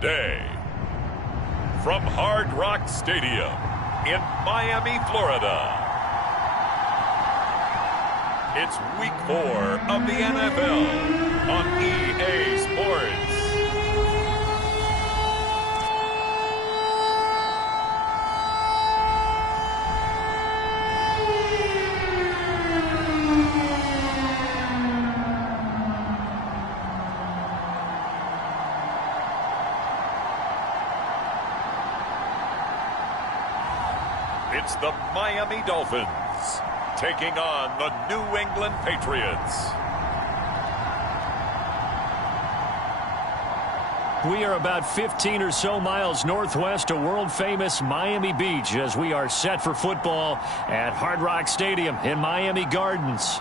today. From Hard Rock Stadium in Miami, Florida, it's Week 4 of the NFL on EA Sports. It's the Miami Dolphins taking on the New England Patriots. We are about 15 or so miles northwest of world-famous Miami Beach as we are set for football at Hard Rock Stadium in Miami Gardens.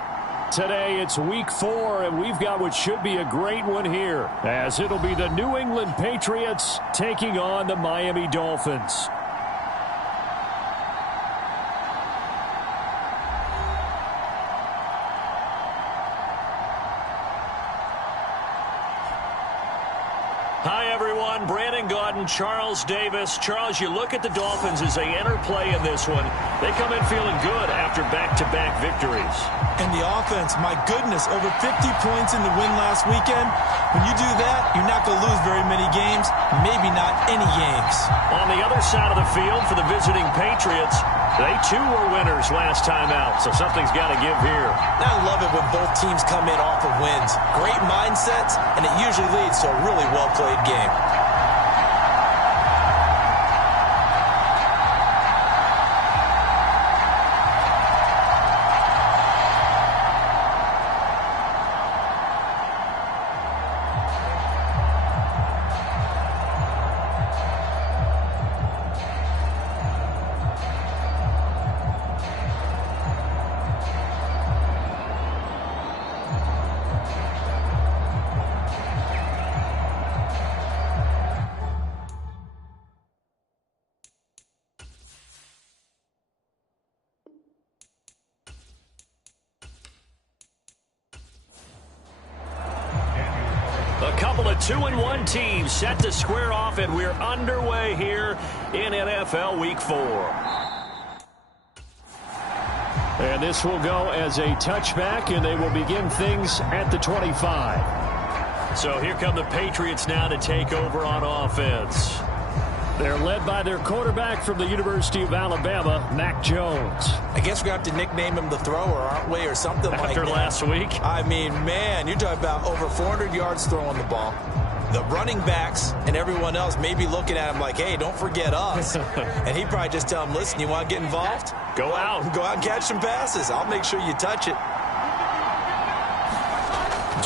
Today it's Week 4, and we've got what should be a great one here, as it'll be the New England Patriots taking on the Miami Dolphins. Hi, everyone. Brandon Gaudin, Charles Davis. Charles, you look at the Dolphins as they enter play in this one. They come in feeling good after back-to-back victories. And the offense, my goodness, over 50 points in the win last weekend. When you do that, you're not going to lose very many games, maybe not any games. On the other side of the field for the visiting Patriots, they too were winners last time out, so something's got to give here. I love it when both teams come in off of wins. Great mindsets, and it usually leads to a really well-played game. A couple of 2-1 teams set to square off, and we're underway here in NFL Week 4. And this will go as a touchback, and they will begin things at the 25. So here come the Patriots now to take over on offense. They're led by their quarterback from the University of Alabama, Mac Jones. I guess we're going to have to nickname him the thrower, aren't we, or something like that. After last week? I mean, man, you're talking about over 400 yards throwing the ball. The running backs and everyone else may be looking at him like, hey, don't forget us. And he'd probably just tell him, listen, you want to get involved? Go out. Go out and catch some passes. I'll make sure you touch it.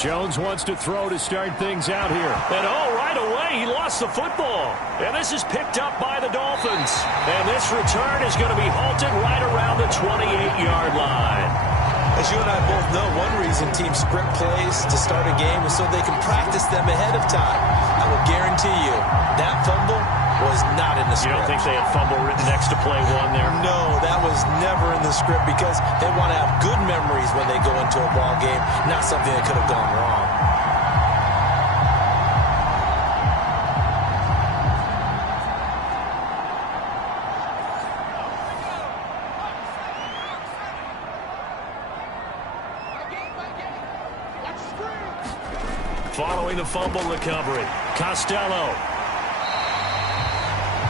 Jones wants to throw to start things out here. And right away, he lost the football. And this is picked up by the Dolphins. And this return is going to be halted right around the 28-yard line. As you and I both know, one reason teams script plays to start a game is so they can practice them ahead of time. I will guarantee you, that fumble was not in the script. You don't think they had fumble written next to play one there? No, that was never in the script because they want to have good memories when they go into a ball game, not something that could have gone wrong. Following the fumble recovery, Costello.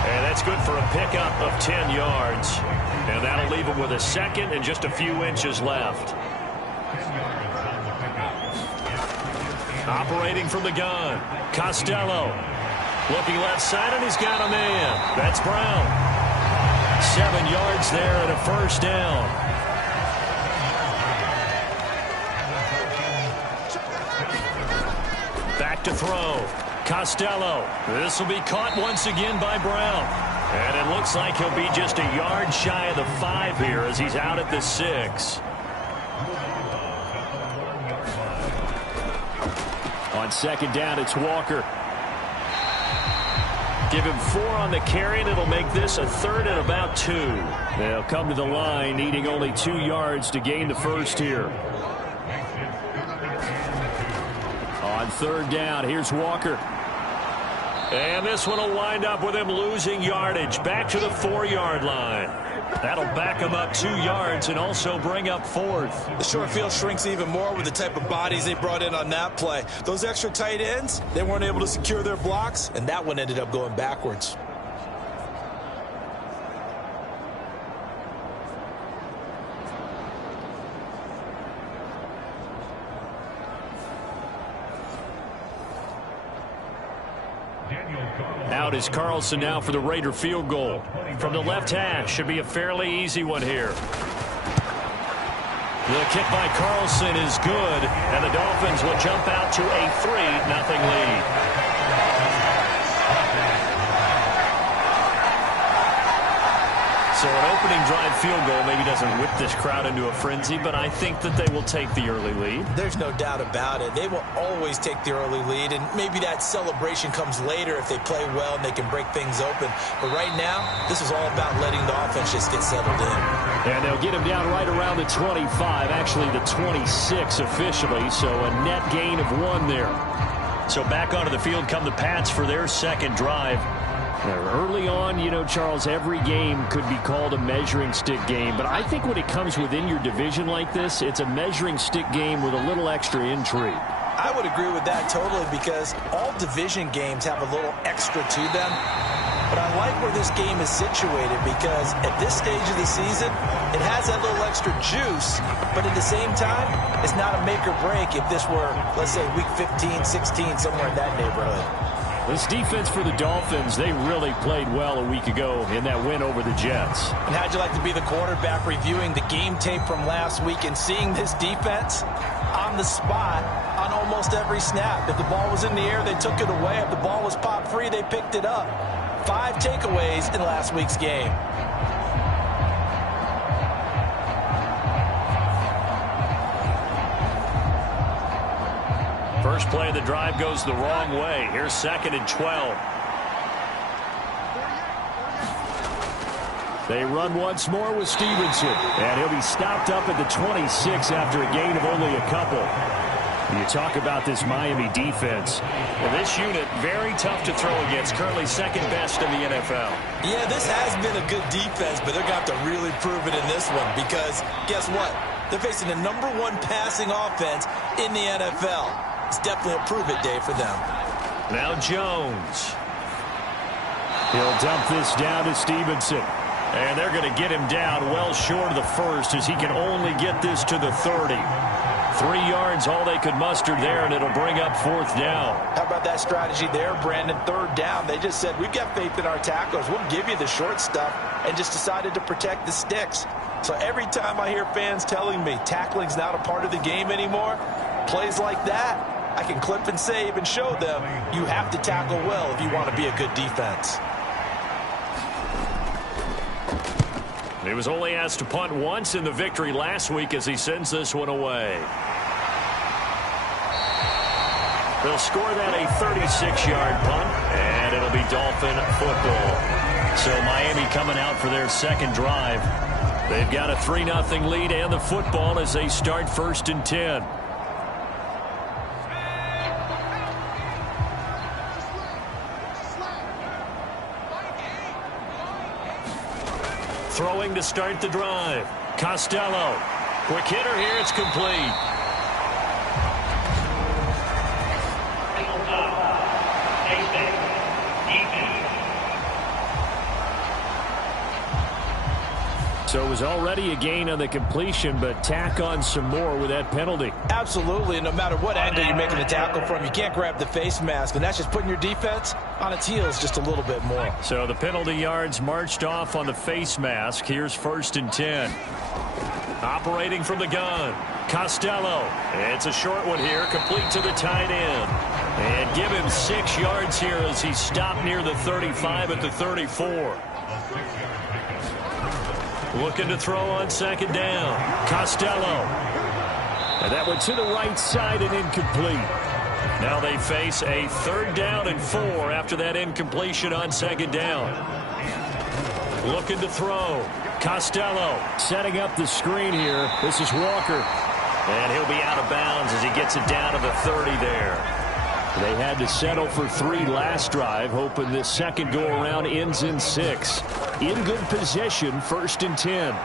And that's good for a pickup of 10 yards. And that'll leave him with a second and just a few inches left. Operating from the gun, Costello. Looking left side, and he's got a man. That's Brown. 7 yards there and a first down. Back to throw. Costello. This will be caught once again by Brown. And it looks like he'll be just a yard shy of the 5 here as he's out at the 6. On second down, it's Walker. Give him 4 on the carry, and it'll make this a third and about 2. They'll come to the line needing only 2 yards to gain the first here. On third down, here's Walker. And this one will wind up with him losing yardage back to the 4-yard line. That'll back him up 2 yards and also bring up 4th. The short field shrinks even more with the type of bodies they brought in on that play. Those extra tight ends, they weren't able to secure their blocks, and that one ended up going backwards. Out is Carlson now for the Raider field goal. From the left hash, should be a fairly easy one here. The kick by Carlson is good, and the Dolphins will jump out to a 3-0 lead. So an opening drive field goal maybe doesn't whip this crowd into a frenzy, but I think that they will take the early lead. There's no doubt about it. They will always take the early lead, and maybe that celebration comes later if they play well and they can break things open. But right now, this is all about letting the offense just get settled in. And they'll get him down right around the 25, actually the 26 officially, so a net gain of 1 there. So back onto the field come the Pats for their second drive. Early on, you know, Charles, every game could be called a measuring stick game. But I think when it comes within your division like this, it's a measuring stick game with a little extra intrigue. I would agree with that totally because all division games have a little extra to them. But I like where this game is situated because at this stage of the season, it has that little extra juice. But at the same time, it's not a make or break if this were, let's say, week 15, 16, somewhere in that neighborhood. This defense for the Dolphins, they really played well a week ago in that win over the Jets. And how'd you like to be the quarterback reviewing the game tape from last week and seeing this defense on the spot on almost every snap? If the ball was in the air, they took it away. If the ball was popped free, they picked it up. 5 takeaways in last week's game. First play of the drive goes the wrong way. Here's 2nd and 12. They run once more with Stevenson. And he'll be stopped up at the 26 after a gain of only a couple. You talk about this Miami defense. Well, this unit, very tough to throw against. Currently 2nd best in the NFL. Yeah, this has been a good defense, but they're going to have to really prove it in this one because guess what? They're facing the #1 passing offense in the NFL. It's definitely a prove-it day for them. Now Jones. He'll dump this down to Stevenson. And they're going to get him down well short of the first as he can only get this to the 30. 3 yards, all they could muster there, and it'll bring up 4th down. How about that strategy there, Brandon? 3rd down. They just said, we've got faith in our tacklers. We'll give you the short stuff, and just decided to protect the sticks. So every time I hear fans telling me tackling's not a part of the game anymore, plays like that, I can clip and save and show them you have to tackle well if you want to be a good defense. He was only asked to punt once in the victory last week as he sends this one away. They'll score that a 36-yard punt, and it'll be Dolphin football. So Miami coming out for their second drive. They've got a 3-0 lead and the football as they start 1st and 10. Throwing to start the drive. Costello. Quick hitter here. It's complete. So it was already a gain on the completion, but tack on some more with that penalty. Absolutely, and no matter what angle you're making the tackle from, you can't grab the face mask, and that's just putting your defense on its heels just a little bit more. So the penalty yards marched off on the face mask. Here's 1st and 10. Operating from the gun, Costello. It's a short one here, complete to the tight end. And give him 6 yards here as he stopped near the 35 at the 34. Looking to throw on 2nd down. Costello. And that went to the right side and incomplete. Now they face a 3rd down and 4 after that incompletion on 2nd down. Looking to throw. Costello setting up the screen here. This is Walker. And he'll be out of bounds as he gets it down to the 30 there. They had to settle for 3 last drive, hoping this second go-around ends in 6. In good position, 1st and 10.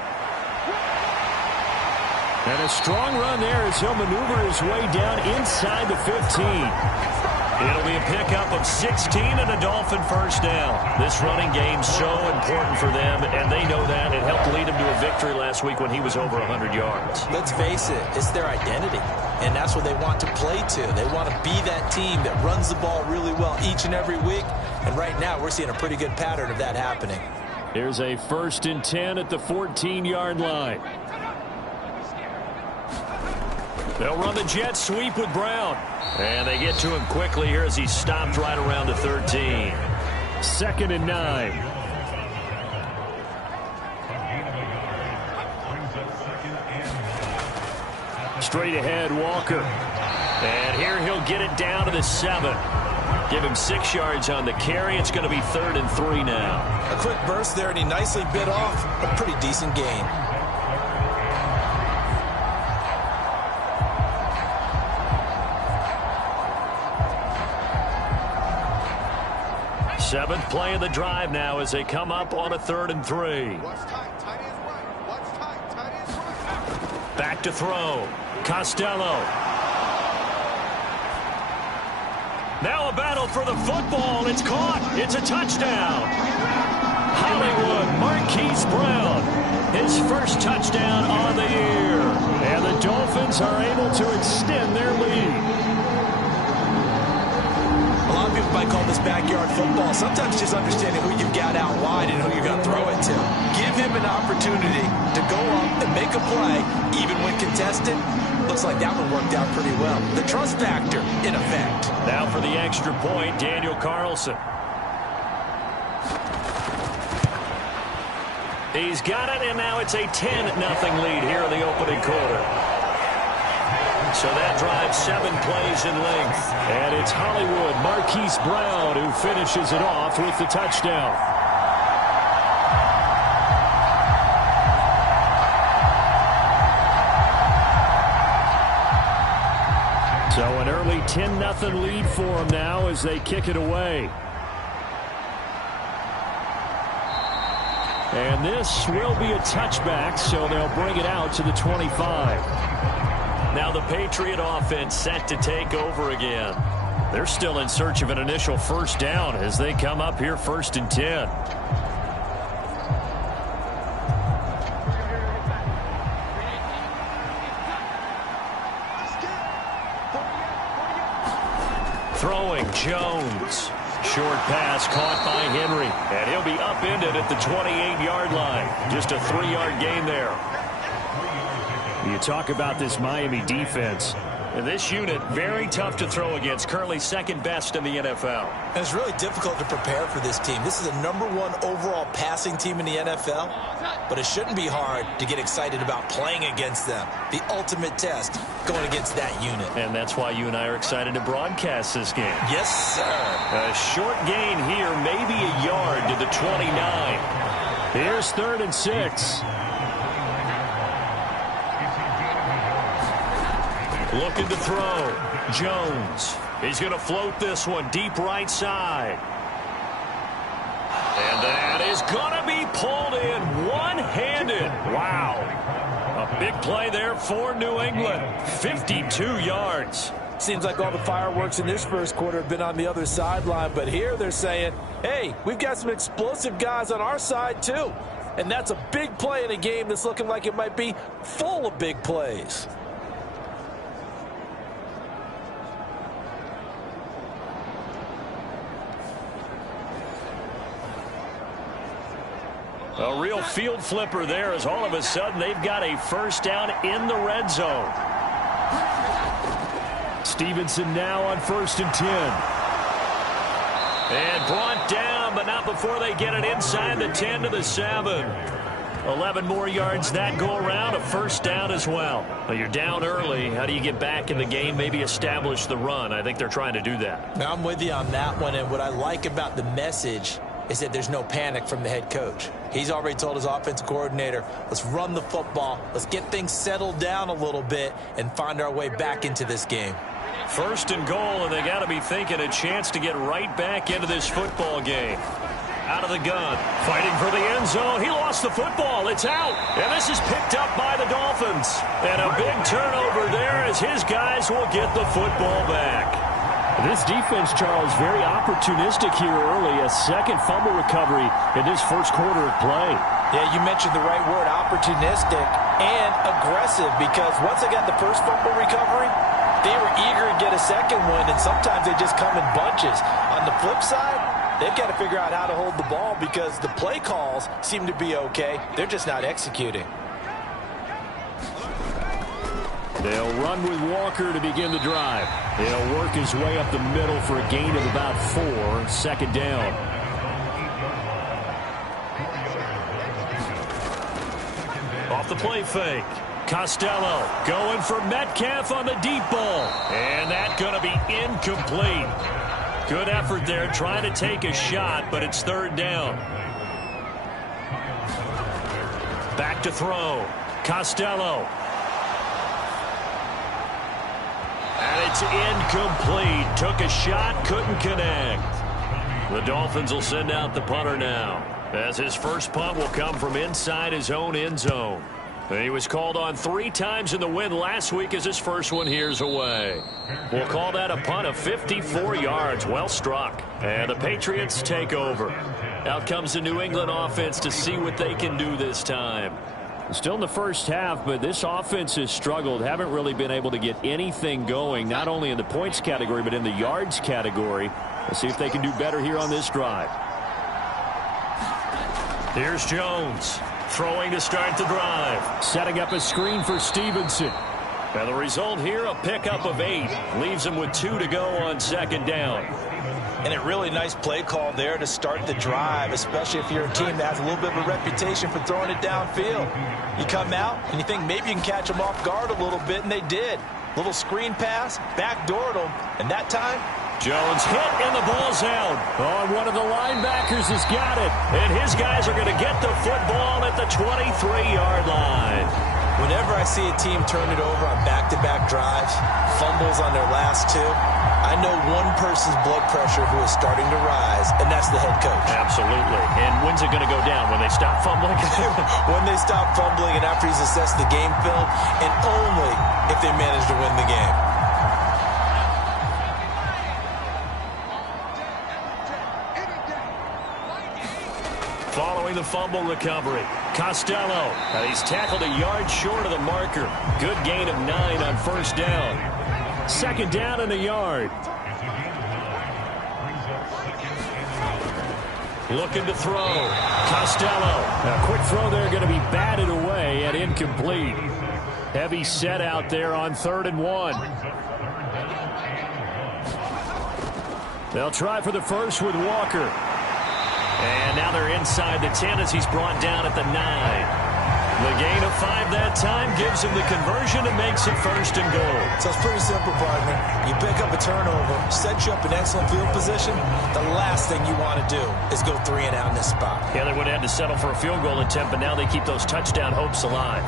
And a strong run there as he'll maneuver his way down inside the 15. It'll be a pickup of 16 and a Dolphin first down. This running game so important for them, and they know that. It helped lead him to a victory last week when he was over 100 yards. Let's face it, it's their identity, and that's what they want to play to. They want to be that team that runs the ball really well each and every week, and right now we're seeing a pretty good pattern of that happening. Here's a 1st and 10 at the 14-yard line. They'll run the jet sweep with Brown. And they get to him quickly here as he's stopped right around the 13. 2nd and 9. Straight ahead, Walker. And here he'll get it down to the 7. Give him 6 yards on the carry. It's going to be 3rd and 3 now. A quick burst there, and he nicely bit off a pretty decent gain. 7th play of the drive now as they come up on a 3rd and 3. Back to throw. Costello. Now a battle for the football. It's caught. It's a touchdown. Hollywood Marquise Brown. His first touchdown on the year. And the Dolphins are able to extend their lead. A lot of people might call this backyard football. Sometimes just understanding who you've got out wide and who you're going to throw it to. Give him an opportunity to go up and make a play, even when contested. Looks like that one worked out pretty well. The trust factor in effect. Now for the extra point, Daniel Carlson. He's got it, and now it's a 10-0 lead here in the opening quarter. So that drives 7 plays in length. And it's Hollywood Marquise Brown who finishes it off with the touchdown. So an early 10-0 lead for them now as they kick it away. And this will be a touchback, so they'll bring it out to the 25. Now the Patriot offense set to take over again. They're still in search of an initial first down as they come up here 1st and 10. Throwing Jones. Short pass caught by Henry. And he'll be upended at the 28-yard line. Just a 3-yard gain there. You talk about this Miami defense. This unit, very tough to throw against. Currently second best in the NFL. And it's really difficult to prepare for this team. This is the #1 overall passing team in the NFL. But it shouldn't be hard to get excited about playing against them. The ultimate test going against that unit. And that's why you and I are excited to broadcast this game. Yes, sir. A short gain here, maybe a yard to the 29. Here's 3rd and 6. Looking to throw. Jones. He's going to float this one deep right side. And that is going to be pulled in one-handed. Wow. A big play there for New England. 52 yards. Seems like all the fireworks in this first quarter have been on the other sideline, but here they're saying, hey, we've got some explosive guys on our side too. And that's a big play in a game that's looking like it might be full of big plays. A real field flipper there as all of a sudden they've got a first down in the red zone. Stevenson now on 1st and 10. And brought down, but not before they get it inside the 10 to the 7. 11 more yards that go around, a first down as well. Well, you're down early. How do you get back in the game, maybe establish the run? I think they're trying to do that. Now, I'm with you on that one, and what I like about the message is that there's no panic from the head coach. He's already told his offensive coordinator, let's run the football, let's get things settled down a little bit and find our way back into this game. First and goal, and they got to be thinking a chance to get right back into this football game. Out of the gun, fighting for the end zone. He lost the football. It's out. And this is picked up by the Dolphins. And a big turnover there as his guys will get the football back. This defense, Charles, very opportunistic here early. A second fumble recovery in this first quarter of play. Yeah, you mentioned the right word, opportunistic and aggressive, because once they got the first fumble recovery, they were eager to get a second one, and sometimes they just come in bunches. On the flip side, they've got to figure out how to hold the ball because the play calls seem to be okay. They're just not executing. They'll run with Walker to begin the drive. He'll work his way up the middle for a gain of about 4. Second down. Off the play fake. Costello going for Metcalf on the deep ball. And that's going to be incomplete. Good effort there trying to take a shot, but it's third down. Back to throw. Costello. And it's incomplete. Took a shot, couldn't connect. The Dolphins will send out the punter now, as his first punt will come from inside his own end zone. He was called on 3 times in the win last week as his first one here's away. We'll call that a punt of 54 yards. Well struck. And the Patriots take over. Out comes the New England offense to see what they can do this time. Still in the first half, but this offense has struggled. Haven't really been able to get anything going, not only in the points category, but in the yards category. Let's see if they can do better here on this drive. Here's Jones. Throwing to start the drive. Setting up a screen for Stevenson. And the result here, a pickup of 8. Leaves him with 2 to go on second down. And a really nice play call there to start the drive, especially if you're a team that has a little bit of a reputation for throwing it downfield. You come out and you think maybe you can catch them off guard a little bit, and they did. Little screen pass, backdoored them, and that time, Jones hit and the ball's out. Oh, one of the linebackers has got it. And his guys are going to get the football at the 23-yard line. Whenever I see a team turn it over on back-to-back drives, fumbles on their last 2, I know one person's blood pressure who is starting to rise, and that's the head coach. Absolutely. And when's it going to go down? When they stop fumbling? When they stop fumbling and after he's assessed the game film, and only if they manage to win the game. Following the fumble recovery, Costello. He's tackled a yard short of the marker. Good gain of 9 on first down. Second down and a yard. Looking to throw. Costello. A quick throw there, going to be batted away and incomplete. Heavy set out there on 3rd and 1. They'll try for the first with Walker. And now they're inside the 10 as he's brought down at the 9. The gain of 5 that time gives him the conversion and makes it first and goal. So it's pretty simple, partner. You pick up a turnover, set you up in excellent field position. The last thing you want to do is go 3 and out in this spot. Yeah, they would have had to settle for a field goal attempt, but now they keep those touchdown hopes alive.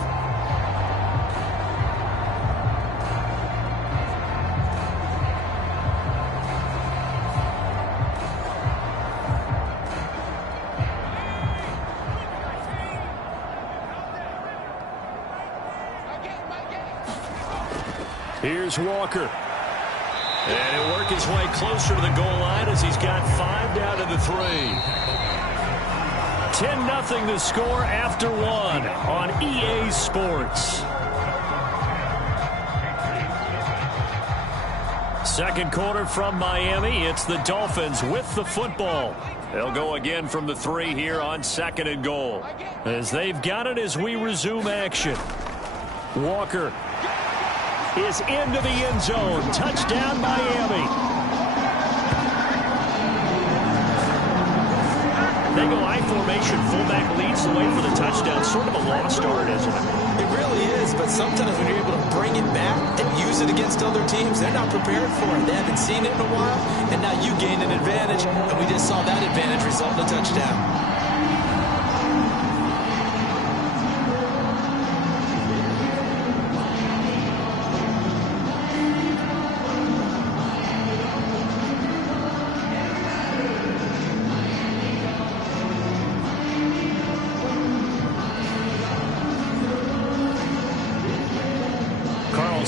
Here's Walker. And he'll work his way closer to the goal line as he's got 5 down to the 3. 10-0 the score after 1 on EA Sports. Second quarter from Miami. It's the Dolphins with the football. They'll go again from the 3 here on 2nd and goal. As they've got it as we resume action. Walker is into the end zone. Touchdown, Miami. They go I formation. Fullback leads the way for the touchdown. Sort of a lost art, isn't it? It really is, but sometimes when you're able to bring it back and use it against other teams, they're not prepared for it. They haven't seen it in a while, and now you gain an advantage, and we just saw that advantage result in a touchdown.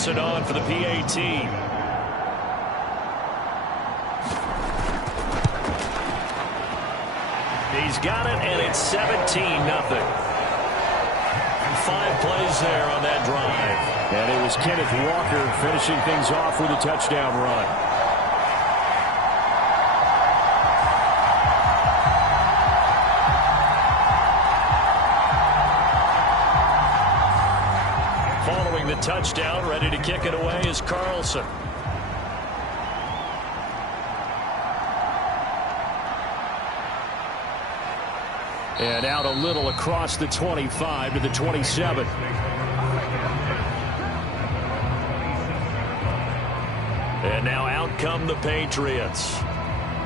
Carlson on for the PAT. He's got it, and it's 17-0. 5 plays there on that drive. And it was Kenneth Walker finishing things off with a touchdown run. Following the touchdown, ready to kick it away is Carlson. And out a little across the 25 to the 27. And now out come the Patriots.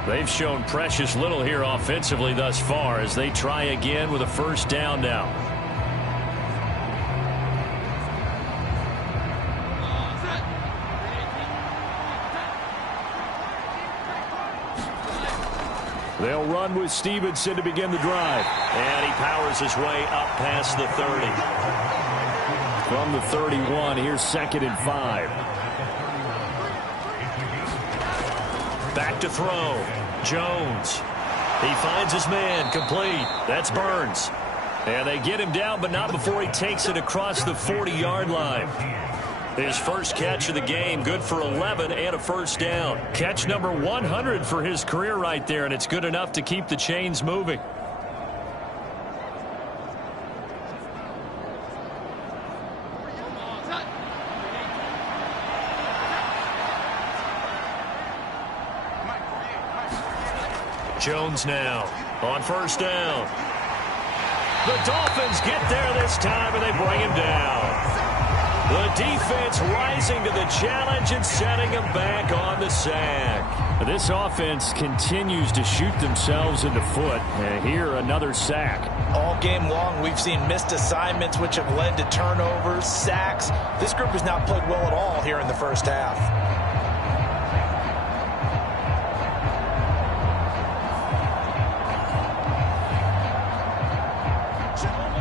They've shown precious little here offensively thus far as they try again with a first down now. They'll run with Stevenson to begin the drive. And he powers his way up past the 30. From the 31, here's 2nd and 5. Back to throw. Jones. He finds his man. Complete. That's Burns. And they get him down, but not before he takes it across the 40-yard line. His first catch of the game, good for 11 and a first down. Catch number 100 for his career right there, and it's good enough to keep the chains moving. Jones now on first down. The Dolphins get there this time, and they bring him down. The defense rising to the challenge and setting him back on the sack. This offense continues to shoot themselves in the foot. And here, another sack. All game long, we've seen missed assignments, which have led to turnovers, sacks. This group has not played well at all here in the first half.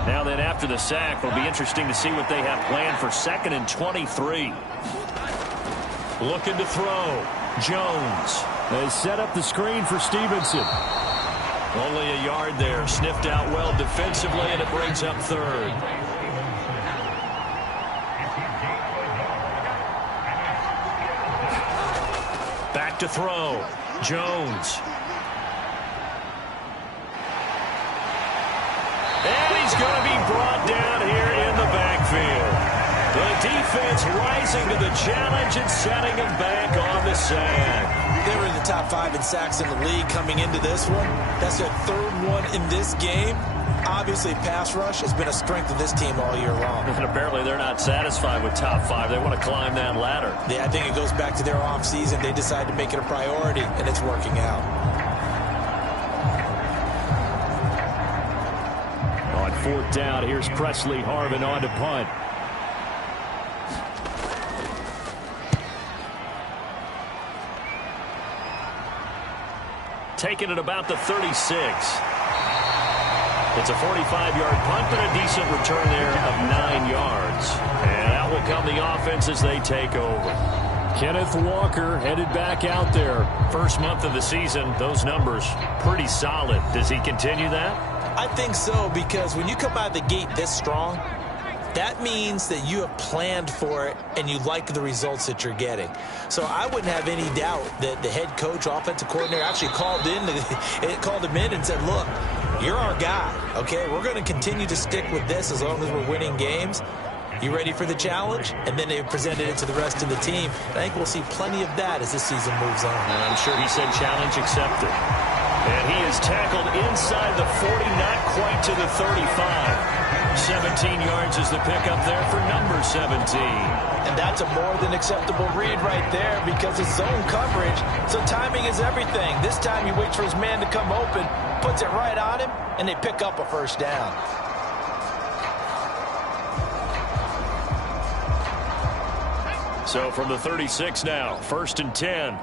Now then, after the sack, it'll be interesting to see what they have planned for 2nd and 23. Looking to throw. Jones. They set up the screen for Stevenson. Only a yard there. Sniffed out well defensively, and it brings up 3rd. Back to throw. Jones. And he's going to be brought down here in the backfield. The defense rising to the challenge and setting him back on the sack. They were in the top 5 in sacks in the league coming into this one. That's their 3rd one in this game. Obviously, pass rush has been a strength of this team all year long. And apparently they're not satisfied with top 5. They want to climb that ladder. Yeah, I think it goes back to their offseason. They decided to make it a priority, and it's working out. On 4th down, here's Presley Harvin on to punt. Taking it about the 36. It's a 45-yard punt, but a decent return there of 9 yards. And out will come the offense as they take over. Kenneth Walker headed back out there. First month of the season, those numbers pretty solid. Does he continue that? I think so, because when you come out of the gate this strong, that means that you have planned for it and you like the results that you're getting. So I wouldn't have any doubt that the head coach, offensive coordinator actually called him in and said, look, you're our guy, okay? We're going to continue to stick with this as long as we're winning games. You ready for the challenge? And then they presented it to the rest of the team. I think we'll see plenty of that as this season moves on. And I'm sure he said challenge accepted. And he is tackled inside the 40, not quite to the 35. 17 yards is the pickup there for number 17. And that's a more than acceptable read right there because it's zone coverage, so timing is everything. This time he waits for his man to come open, puts it right on him, and they pick up a first down. So from the 36 now, 1st and 10.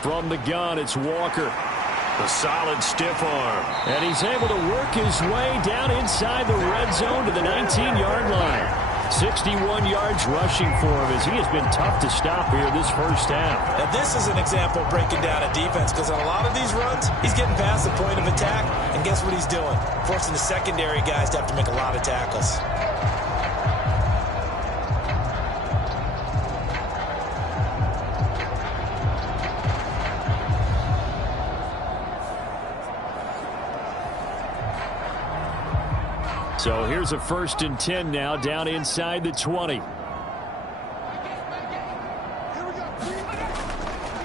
From the gun, it's Walker. The solid stiff arm. And he's able to work his way down inside the red zone to the 19-yard line. 61 yards rushing for him as he has been tough to stop here this first half. Now this is an example of breaking down a defense, because on a lot of these runs, he's getting past the point of attack, and guess what he's doing? Forcing the secondary guys to have to make a lot of tackles. So here's a 1st and 10 now down inside the 20.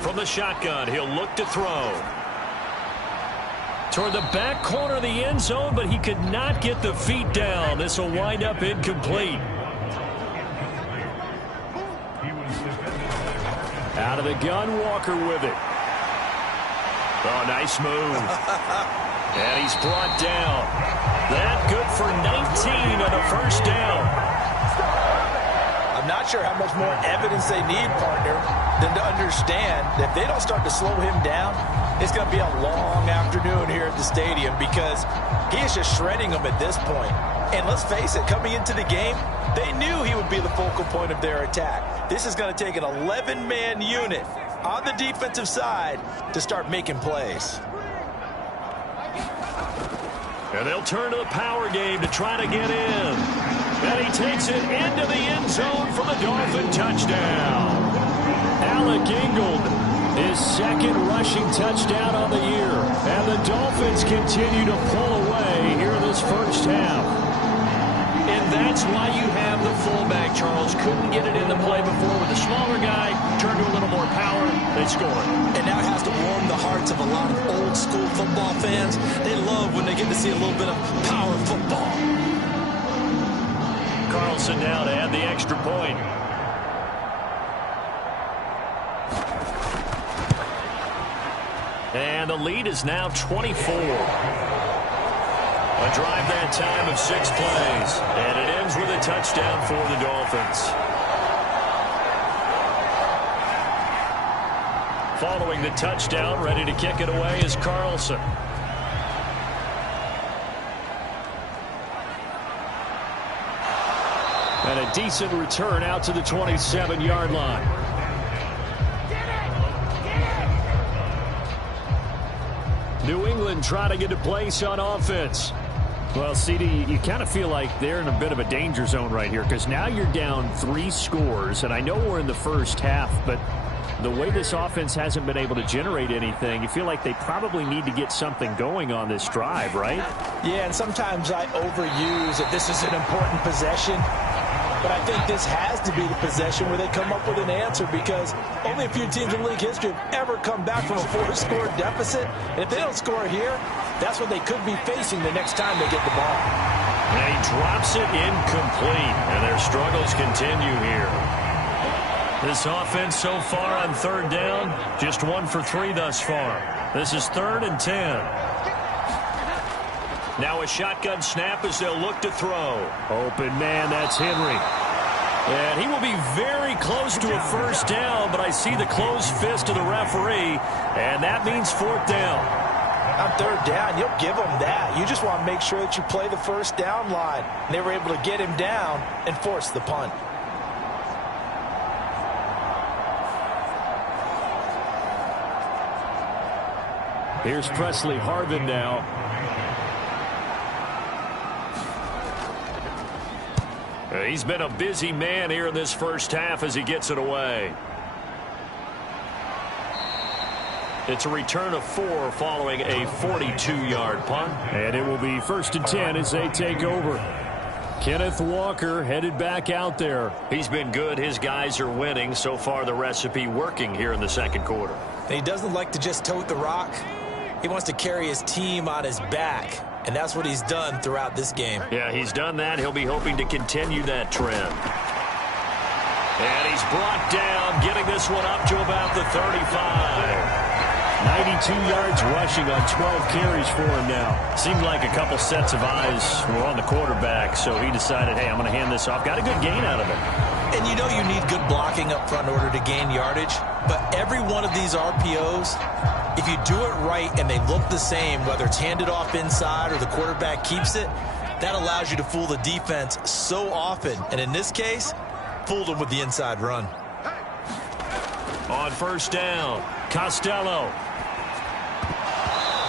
From the shotgun, he'll look to throw. Toward the back corner of the end zone, but he could not get the feet down. This will wind up incomplete. Out of the gun, Walker with it. Oh, nice move. And he's brought down. That good for 19 on a first down. I'm not sure how much more evidence they need, partner, than to understand that if they don't start to slow him down, it's going to be a long afternoon here at the stadium, because he is just shredding them at this point. And let's face it, coming into the game, they knew he would be the focal point of their attack. This is going to take an 11-man unit on the defensive side to start making plays. And they'll turn to the power game to try to get in. And he takes it into the end zone for the Dolphin touchdown. Alec Ingold, his 2nd rushing touchdown on the year. And the Dolphins continue to pull away here in this first half. And that's why you have the fullback, Charles. Couldn't get it in the play before with the smaller guy. Turned to a little more power. They scored. And now it has to warm the hearts of a lot of old school football fans. They love when they get to see a little bit of power football. Carlson now to add the extra point. And the lead is now 24. A drive that time of 6 plays. And it ends with a touchdown for the Dolphins. Following the touchdown, ready to kick it away is Carlson. And a decent return out to the 27-yard line. New England trying to get a place on offense. Well, CD, you kind of feel like they're in a bit of a danger zone right here, because now you're down 3 scores, and I know we're in the first half, but the way this offense hasn't been able to generate anything, you feel like they probably need to get something going on this drive, right? Yeah, and sometimes I overuse that this is an important possession. But I think this has to be the possession where they come up with an answer, because only a few teams in league history have ever come back from a 4-score deficit. And if they don't score here, that's what they could be facing the next time they get the ball. And he drops it incomplete, and their struggles continue here. This offense so far on 3rd down, just 1 for 3 thus far. This is 3rd and 10. Now a shotgun snap as they'll look to throw. Open man, that's Henry. And he will be very close to a first down, but I see the closed fist of the referee, and that means 4th down. On 3rd down, you'll give them that. You just want to make sure that you play the first down line. And they were able to get him down and force the punt. Here's Presley Harvin now. He's been a busy man here in this first half as he gets it away. It's a return of 4 following a 42-yard punt. And it will be 1st and 10 as they take over. Kenneth Walker headed back out there. He's been good. His guys are winning. So far, the recipe working here in the 2nd quarter. He doesn't like to just tote the rock. He wants to carry his team on his back. And that's what he's done throughout this game. Yeah, he's done that. He'll be hoping to continue that trend. And he's brought down, getting this one up to about the 35. 92 yards rushing on 12 carries for him now. Seemed like a couple sets of eyes were on the quarterback, so he decided, hey, I'm going to hand this off. Got a good gain out of it. And you know you need good blocking up front in order to gain yardage. But every one of these RPOs, if you do it right and they look the same, whether it's handed off inside or the quarterback keeps it, that allows you to fool the defense so often. And in this case, fooled them with the inside run. On first down, Costello.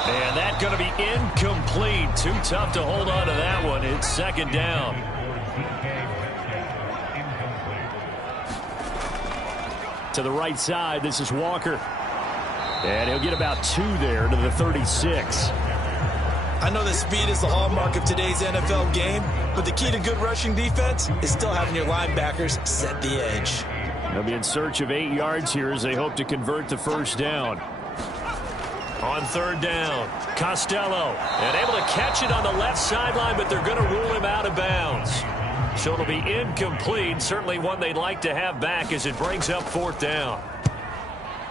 And that's going to be incomplete. Too tough to hold on to that one. It's second down. To the right side, this is Walker. And he'll get about 2 there to the 36. I know that speed is the hallmark of today's NFL game, but the key to good rushing defense is still having your linebackers set the edge. They'll be in search of 8 yards here as they hope to convert the first down. On third down, Costello. And able to catch it on the left sideline, but they're going to rule him out of bounds. So it'll be incomplete. Certainly one they'd like to have back as it brings up fourth down.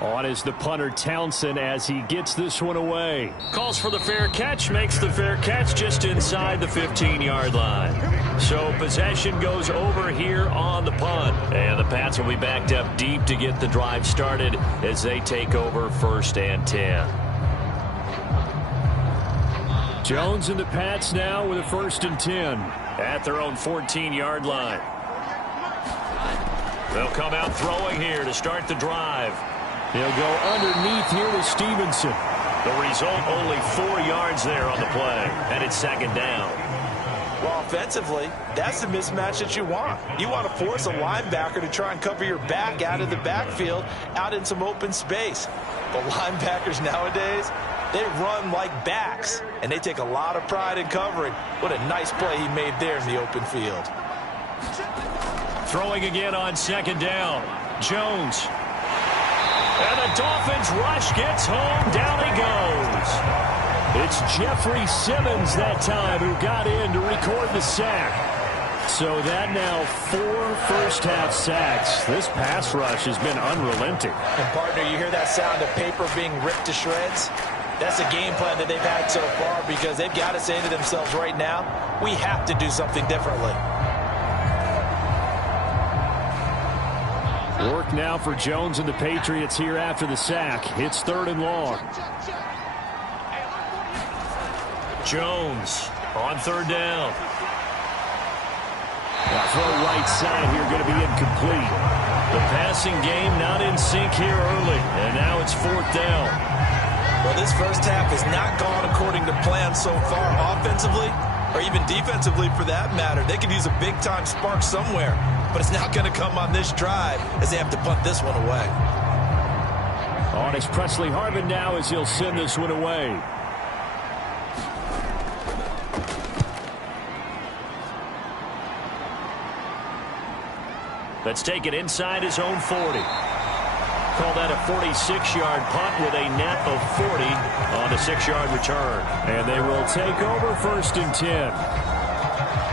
On is the punter Townsend as he gets this one away. Calls for the fair catch, makes the fair catch just inside the 15-yard line. So possession goes over here on the punt. And the Pats will be backed up deep to get the drive started as they take over first and 10. Jones and the Pats now with a first and 10 at their own 14-yard line. They'll come out throwing here to start the drive. He'll go underneath here to Stevenson. The result, only 4 yards there on the play, and it's second down. Well, offensively, that's the mismatch that you want. You want to force a linebacker to try and cover your back out of the backfield, out in some open space. But linebackers nowadays, they run like backs, and they take a lot of pride in covering. What a nice play he made there in the open field. Throwing again on second down. Jones. And the Dolphins rush gets home. Down he goes. It's Jeffrey Simmons that time who got in to record the sack. So that now 4 first-half sacks. This pass rush has been unrelenting. And, partner, you hear that sound of paper being ripped to shreds? That's a game plan that they've had so far because they've got to say to themselves right now, we have to do something differently. Work now for Jones and the Patriots here after the sack. It's third and long. Jones on third down. Now throw right side here going to be incomplete. The passing game not in sync here early, and now it's fourth down. Well, this first half has not gone according to plan so far offensively, or even defensively for that matter. They could use a big-time spark somewhere, but it's not going to come on this drive as they have to punt this one away. On is Presley Harvin now as he'll send this one away. Let's take it inside his own 40. Call that a 46-yard punt with a net of 40 on a 6-yard return. And they will take over first and 10.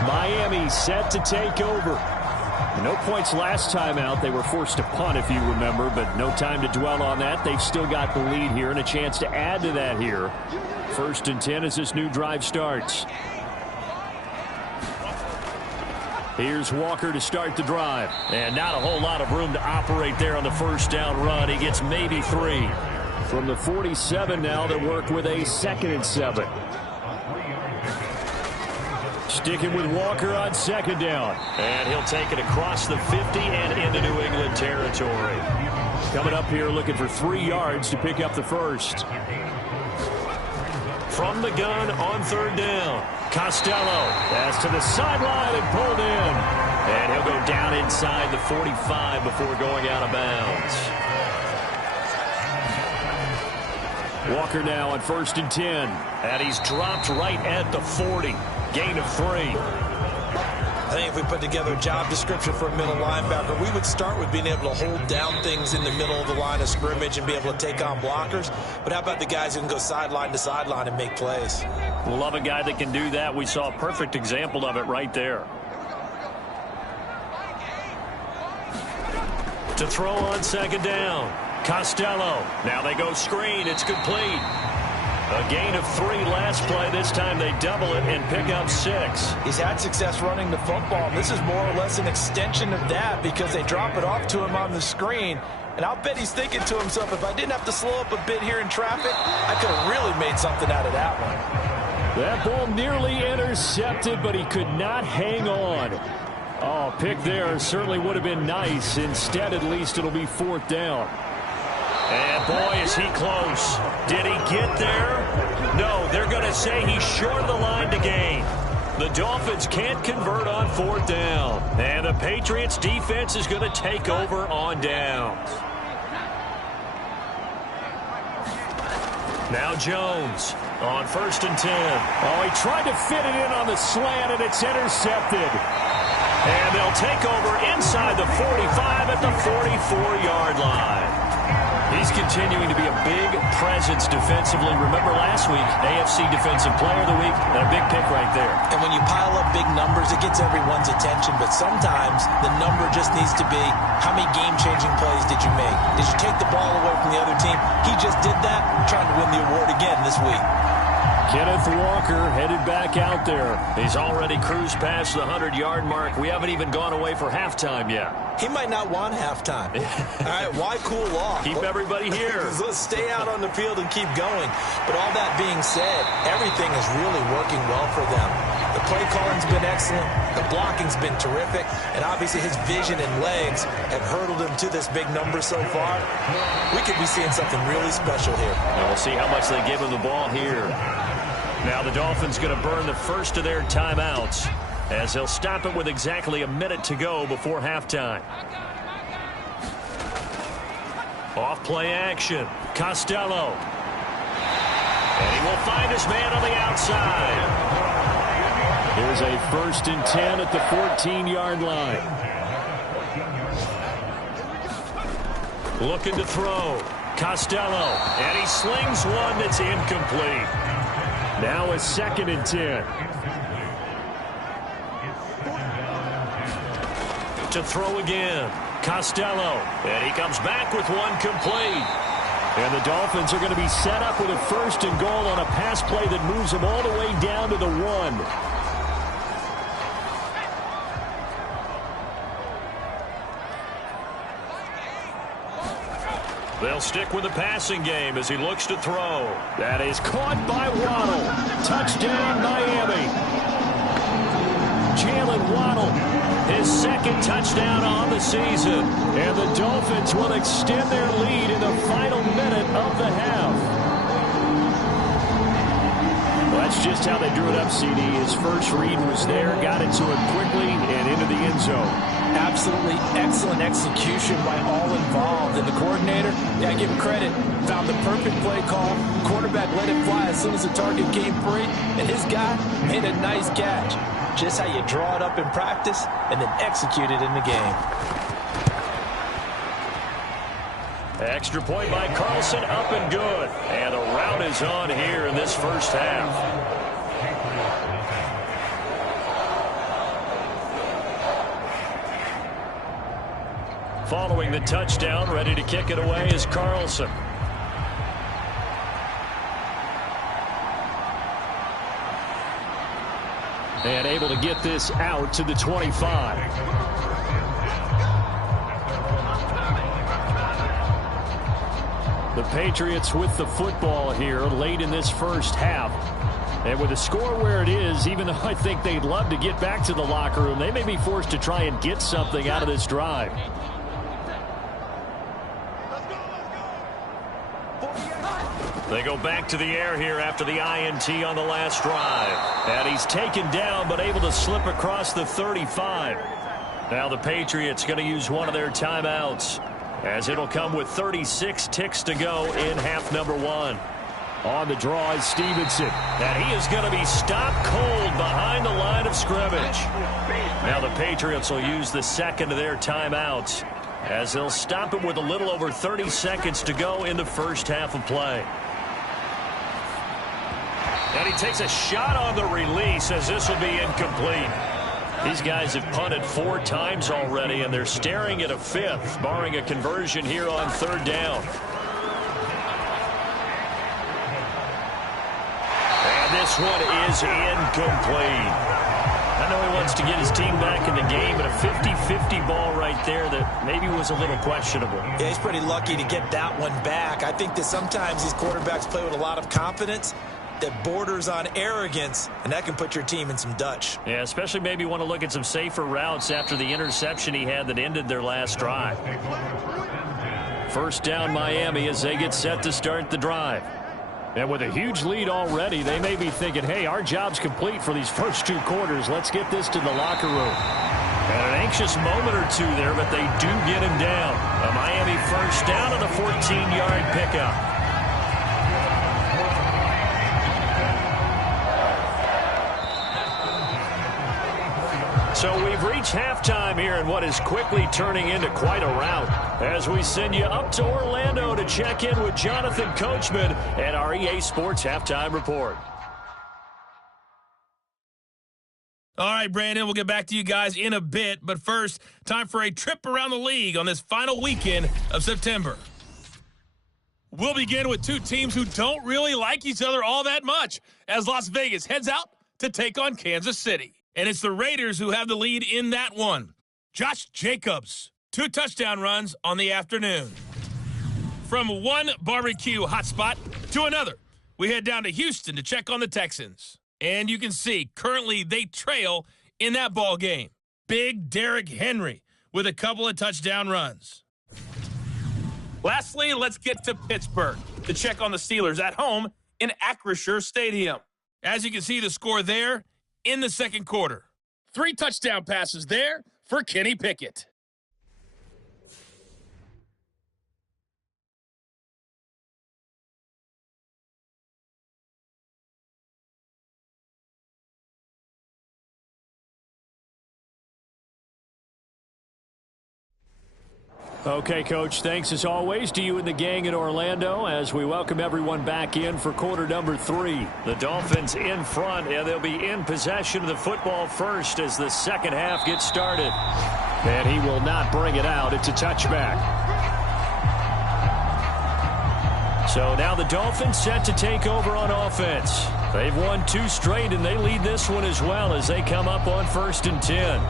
Miami set to take over. No points last time out. They were forced to punt, if you remember, but no time to dwell on that. They've still got the lead here and a chance to add to that here. First and 10 as this new drive starts. Here's Walker to start the drive. And not a whole lot of room to operate there on the first down run. He gets maybe 3. From the 47 now, they work with a 2nd and 7. Sticking with Walker on second down. And he'll take it across the 50 and into New England territory. Coming up here looking for 3 yards to pick up the first. From the gun on third down. Costello pass to the sideline and pulled in. And he'll go down inside the 45 before going out of bounds. Walker now on first and 10. And he's dropped right at the 40. Gain of 3. I think if we put together a job description for a middle linebacker, we would start with being able to hold down things in the middle of the line of scrimmage and be able to take on blockers. But how about the guys who can go sideline to sideline and make plays? Love a guy that can do that. We saw a perfect example of it right there. To throw on second down. Costello. Now they go screen. It's complete. A gain of 3 last play. This time they double it and pick up 6. He's had success running the football. This is more or less an extension of that because they drop it off to him on the screen. And I'll bet he's thinking to himself, if I didn't have to slow up a bit here in traffic, I could have really made something out of that one. That ball nearly intercepted, but he could not hang on. Oh, pick there certainly would have been nice. Instead, at least it'll be 4th down. And boy, is he close. Did he get there? No, they're going to say he's short of the line to gain. The Dolphins can't convert on 4th down. And the Patriots defense is going to take over on downs. Now Jones on 1st and 10. Oh, he tried to fit it in on the slant, and it's intercepted. And they'll take over inside the 45 at the 44-yard line. He's continuing to be a big presence defensively. Remember last week, AFC Defensive Player of the Week, and a big pick right there. And when you pile up big numbers, it gets everyone's attention. But sometimes the number just needs to be, how many game-changing plays did you make? Did you take the ball away from the other team? He just did that, trying to win the award again this week. Kenneth Walker headed back out there. He's already cruised past the 100-yard mark. We haven't even gone away for halftime yet. He might not want halftime. All right, why cool off? Keep everybody here. Let's stay out on the field and keep going. But all that being said, everything is really working well for them. The play calling's been excellent. The blocking's been terrific. And obviously his vision and legs have hurdled him to this big number so far. We could be seeing something really special here. And we'll see how much they give him the ball here. Now the Dolphins going to burn the first of their timeouts as they'll stop it with exactly a minute to go before halftime. Off play action. Costello. And he will find his man on the outside. Here's a 1st and 10 at the 14-yard line. Looking to throw. Costello. And he slings one that's incomplete. Now a 2nd and 10. To throw again. Costello. And he comes back with one complete. And the Dolphins are going to be set up with a 1st and goal on a pass play that moves them all the way down to the 1. They'll stick with the passing game as he looks to throw. That is caught by Waddle. Touchdown, Miami. Jalen Waddle, his 2nd touchdown on the season. And the Dolphins will extend their lead in the final minute of the half. Well, that's just how they drew it up, CD. His first read was there, got it to him quickly, and into the end zone. Absolutely excellent execution by all involved. And the coordinator, yeah, give him credit, found the perfect play call. Quarterback let it fly as soon as the target came free. And his guy made a nice catch. Just how you draw it up in practice and then execute it in the game. Extra point by Carlson, up and good. And the route is on here in this first half. Following the touchdown, ready to kick it away is Carlson. And able to get this out to the 25. The Patriots with the football here late in this first half. And with the score where it is, even though I think they'd love to get back to the locker room, they may be forced to try and get something out of this drive. They go back to the air here after the INT on the last drive. And he's taken down but able to slip across the 35. Now the Patriots going to use one of their timeouts as it'll come with 36 ticks to go in half number 1. On the draw is Stevenson. And he is going to be stopped cold behind the line of scrimmage. Now the Patriots will use the second of their timeouts as they'll stop him with a little over 30 seconds to go in the first half of play. And he takes a shot on the release as this will be incomplete. These guys have punted 4 times already, and they're staring at a 5th, barring a conversion here on 3rd down. this one is incomplete. I know he wants to get his team back in the game, but a 50-50 ball right there that maybe was a little questionable. Yeah, he's pretty lucky to get that one back. I think that sometimes these quarterbacks play with a lot of confidence that borders on arrogance, and that can put your team in some Dutch. Yeah, especially maybe want to look at some safer routes after the interception he had that ended their last drive. First down Miami as they get set to start the drive. And with a huge lead already, they may be thinking, hey, our job's complete for these first 2 quarters. Let's get this to the locker room. And an anxious moment or two there, but they do get him down. A Miami first down and a 14-yard pickup. So we've reached halftime here in what is quickly turning into quite a rout as we send you up to Orlando to check in with Jonathan Coachman and our EA Sports Halftime Report. All right, Brandon, we'll get back to you guys in a bit. But first, time for a trip around the league on this final weekend of September. We'll begin with 2 teams who don't really like each other all that much as Las Vegas heads out to take on Kansas City. And it's the Raiders who have the lead in that one. Josh Jacobs, 2 touchdown runs on the afternoon. From one barbecue hotspot to another, we head down to Houston to check on the Texans. And you can see, currently they trail in that ball game. Big Derrick Henry with a couple of touchdown runs. Lastly, let's get to Pittsburgh to check on the Steelers at home in Acrisure Stadium. As you can see the score there, in the second quarter. 3 touchdown passes there for Kenny Pickett. Okay, Coach, thanks as always to you and the gang in Orlando as we welcome everyone back in for quarter number 3. The Dolphins in front, and they'll be in possession of the football first as the second half gets started. And he will not bring it out. It's a touchback. So now the Dolphins set to take over on offense. They've won 2 straight, and they lead this one as well as they come up on 1st and 10.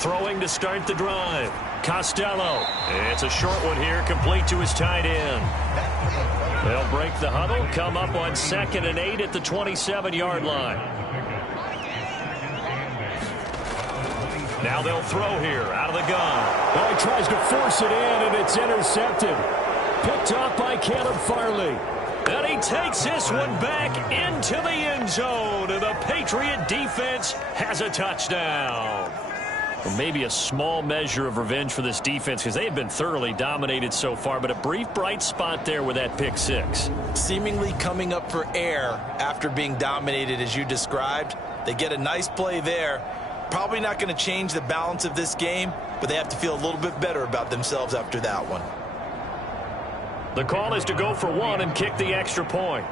Throwing to start the drive. Costello. It's a short one here, complete to his tight end. They'll break the huddle, come up on 2nd and 8 at the 27-yard line. Now they'll throw here out of the gun. Oh, he tries to force it in, and it's intercepted. Picked off by Caleb Farley. And he takes this one back into the end zone, and the Patriot defense has a touchdown. Or maybe a small measure of revenge for this defense because they've been thoroughly dominated so far, but a brief bright spot there with that pick 6. Seemingly coming up for air after being dominated as you described. They get a nice play there. Probably not going to change the balance of this game, but they have to feel a little bit better about themselves after that one. The call is to go for 1 and kick the extra point.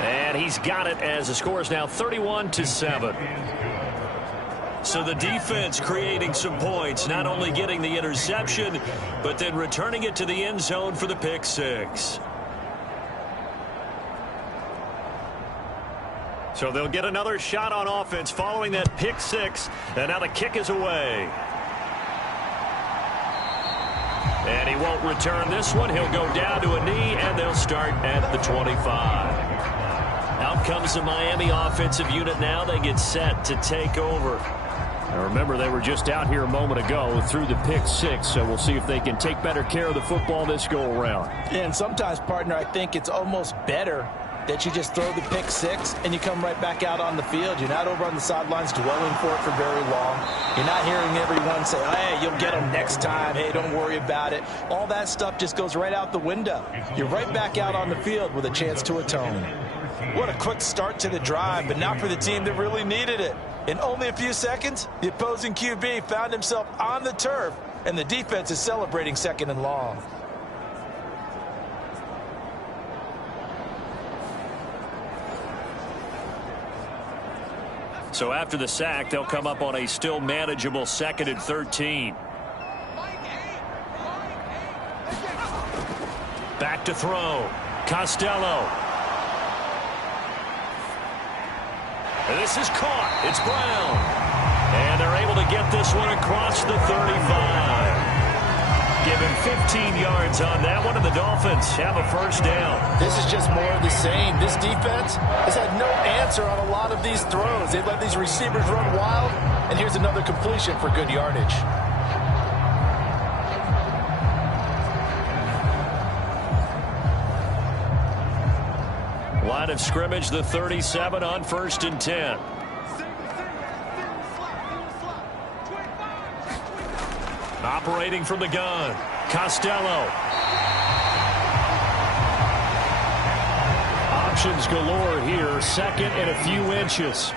And he's got it as the score is now 31-7. So the defense creating some points, not only getting the interception, but then returning it to the end zone for the pick 6. So they'll get another shot on offense following that pick 6, and now the kick is away. And he won't return this one. He'll go down to a knee, and they'll start at the 25. Out comes the Miami offensive unit now. They get set to take over. Now remember, they were just out here a moment ago through the pick 6, so we'll see if they can take better care of the football this go-around. And sometimes, partner, I think it's almost better that you just throw the pick 6 and you come right back out on the field. You're not over on the sidelines dwelling for it for very long. You're not hearing everyone say, hey, you'll get them next time. Hey, don't worry about it. All that stuff just goes right out the window. You're right back out on the field with a chance to atone. What a quick start to the drive, but not for the team that really needed it. In only a few seconds, the opposing QB found himself on the turf, and the defense is celebrating 2nd and long. So after the sack, they'll come up on a still manageable 2nd and 13. Back to throw. Costello. And this is caught. It's Brown. And they're able to get this one across the 35. Given 15 yards on that one, and the Dolphins have a first down. This is just more of the same. This defense has had no answer on a lot of these throws. They've let these receivers run wild, and here's another completion for good yardage. Line of scrimmage, the 37 on 1st and 10. Operating from the gun, Costello. Options galore here, 2nd and a few inches.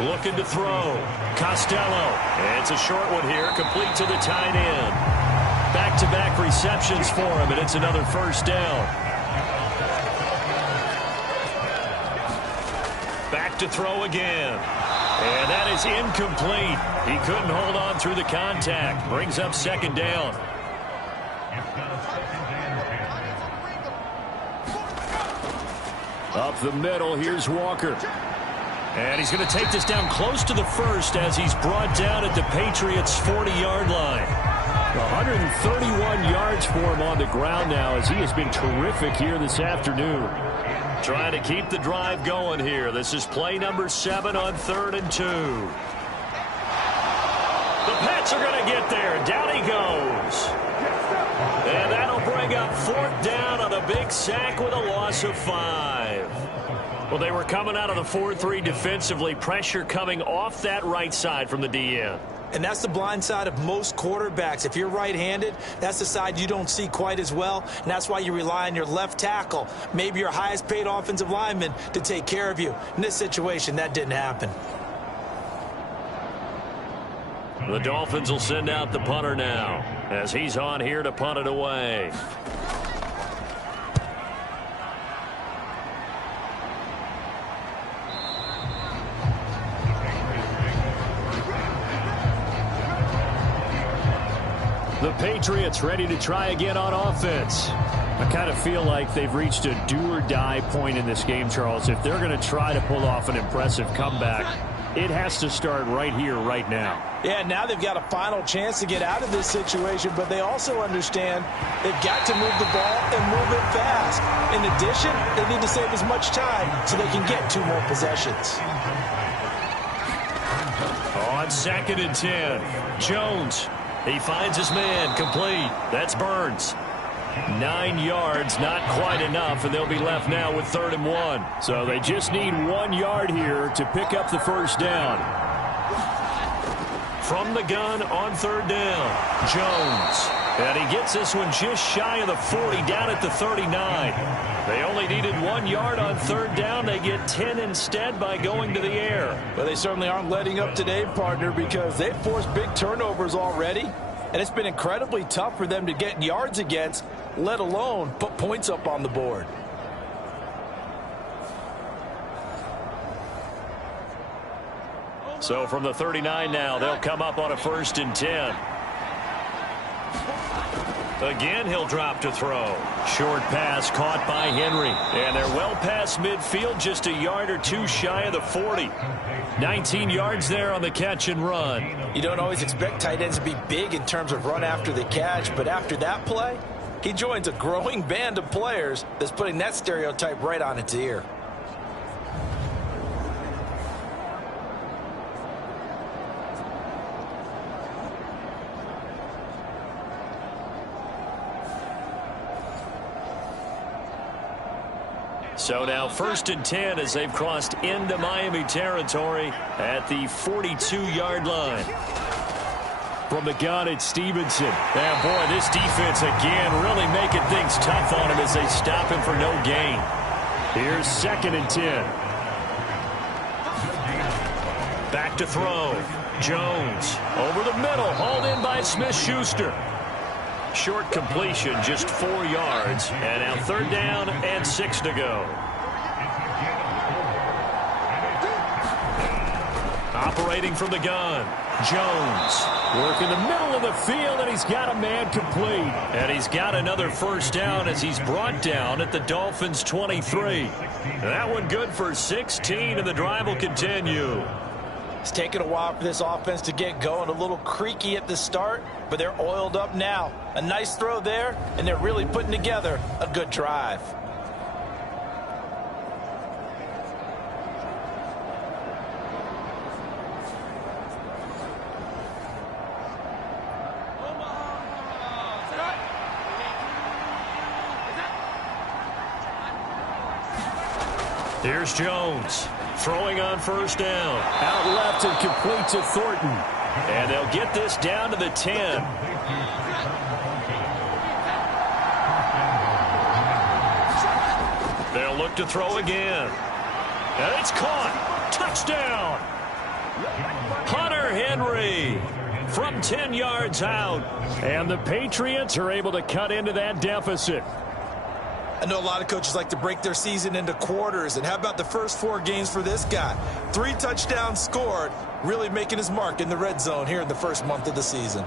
Looking to throw, Costello. It's a short one here, complete to the tight end. Back-to-back receptions for him, and it's another first down. Back to throw again. And that is incomplete. He couldn't hold on through the contact. Brings up 2nd down. Up the middle, here's Walker. And he's going to take this down close to the 1st as he's brought down at the Patriots' 40-yard line. 131 yards for him on the ground now as he has been terrific here this afternoon. Trying to keep the drive going here. This is play number 7 on 3rd and 2. The Pats are going to get there. Down he goes. And that'll bring up 4th down on a big sack with a loss of 5. Well, they were coming out of the 4-3 defensively. Pressure coming off that right side from the DN. And that's the blind side of most quarterbacks. If you're right-handed, that's the side you don't see quite as well. And that's why you rely on your left tackle, maybe your highest-paid offensive lineman, to take care of you. In this situation, that didn't happen. The Dolphins will send out the punter now as he's on here to punt it away. The Patriots ready to try again on offense. I kind of feel like they've reached a do-or-die point in this game, Charles. If they're going to try to pull off an impressive comeback, it has to start right here, right now. Yeah, now they've got a final chance to get out of this situation, but they also understand they've got to move the ball and move it fast. In addition, they need to save as much time so they can get 2 more possessions. On 2nd and 10, Jones. He finds his man, complete. That's Burns. 9 yards, not quite enough, and they'll be left now with 3rd and 1. So they just need 1 yard here to pick up the first down. From the gun on 3rd down, Jones. And he gets this one just shy of the 40, down at the 39. They only needed 1 yard on 3rd down. They get 10 instead by going to the air. Well, they certainly aren't letting up today, partner, because they've forced big turnovers already. And it's been incredibly tough for them to get yards against, let alone put points up on the board. So from the 39 now, they'll come up on a 1st and 10. Again, he'll drop to throw. Short pass caught by Henry. And they're well past midfield, just a yard or 2 shy of the 40. 19 yards there on the catch and run. You don't always expect tight ends to be big in terms of run after the catch, but after that play, he joins a growing band of players that's putting that stereotype right on its ear. So now 1st and 10 as they've crossed into Miami territory at the 42-yard line. From the gun, it's Stevenson. And boy, this defense again really making things tough on him as they stop him for no gain. Here's 2nd and 10. Back to throw. Jones over the middle, hauled in by Smith-Schuster. Short completion, just 4 yards. And now 3rd down and 6 to go. Operating from the gun, Jones. Working the middle of the field, and he's got a man complete. And he's got another first down as he's brought down at the Dolphins' 23. That one good for 16, and the drive will continue. It's taken a while for this offense to get going. A little creaky at the start, but they're oiled up now. A nice throw there, and they're really putting together a good drive. Here's Jones. Throwing on first down. Out left and complete to Thornton. And they'll get this down to the 10. They'll look to throw again. And it's caught. Touchdown. Hunter Henry from 10 yards out. And the Patriots are able to cut into that deficit. I know a lot of coaches like to break their season into quarters, and how about the first 4 games for this guy? 3 touchdowns scored, really making his mark in the red zone here in the first month of the season.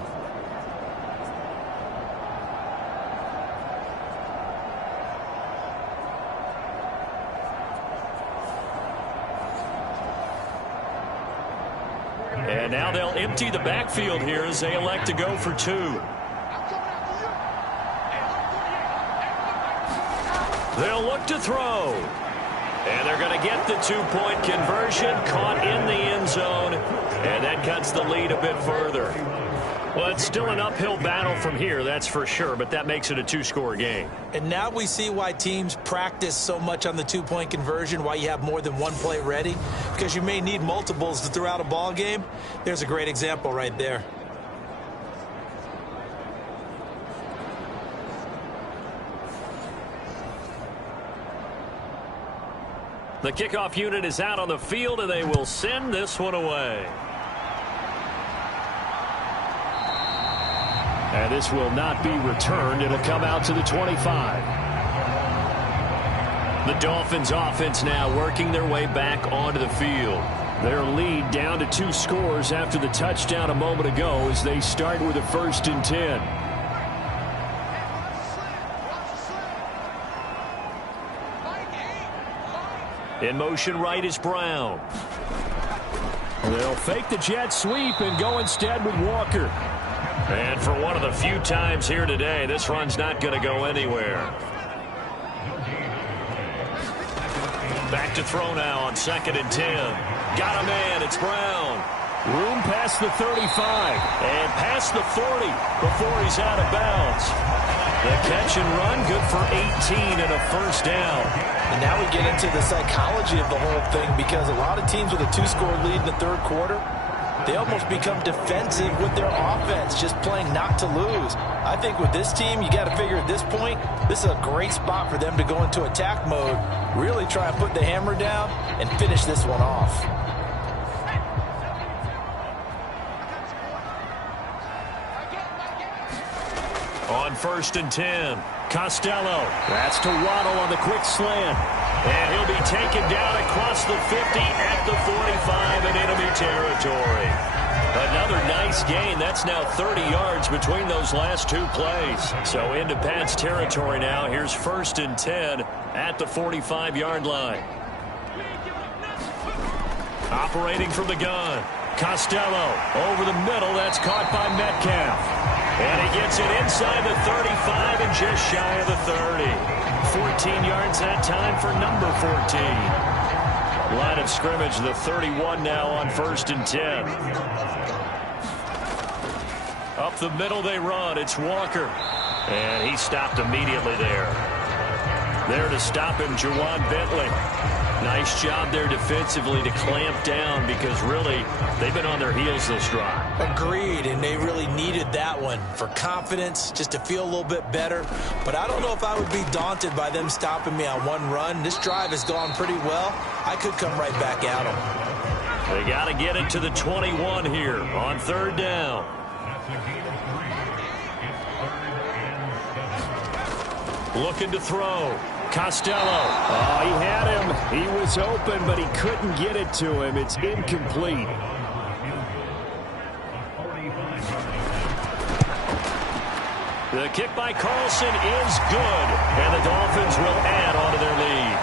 And now they'll empty the backfield here as they elect to go for 2. They'll look to throw. And they're going to get the 2-point conversion, caught in the end zone. And that cuts the lead a bit further. Well, it's still an uphill battle from here, that's for sure, but that makes it a 2-score game. And now we see why teams practice so much on the 2-point conversion, why you have more than one play ready, because you may need multiples to throw out a ball game. There's a great example right there. The kickoff unit is out on the field, and they will send this one away. And this will not be returned. It'll come out to the 25. The Dolphins offense now working their way back onto the field. Their lead down to 2 scores after the touchdown a moment ago as they start with a 1st and 10. In motion right is Brown. They'll fake the jet sweep and go instead with Walker. And for one of the few times here today, this run's not going to go anywhere. Back to throw now on 2nd and 10. Got a man, it's Brown. Room past the 35. And past the 40 before he's out of bounds. The catch and run, good for 18 and a first down. And now we get into the psychology of the whole thing, because a lot of teams with a 2-score lead in the 3rd quarter, they almost become defensive with their offense, just playing not to lose. I think with this team, you got to figure at this point, this is a great spot for them to go into attack mode, really try and put the hammer down and finish this one off. On 1st and 10, Costello. That's to Waddle on the quick slant. And he'll be taken down across the 50 at the 45 in enemy territory. Another nice gain. That's now 30 yards between those last 2 plays. So into Pat's territory now. Here's 1st and 10 at the 45-yard line. Operating from the gun. Costello over the middle. That's caught by Metcalf. And he gets it inside the 35 and just shy of the 30. 14 yards that time for number 14. Line of scrimmage, the 31 now on 1st and 10. Up the middle they run. It's Walker. And he stopped immediately there. There to stop him, Jawan Bentley. Nice job there defensively to clamp down, because really they've been on their heels this drive. Agreed, and they really needed that one for confidence, just to feel a little bit better. But I don't know if I would be daunted by them stopping me on one run. This drive has gone pretty well. I could come right back at them. They got to get it to the 21 here on 3rd down. Looking to throw. Costello. Oh, he had him. He was open, but he couldn't get it to him. It's incomplete. The kick by Carlson is good, and the Dolphins will add on to their lead.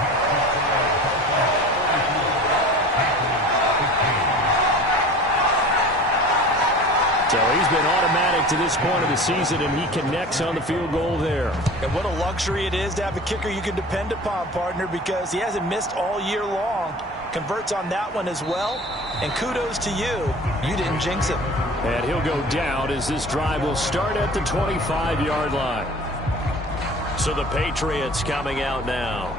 So he's been automatic to this point of the season, and he connects on the field goal there. And what a luxury it is to have a kicker you can depend upon, partner, because he hasn't missed all year long. Converts on that one as well. And kudos to you. You didn't jinx it. And he'll go down as this drive will start at the 25-yard line. So the Patriots coming out now.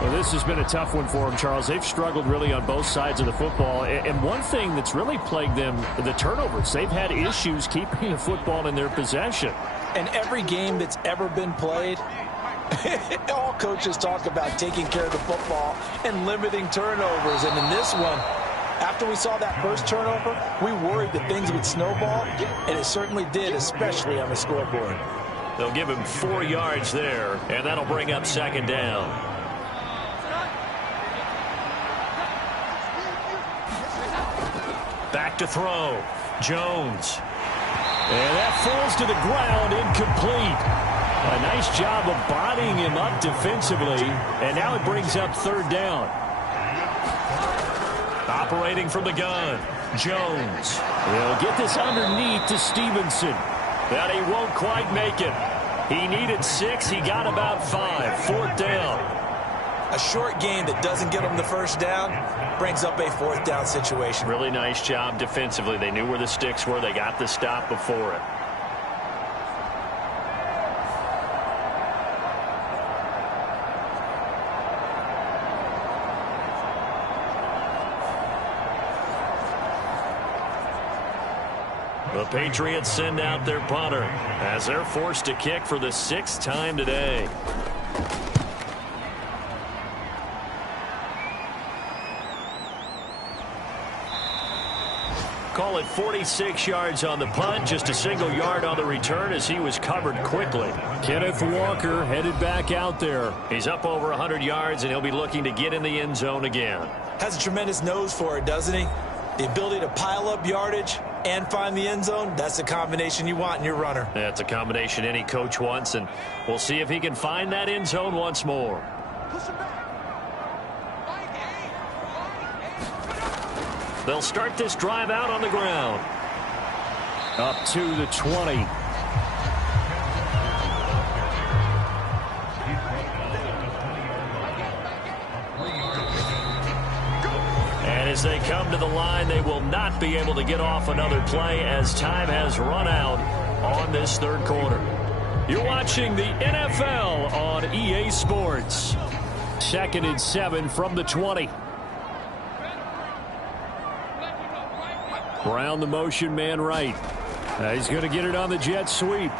Well, this has been a tough one for them, Charles. They've struggled really on both sides of the football. And one thing that's really plagued them, the turnovers. They've had issues keeping the football in their possession. And every game that's ever been played, all coaches talk about taking care of the football and limiting turnovers. And in this one, after we saw that first turnover, we worried that things would snowball, and it certainly did, especially on the scoreboard. They'll give him 4 yards there, and that'll bring up second down. Back to throw. Jones. And that falls to the ground, incomplete. A nice job of bodying him up defensively, and now it brings up third down. Operating from the gun, Jones. He'll get this underneath to Stevenson. But he won't quite make it. He needed 6. He got about 5. Fourth down. A short game that doesn't get them the first down brings up a fourth down situation. Really nice job defensively. They knew where the sticks were. They got the stop before it. The Patriots send out their punter as they're forced to kick for the 6th time today. Call it 46 yards on the punt, just a single yard on the return as he was covered quickly. Kenneth Walker headed back out there. He's up over 100 yards, and he'll be looking to get in the end zone again. Has a tremendous nose for it, doesn't he? The ability to pile up yardage and find the end zone, that's the combination you want in your runner. That's a combination any coach wants, and we'll see if he can find that end zone once more. They'll start this drive out on the ground. Up to the 20. And as they come to the line, they will not be able to get off another play as time has run out on this third quarter. You're watching the NFL on EA Sports. 2nd and 7 from the 20. Brown, the motion man right. He's going to get it on the jet sweep.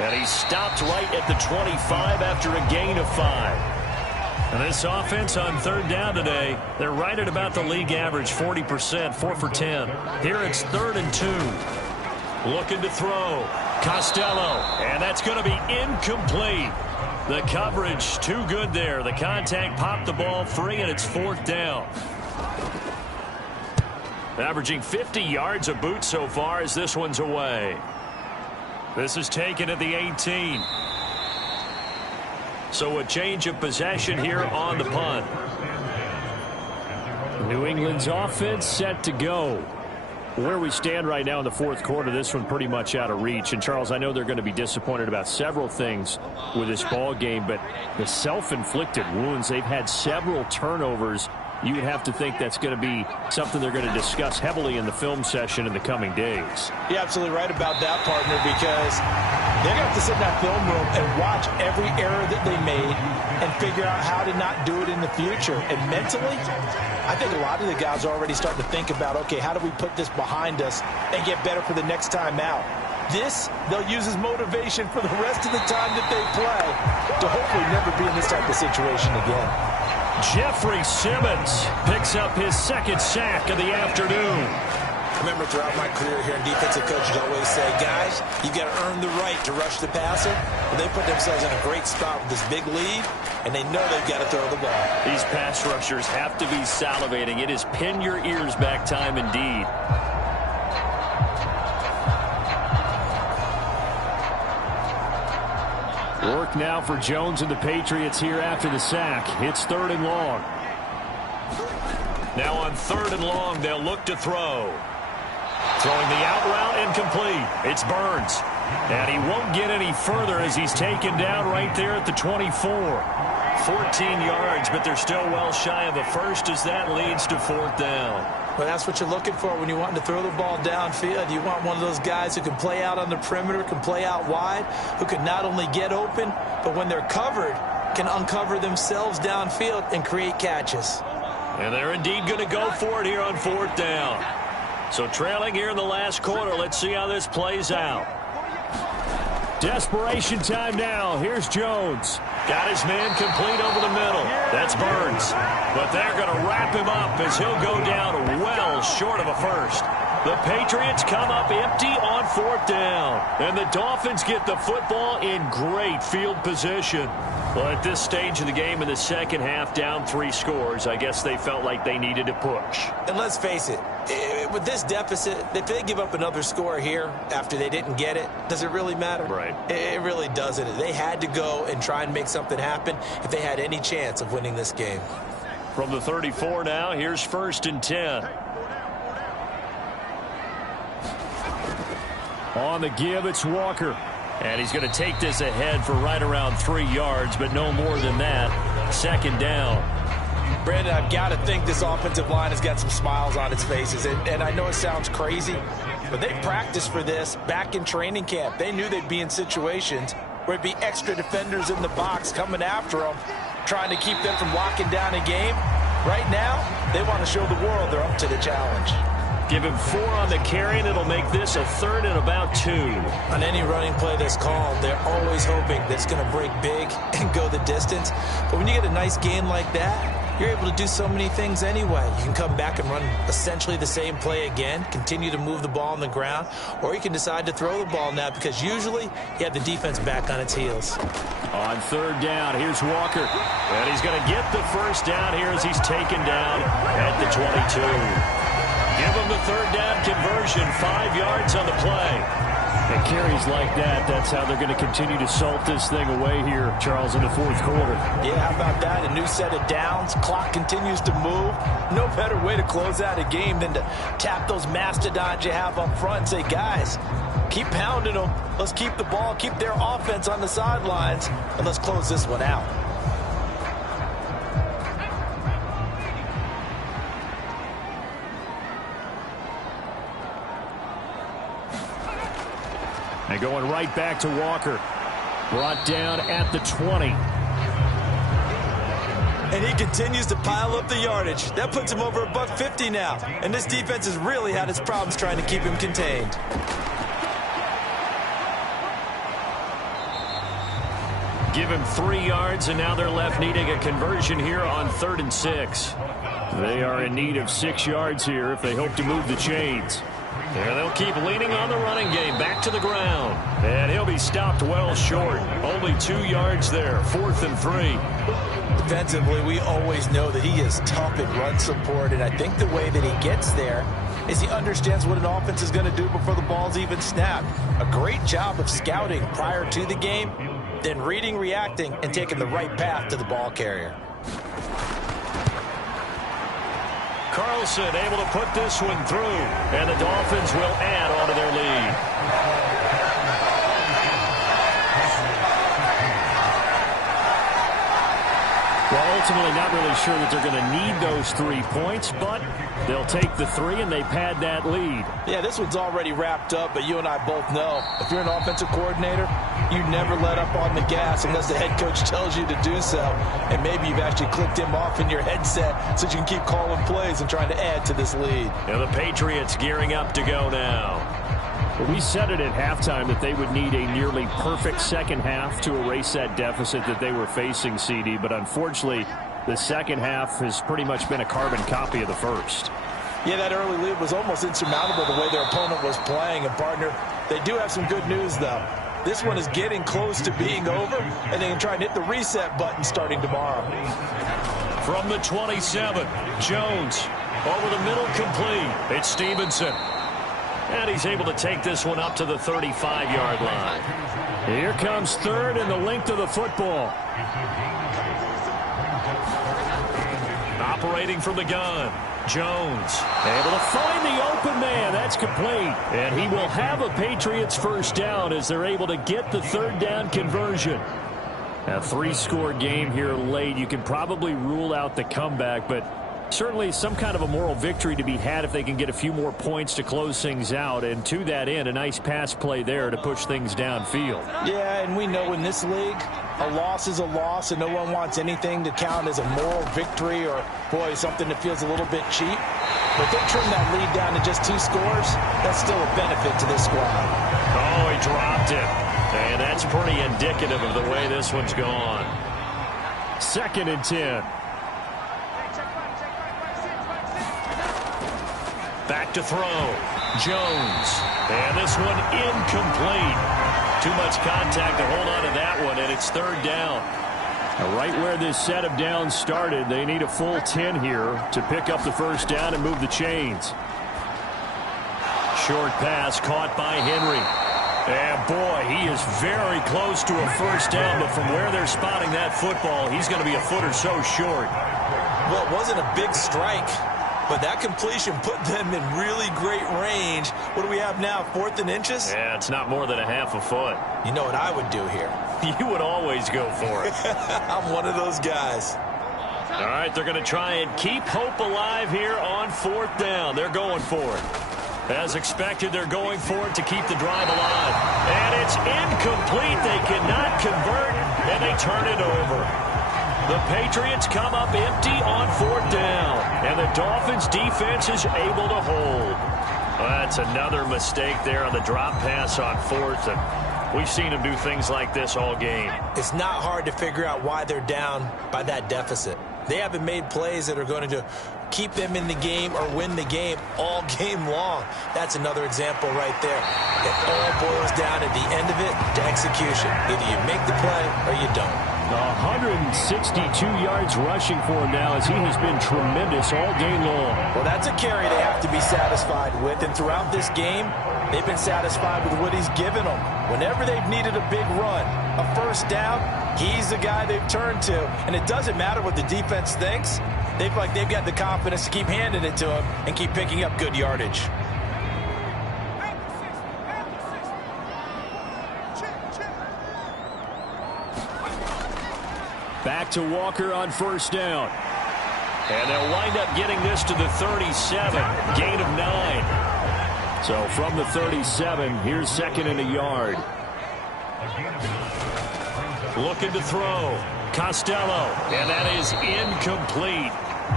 And he stopped right at the 25 after a gain of 5. And this offense on third down today, they're right at about the league average, 40%, 4 for 10. Here it's 3rd and 2. Looking to throw. Costello. And that's going to be incomplete. The coverage too good there. The contact popped the ball free, and it's 4th down. Averaging 50 yards a boot so far as this one's away. This is taken at the 18. So a change of possession here on the punt. New England's offense set to go. Where we stand right now in the fourth quarter, this one pretty much out of reach. And, Charles, I know they're going to be disappointed about several things with this ball game, but the self-inflicted wounds, they've had several turnovers. You would have to think that's going to be something they're going to discuss heavily in the film session in the coming days. You're absolutely right about that, partner, because they're going to have to sit in that film room and watch every error that they made and figure out how to not do it in the future. And mentally, I think a lot of the guys are already starting to think about, okay, how do we put this behind us and get better for the next time out? This, they'll use as motivation for the rest of the time that they play to hopefully never be in this type of situation again. Jeffrey Simmons picks up his 2nd sack of the afternoon. Remember, throughout my career here, defensive coaches always say, guys, you've got to earn the right to rush the passer. Well, they put themselves in a great spot with this big lead, and they know they've got to throw the ball. These pass rushers have to be salivating. It is pin your ears back time indeed. Work now for Jones and the Patriots here after the sack. It's 3rd and long. Now on 3rd and long, they'll look to throw. Throwing the out route incomplete. It's Burns. And he won't get any further as he's taken down right there at the 24. 14 yards, but they're still well shy of a first as that leads to 4th down. Well, that's what you're looking for when you want to throw the ball downfield. You want one of those guys who can play out on the perimeter, can play out wide, who can not only get open, but when they're covered, can uncover themselves downfield and create catches. And they're indeed going to go for it here on 4th down. So trailing here in the last quarter, let's see how this plays out. Desperation time now. Here's Jones. Got his man complete over the middle. That's Burns. But they're going to wrap him up as he'll go down well short of a first. The Patriots come up empty on 4th down. And the Dolphins get the football in great field position. Well, at this stage of the game in the second half, down 3 scores, I guess they felt like they needed to push. And let's face it, with this deficit, if they give up another score here after they didn't get it, does it really matter? Right. It really doesn't. They had to go and try and make something happen if they had any chance of winning this game. From the 34 now, here's 1st and 10. On the give, it's Walker. And he's going to take this ahead for right around 3 yards, but no more than that. 2nd down. Brandon, I've got to think this offensive line has got some smiles on its faces. And I know it sounds crazy, but they practiced for this back in training camp. They knew they'd be in situations where it'd be extra defenders in the box coming after them, trying to keep them from locking down a game. Right now, they want to show the world they're up to the challenge. Give him 4 on the carry, and it'll make this a 3rd and about 2. On any running play that's called, they're always hoping that it's going to break big and go the distance. But when you get a nice game like that, you're able to do so many things anyway. You can come back and run essentially the same play again, continue to move the ball on the ground, or you can decide to throw the ball now because usually you have the defense back on its heels. On 3rd down, here's Walker. And he's going to get the 1st down here as he's taken down at the 22. Give him the 3rd down conversion, 5 yards on the play. And carries like that, that's how they're going to continue to salt this thing away here, Charles, in the 4th quarter. Yeah, how about that? A new set of downs. Clock continues to move. No better way to close out a game than to tap those mastodons you have up front and say, guys, keep pounding them. Let's keep the ball, keep their offense on the sidelines, and let's close this one out. And going right back to Walker. Brought down at the 20. And he continues to pile up the yardage. That puts him over $150 now. And this defense has really had its problems trying to keep him contained. Give him 3 yards, and now they're left needing a conversion here on 3rd and 6. They are in need of 6 yards here if they hope to move the chains. And they'll keep leaning on the running game back to the ground. And he'll be stopped well short. Only 2 yards there. 4th and 3. Defensively, we always know that he is tough in run support. And I think the way that he gets there is he understands what an offense is going to do before the ball's even snapped. A great job of scouting prior to the game, then reading, reacting, and taking the right path to the ball carrier. Carlson able to put this one through, and the Dolphins will add on to their lead. Well, ultimately not really sure that they're going to need those 3 points, but they'll take the 3 and they pad that lead. Yeah, this one's already wrapped up, but you and I both know if you're an offensive coordinator, you never let up on the gas unless the head coach tells you to do so. And maybe you've actually clicked him off in your headset so you can keep calling plays and trying to add to this lead. And the Patriots gearing up to go now. Well, we said it at halftime that they would need a nearly perfect second half to erase that deficit that they were facing, CD. But unfortunately, the second half has pretty much been a carbon copy of the first. Yeah, that early lead was almost insurmountable the way their opponent was playing. And, partner, they do have some good news, though. This one is getting close to being over, and they can try and hit the reset button starting tomorrow. From the 27, Jones over the middle complete. It's Stevenson. And he's able to take this one up to the 35-yard line. Here comes third and the length of the football. Operating from the gun, Jones able to find the open man. That's complete. And he will have a Patriots first down as they're able to get the third down conversion. A 3-score game here late. You can probably rule out the comeback, but certainly some kind of a moral victory to be had if they can get a few more points to close things out. And to that end, a nice pass play there to push things downfield. Yeah, and we know in this league, a loss is a loss, and no one wants anything to count as a moral victory or, boy, something that feels a little bit cheap. But they trim that lead down to just 2 scores. That's still a benefit to this squad. Oh, he dropped it. And that's pretty indicative of the way this one's gone. 2nd and 10. Back to throw. Jones. And this one incomplete. Too much contact to hold on to that one, and it's 3rd down. Right where this set of downs started, they need a full 10 here to pick up the first down and move the chains. Short pass caught by Henry. And boy, he is very close to a first down, but from where they're spotting that football, he's going to be a foot or so short. Well, it wasn't a big strike, but that completion put them in really great range. What do we have now, 4th and inches? Yeah, it's not more than a half a foot. You know what I would do here? You would always go for it. I'm one of those guys. All right, they're going to try and keep hope alive here on 4th down. They're going for it. As expected, they're going for it to keep the drive alive. And it's incomplete. They cannot convert, and they turn it over. The Patriots come up empty on 4th down, and the Dolphins' defense is able to hold. Well, that's another mistake there on the drop pass on 4th, and we've seen them do things like this all game. It's not hard to figure out why they're down by that deficit. They haven't made plays that are going to keep them in the game or win the game all game long. That's another example right there. It all boils down at the end of it to execution. Either you make the play or you don't. 162 yards rushing for him now as he has been tremendous all day long. Well, that's a carry they have to be satisfied with, and throughout this game, they've been satisfied with what he's given them. Whenever they've needed a big run, a first down, he's the guy they've turned to. And it doesn't matter what the defense thinks. They feel like they've got the confidence to keep handing it to him and keep picking up good yardage. Back to Walker on first down. And they'll wind up getting this to the 37, gain of 9. So from the 37, here's 2nd and a yard. Looking to throw. Costello, and that is incomplete.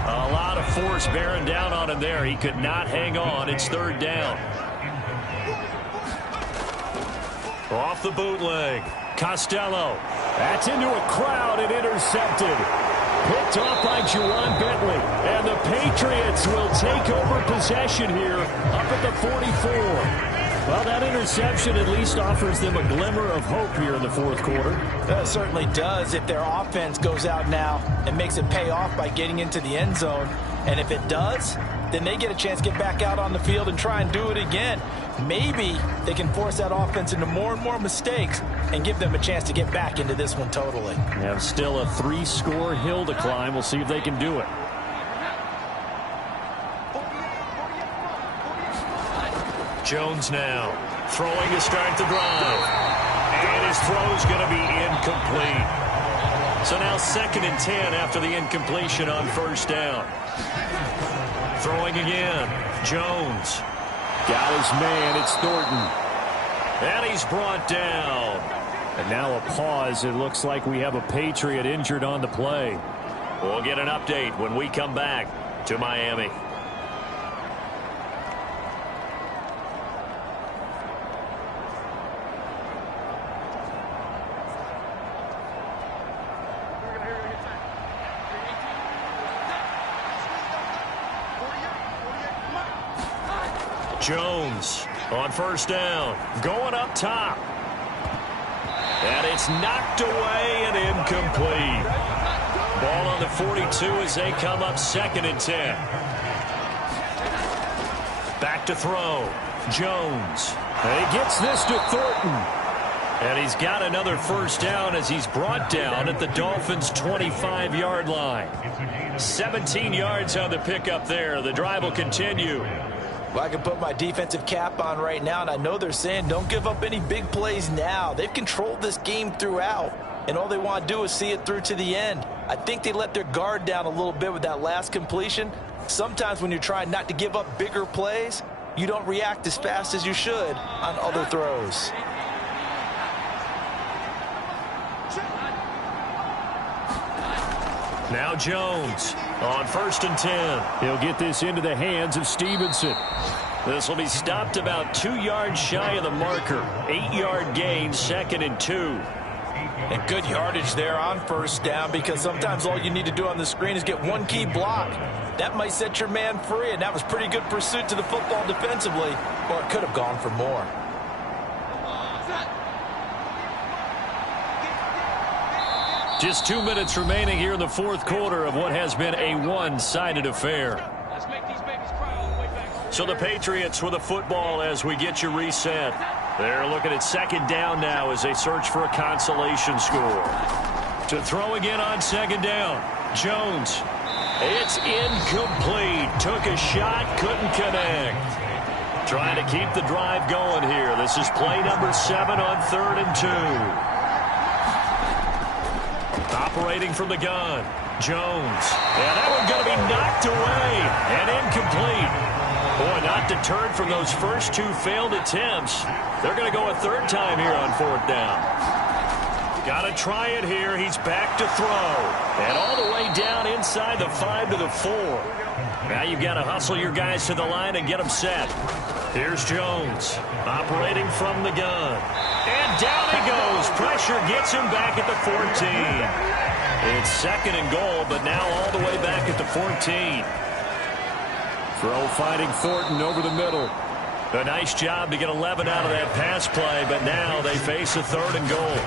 A lot of force bearing down on him there. He could not hang on. It's 3rd down. Off the bootleg. Costello. That's into a crowd and intercepted. Picked off by Juwan Bentley. And the Patriots will take over possession here up at the 44. Well, that interception at least offers them a glimmer of hope here in the 4th quarter. That certainly does if their offense goes out now and makes it pay off by getting into the end zone. And if it does, then they get a chance to get back out on the field and try and do it again. Maybe they can force that offense into more and more mistakes and give them a chance to get back into this one totally. They have still a 3-score hill to climb. We'll see if they can do it. Jones now throwing to start the drive. And his throw's going to be incomplete. So now 2nd and 10 after the incompletion on first down. Throwing again. Jones. Got his man. It's Thornton. And he's brought down. And now a pause. It looks like we have a Patriot injured on the play. We'll get an update when we come back to Miami. Jones on first down, going up top. And it's knocked away and incomplete. Ball on the 42 as they come up 2nd and 10. Back to throw. Jones. And he gets this to Thornton. And he's got another first down as he's brought down at the Dolphins' 25-yard line. 17 yards on the pickup there. The drive will continue. Well, I can put my defensive cap on right now, and I know they're saying don't give up any big plays now. They've controlled this game throughout, and all they want to do is see it through to the end. I think they let their guard down a little bit with that last completion. Sometimes when you're trying not to give up bigger plays, you don't react as fast as you should on other throws. Now Jones on 1st and 10. He'll get this into the hands of Stevenson. This will be stopped about 2 yards shy of the marker. 8-yard gain, 2nd and 2. And good yardage there on first down, because sometimes all you need to do on the screen is get one key block. That might set your man free, and that was pretty good pursuit to the football defensively, or it could have gone for more. Just 2 minutes remaining here in the fourth quarter of what has been a one-sided affair. So the Patriots with the football as we get you reset. They're looking at 2nd down now as they search for a consolation score. To throw again on 2nd down. Jones. It's incomplete. Took a shot, couldn't connect. Trying to keep the drive going here. This is play number 7 on 3rd and 2. Operating from the gun. Jones. And that one going to be knocked away and incomplete. Boy, not deterred from those first 2 failed attempts. They're going to go a 3rd time here on 4th down. Got to try it here. He's back to throw. And all the way down inside the 5 to the 4. Now you've got to hustle your guys to the line and get them set. Here's Jones operating from the gun. And down he goes. Pressure gets him back at the 14. It's 2nd and goal, but now all the way back at the 14. Throw fighting Thornton over the middle. A nice job to get 11 out of that pass play, but now they face a 3rd and goal.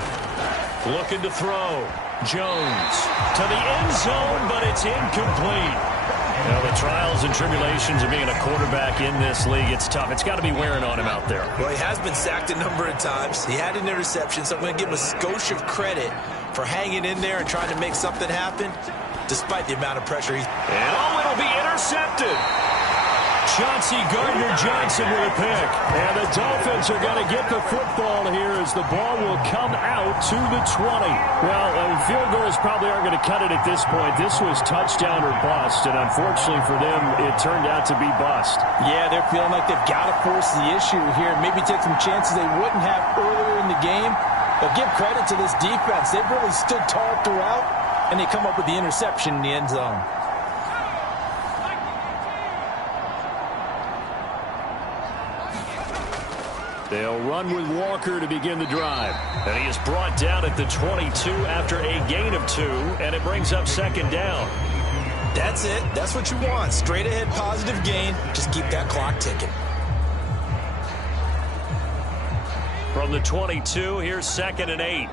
Looking to throw. Jones to the end zone, but it's incomplete. Now, the trials and tribulations of being a quarterback in this league, it's tough. It's got to be wearing on him out there. Well, he has been sacked a number of times. He had an interception, so I'm going to give him a skosh of credit for hanging in there and trying to make something happen, despite the amount of pressure he's... And it'll be intercepted. Chauncey Gardner-Johnson with a pick. And the Dolphins are going to get the football here as the ball will come out to the 20. Well, field goals probably aren't going to cut it at this point. This was touchdown or bust, and unfortunately for them, it turned out to be bust. Yeah, they're feeling like they've got to force the issue here. Maybe take some chances they wouldn't have earlier in the game. But give credit to this defense. They've really stood tall throughout, and they come up with the interception in the end zone. They'll run with Walker to begin the drive. And he is brought down at the 22 after a gain of 2, and it brings up 2nd down. That's it. That's what you want. Straight ahead positive gain. Just keep that clock ticking. From the 22, here's 2nd and 8.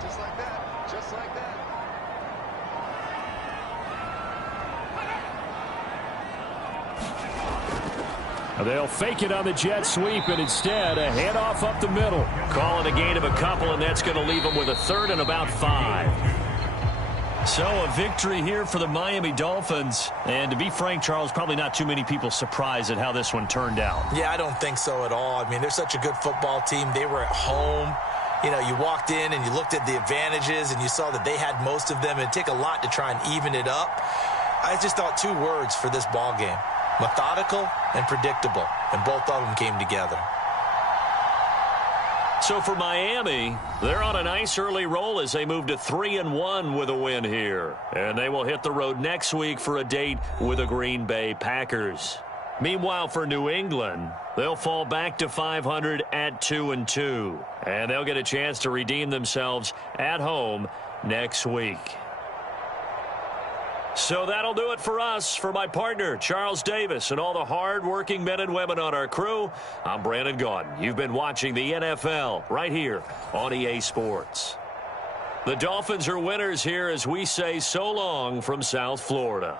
Just like that. Just like that. They'll fake it on the jet sweep, and instead a handoff up the middle. Call it a gain of a couple, and that's going to leave them with a 3rd and about 5. So a victory here for the Miami Dolphins. And to be frank, Charles, probably not too many people surprised at how this one turned out. Yeah, I don't think so at all. I mean, they're such a good football team. They were at home. You know, you walked in and you looked at the advantages and you saw that they had most of them. It'd take a lot to try and even it up. I just thought 2 words for this ball game: methodical and predictable. And both of them came together. So for Miami, they're on a nice early roll as they move to 3-1 with a win here. And they will hit the road next week for a date with the Green Bay Packers. Meanwhile, for New England, they'll fall back to 500 at 2-2. And they'll get a chance to redeem themselves at home next week. So that'll do it for us. For my partner, Charles Davis, and all the hard-working men and women on our crew, I'm Brandon Gaudin. You've been watching the NFL right here on EA Sports. The Dolphins are winners here as we say so long from South Florida.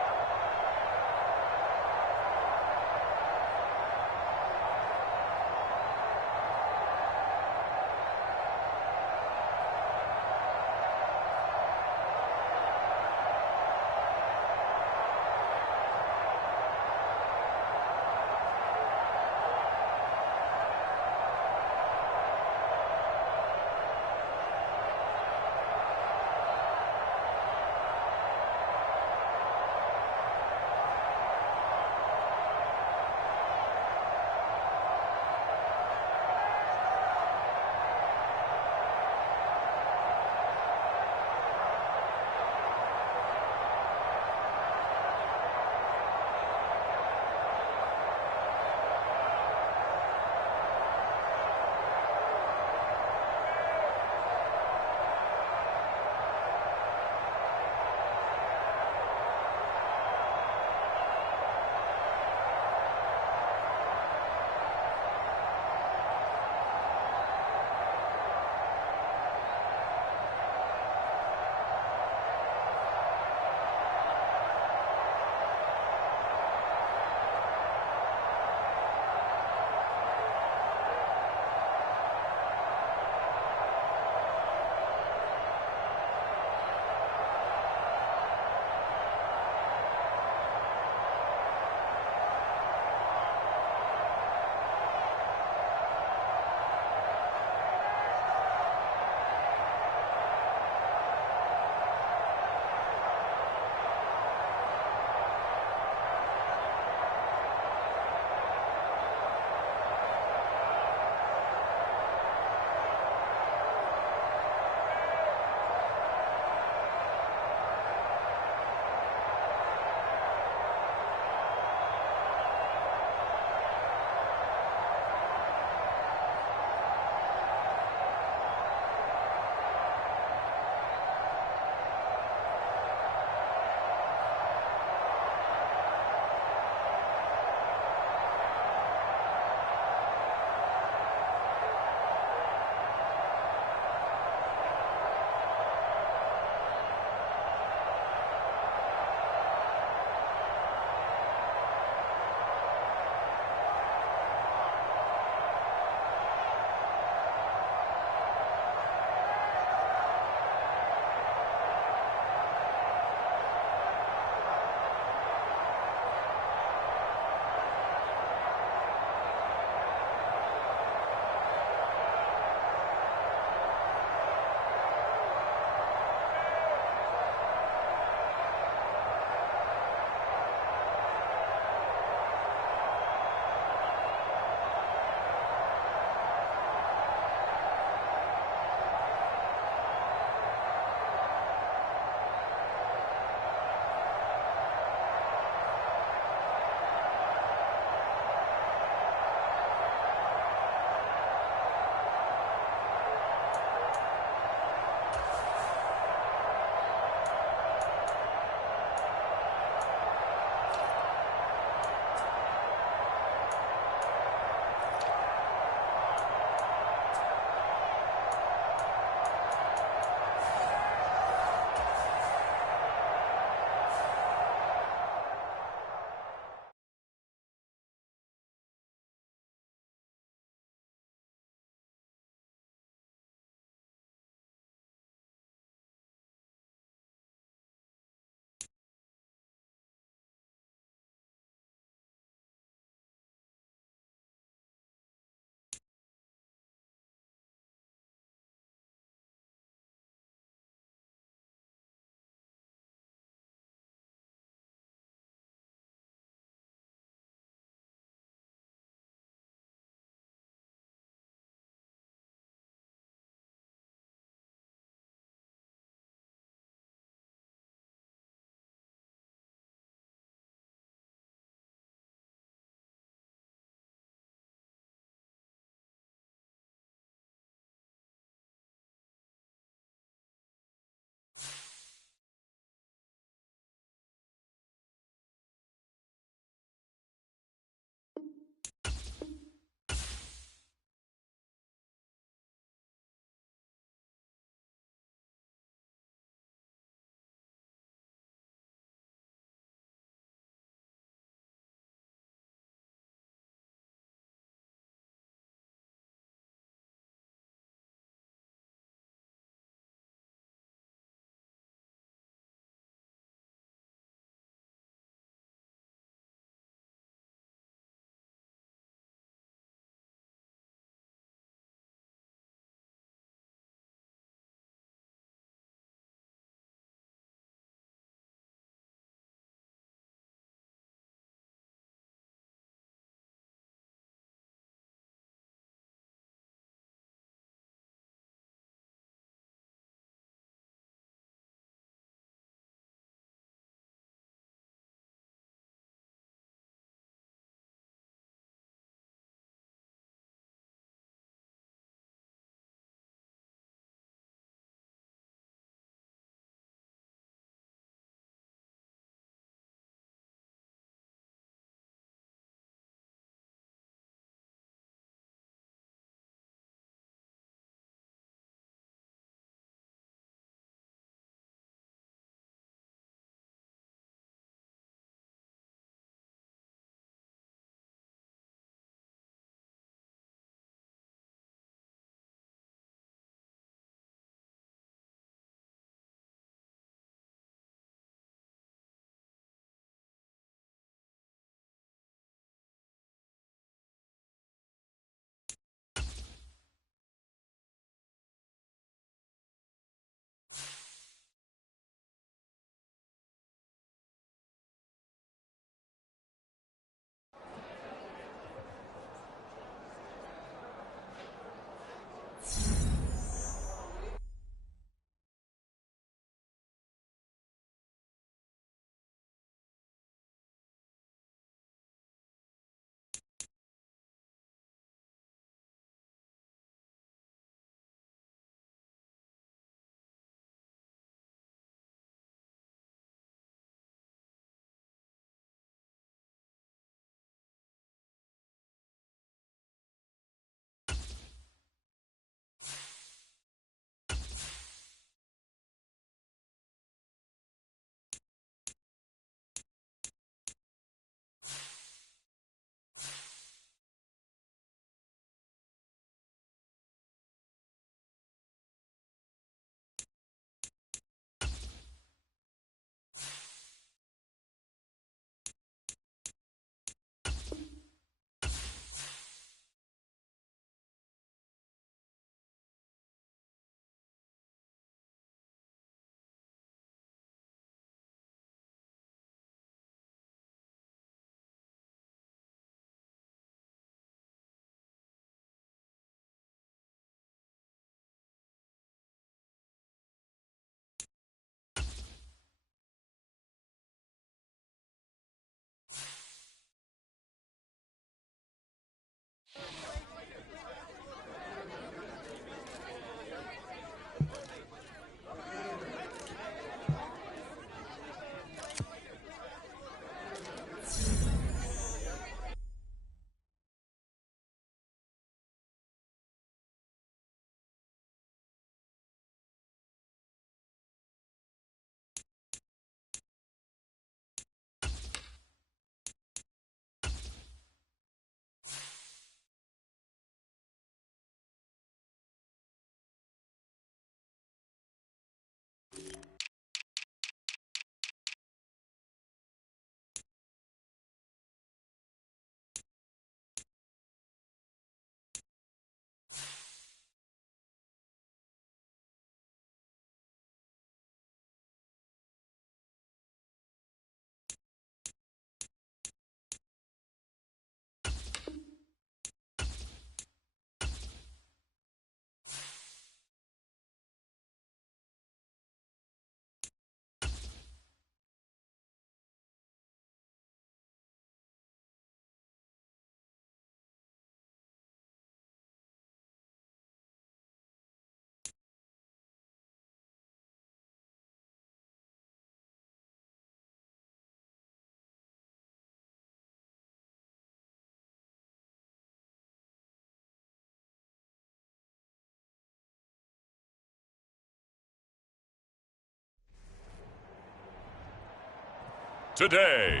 Today,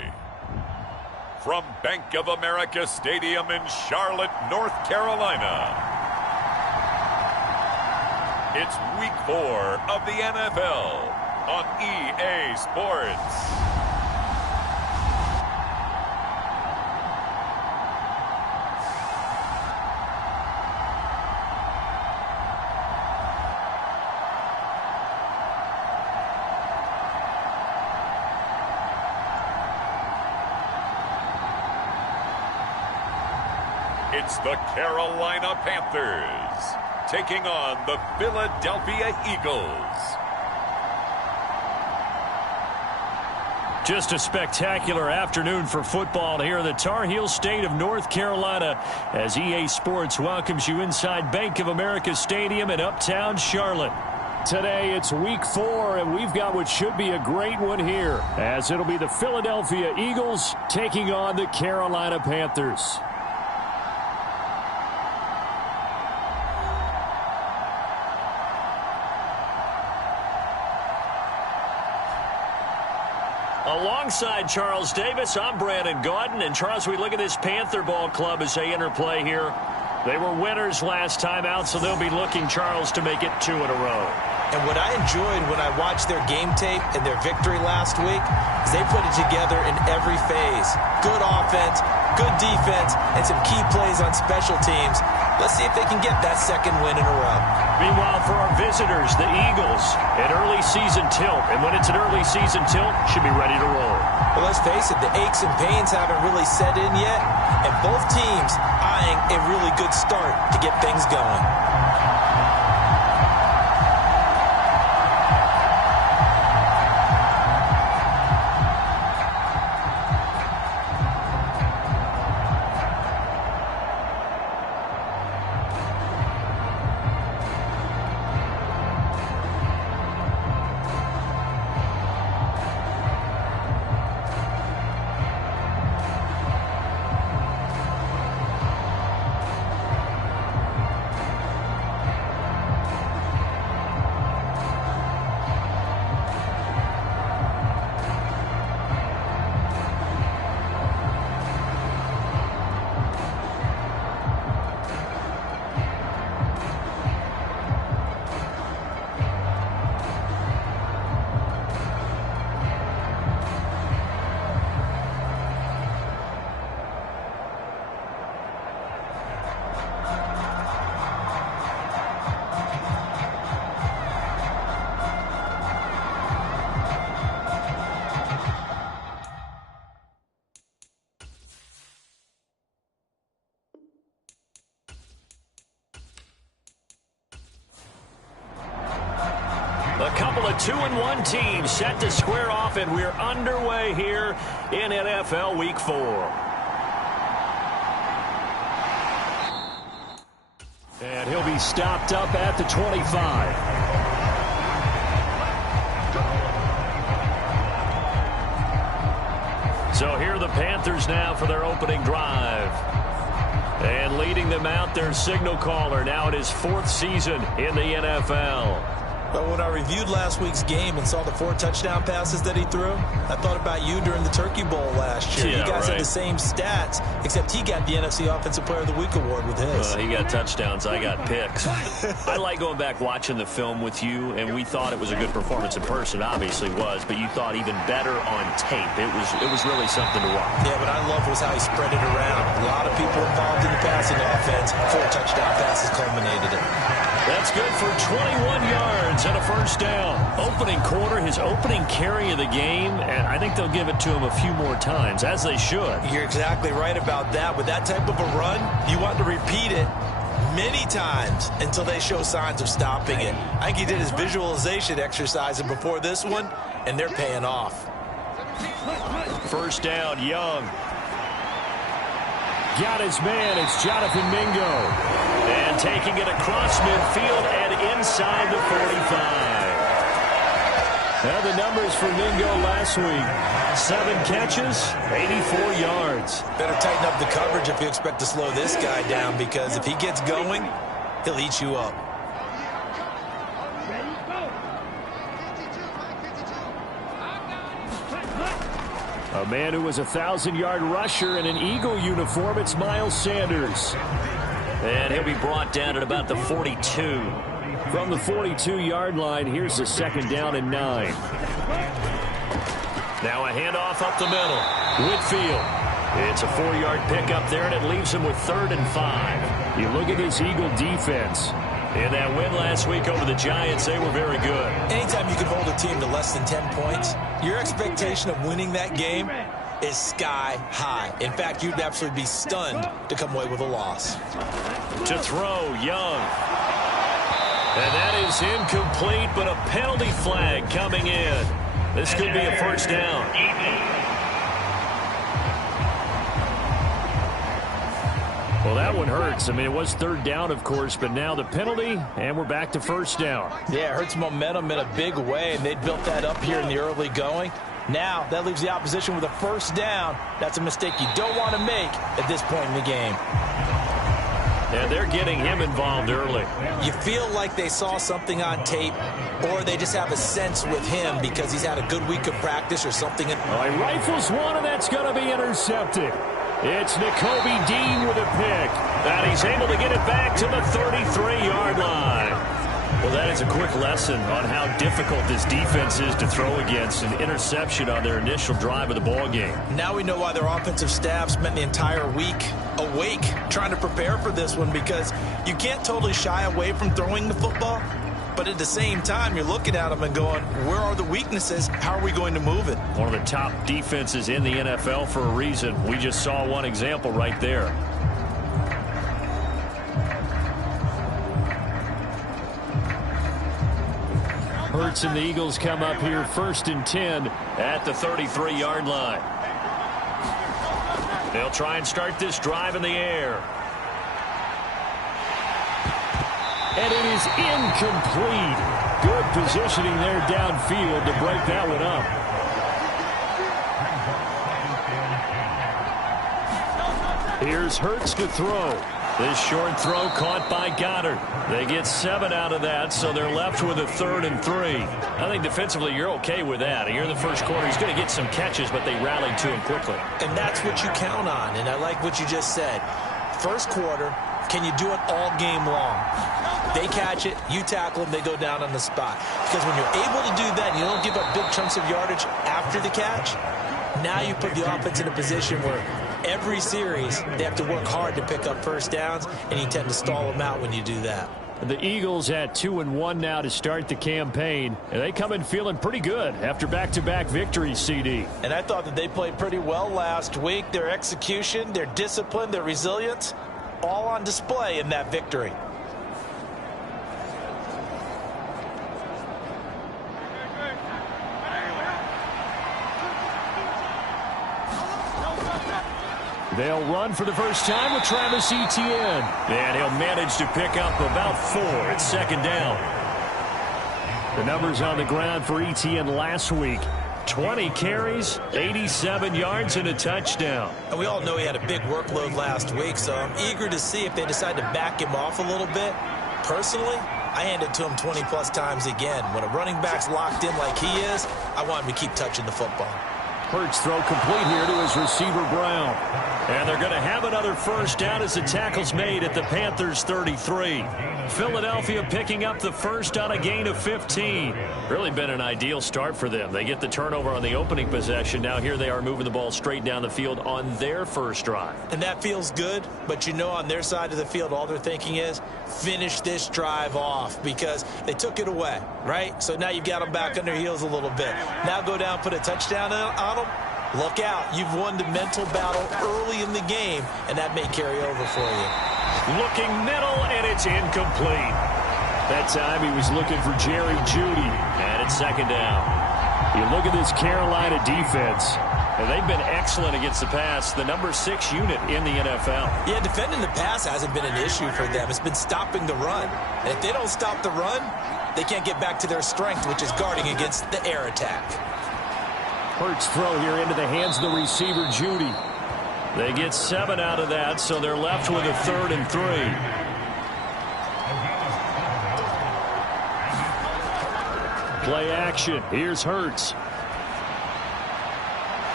from Bank of America Stadium in Charlotte, North Carolina, it's Week 4 of the NFL on EA Sports. It's the Carolina Panthers taking on the Philadelphia Eagles. Just a spectacular afternoon for football here in the Tar Heel state of North Carolina as EA Sports welcomes you inside Bank of America Stadium in uptown Charlotte. Today it's Week 4, and we've got what should be a great one here, as it'll be the Philadelphia Eagles taking on the Carolina Panthers. Alongside Charles Davis, I'm Brandon Gaudin. And Charles, we look at this Panther ball club as they interplay here. They were winners last time out, so they'll be looking, Charles, to make it 2 in a row. And what I enjoyed when I watched their game tape and their victory last week is they put it together in every phase. Good offense, good defense, and some key plays on special teams. Let's see if they can get that second win in a row. Meanwhile, for our visitors, the Eagles, an early season tilt. And when it's an early season tilt, should be ready to roll. Well, let's face it, the aches and pains haven't really set in yet. And both teams eyeing a really good start to get things going. A couple of 2-1 teams set to square off, and we're underway here in NFL Week 4. And he'll be stopped up at the 25. So here are the Panthers now for their opening drive. And leading them out, their signal caller, now in his 4th season in the NFL. But when I reviewed last week's game and saw the 4 touchdown passes that he threw, I thought about you during the Turkey Bowl last year. Yeah, you guys right. had the same stats, except he got the NFC Offensive Player of the Week award with his. He got touchdowns. I got picks. I like going back watching the film with you, and we thought it was a good performance in person. Obviously was, but you thought even better on tape. It was really something to watch. Yeah, but I love was how he spread it around. A lot of people involved in the passing offense. 4 touchdown passes culminated it. That's good for 21 yards and a first down. Opening quarter, his opening carry of the game, and I think they'll give it to him a few more times, as they should. You're exactly right about that. With that type of a run, you want to repeat it many times until they show signs of stopping it. I think he did his visualization exercise before this one, and they're paying off. First down, Young. Got his man. It's Jonathan Mingo. And taking it across midfield and inside the 45. And the numbers for Mingo last week. 7 catches, 84 yards. Better tighten up the coverage if you expect to slow this guy down, because if he gets going, he'll eat you up. A man who was a 1,000-yard rusher in an Eagle uniform, it's Miles Sanders. And he'll be brought down at about the 42. From the 42-yard line, here's the 2nd down and 9. Now a handoff up the middle. Whitfield. It's a 4-yard pickup there, and it leaves him with 3rd and 5. You look at this Eagle defense. In that win last week over the Giants, they were very good. Anytime you can hold a team to less than 10 points, your expectation of winning that game is sky high. In fact, you'd absolutely be stunned to come away with a loss. To throw, Young. And that is incomplete, but a penalty flag coming in. This could be a 1st down. Well, that one hurts. I mean, it was 3rd down, of course, but now the penalty, and we're back to 1st down. Yeah, it hurts momentum in a big way, and they built that up here in the early going. Now, that leaves the opposition with a 1st down. That's a mistake you don't want to make at this point in the game. And they're getting him involved early. You feel like they saw something on tape, or they just have a sense with him because he's had a good week of practice or something. He rifles one, and that's going to be intercepted. It's Nakobe Dean with a pick. And he's able to get it back to the 33-yard line. Well, that is a quick lesson on how difficult this defense is to throw against. An interception on their initial drive of the ball game. Now we know why their offensive staff spent the entire week awake trying to prepare for this one, because you can't totally shy away from throwing the football. But at the same time, you're looking at them and going, where are the weaknesses? How are we going to move it? One of the top defenses in the NFL for a reason. We just saw one example right there. Hurts and the Eagles come up here 1st and 10 at the 33-yard line. They'll try and start this drive in the air. And it is incomplete. Good positioning there downfield to break that one up. Here's Hurts to throw. This short throw caught by Goddard. They get 7 out of that, so they're left with a 3rd and 3. I think defensively you're okay with that. Here in the first quarter, he's going to get some catches, but they rallied to him quickly. And that's what you count on, and I like what you just said. First quarter, can you do it all game long? They catch it, you tackle them, they go down on the spot. Because when you're able to do that, and you don't give up big chunks of yardage after the catch, now you put the offense in a position where every series they have to work hard to pick up 1st downs, and you tend to stall them out when you do that. The Eagles at 2-1 now to start the campaign, and they come in feeling pretty good after back-to-back victories, CD. And I thought that they played pretty well last week. Their execution, their discipline, their resilience, all on display in that victory. They'll run for the first time with Travis Etienne. And he'll manage to pick up about 4. It's 2nd down. The numbers on the ground for Etienne last week. 20 carries, 87 yards, and a touchdown. And we all know he had a big workload last week, so I'm eager to see if they decide to back him off a little bit. Personally, I hand it to him 20-plus times again. When a running back's locked in like he is, I want him to keep touching the football. Hurts throw complete here to his receiver, Brown. And they're going to have another 1st down as the tackle's made at the Panthers' 33. Philadelphia picking up the 1st on a gain of 15. Really been an ideal start for them. They get the turnover on the opening possession. Now here they are moving the ball straight down the field on their first drive. And that feels good, but you know on their side of the field all they're thinking is finish this drive off because they took it away, right? So now you've got them back on their heels a little bit. Now go down, put a touchdown on them. Look out. You've won the mental battle early in the game, and that may carry over for you. Looking middle, and it's incomplete. That time he was looking for Jerry Jeudy. And it's 2nd down. You look at this Carolina defense. And they've been excellent against the pass, the number 6 unit in the NFL. Yeah, defending the pass hasn't been an issue for them. It's been stopping the run. And if they don't stop the run, they can't get back to their strength, which is guarding against the air attack. Hurts throw here into the hands of the receiver, Jeudy. They get 7 out of that, so they're left with a 3rd and 3. Play action. Here's Hurts.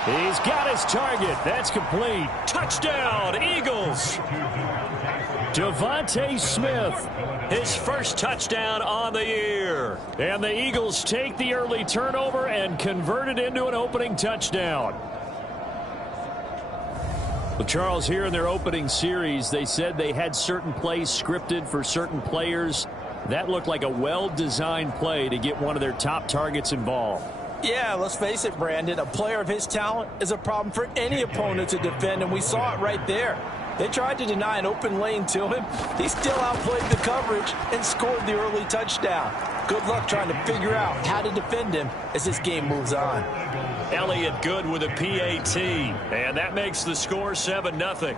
He's got his target. That's complete. Touchdown, Eagles. Devontae Smith, his first touchdown on the year. And the Eagles take the early turnover and convert it into an opening touchdown. Well, Charles, here in their opening series, they said they had certain plays scripted for certain players. That looked like a well-designed play to get one of their top targets involved. Yeah, let's face it, Brandon. A player of his talent is a problem for any opponent to defend, and we saw it right there. They tried to deny an open lane to him. He still outplayed the coverage and scored the early touchdown. Good luck trying to figure out how to defend him as this game moves on. Elliott good with a PAT, and that makes the score 7-0.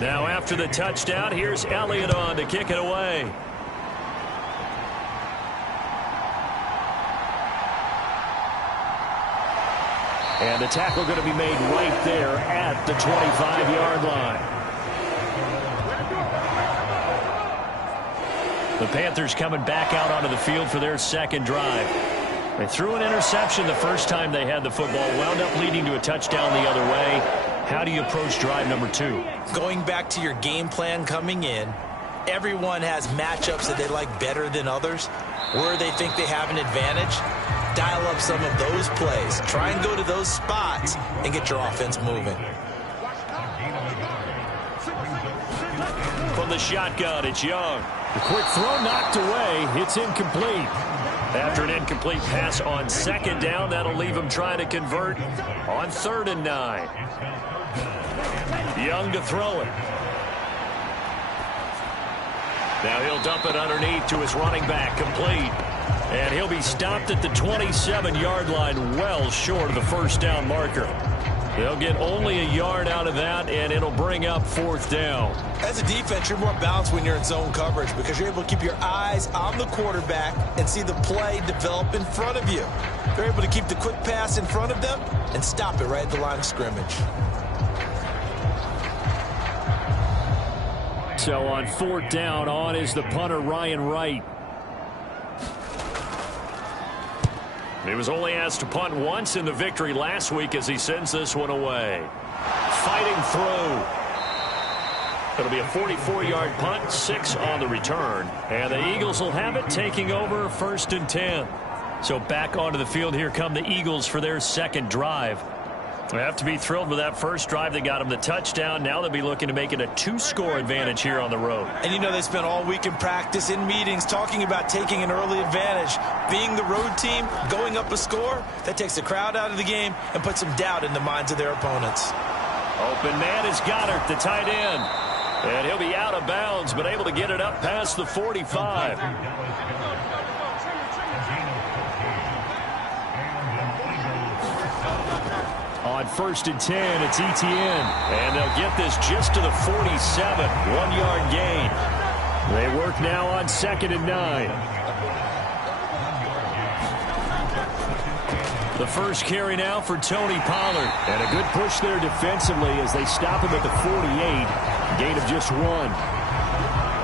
Now after the touchdown, here's Elliott on to kick it away. And the tackle going to be made right there at the 25-yard line. The Panthers coming back out onto the field for their second drive. They threw an interception the first time they had the football, wound up leading to a touchdown the other way. How do you approach drive number 2? Going back to your game plan coming in, everyone has matchups that they like better than others, where they think they have an advantage. Dial up some of those plays. Try and go to those spots and get your offense moving. From the shotgun, it's Young. The quick throw knocked away. It's incomplete. After an incomplete pass on second down, that'll leave him trying to convert on 3rd and 9. Young to throw it. Now he'll dump it underneath to his running back, complete. And he'll be stopped at the 27-yard line, well short of the first down marker. They'll get only a yard out of that, and it'll bring up 4th down. As a defense, you're more balanced when you're in zone coverage because you're able to keep your eyes on the quarterback and see the play develop in front of you. They're able to keep the quick pass in front of them and stop it right at the line of scrimmage. So on 4th down, on is the punter, Ryan Wright. He was only asked to punt once in the victory last week as he sends this one away. Fighting through. It'll be a 44-yard punt, 6 on the return. And the Eagles will have it, taking over 1st and 10. So back onto the field, here come the Eagles for their second drive. They have to be thrilled with that first drive that got them the touchdown. Now they'll be looking to make it a 2-score advantage here on the road. And you know they spent all week in practice, in meetings, talking about taking an early advantage. Being the road team, going up a score, that takes the crowd out of the game and puts some doubt in the minds of their opponents. Open man is Goddard, the tight end. And he'll be out of bounds, but able to get it up past the 45. On 1st and 10, it's Etienne. And they'll get this just to the 47. 1-yard gain. They work now on 2nd and 9. The first carry now for Tony Pollard. And a good push there defensively as they stop him at the 48. Gain of just 1.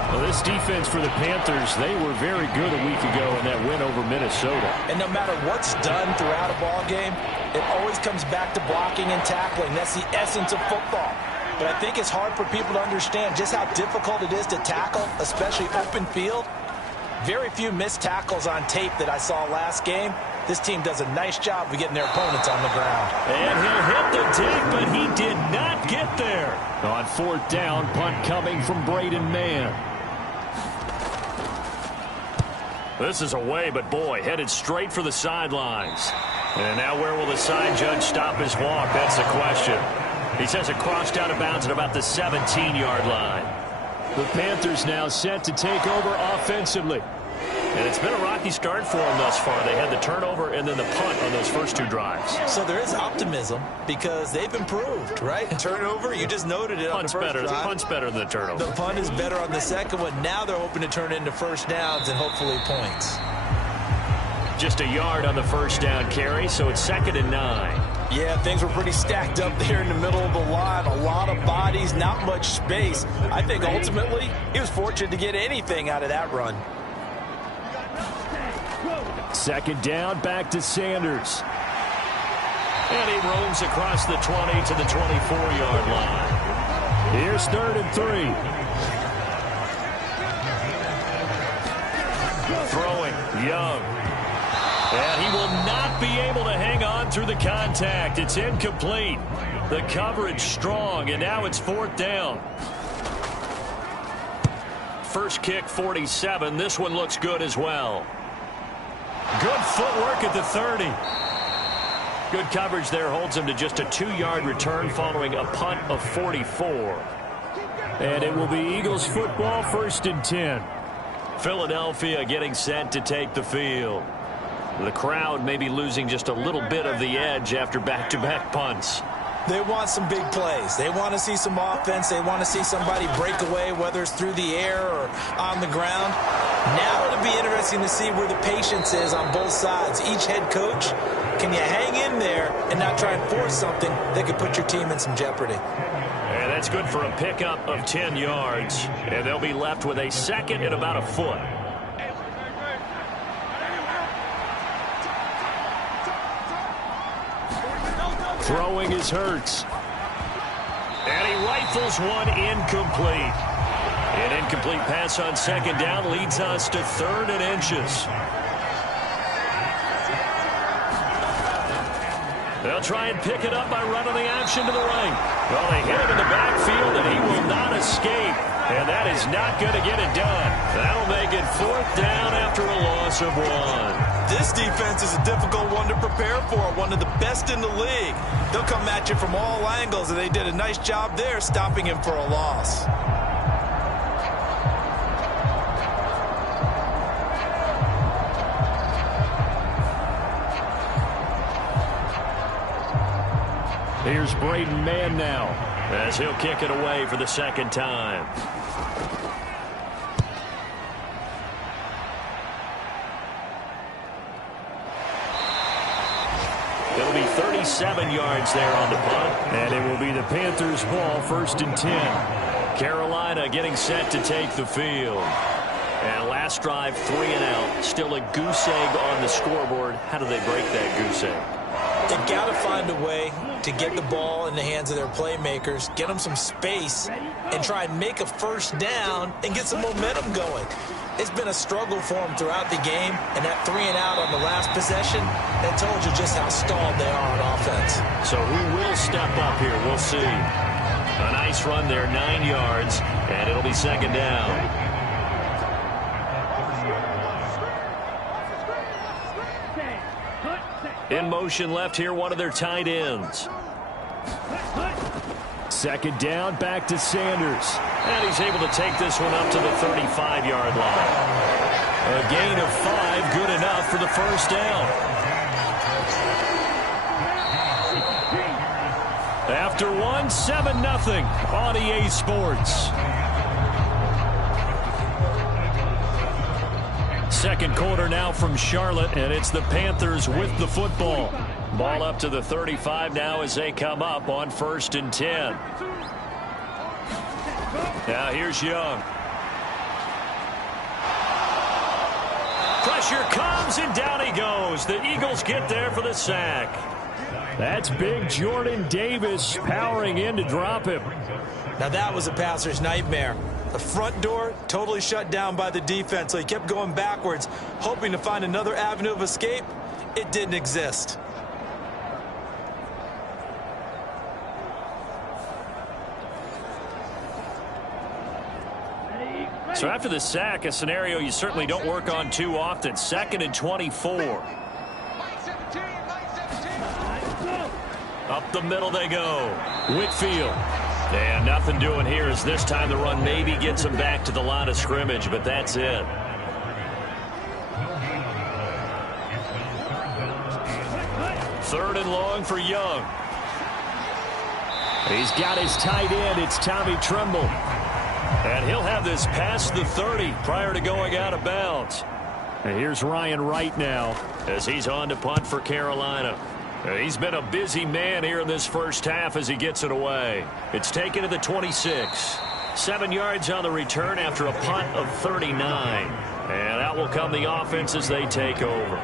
Well, this defense for the Panthers, they were very good a week ago in that win over Minnesota. And no matter what's done throughout a ball game, it always comes back to blocking and tackling. That's the essence of football. But I think it's hard for people to understand just how difficult it is to tackle, especially open field. Very few missed tackles on tape that I saw last game. This team does a nice job of getting their opponents on the ground. And he'll hit the dig, but he did not get there. On 4th down, punt coming from Braden Mann. This is away, but boy, headed straight for the sidelines. And now where will the side judge stop his walk? That's the question. He says it crossed out of bounds at about the 17-yard line. The Panthers now set to take over offensively. And it's been a rocky start for them thus far. They had the turnover and then the punt on those first 2 drives. So there is optimism because they've improved, right? Turnover, you just noted it on the first drive. Punt's better than the turnover. The punt is better on the second one. Now they're hoping to turn it into first downs and hopefully points. Just a yard on the first down carry, so it's 2nd and 9. Yeah, things were pretty stacked up there in the middle of the line. A lot of bodies, not much space. I think ultimately he was fortunate to get anything out of that run. Second down, back to Sanders. And he roams across the 20 to the 24-yard line. Here's 3rd and 3. Throwing, Young. And he will not be able to hang on through the contact. It's incomplete. The coverage strong, and now it's 4th down. First kick, 47. This one looks good as well. Good footwork at the 30. Good coverage there holds him to just a 2-yard return following a punt of 44. And it will be Eagles football, 1st and 10. Philadelphia getting set to take the field. The crowd may be losing just a little bit of the edge after back-to-back punts. They want some big plays. They want to see some offense. They want to see somebody break away, whether it's through the air or on the ground. Now it'll be interesting to see where the patience is on both sides. Each head coach, can you hang in there and not try and force something that could put your team in some jeopardy? And that's good for a pickup of 10 yards. And they'll be left with a 2nd and about a foot. Throwing is Hurts. And he rifles one incomplete. An incomplete pass on 2nd down leads us to 3rd and inches. They'll try and pick it up by running the action to the right. Well, they hit him in the backfield, and he will not escape. And that is not going to get it done. That'll make it 4th down after a loss of 1. This defense is a difficult one to prepare for, one of the best in the league. They'll come at you from all angles, and they did a nice job there stopping him for a loss. Here's Braden Mann now as he'll kick it away for the 2nd time. It'll be 37 yards there on the punt. And it will be the Panthers' ball, 1st and 10. Carolina getting set to take the field. And last drive, 3 and out. Still a goose egg on the scoreboard. How do they break that goose egg? They've got to find a way to get the ball in the hands of their playmakers, get them some space, and try and make a 1st down and get some momentum going. It's been a struggle for them throughout the game, and that 3 and out on the last possession, that told you just how stalled they are on offense. So who will step up here? We'll see. A nice run there, 9 yards, and it'll be 2nd down. In motion left here, one of their tight ends. 2nd down, back to Sanders. And he's able to take this one up to the 35-yard line. A gain of 5, good enough for the 1st down. After 1, 7-0 on EA Sports. Second quarter now from Charlotte, and it's the Panthers with the football. Ball up to the 35 now as they come up on 1st and 10. Now here's Young. Pressure comes, and down he goes. The Eagles get there for the sack. That's big Jordan Davis powering in to drop him. Now that was a passer's nightmare. The front door totally shut down by the defense, so he kept going backwards, hoping to find another avenue of escape. It didn't exist. So after the sack, a scenario you certainly don't work on too often. 2nd and 24. Up the middle they go. Whitfield. And nothing doing here as this time the run maybe gets him back to the line of scrimmage, but that's it. Third and long for Young. He's got his tight end. It's Tommy Tremble. And he'll have this past the 30 prior to going out of bounds. And here's Ryan Wright now as he's on to punt for Carolina. He's been a busy man here in this first half as he gets it away. It's taken to the 26. 7 yards on the return after a punt of 39. And out will come the offense as they take over.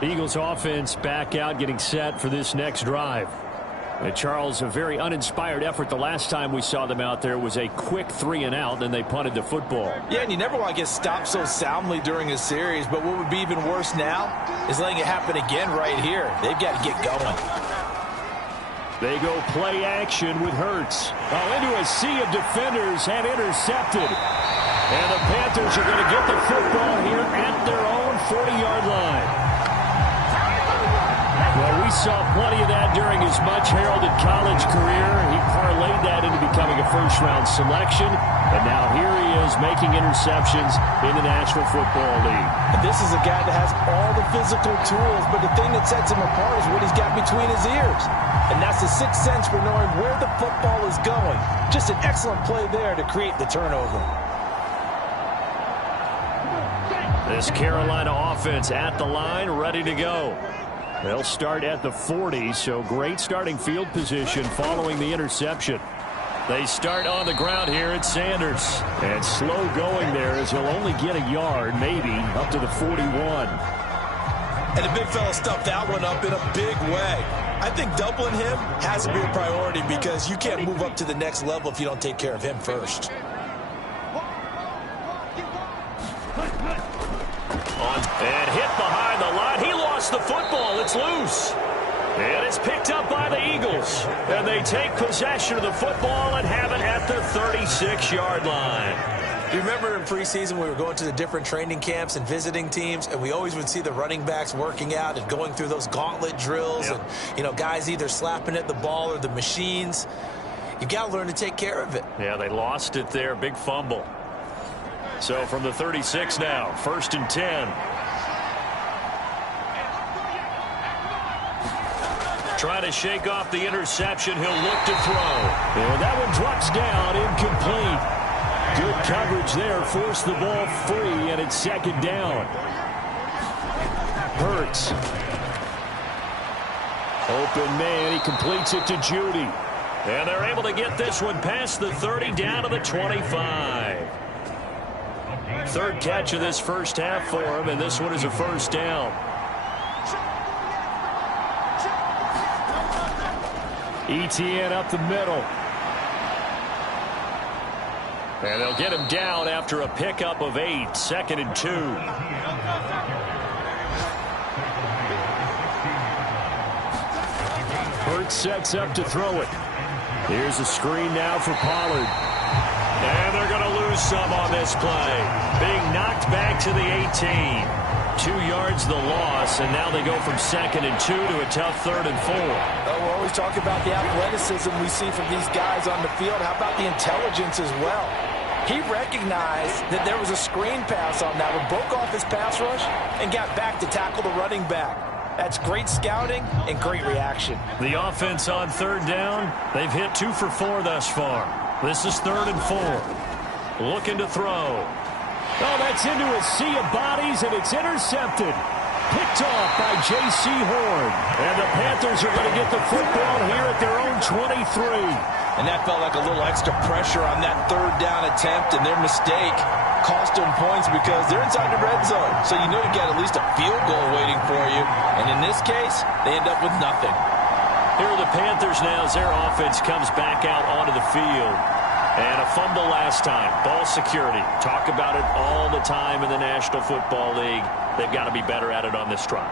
The Eagles offense back out getting set for this next drive. Charles, a very uninspired effort. The last time we saw them out there was a quick 3-and-out, then they punted the football. Yeah, and you never want to get stopped so soundly during a series, but what would be even worse now is letting it happen again right here. They've got to get going. They go play action with Hurts. Into a sea of defenders and intercepted. And the Panthers are going to get the football here at their own 40-yard line. Well, we saw plenty of that during his much-heralded college career. He parlayed that into becoming a first-round selection, and now here he is making interceptions in the National Football League. And this is a guy that has all the physical tools, but the thing that sets him apart is what he's got between his ears. And that's the sixth sense for knowing where the football is going. Just an excellent play there to create the turnover. This Carolina offense at the line, ready to go. They'll start at the 40, so great starting field position following the interception. They start on the ground here at Sanders. And slow going there as he'll only get a yard, maybe, up to the 41. And the big fella stuffed that one up in a big way. I think doubling him has to be a priority because you can't move up to the next level if you don't take care of him first. And hit behind the line. He lost the football. It's loose. And it's picked up by the Eagles. And they take possession of the football and have it at the 36-yard line. You remember in preseason we were going to the different training camps and visiting teams, and we always would see the running backs working out and going through those gauntlet drills. Yep. And, you know, guys either slapping at the ball or the machines. You got to learn to take care of it. Yeah, they lost it there. Big fumble. So from the 36 now, 1st and 10. Trying to shake off the interception. He'll look to throw. And that one drops down, incomplete. Good coverage there. Forced the ball free, and it's 2nd down. Hurts. Open man. He completes it to Judy. And they're able to get this one past the 30 down to the 25. 3rd catch of this first half for him, and this one is a 1st down. ETN up the middle. And they'll get him down after a pickup of 8. 2nd and 2. Hurts sets up to throw it. Here's a screen now for Pollard. And they're going to lose some on this play. Being knocked back to the 18. 2 yards the loss, and now they go from 2nd and 2 to a tough 3rd and 4. We're always talking about the athleticism we see from these guys on the field. How about the intelligence as well? He recognized that there was a screen pass on that one, broke off his pass rush, and got back to tackle the running back. That's great scouting and great reaction. The offense on 3rd down, they've hit 2 for 4 thus far. This is 3rd and 4. Looking to throw. Oh, that's into a sea of bodies, and it's intercepted. Picked off by J.C. Horn. And the Panthers are going to get the football here at their own 23. And that felt like a little extra pressure on that 3rd down attempt, and their mistake cost them points because they're inside the red zone. So you know you got at least a field goal waiting for you. And in this case, they end up with nothing. Here are the Panthers now as their offense comes back out onto the field. And a fumble last time. Ball security. Talk about it all the time in the National Football League. They've got to be better at it on this drive.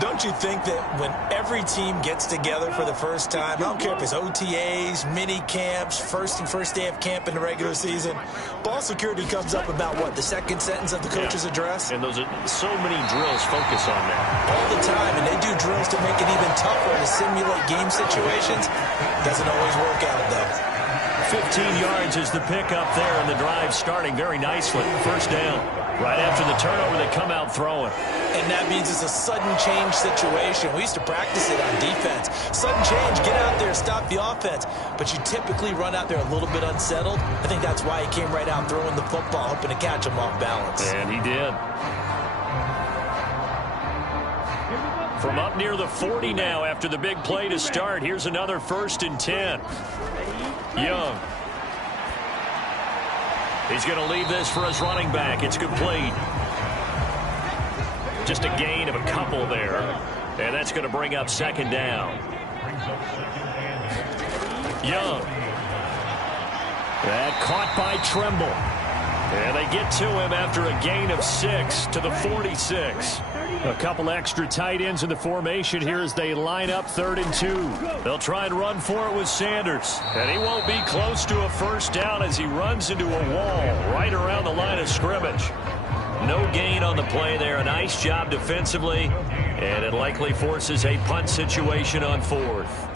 Don't you think that when every team gets together for the first time, I don't care if it's OTAs, mini camps, first day of camp in the regular season, ball security comes up about what, the 2nd sentence of the coach's address? And those are so many drills focus on that. All the time, and they do drills to make it even tougher to simulate game situations. Doesn't always work out, though. 15 yards is the pickup there, and the drive starting very nicely. 1st down. Right after the turnover, they come out throwing. And that means it's a sudden change situation. We used to practice it on defense. Sudden change, get out there, stop the offense. But you typically run out there a little bit unsettled. I think that's why he came right out throwing the football, hoping to catch him off balance. And he did. From up near the 40 now after the big play to start. Here's another 1st and 10. Young. He's going to leave this for his running back. It's complete. Just a gain of a couple there. And that's going to bring up 2nd down. Young. That caught by Tremble. And they get to him after a gain of 6 to the 46. A couple extra tight ends in the formation here as they line up 3rd and 2. They'll try and run for it with Sanders. And he won't be close to a 1st down as he runs into a wall right around the line of scrimmage. No gain on the play there. A nice job defensively. And it likely forces a punt situation on 4th.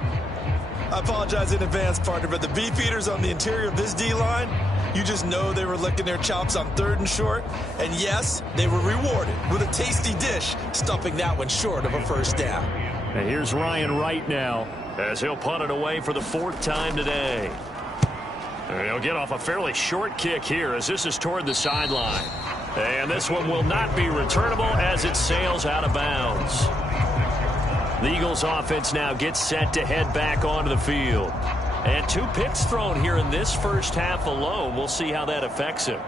I apologize in advance, partner, but the beefeaters on the interior of this D-line, you just know they were licking their chops on 3rd and short. And yes, they were rewarded with a tasty dish, stuffing that one short of a 1st down. And here's Ryan Wright now as he'll punt it away for the 4th time today. And he'll get off a fairly short kick here as this is toward the sideline. And this one will not be returnable as it sails out of bounds. The Eagles offense now gets set to head back onto the field. And 2 picks thrown here in this first half alone. We'll see how that affects him.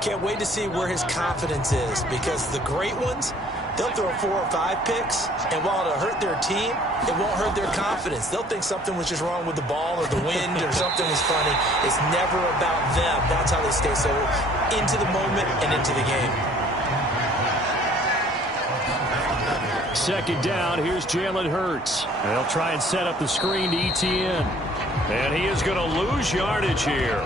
Can't wait to see where his confidence is, because the great ones, they'll throw 4 or 5 picks, and while it'll hurt their team, it won't hurt their confidence. They'll think something was just wrong with the ball or the wind or something was funny. It's never about them. That's how they stay so into the moment and into the game. 2nd down, here's Jalen Hurts. They'll try and set up the screen to ETN. And he is going to lose yardage here.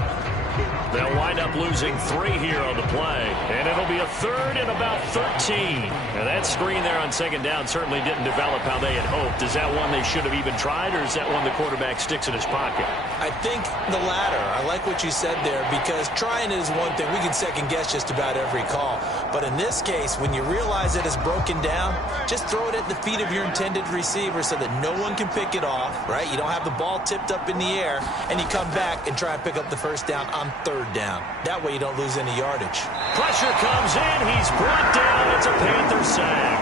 They'll wind up losing 3 here on the play. And it'll be a 3rd and about 13. Now that screen there on 2nd down certainly didn't develop how they had hoped. Is that one they should have even tried, or is that one the quarterback sticks in his pocket? I think the latter. I like what you said there, because trying it is one thing. We can second guess just about every call. But in this case, when you realize it is broken down, just throw it at the feet of your intended receiver so that no one can pick it off, right? You don't have the ball tipped up in the air, and you come back and try and pick up the 1st down on 3rd down. That way you don't lose any yardage. Pressure comes in. He's brought down. It's a Panther sack.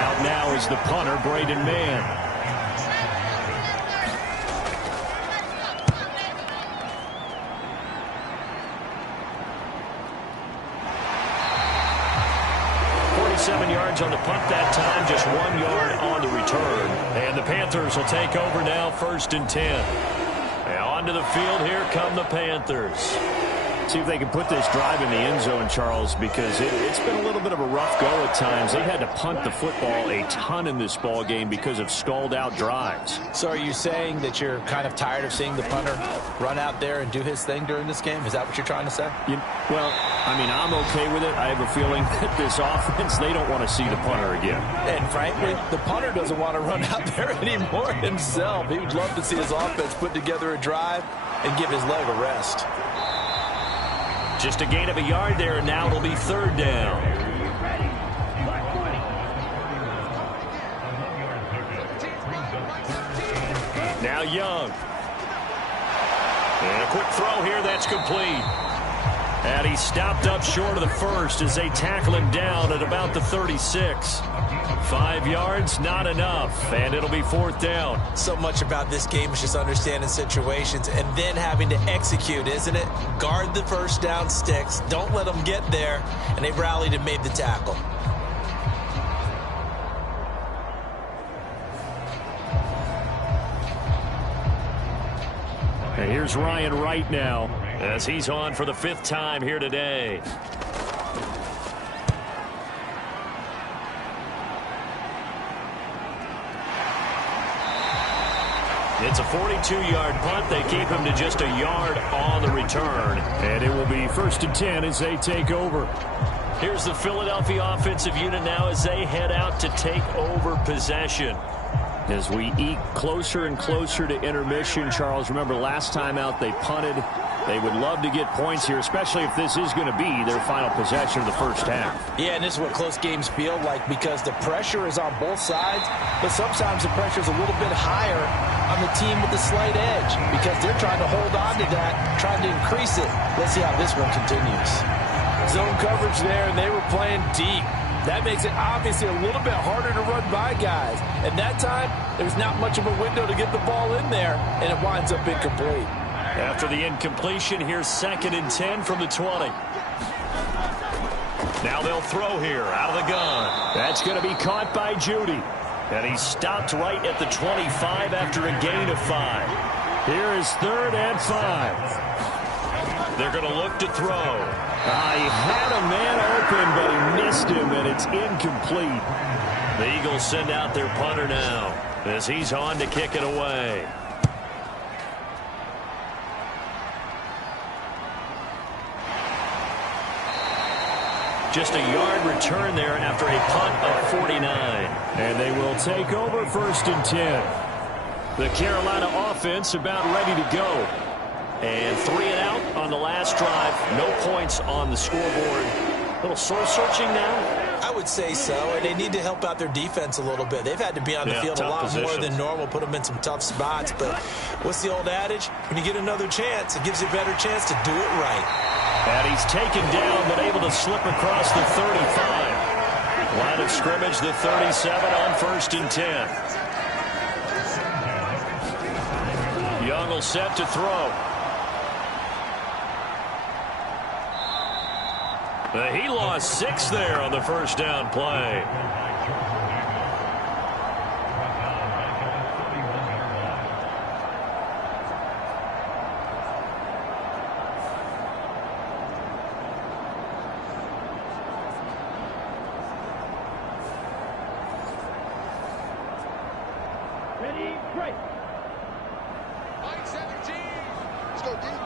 Out now is the punter, Braden Mann. Yards on the punt that time, just 1 yard on the return. And the Panthers will take over now, 1st and 10. And onto the field, here come the Panthers. See if they can put this drive in the end zone, Charles, because it's been a little bit of a rough go at times. They've had to punt the football a ton in this ball game because of stalled out drives. So are you saying that you're kind of tired of seeing the punter run out there and do his thing during this game? Is that what you're trying to say? Well, I mean, I'm okay with it. I have a feeling that this offense, they don't want to see the punter again. And frankly, the punter doesn't want to run out there anymore himself. He would love to see his offense put together a drive and give his leg a rest. Just a gain of a yard there, and now it'll be 3rd down. Now Young. And a quick throw here, that's complete. And he stopped up short of the 1st as they tackle him down at about the 36. 5 yards, not enough, and it'll be 4th down. So much about this game is just understanding situations and then having to execute, isn't it? Guard the 1st down sticks. Don't let them get there, and they've rallied and made the tackle. And here's Ryan Wright now as he's on for the 5th time here today. It's a 42-yard punt. They keep him to just a yard on the return. And it will be 1st and 10 as they take over. Here's the Philadelphia offensive unit now as they head out to take over possession. As we eke closer and closer to intermission, Charles, remember last time out they punted. They would love to get points here, especially if this is going to be their final possession of the 1st half. Yeah, and this is what close games feel like, because the pressure is on both sides, but sometimes the pressure is a little bit higher on the team with the slight edge because they're trying to hold on to that, trying to increase it. Let's see how this one continues. Zone coverage there, and they were playing deep. That makes it obviously a little bit harder to run by guys. And that time, there's not much of a window to get the ball in there, and it winds up incomplete. After the incompletion, here's 2nd and 10 from the 20. Now they'll throw here out of the gun. That's going to be caught by Judy. And he's stopped right at the 25 after a gain of 5. Here is 3rd and 5. They're going to look to throw. He had a man open, but he missed him, and it's incomplete. The Eagles send out their punter now as he's on to kick it away. Just a yard return there after a punt of 49. And they will take over 1st and 10. The Carolina offense about ready to go. And 3 and out on the last drive. No points on the scoreboard. A little soul-searching now? I would say so, and they need to help out their defense a little bit. They've had to be on the field a lot more than normal, put them in some tough spots. But what's the old adage? When you get another chance, it gives you a better chance to do it right. And he's taken down, but able to slip across the 35. Line of scrimmage, the 37 on 1st and 10. Young will set to throw. He lost 6 there on the first down play. Ready, break. Line 17. Let's go deep.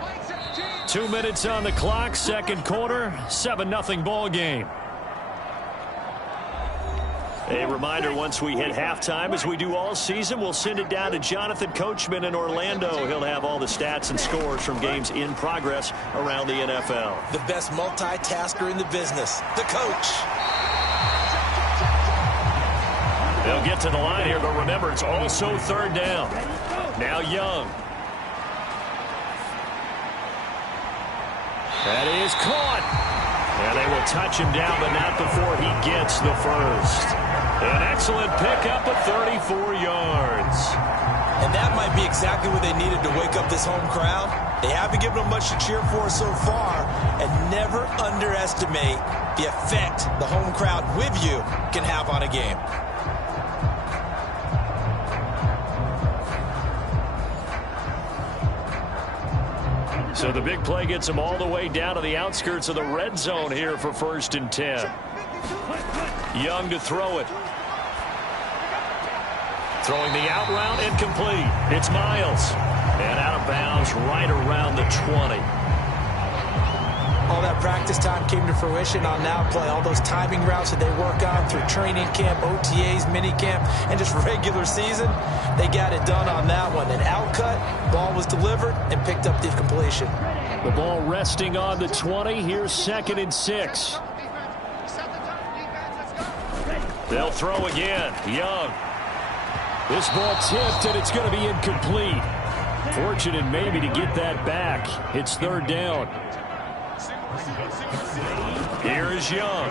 Line 17. 2 minutes on the clock, 2nd quarter, 7-0 ball game. A reminder, once we hit halftime, as we do all season, we'll send it down to Jonathan Coachman in Orlando. He'll have all the stats and scores from games in progress around the NFL. The best multitasker in the business, the coach. They'll get to the line here, but remember, it's also 3rd down. Now Young. That is caught. And they will touch him down, but not before he gets the first. An excellent pickup of 34 yards. And that might be exactly what they needed to wake up this home crowd. They haven't given them much to cheer for so far. And never underestimate the effect the home crowd with you can have on a game. So the big play gets them all the way down to the outskirts of the red zone here for 1st and 10. Young to throw it. Throwing the out route, incomplete. It's Miles. And out of bounds right around the 20. All that practice time came to fruition on now play. All those timing routes that they work on through training camp, OTAs, mini camp, and just regular season, they got it done on that one. An out cut, ball was delivered, and picked up the completion. The ball resting on the 20. Here's 2nd and 6. They'll throw again. Young. This ball tipped, and it's going to be incomplete. Fortunate maybe to get that back. It's 3rd down. Here is Young.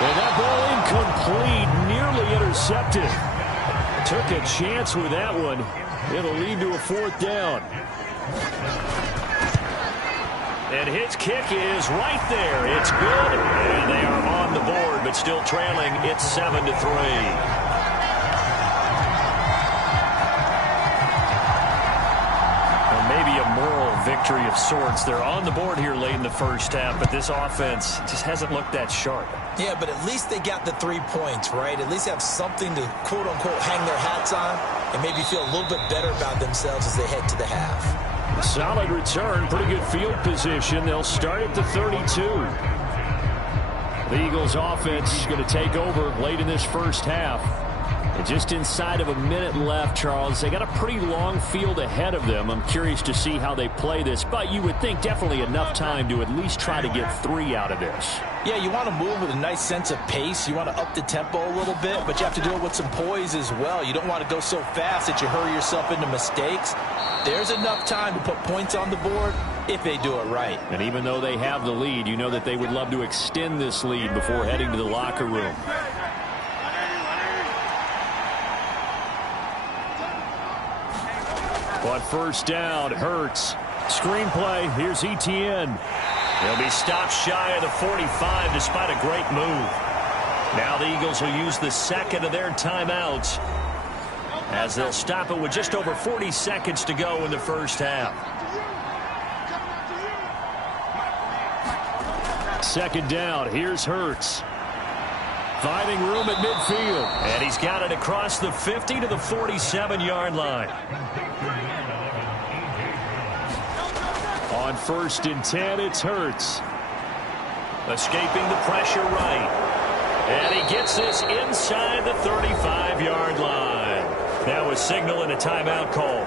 And that ball incomplete, nearly intercepted. Took a chance with that one. It'll lead to a 4th down. And his kick is right there. It's good. And they are on the board, but still trailing. It's 7-3. Maybe a moral victory of sorts. They're on the board here late in the first half, but this offense just hasn't looked that sharp. Yeah, but at least they got the 3 points, right? At least have something to, quote-unquote, hang their hats on and maybe feel a little bit better about themselves as they head to the half. Solid return, pretty good field position. They'll start at the 32. The Eagles offense is going to take over late in this first half. And just inside of a minute left, Charles. They got a pretty long field ahead of them. I'm curious to see how they play this, but you would think definitely enough time to at least try to get 3 out of this. Yeah, you want to move with a nice sense of pace. You want to up the tempo a little bit, but you have to do it with some poise as well. You don't want to go so fast that you hurry yourself into mistakes. There's enough time to put points on the board if they do it right. And even though they have the lead, you know that they would love to extend this lead before heading to the locker room. On first down, Hurts. Screenplay, here's Etienne. He'll be stopped shy of the 45 despite a great move. Now the Eagles will use the second of their timeouts as they'll stop it with just over 40 seconds to go in the first half. Second down, here's Hurts. Finding room at midfield. And he's got it across the 50 to the 47-yard line. On first and 10, it's Hurts. Escaping the pressure right. And he gets this inside the 35-yard line. Now a signal and a timeout call,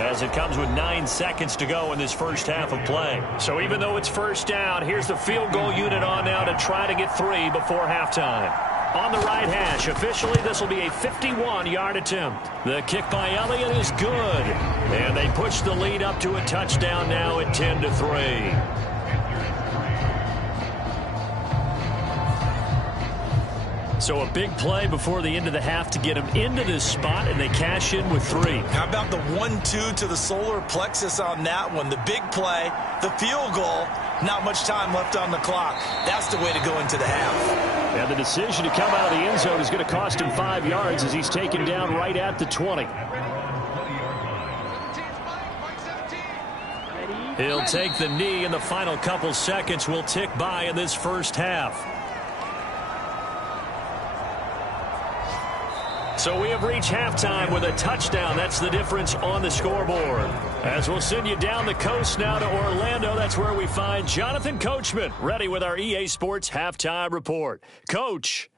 as it comes with 9 seconds to go in this first half of play. So even though it's first down, here's the field goal unit on now to try to get 3 before halftime. On the right hash, officially this will be a 51-yard attempt. The kick by Elliott is good. And they push the lead up to a touchdown now at 10-3. So a big play before the end of the half to get them into this spot, and they cash in with 3. How about the 1-2 to the solar plexus on that one? The big play, the field goal, not much time left on the clock. That's the way to go into the half. And the decision to come out of the end zone is going to cost him 5 yards as he's taken down right at the 20. He'll take the knee, and the final couple seconds will tick by in this first half. So we have reached halftime with a touchdown. That's the difference on the scoreboard. As we'll send you down the coast now to Orlando, that's where we find Jonathan Coachman, ready with our EA Sports Halftime Report. Coach.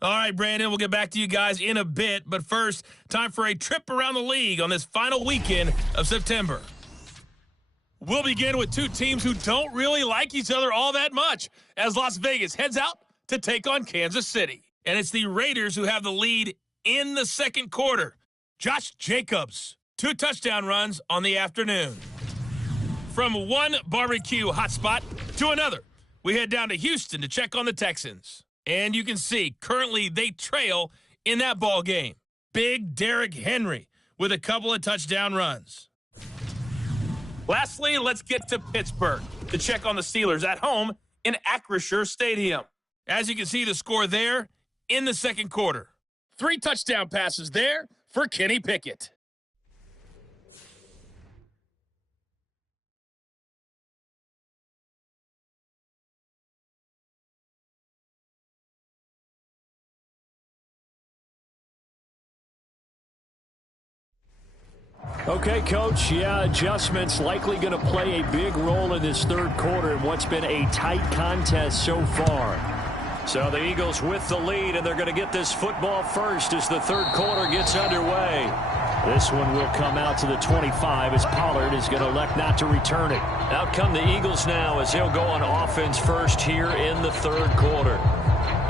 All right, Brandon, we'll get back to you guys in a bit. But first, time for a trip around the league on this final weekend of September. We'll begin with two teams who don't really like each other all that much as Las Vegas heads out to take on Kansas City. And it's the Raiders who have the lead in the second quarter. Josh Jacobs, 2 touchdown runs on the afternoon. From one barbecue hotspot to another, we head down to Houston to check on the Texans. And you can see currently they trail in that ball game. Big Derrick Henry with a couple of touchdown runs. Lastly, let's get to Pittsburgh to check on the Steelers at home in Acrisure Stadium. As you can see the score there in the second quarter. 3 touchdown passes there for Kenny Pickett. Okay, Coach, adjustments likely going to play a big role in this third quarter in what's been a tight contest so far. So the Eagles with the lead, and they're going to get this football first as the third quarter gets underway. This one will come out to the 25 as Pollard is going to elect not to return it. Out come the Eagles now as they'll go on offense first here in the third quarter.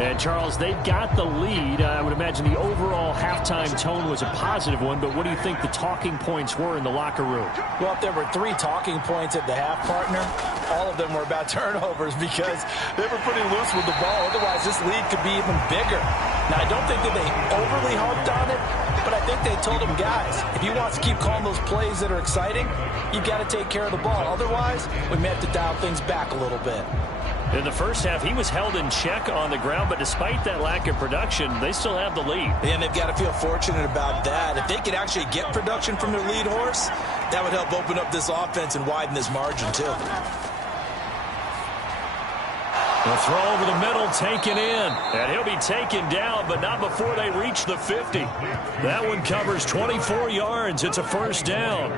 And, Charles, they've got the lead. I would imagine the overall halftime tone was a positive one, but what do you think the talking points were in the locker room? Well, if there were 3 talking points at the half, partner, all of them were about turnovers because they were pretty loose with the ball. Otherwise, this lead could be even bigger. Now, I don't think that they overly harped on it, but I think they told them, guys, if you want to keep calling those plays that are exciting, you've got to take care of the ball. Otherwise, we may have to dial things back a little bit. In the first half, he was held in check on the ground, but despite that lack of production, they still have the lead. And they've got to feel fortunate about that. If they could actually get production from their lead horse, that would help open up this offense and widen this margin, too. The throw over the middle, taken in. And he'll be taken down, but not before they reach the 50. That one covers 24 yards. It's a first down.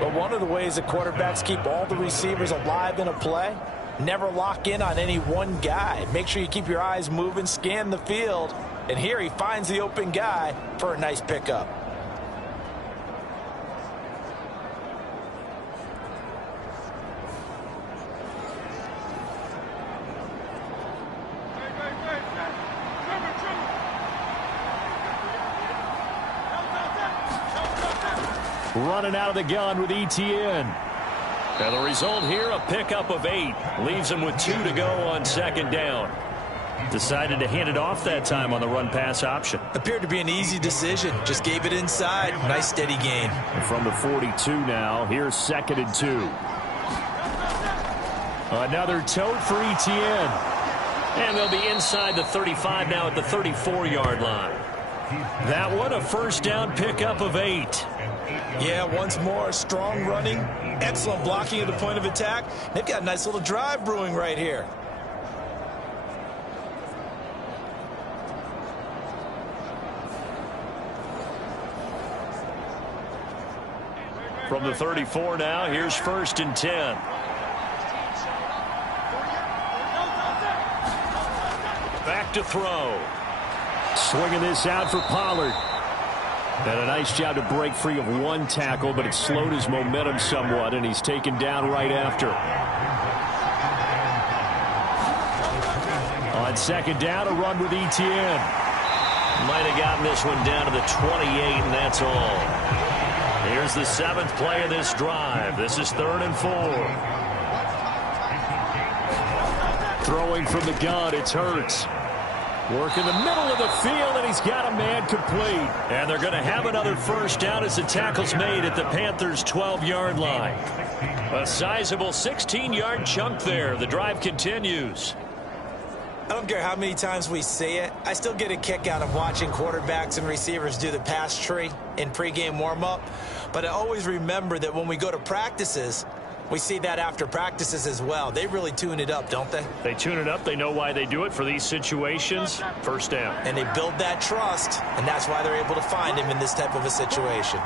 But one of the ways that quarterbacks keep all the receivers alive in a play, never lock in on any one guy. Make sure you keep your eyes moving, scan the field. And here he finds the open guy for a nice pickup. Running out of the gun with Etienne. And the result here, a pickup of 8. Leaves him with 2 to go on second down. Decided to hand it off that time on the run-pass option. Appeared to be an easy decision. Just gave it inside. Nice steady gain. From the 42 now, here's 2nd and 2. Another tote for Etienne. And they'll be inside the 35 now at the 34-yard line. That one, a first down pickup of 8. Yeah, once more, strong running, excellent blocking at the point of attack. They've got a nice little drive brewing right here. From the 34 now, here's 1st and 10. Back to throw. Swinging this out for Pollard. And a nice job to break free of one tackle, but it slowed his momentum somewhat, and he's taken down right after. On second down, a run with Etienne. Might have gotten this one down to the 28, and that's all. Here's the 7th play of this drive. This is 3rd and 4. Throwing from the gun, it's Hurts. Work in the middle of the field, and he's got a man complete. And they're going to have another first down as the tackle's made at the Panthers' 12-yard line. A sizable 16-yard chunk there. The drive continues. I don't care how many times we see it. I still get a kick out of watching quarterbacks and receivers do the pass tree in pregame warm-up. But I always remember that when we go to practices, we see that after practices as well. They really tune it up, don't they? They tune it up. They know why they do it for these situations. First down. And they build that trust, and that's why they're able to find him in this type of a situation.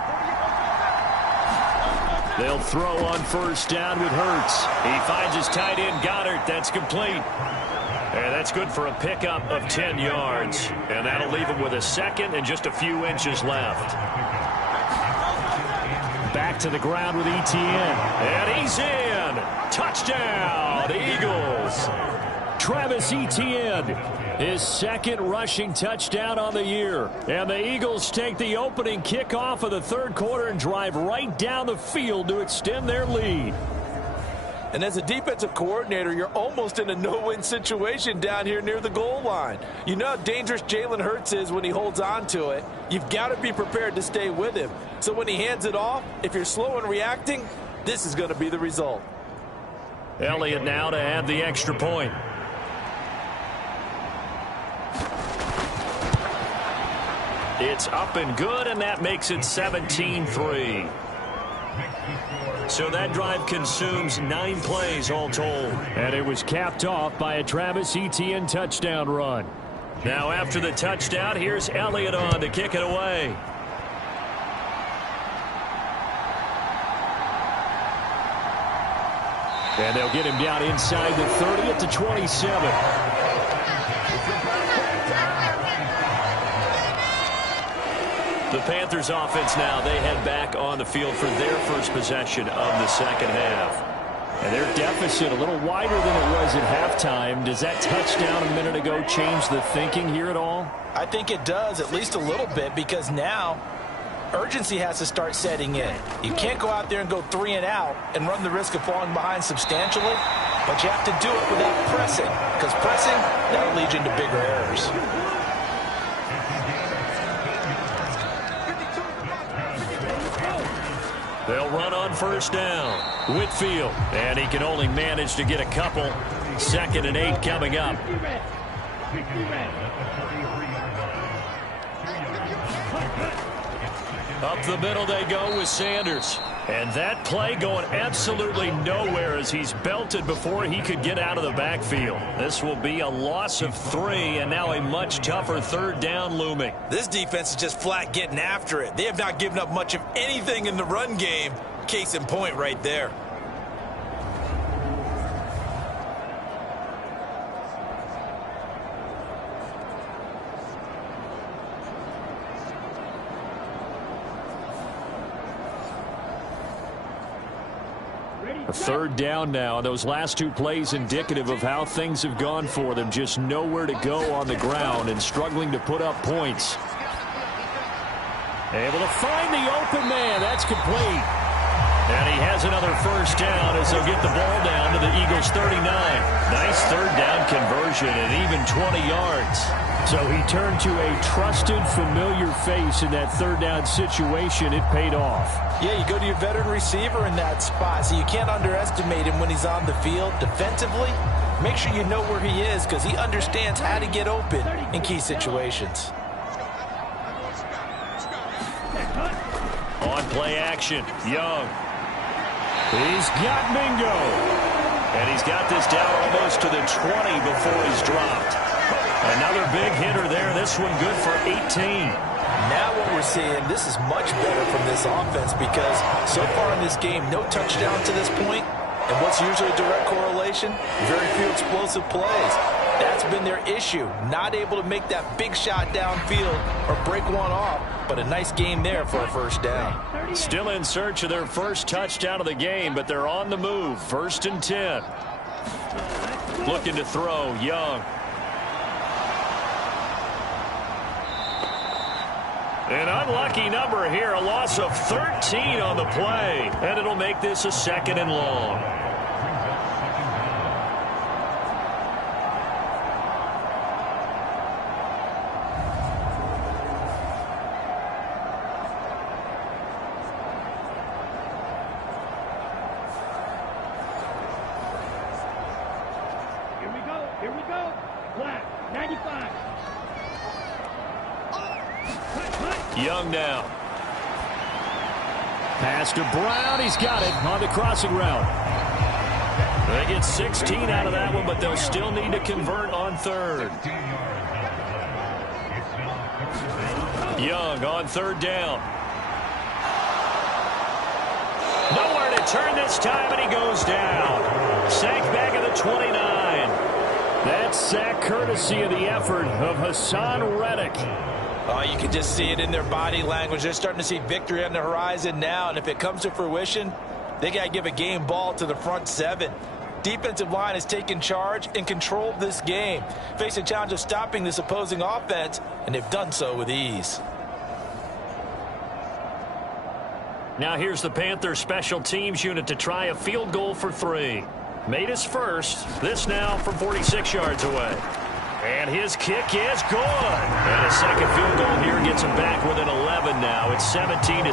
They'll throw on first down with Hurts. He finds his tight end, Goddard. That's complete. And that's good for a pickup of 10 yards. And that'll leave him with a second and just a few inches left. Back to the ground with Etienne. And he's in. Touchdown, Eagles. Travis Etienne, his 2nd rushing touchdown on the year. And the Eagles take the opening kickoff of the 3rd quarter and drive right down the field to extend their lead. And as a defensive coordinator, you're almost in a no-win situation down here near the goal line. You know how dangerous Jalen Hurts is when he holds on to it. You've got to be prepared to stay with him. So when he hands it off, if you're slow in reacting, this is going to be the result. Elliott now to add the extra point. It's up and good, and that makes it 17-3. So that drive consumes 9 plays all told. And it was capped off by a Travis Etienne touchdown run. Now after the touchdown, here's Elliott on to kick it away. And they'll get him down inside the 30 at the 27. The Panthers offense now, they head back on the field for their first possession of the second half. And their deficit a little wider than it was at halftime. Does that touchdown a minute ago change the thinking here at all? I think it does, at least a little bit, because now urgency has to start setting in. You can't go out there and go 3 and out and run the risk of falling behind substantially, but you have to do it without pressing, because pressing, that'll lead you into bigger errors. They'll run on first down. Whitfield, and he can only manage to get a couple. 2nd and 8 coming up. Up the middle they go with Sanders. And that play going absolutely nowhere as he's belted before he could get out of the backfield. This will be a loss of 3, and now a much tougher 3rd down looming. This defense is just flat getting after it. They have not given up much of anything in the run game. Case in point right there. A 3rd down now. Those last 2 plays indicative of how things have gone for them. Just nowhere to go on the ground and struggling to put up points. Able to find the open man. That's complete. And he has another first down as they'll get the ball down to the Eagles' 39. Nice third down conversion and even 20 yards. So he turned to a trusted, familiar face in that third down situation. It paid off. Yeah, you go to your veteran receiver in that spot, so you can't underestimate him when he's on the field. Defensively, make sure you know where he is because he understands how to get open in key situations. On play action, Young. He's got Mingo. And he's got this down almost to the 20 before he's dropped. Another big hitter there. This one good for 18. Now what we're seeing, this is much better from this offense because so far in this game, no touchdown to this point. And what's usually a direct correlation? Very few explosive plays. That's been their issue. Not able to make that big shot downfield or break one off. But a nice game there for a first down. Still in search of their first touchdown of the game, but they're on the move. 1st and 10. Looking to throw, Young. An unlucky number here, a loss of 13 on the play. And it'll make this a 2nd and long. Here we go. Black, 95. Young now. Pass to Brown. He's got it on the crossing route. They get 16 out of that one, but they'll still need to convert on 3rd. Young on 3rd down. Nowhere to turn this time, and he goes down. Sack back at the 29. That sack courtesy of the effort of Hassan Reddick. You can just see it in their body language. They're starting to see victory on the horizon now, and if it comes to fruition, they got to give a game ball to the front 7. Defensive line has taken charge and controlled this game. Face a challenge of stopping this opposing offense, and they've done so with ease. Now here's the Panthers special teams unit to try a field goal for 3. Made his first. This now from 46 yards away. And his kick is good. And a second field goal here gets him back within 11 now. It's 17-6.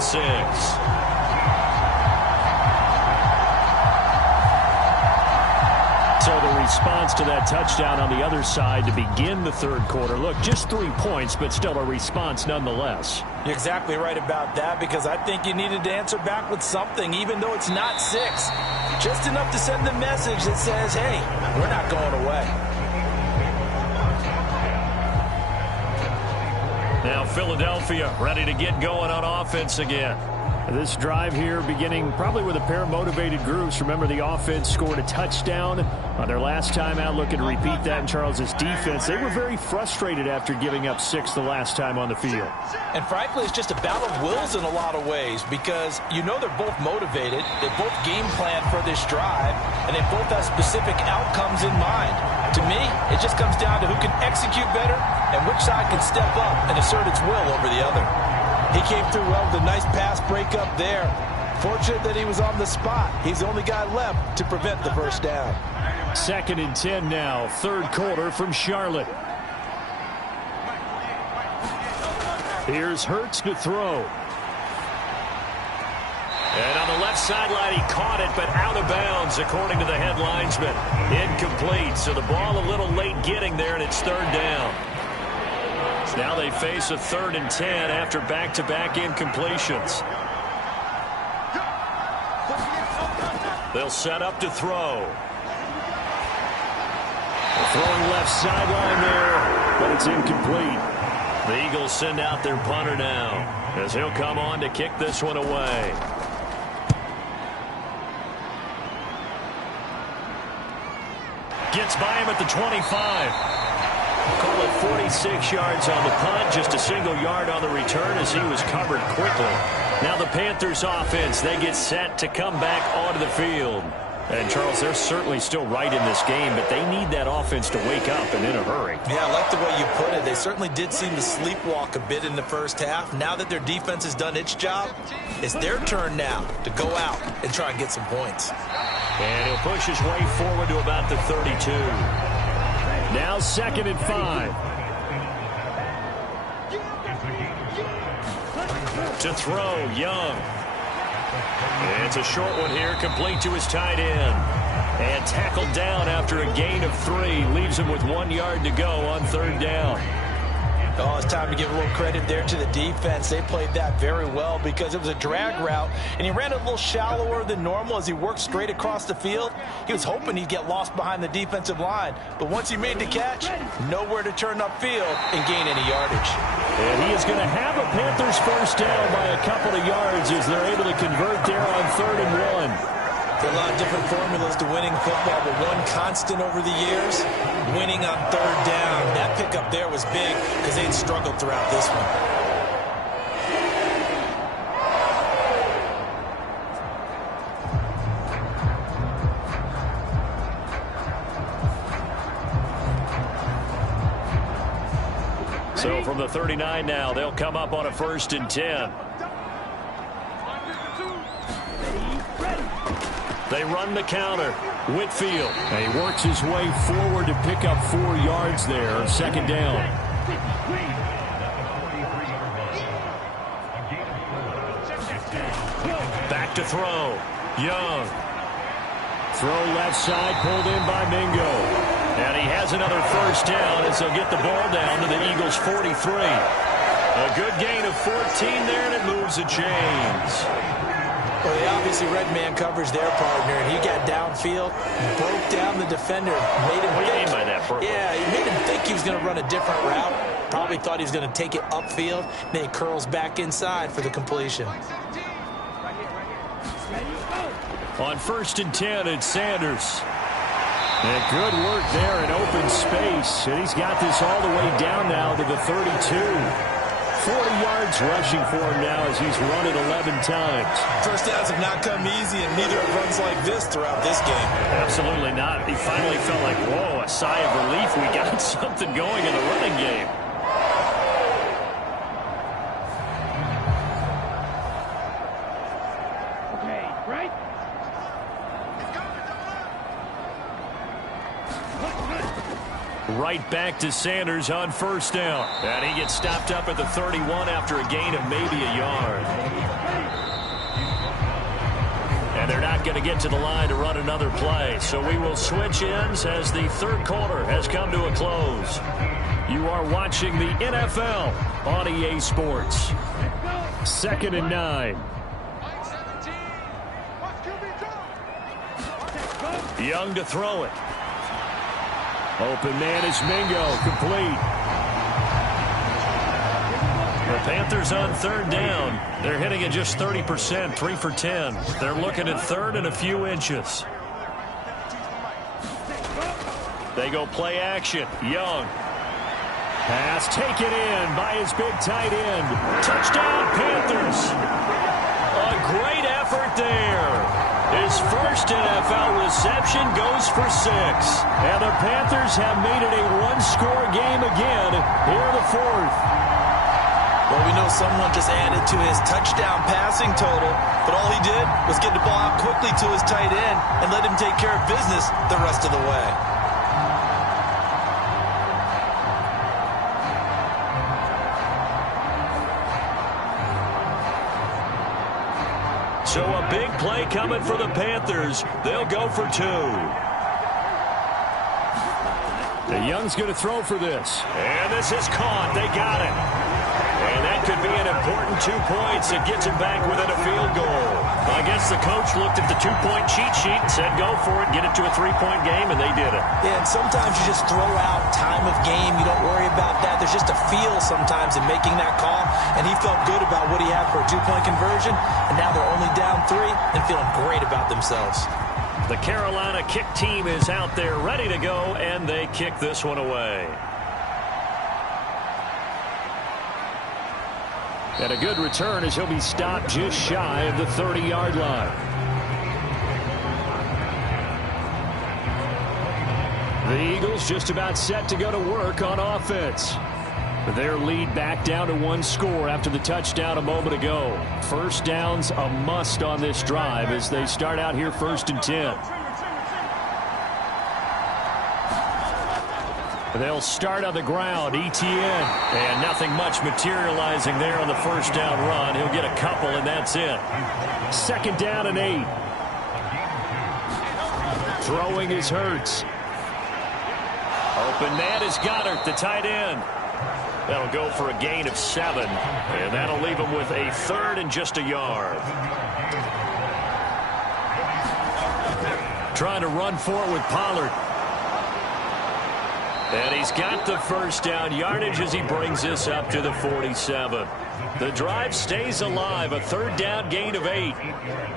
So the response to that touchdown on the other side to begin the 3rd quarter. Look, just 3 points, but still a response nonetheless. You're exactly right about that because I think you needed to answer back with something, even though it's not 6. Just enough to send the message that says, hey, we're not going away. Now Philadelphia ready to get going on offense again. This drive here beginning probably with a pair of motivated groups. Remember, the offense scored a touchdown on their last time out. Looking to repeat that in Charles's defense. They were very frustrated after giving up 6 the last time on the field. And frankly, it's just a battle of wills in a lot of ways because you know they're both motivated. They both game plan for this drive, and they both have specific outcomes in mind. To me, it just comes down to who can execute better and which side can step up and assert its will over the other. He came through well with a nice pass breakup there. Fortunate that he was on the spot. He's the only guy left to prevent the first down. 2nd and 10 now. 3rd quarter from Charlotte. Here's Hurts to throw. And on the left sideline, he caught it, but out of bounds, according to the head linesman. Incomplete, so the ball a little late getting there, and it's 3rd down. Now they face a 3rd and 10 after back-to-back incompletions. They'll set up to throw. Throwing left sideline there, but it's incomplete. The Eagles send out their punter now as he'll come on to kick this one away. Gets by him at the 25. Call it 46 yards on the punt, just a single yard on the return as he was covered quickly. Now the Panthers offense, they get set to come back onto the field. And, Charles, they're certainly still right in this game, but they need that offense to wake up and in a hurry. Yeah, I like the way you put it. They certainly did seem to sleepwalk a bit in the first half. Now that their defense has done its job, it's their turn now to go out and try and get some points. And he'll push his way forward to about the 32. Now 2nd and 5. To throw, Young. It's a short one here, complete to his tight end. And tackled down after a gain of 3. Leaves him with 1 yard to go on 3rd down. Oh, it's time to give a little credit there to the defense. They played that very well because it was a drag route, and he ran a little shallower than normal as he worked straight across the field. He was hoping he'd get lost behind the defensive line, but once he made the catch, nowhere to turn upfield and gain any yardage. And he is going to have a Panthers first down by a couple of yards as they're able to convert there on 3rd and 1. There are a lot of different formulas to winning football, but one constant over the years, winning on 3rd down. That pickup there was big because they'd struggled throughout this one. So from the 39 now, they'll come up on a 1st and 10. They run the counter. Whitfield. And he works his way forward to pick up 4 yards there. 2nd down. Back to throw. Young. Throw left side, pulled in by Mingo. And he has another first down as they'll get the ball down to the Eagles' 43. A good gain of 14 there, and it moves the chains. Well, they obviously read man coverage their partner, and he got downfield, broke down the defender, made him What do you mean by that, Purple? Yeah, he made him think he was going to run a different route. Probably thought he was going to take it upfield. Then he curls back inside for the completion. On 1st and 10, it's Sanders. And good work there in open space. And he's got this all the way down now to the 32. 40 yards rushing for him now as he's run it 11 times. First downs have not come easy, and neither have runs like this throughout this game. Absolutely not. He finally felt like, whoa, a sigh of relief. We got something going in the running game. Okay, right? Right back to Sanders on 1st down. And he gets stopped up at the 31 after a gain of maybe a yard. And they're not going to get to the line to run another play. So we will switch ends as the 3rd quarter has come to a close. You are watching the NFL on EA Sports. 2nd and 9. Young to throw it. Open man is Mingo, complete. The Panthers on 3rd down. They're hitting at just 30%, 3 for 10. They're looking at 3rd and a few inches. They go play action. Young. Pass taken in by his big tight end. Touchdown, Panthers. A great effort there. His first NFL reception goes for 6. And the Panthers have made it a one-score game again here in the 4th. Well, we know someone just added to his touchdown passing total, but all he did was get the ball out quickly to his tight end and let him take care of business the rest of the way. So a big play coming for the Panthers. They'll go for 2. The Young's going to throw for this. And this is caught. They got it. And that could be an important 2 points. It gets him back within a field goal. I guess the coach looked at the 2-point cheat sheet and said, go for it, get it to a 3-point game, and they did it. Yeah, and sometimes you just throw out time of game. You don't worry about that. There's just a feel sometimes in making that call, and he felt good about what he had for a 2-point conversion, and now they're only down 3 and feeling great about themselves. The Carolina kick team is out there ready to go, and they kick this one away. And a good return as he'll be stopped just shy of the 30-yard line. The Eagles just about set to go to work on offense. Their lead back down to one score after the touchdown a moment ago. First down's a must on this drive as they start out here 1st and 10. They'll start on the ground, ETN. And nothing much materializing there on the first down run. He'll get a couple, and that's it. 2nd down and 8. Throwing is Hurts. Open man is Goddard, the tight end. That'll go for a gain of 7. And that'll leave him with a 3rd and just a yard. Trying to run for it with Pollard. And he's got the first down yardage as he brings this up to the 47. The drive stays alive, a 3rd down gain of 8.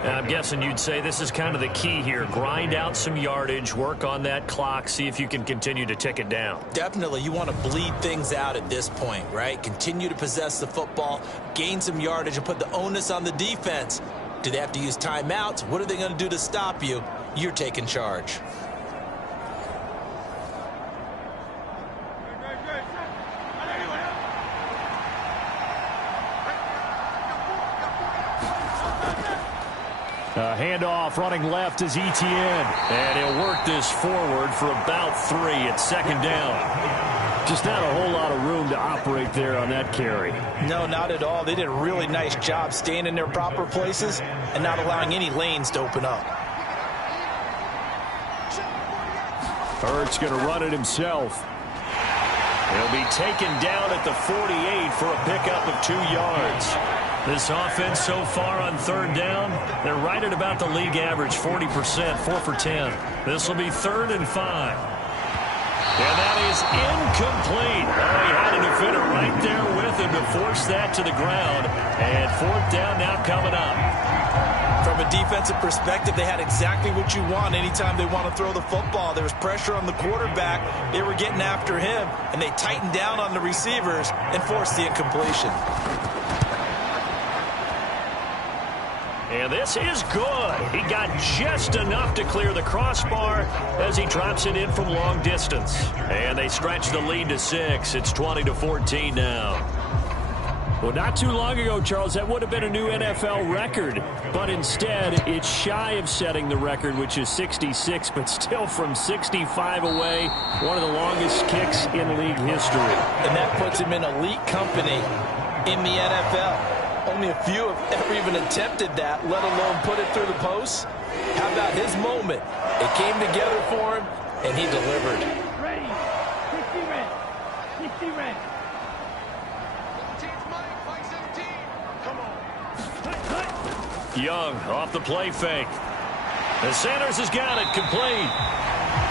Now, I'm guessing you'd say this is kind of the key here. Grind out some yardage, work on that clock, see if you can continue to tick it down. Definitely, you want to bleed things out at this point, right? Continue to possess the football, gain some yardage, and put the onus on the defense. Do they have to use timeouts? What are they going to do to stop you? You're taking charge. Handoff running left is ETN. And he'll work this forward for about 3 at 2nd down. Just not a whole lot of room to operate there on that carry. No, not at all. They did a really nice job staying in their proper places and not allowing any lanes to open up. Hurts going to run it himself. He'll be taken down at the 48 for a pickup of 2 yards. This offense so far on 3rd down, they're right at about the league average, 40%, 4 for 10. This will be 3rd and 5. And that is incomplete. Oh, he had a defender right there with him to force that to the ground. And 4th down now coming up. From a defensive perspective, they had exactly what you want anytime they want to throw the football. There was pressure on the quarterback. They were getting after him, and they tightened down on the receivers and forced the incompletion. And this is good. He got just enough to clear the crossbar as he drops it in from long distance. And they stretch the lead to 6. It's 20-14 now. Well, not too long ago, Charles, that would have been a new NFL record. But instead, it's shy of setting the record, which is 66, but still from 65 away, one of the longest kicks in league history. And that puts him in elite company in the NFL. Only a few have ever even attempted that, let alone put it through the post. How about his moment? It came together for him, and he delivered. Ready. 60 red. 60 red. Young off the play fake. And Sanders has got it complete.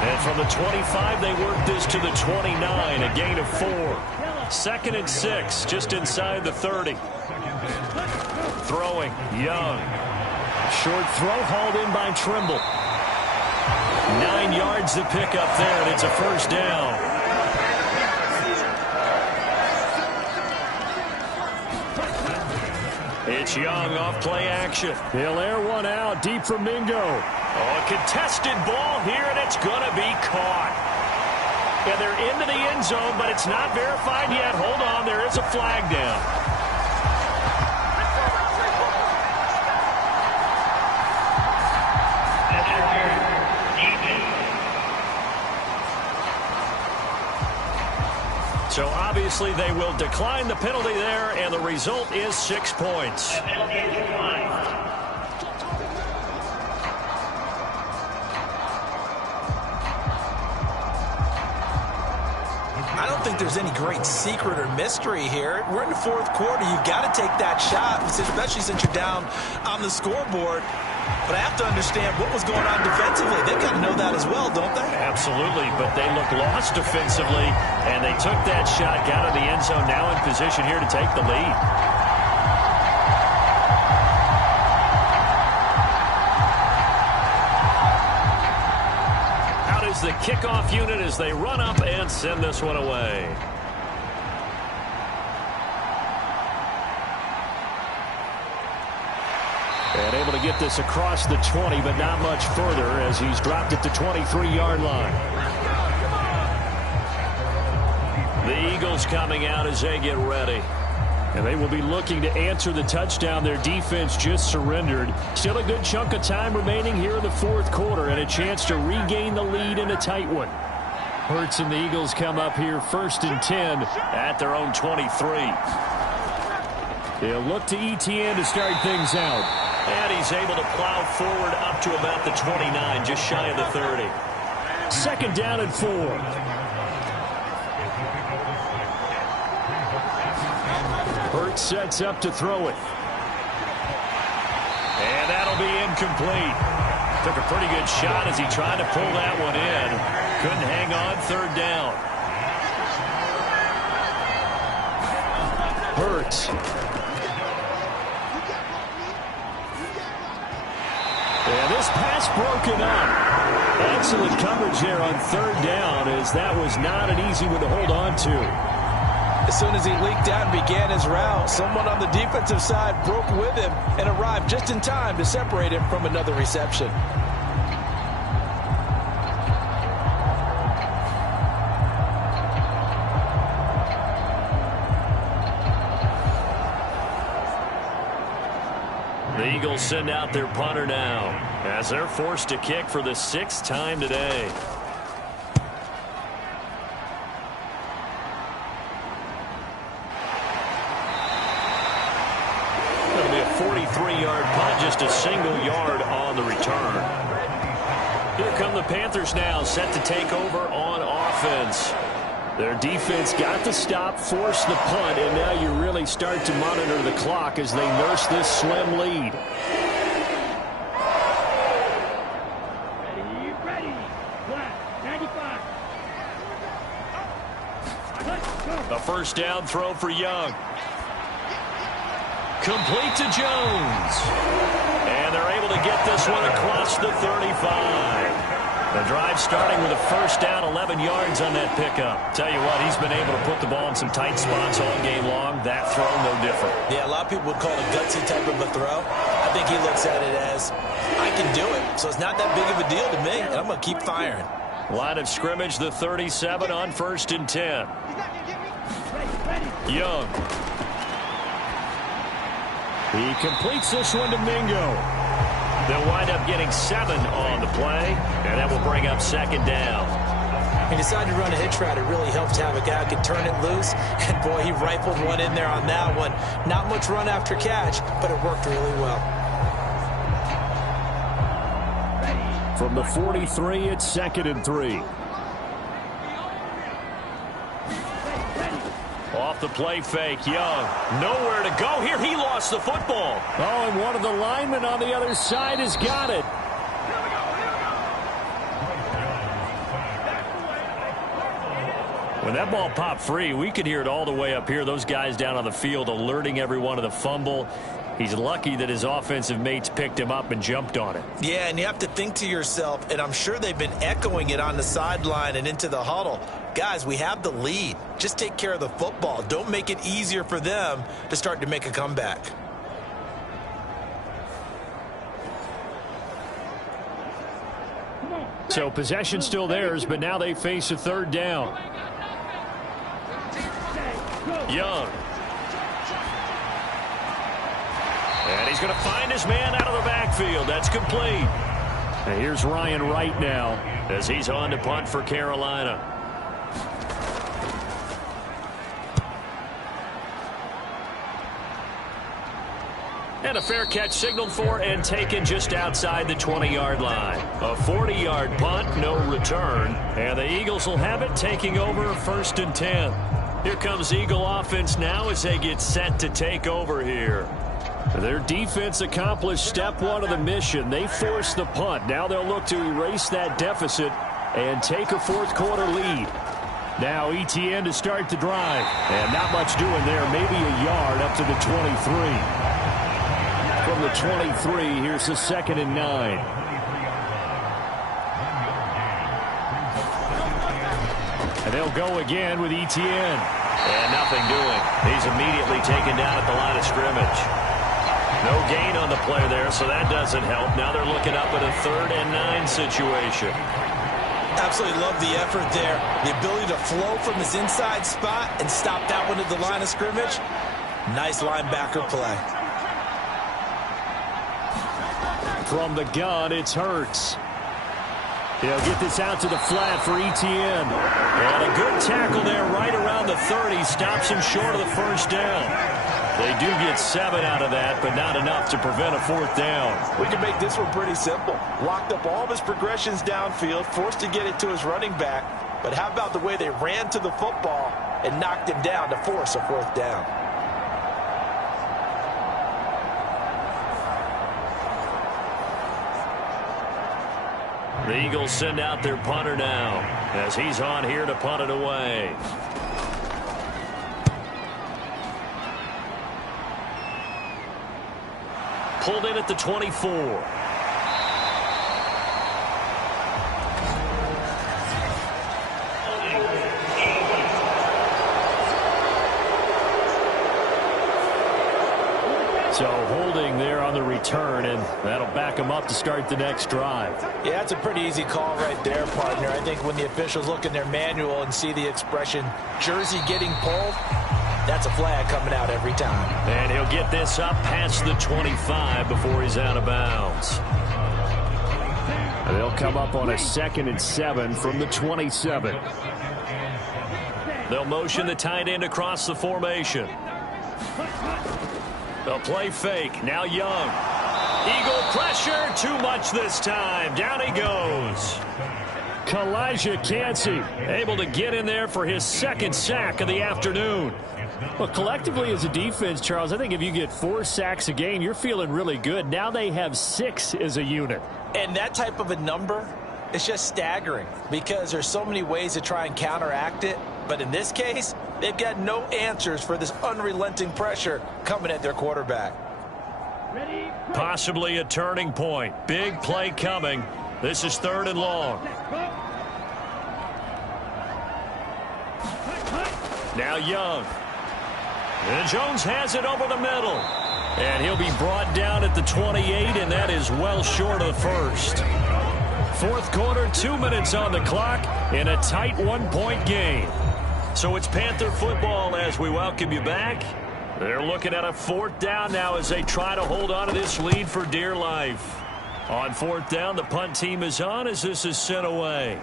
And from the 25, they work this to the 29, a gain of 4. 2nd and 6, just inside the 30. Throwing, Young. Short throw hauled in by Trimble. 9 yards to pick up there, and it's a 1st down. It's Young off play action. He'll air one out deep from Mingo. Oh, a contested ball here, and it's going to be caught. Yeah, they're into the end zone, but it's not verified yet. Hold on, there is a flag down. So obviously they will decline the penalty there, and the result is 6 points. I don't think there's any great secret or mystery here. We're in the 4th quarter. You've got to take that shot, especially since you're down on the scoreboard. But I have to understand what was going on defensively. They've got to know that as well, don't they? Absolutely, but they look lost defensively, and they took that shot, got in the end zone, now in position here to take the lead. Out is the kickoff unit as they run up and send this one away. And able to get this across the 20, but not much further as he's dropped it to 23-yard line. The Eagles coming out as they get ready. And they will be looking to answer the touchdown their defense just surrendered. Still a good chunk of time remaining here in the fourth quarter and a chance to regain the lead in a tight one. Hurts and the Eagles come up here 1st and 10 at their own 23. They'll look to ETN to start things out. And he's able to plow forward up to about the 29, just shy of the 30. 2nd down and 4. Hurts sets up to throw it. And that'll be incomplete. Took a pretty good shot as he tried to pull that one in. Couldn't hang on, 3rd down. Hurts. And this pass broken up. Excellent coverage there on 3rd down, as that was not an easy one to hold on to. As soon as he leaked out and began his route, someone on the defensive side broke with him and arrived just in time to separate him from another reception. The Eagles send out their punter now as they're forced to kick for the 6th time today. It'll be a 43-yard punt, just a single yard on the return. Here come the Panthers now, set to take over on offense. Their defense got the stop, forced the punt, and now you really start to monitor the clock as they nurse this slim lead. Ready. Flat. 95. A 1st down throw for Young. Complete to Jones. And they're able to get this one across the 35. The drive starting with a 1st down, 11 yards on that pickup. Tell you what, he's been able to put the ball in some tight spots all game long. That throw, no different. Yeah, a lot of people would call it a gutsy type of a throw. I think he looks at it as, I can do it, so it's not that big of a deal to me, and I'm going to keep firing. Line of scrimmage, the 37 on 1st and 10. Young. He completes this one to Mingo. They'll wind up getting 7 on the play, and that will bring up 2nd down. He decided to run a hitch route. It really helped to have a guy who could turn it loose, and boy, he rifled one in there on that one. Not much run after catch, but it worked really well. From the 43, it's 2nd and 3. Off the play fake, Young. Nowhere to go here. He lost the football. Oh, and one of the linemen on the other side has got it. When that ball popped free, we could hear it all the way up here. Those guys down on the field alerting everyone of the fumble. He's lucky that his offensive mates picked him up and jumped on it. Yeah, and you have to think to yourself, and I'm sure they've been echoing it on the sideline and into the huddle. Guys, we have the lead. Just take care of the football. Don't make it easier for them to start to make a comeback. So possession still theirs, but now they face a 3rd down. Young. And he's going to find his man out of the backfield. That's complete. And here's Ryan Wright now as he's on to punt for Carolina. And a fair catch signaled for and taken just outside the 20-yard line. A 40-yard punt, no return. And the Eagles will have it, taking over 1st and 10. Here comes Eagle offense now as they get set to take over here. Their defense accomplished step 1 of the mission. They forced the punt. Now they'll look to erase that deficit and take a 4th quarter lead. Now ETN to start the drive. And not much doing there. Maybe a yard up to the 23. From the 23, here's the 2nd and 9. And they'll go again with ETN. And nothing doing. He's immediately taken down at the line of scrimmage. No gain on the play there, so that doesn't help. Now they're looking up at a 3rd and 9 situation. Absolutely love the effort there. The ability to flow from his inside spot and stop that one at the line of scrimmage. Nice linebacker play. From the gun, it's Hurts. He'll get this out to the flat for Etienne. And a good tackle there right around the 30. Stops him short of the first down. They do get 7 out of that, but not enough to prevent a fourth down. We can make this one pretty simple. Locked up all of his progressions downfield, forced to get it to his running back. But how about the way they ran to the football and knocked him down to force a fourth down? The Eagles send out their punter now as he's on here to punt it away. Pulled in at the 24. So holding there on the return, and that'll back him up to start the next drive. Yeah, that's a pretty easy call right there, partner. I think when the officials look in their manual and see the expression jersey getting pulled, that's a flag coming out every time. And he'll get this up past the 25 before he's out of bounds. And they'll come up on a 2nd and 7 from the 27. They'll motion the tight end across the formation. They'll play fake. Now Young. Eagle pressure. Too much this time. Down he goes. Kalijah Kancey able to get in there for his 2nd sack of the afternoon. Well, collectively as a defense, Charles, I think if you get 4 sacks a game, you're feeling really good. Now they have 6 as a unit. And that type of a number is just staggering because there's so many ways to try and counteract it. But in this case, they've got no answers for this unrelenting pressure coming at their quarterback. Possibly a turning point. Big play coming. This is 3rd and long. Now Young. And Jones has it over the middle. And he'll be brought down at the 28, and that is well short of the first. 4th quarter, 2 minutes on the clock in a tight 1-point game. So it's Panther football as we welcome you back. They're looking at a 4th down now as they try to hold on to this lead for dear life. On 4th down, the punt team is on as this is sent away.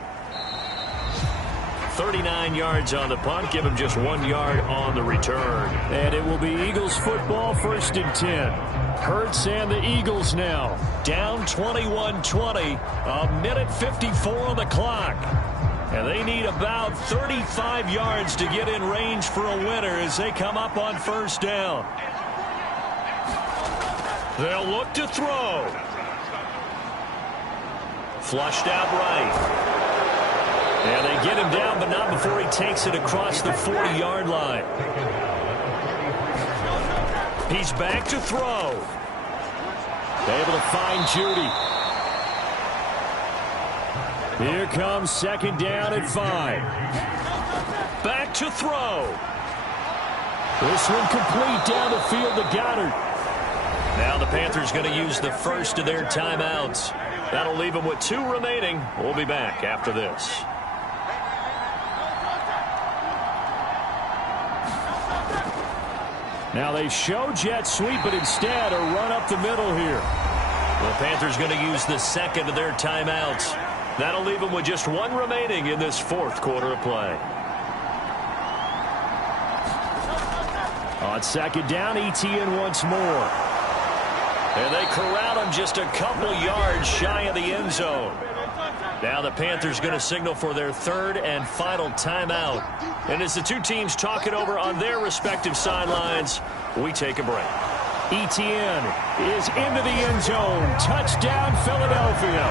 39 yards on the punt, give him just 1 yard on the return. And it will be Eagles football, 1st and 10. Hurts and the Eagles now. Down 21-20, a minute 54 on the clock. And they need about 35 yards to get in range for a winner as they come up on 1st down. They'll look to throw. Flushed out right. And they get him down, but not before he takes it across the 40-yard line. He's back to throw. Able to find Judy. Here comes 2nd down at 5. Back to throw. This one complete down the field to Goddard. Now the Panthers going to use the first of their timeouts. That'll leave them with 2 remaining. We'll be back after this. Now they show jet sweep, but instead a run up the middle here. The Panthers going to use the 2nd of their timeouts. That'll leave them with just 1 remaining in this 4th quarter of play. On 2nd down, Etienne once more. And they corral him just a couple yards shy of the end zone. Now the Panthers going to signal for their 3rd and final timeout. And as the 2 teams talk it over on their respective sidelines, we take a break. Etienne is into the end zone. Touchdown, Philadelphia.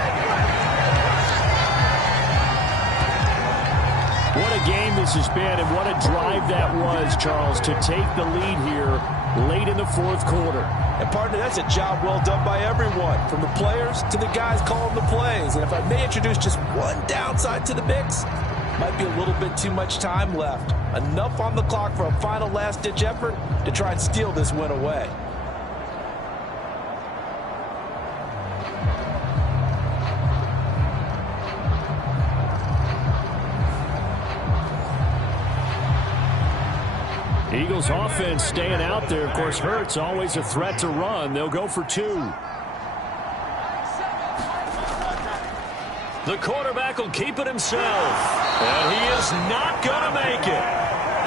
What a game this has been, and what a drive that was, Charles, to take the lead here late in the 4th quarter. And, partner, that's a job well done by everyone, from the players to the guys calling the plays. And if I may introduce just one downside to the mix, might be a little bit too much time left. Enough on the clock for a final last-ditch effort to try and steal this win away. Eagles offense staying out there. Of course, Hurts always a threat to run. They'll go for 2. The quarterback will keep it himself. And he is not going to make it.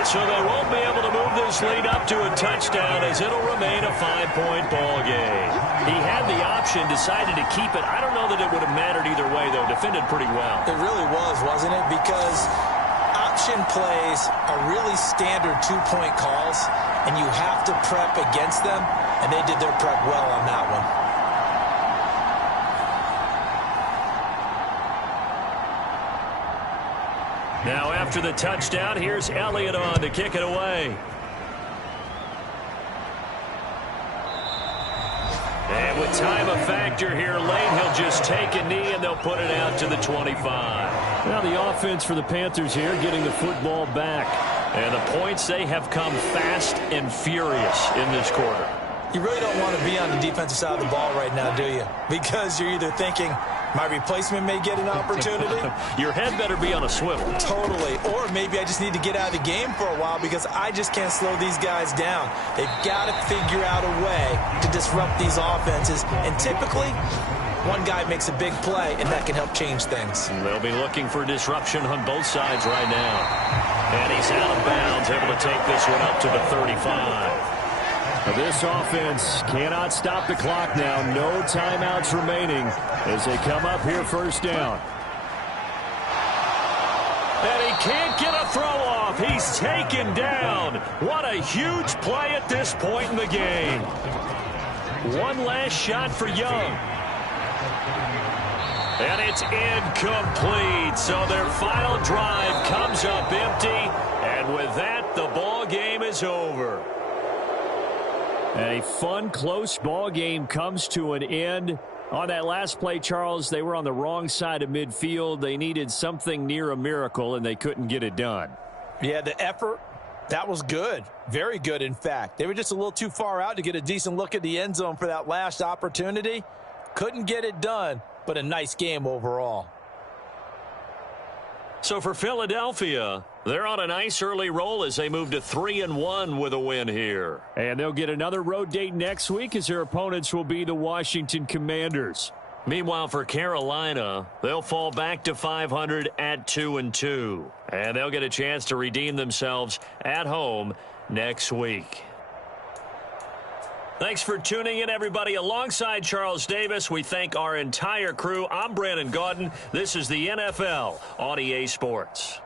So they won't be able to move this lead up to a touchdown as it'll remain a 5-point ball game. He had the option, decided to keep it. I don't know that it would have mattered either way, though. Defended pretty well. It really was, wasn't it? Because option plays are really standard 2-point calls, and you have to prep against them, and they did their prep well on that one. Now after the touchdown, here's Elliott on to kick it away. And with time a factor here late, he'll just take a knee and they'll put it out to the 25. Now the offense for the Panthers here getting the football back. And the points, they have come fast and furious in this quarter. You really don't want to be on the defensive side of the ball right now, do you? Because you're either thinking, my replacement may get an opportunity. Your head better be on a swivel. Totally. Or maybe I just need to get out of the game for a while because I just can't slow these guys down. They've got to figure out a way to disrupt these offenses. And typically, one guy makes a big play, and that can help change things. They'll be looking for disruption on both sides right now. And he's out of bounds, able to take this one up to the 35. This offense cannot stop the clock now. No timeouts remaining as they come up here first down. And he can't get a throw off. He's taken down. What a huge play at this point in the game. One last shot for Young. And it's incomplete. So their final drive comes up empty. And with that, the ball game is over. A fun, close ball game comes to an end. On that last play, Charles, they were on the wrong side of midfield. They needed something near a miracle, and they couldn't get it done. Yeah, the effort, that was good. Very good, in fact. They were just a little too far out to get a decent look at the end zone for that last opportunity. Couldn't get it done, but a nice game overall. So for Philadelphia, they're on a nice early roll as they move to 3-1 with a win here. And they'll get another road date next week as their opponents will be the Washington Commanders. Meanwhile, for Carolina, they'll fall back to 500 at 2-2. And they'll get a chance to redeem themselves at home next week. Thanks for tuning in, everybody. Alongside Charles Davis, we thank our entire crew. I'm Brandon Gaudin. This is the NFL on EA Sports.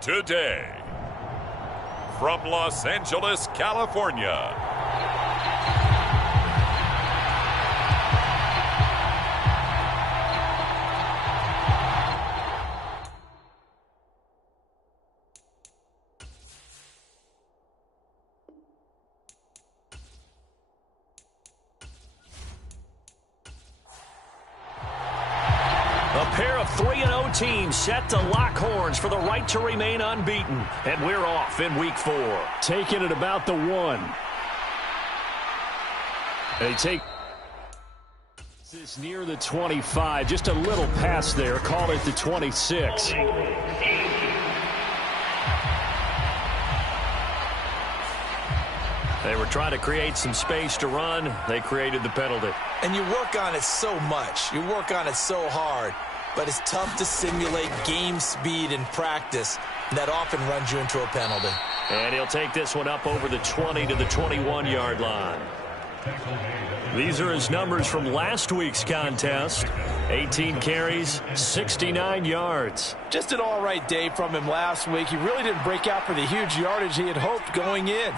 today. From Los Angeles, California, A pair of 3-0 teams set to lock horns for the right to remain unbeaten. And we're off in week 4. Taking it about the 1. They take this near the 25. Just a little pass there. Call it the 26. They were trying to create some space to run. They created the penalty. And you work on it so much. You work on it so hard. But it's tough to simulate game speed in practice. And that often runs you into a penalty. And he'll take this one up over the 20 to the 21-yard line. These are his numbers from last week's contest. 18 carries, 69 yards. Just an all-right day from him last week. He really didn't break out for the huge yardage he had hoped going in.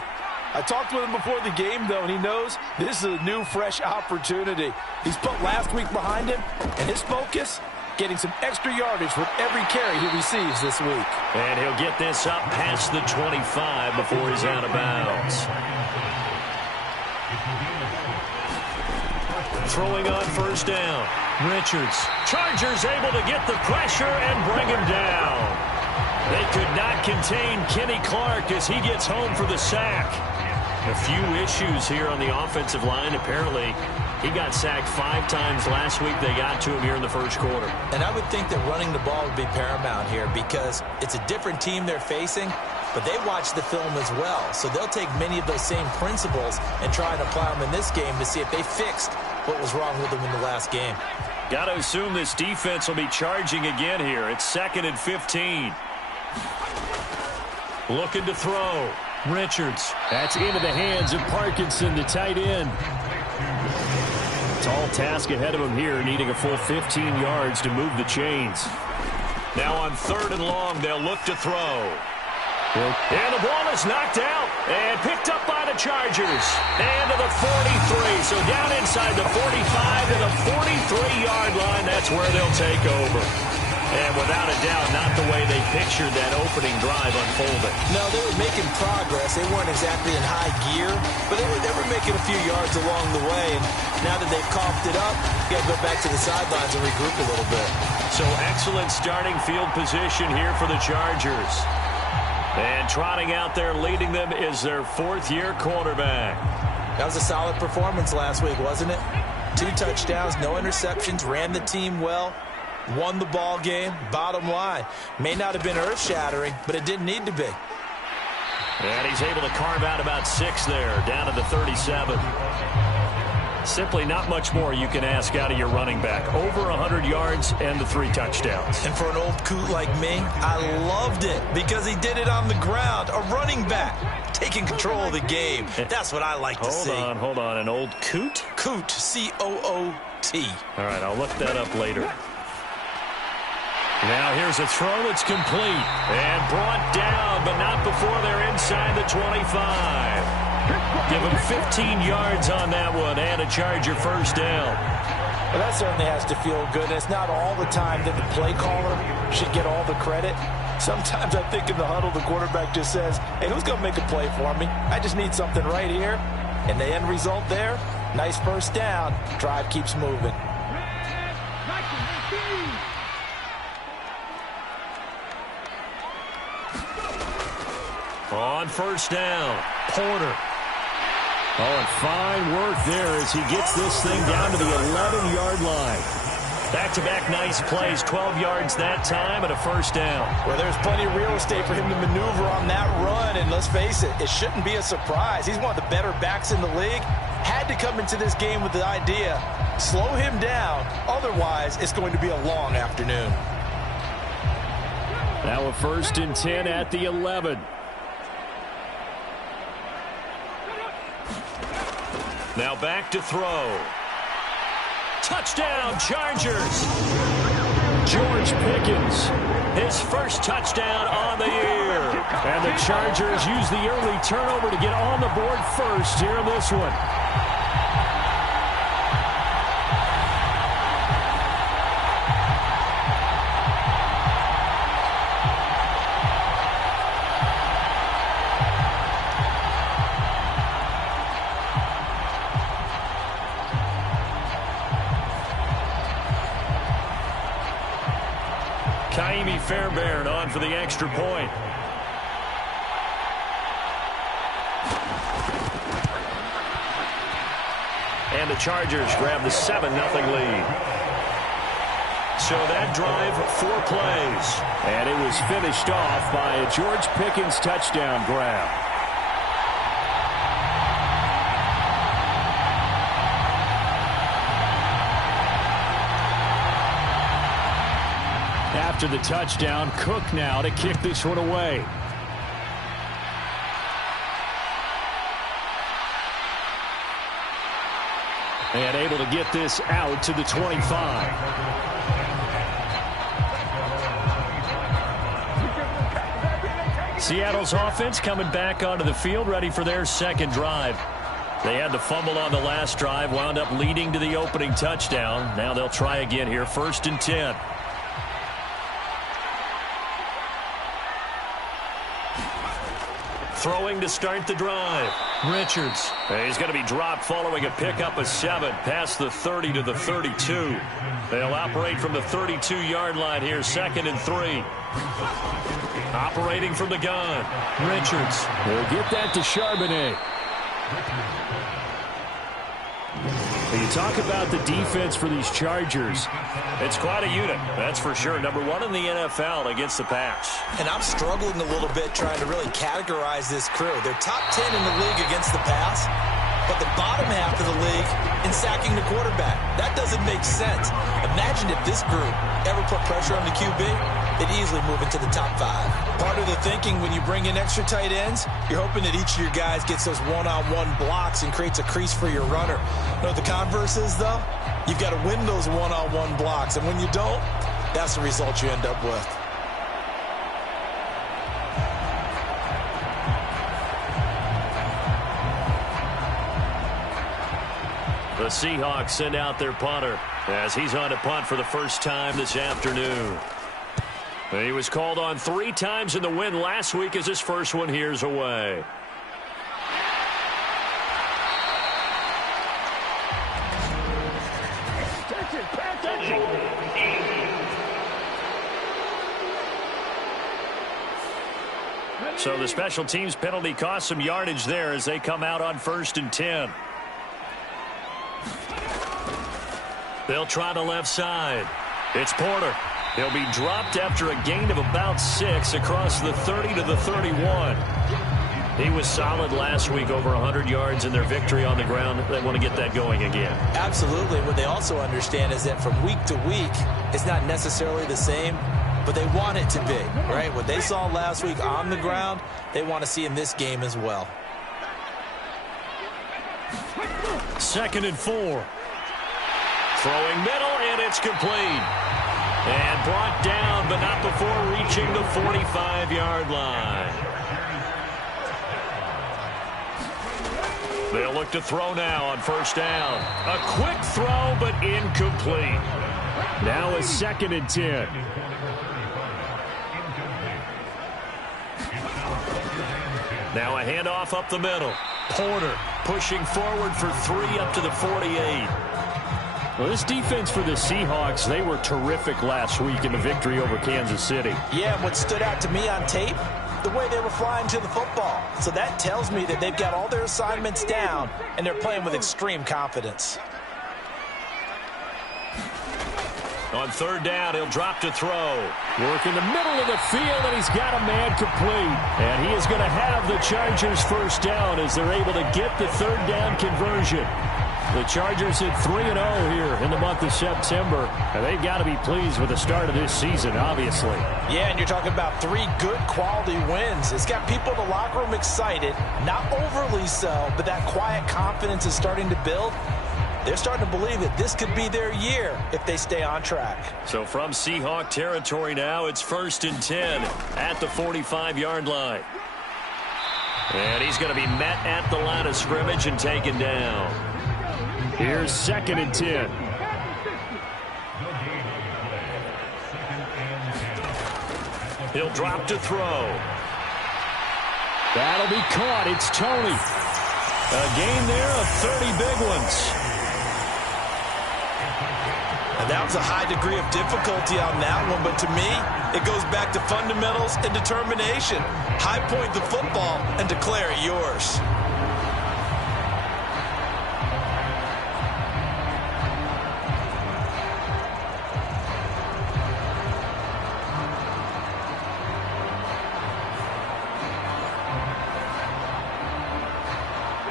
I talked with him before the game, though, and he knows this is a new, fresh opportunity. He's put last week behind him, and his focus, getting some extra yardage with every carry he receives this week. And he'll get this up past the 25 before he's out of bounds. Throwing on first down. Richards. Chargers able to get the pressure and bring him down. They could not contain Kenny Clark as he gets home for the sack. A few issues here on the offensive line. Apparently, he got sacked 5 times last week. They got to him here in the first quarter. And I would think that running the ball would be paramount here because it's a different team they're facing, but they watch the film as well. So they'll take many of those same principles and try and apply them in this game to see if they fixed what was wrong with them in the last game. Got to assume this defense will be charging again here. It's 2nd and 15. Looking to throw. Richards. That's into the hands of Parkinson, the tight end. Tall task ahead of him here, needing a full 15 yards to move the chains. Now on 3rd and long, they'll look to throw. And the ball is knocked out and picked up by the Chargers. And to the 43. So down inside the 45 to the 43-yard line. That's where they'll take over. And without a doubt, not the way they pictured that opening drive unfolding. No, they were making progress. They weren't exactly in high gear, but they were making a few yards along the way. And now that they've coughed it up, you got to go back to the sidelines and regroup a little bit. So excellent starting field position here for the Chargers. And trotting out there leading them is their 4th-year quarterback. That was a solid performance last week, wasn't it? 2 touchdowns, no interceptions, ran the team well. Won the ball game. Bottom line, may not have been earth-shattering, but it didn't need to be. And he's able to carve out about 6 there, down to the 37. Simply not much more you can ask out of your running back. Over 100 yards and the 3 touchdowns. And for an old coot like me, I loved it because he did it on the ground. A running back taking control of the game. That's what I like to see. Hold on. An old coot? Coot, C-O-O-T. All right, I'll look that up later. Now here's a throw that's complete. And brought down, but not before they're inside the 25. Give him 15 yards on that one and a Charger first down. Well, that certainly has to feel good. And it's not all the time that the play caller should get all the credit. Sometimes I think in the huddle, the quarterback just says, hey, who's going to make a play for me? I just need something right here. And the end result there, nice first down. Drive keeps moving. On first down, Porter. Oh, and fine work there as he gets this thing down to the 11-yard line. Back-to-back nice plays, 12 yards that time and a first down. Well, there's plenty of real estate for him to maneuver on that run, and let's face it, it shouldn't be a surprise. He's one of the better backs in the league. Had to come into this game with the idea, slow him down, otherwise it's going to be a long afternoon. Now a 1st and 10 at the 11. Now back to throw. Touchdown, Chargers. George Pickens. His first touchdown on the year. the Chargers use the early turnover to get on the board first here in this one. Fairbairn on for the extra point. And the Chargers grab the 7-0 lead. So that drive, 4 plays. And it was finished off by a George Pickens touchdown grab. After the touchdown, Cook now to kick this one away. And able to get this out to the 25. Seattle's offense coming back onto the field, ready for their second drive. They had the fumble on the last drive, wound up leading to the opening touchdown. Now they'll try again here, 1st and 10. Throwing to start the drive. Richards. He's going to be dropped following a pickup of 7 past the 30 to the 32. They'll operate from the 32-yard line here, 2nd and 3. Operating from the gun. Richards will get that to Charbonnet. You talk about the defense for these Chargers. It's quite a unit, that's for sure. Number 1 in the NFL against the pass. And I'm struggling a little bit trying to really categorize this crew. They're top 10 in the league against the pass, but the bottom half of the league in sacking the quarterback. That doesn't make sense. Imagine if this group ever put pressure on the QB, they'd easily move into the top 5. Part of the thinking when you bring in extra tight ends, you're hoping that each of your guys gets those one-on-one blocks and creates a crease for your runner. You know what the converse is, though? You've got to win those one-on-one blocks, and when you don't, that's the result you end up with. The Seahawks send out their punter as he's on to punt for the first time this afternoon. He was called on 3 times in the win last week as his first one here's away. So the special teams penalty cost some yardage there as they come out on 1st and 10. They'll try the left side. It's Porter. He'll be dropped after a gain of about 6 across the 30 to the 31. He was solid last week, over 100 yards in their victory on the ground. They want to get that going again. Absolutely. What they also understand is that from week to week, it's not necessarily the same, but they want it to be, right? What they saw last week on the ground, they want to see in this game as well. 2nd and 4. Throwing middle, and it's complete. And brought down, but not before reaching the 45-yard line. They'll look to throw now on 1st down. A quick throw, but incomplete. Now a 2nd and 10. Now a handoff up the middle. Porter pushing forward for 3 up to the 48. Well, this defense for the Seahawks, they were terrific last week in the victory over Kansas City. Yeah, and what stood out to me on tape, the way they were flying to the football. So that tells me that they've got all their assignments down, and they're playing with extreme confidence. On 3rd down, he'll drop to throw. Work in the middle of the field, and he's got a man complete. And he is going to have the Chargers 1st down as they're able to get the 3rd down conversion. The Chargers hit 3-0 here in the month of September, and they've got to be pleased with the start of this season, obviously. Yeah, and you're talking about 3 good quality wins. It's got people in the locker room excited, not overly so, but that quiet confidence is starting to build. They're starting to believe that this could be their year if they stay on track. So from Seahawk territory now, it's 1st and 10 at the 45-yard line. And he's going to be met at the line of scrimmage and taken down. Here's 2nd and 10. He'll drop to throw. That'll be caught. It's Tony. A gain there of 30 big ones. And that was a high degree of difficulty on that one, but to me, it goes back to fundamentals and determination. High point the football and declare it yours.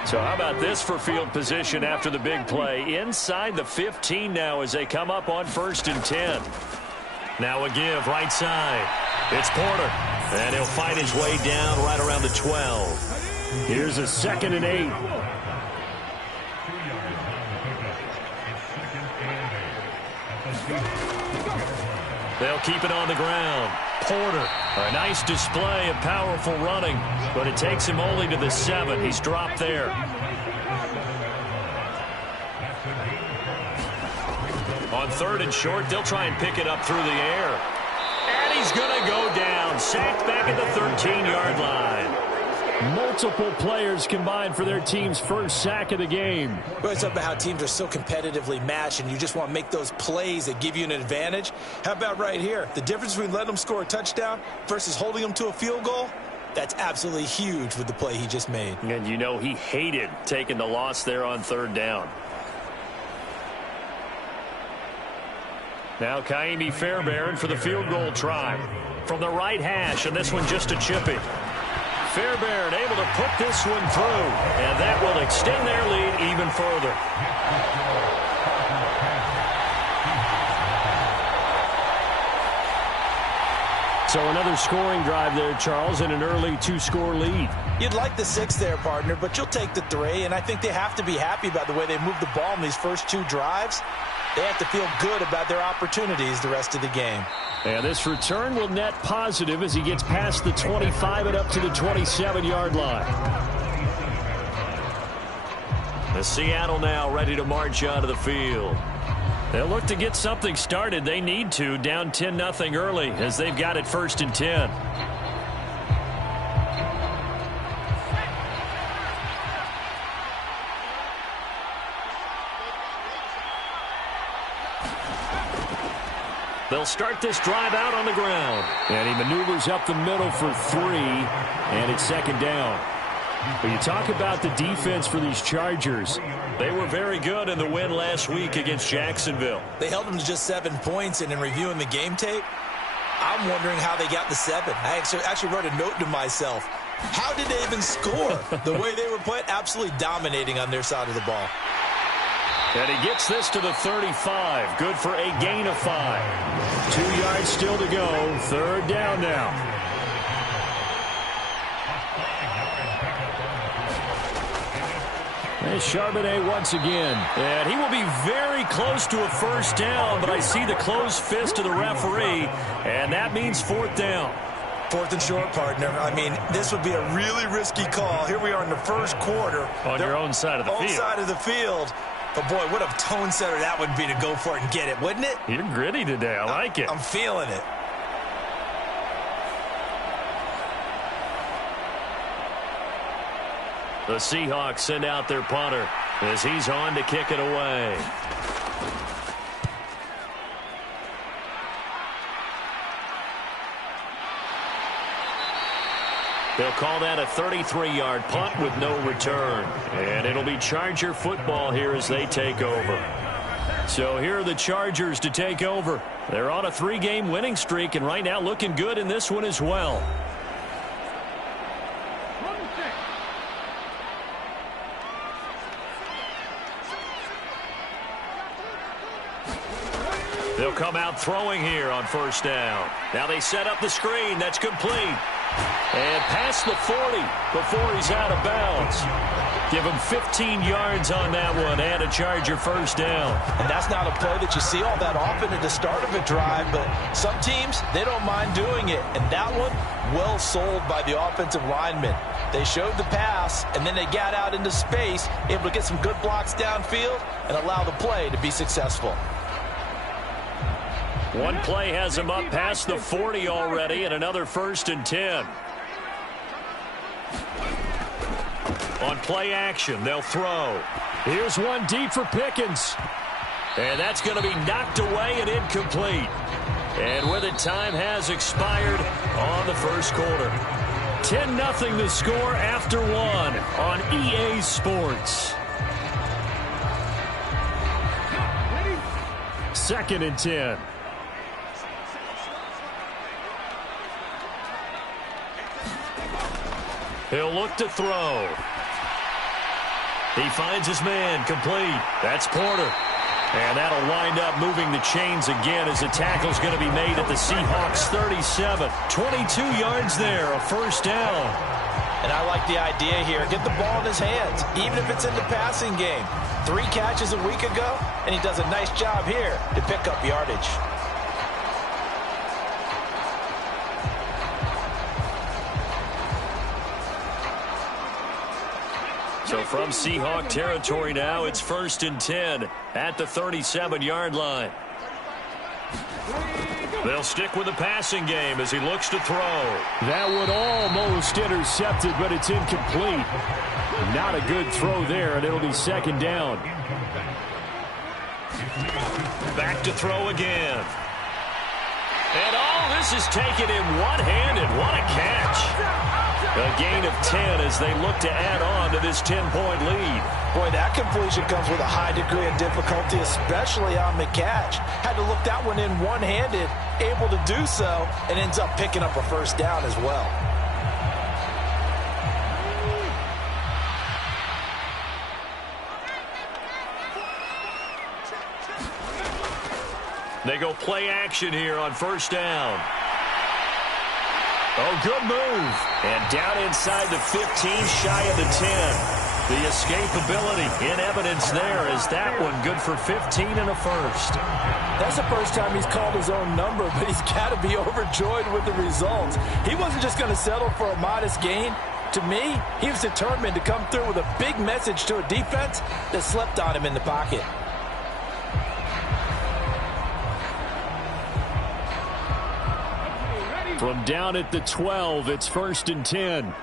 So how about this for field position after the big play? Inside the 15 now as they come up on 1st and 10. Now a give right side. It's Porter. And he'll fight his way down right around the 12. Here's a 2nd and 8. They'll keep it on the ground. Porter, a nice display of powerful running, but it takes him only to the 7. He's dropped there. On 3rd and short, they'll try and pick it up through the air. And he's going to go down. Sacked back at the 13-yard line. Multiple players combined for their team's first sack of the game. Well, it's about how teams are so competitively matched, and you just want to make those plays that give you an advantage. How about right here? The difference between letting them score a touchdown versus holding them to a field goal, that's absolutely huge with the play he just made. And you know he hated taking the loss there on 3rd down. Now Kaimi Fairbairn for the field goal try. From the right hash, and this one just a chippy. Fairbairn able to put this one through, and that will extend their lead even further. So another scoring drive there, Charles, and an early 2-score lead. You'd like the 6 there, partner, but you'll take the 3, and I think they have to be happy about the way they moved the ball in these first 2 drives. They have to feel good about their opportunities the rest of the game. And this return will net positive as he gets past the 25 and up to the 27-yard line. The Seattle now ready to march onto the field. They'll look to get something started. They need to, down 10-0 early as they've got it 1st and 10. They'll start this drive out on the ground. And he maneuvers up the middle for 3, and it's 2nd down. But you talk about the defense for these Chargers. They were very good in the win last week against Jacksonville. They held them to just 7 points, and in reviewing the game tape, I'm wondering how they got the 7. I actually wrote a note to myself. How did they even score? The way they were playing, absolutely dominating on their side of the ball. And he gets this to the 35. Good for a gain of 5. 2 yards still to go. 3rd down now. There's Charbonnet once again. And he will be very close to a 1st down, but I see the closed fist of the referee, and that means 4th down. 4th and short, partner. I mean, this would be a really risky call. Here we are in the 1st quarter. On your own side of the field. Own side of the field. But, boy, what a tone setter that would be to go for it and get it, wouldn't it? You're gritty today. I like it. I'm feeling it. The Seahawks send out their punter as he's on to kick it away. They'll call that a 33-yard punt with no return. And it'll be Charger football here as they take over. So here are the Chargers to take over. They're on a 3-game winning streak, and right now looking good in this one as well. They'll come out throwing here on 1st down. Now they set up the screen. That's complete. And past the 40 before he's out of bounds. Give him 15 yards on that one and a Charger first down. And that's not a play that you see all that often at the start of a drive, but some teams, they don't mind doing it. And that one, well sold by the offensive linemen. They showed the pass, and then they got out into space, able to get some good blocks downfield and allow the play to be successful. One play has him up past the 40 already, and another 1st and 10. On play action, they'll throw. Here's one deep for Pickens. And that's going to be knocked away and incomplete. And with it, time has expired on the first quarter. 10-0 the score after one on EA Sports. 2nd and 10. He'll look to throw. He finds his man, complete. That's Porter. And that'll wind up moving the chains again as the tackle's going to be made at the Seahawks 37. 22 yards there, a first down. And I like the idea here. Get the ball in his hands, even if it's in the passing game. 3 catches a week ago, and he does a nice job here to pick up yardage. So from Seahawk territory now, it's 1st and 10 at the 37-yard line. They'll stick with the passing game as he looks to throw. That one almost intercepted, but it's incomplete. Not a good throw there, and it'll be 2nd down. Back to throw again. And all this is taken in one-handed. What a catch. A gain of 10 as they look to add on to this 10-point lead. Boy, that completion comes with a high degree of difficulty, especially on the catch. Had to look that one in one-handed, able to do so, and ends up picking up a first down as well. They go play action here on 1st down. Oh, good move. And down inside the 15, shy of the 10. The escapability in evidence there. Is that one good for 15 and a first? That's the first time he's called his own number, but he's got to be overjoyed with the results. He wasn't just going to settle for a modest gain. To me, he was determined to come through with a big message to a defense that slept on him in the pocket. From down at the 12, it's 1st and 10.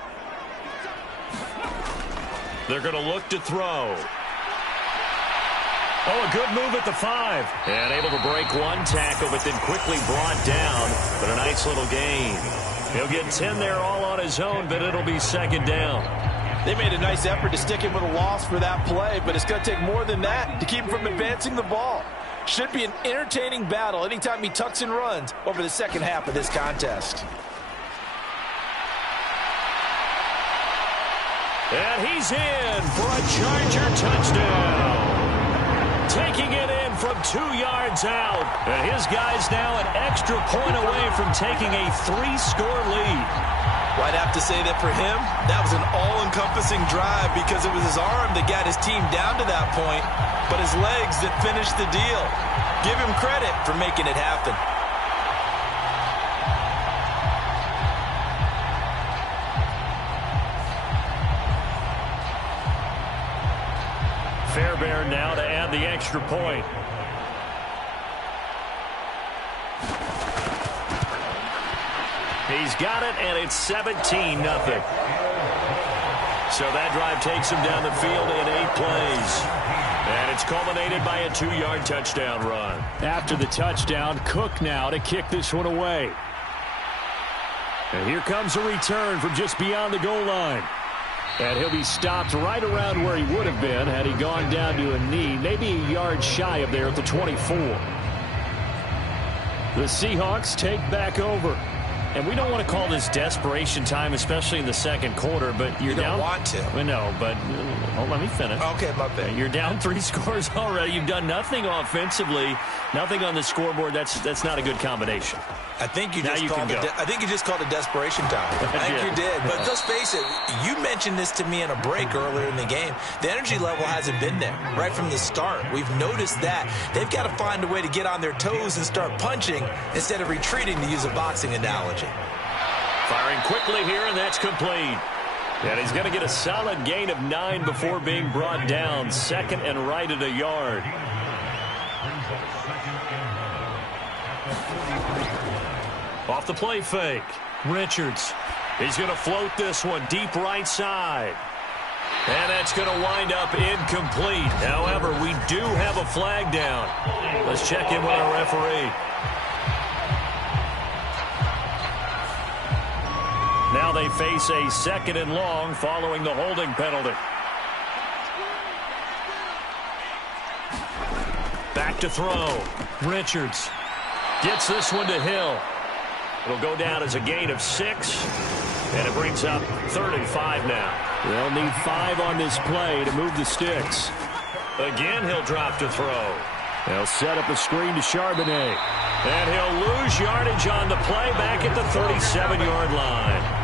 They're going to look to throw. Oh, a good move at the 5. And able to break one tackle, but then quickly brought down. But a nice little gain. He'll get 10 there all on his own, but it'll be 2nd down. They made a nice effort to stick him with a loss for that play, but it's going to take more than that to keep him from advancing the ball. Should be an entertaining battle anytime he tucks and runs over the second half of this contest. And he's in for a Charger touchdown. Taking it in from 2 yards out. And his guy's now an extra point away from taking a 3-score lead. Well, I'd have to say that for him, that was an all-encompassing drive because it was his arm that got his team down to that point, but his legs that finished the deal. Give him credit for making it happen. Fairbairn now to add the extra point. He's got it, and it's 17-0. So that drive takes him down the field in 8 plays. And it's culminated by a 2-yard touchdown run. After the touchdown, Cook now to kick this one away. And here comes a return from just beyond the goal line. And he'll be stopped right around where he would have been had he gone down to a knee, maybe a yard shy of there at the 24. The Seahawks take back over. And we don't want to call this desperation time, especially in the second quarter, but you're down. You don't want to. No, but let me finish. Okay, my bad. You're down 3 scores already. You've done nothing offensively, nothing on the scoreboard. That's not a good combination. I think you Now just you called can it. go. I think you just called it desperation time. I think you did. But let's face it. You mentioned this to me in a break earlier in the game. The energy level hasn't been there right from the start. We've noticed that they've got to find a way to get on their toes and start punching instead of retreating, to use a boxing analogy. Firing quickly here, and that's complete. And he's going to get a solid gain of 9 before being brought down. Second and right at a yard. Off the play fake. Richards. He's going to float this one deep right side. And that's going to wind up incomplete. However, we do have a flag down. Let's check in with our referee. Now they face a second and long following the holding penalty. Back to throw. Richards gets this one to Hill. It'll go down as a gain of 6, and it brings up 3rd and 5 now. They'll need 5 on this play to move the sticks. Again, he'll drop to throw. They'll set up a screen to Charbonnet. And he'll lose yardage on the play back at the 37-yard line.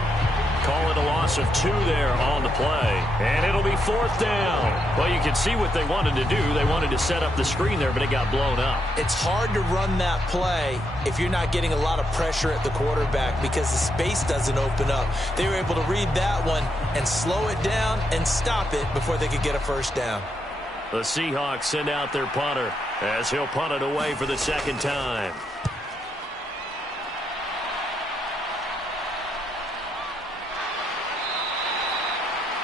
Call it a loss of 2 there on the play. And it'll be 4th down. Well, you can see what they wanted to do. They wanted to set up the screen there, but it got blown up. It's hard to run that play if you're not getting a lot of pressure at the quarterback because the space doesn't open up. They were able to read that one and slow it down and stop it before they could get a first down. The Seahawks send out their punter as he'll punt it away for the second time.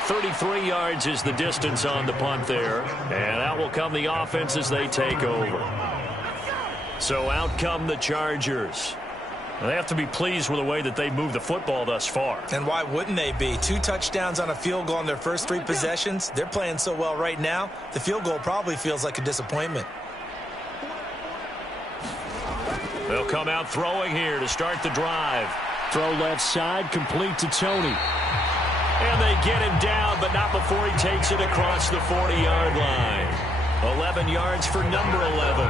.33 yards is the distance on the punt there. And out will come the offense as they take over. So out come the Chargers. They have to be pleased with the way that they moved the football thus far. And why wouldn't they be? 2 touchdowns on a field goal in their first 3 possessions. They're playing so well right now, the field goal probably feels like a disappointment. They'll come out throwing here to start the drive. Throw left side, complete to Tony. And they get him down, but not before he takes it across the 40-yard line. 11 yards for number 11.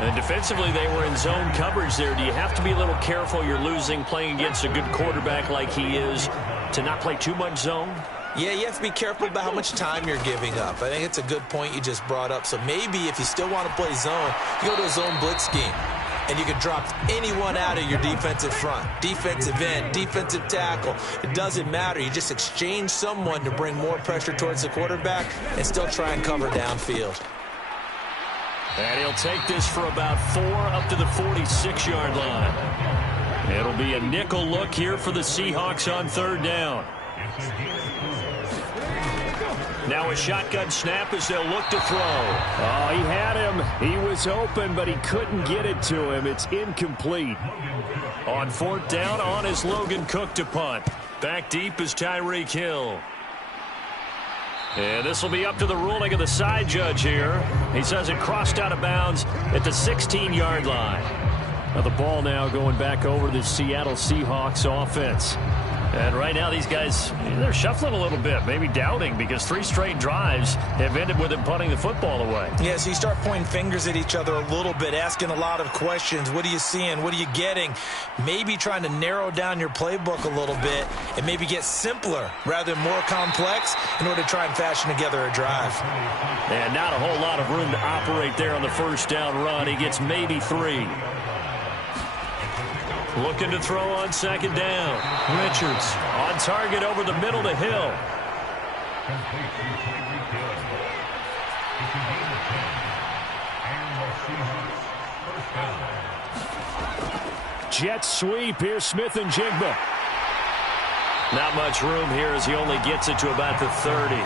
And defensively, they were in zone coverage there. Do you have to be a little careful? You're losing playing against a good quarterback like he is to not play too much zone? Yeah, you have to be careful about how much time you're giving up. I think it's a good point you just brought up. So maybe if you still want to play zone, you go to a zone blitz scheme. And you can drop anyone out of your defensive front. Defensive end, defensive tackle. It doesn't matter. You just exchange someone to bring more pressure towards the quarterback and still try and cover downfield. And he'll take this for about 4 up to the 46-yard line. It'll be a nickel look here for the Seahawks on 3rd down. Now a shotgun snap as they'll look to throw. Oh, he had him. He was open, but he couldn't get it to him. It's incomplete. On 4th down, on is Logan Cook to punt. Back deep is Tyreek Hill. And this will be up to the ruling of the side judge here. He says it crossed out of bounds at the 16-yard line. Now the ball now going back over to the Seattle Seahawks offense. And right now these guys, they're shuffling a little bit, maybe doubting, because 3 straight drives have ended with them punting the football away. Yeah, so you start pointing fingers at each other a little bit, asking a lot of questions. What are you seeing? What are you getting? Maybe trying to narrow down your playbook a little bit and maybe get simpler rather than more complex in order to try and fashion together a drive. And not a whole lot of room to operate there on the 1st down run. He gets maybe 3. Looking to throw on 2nd down. Richards on target over the middle to Hill. Jet sweep. Here's Smith and Jigba. Not much room here as he only gets it to about the 30.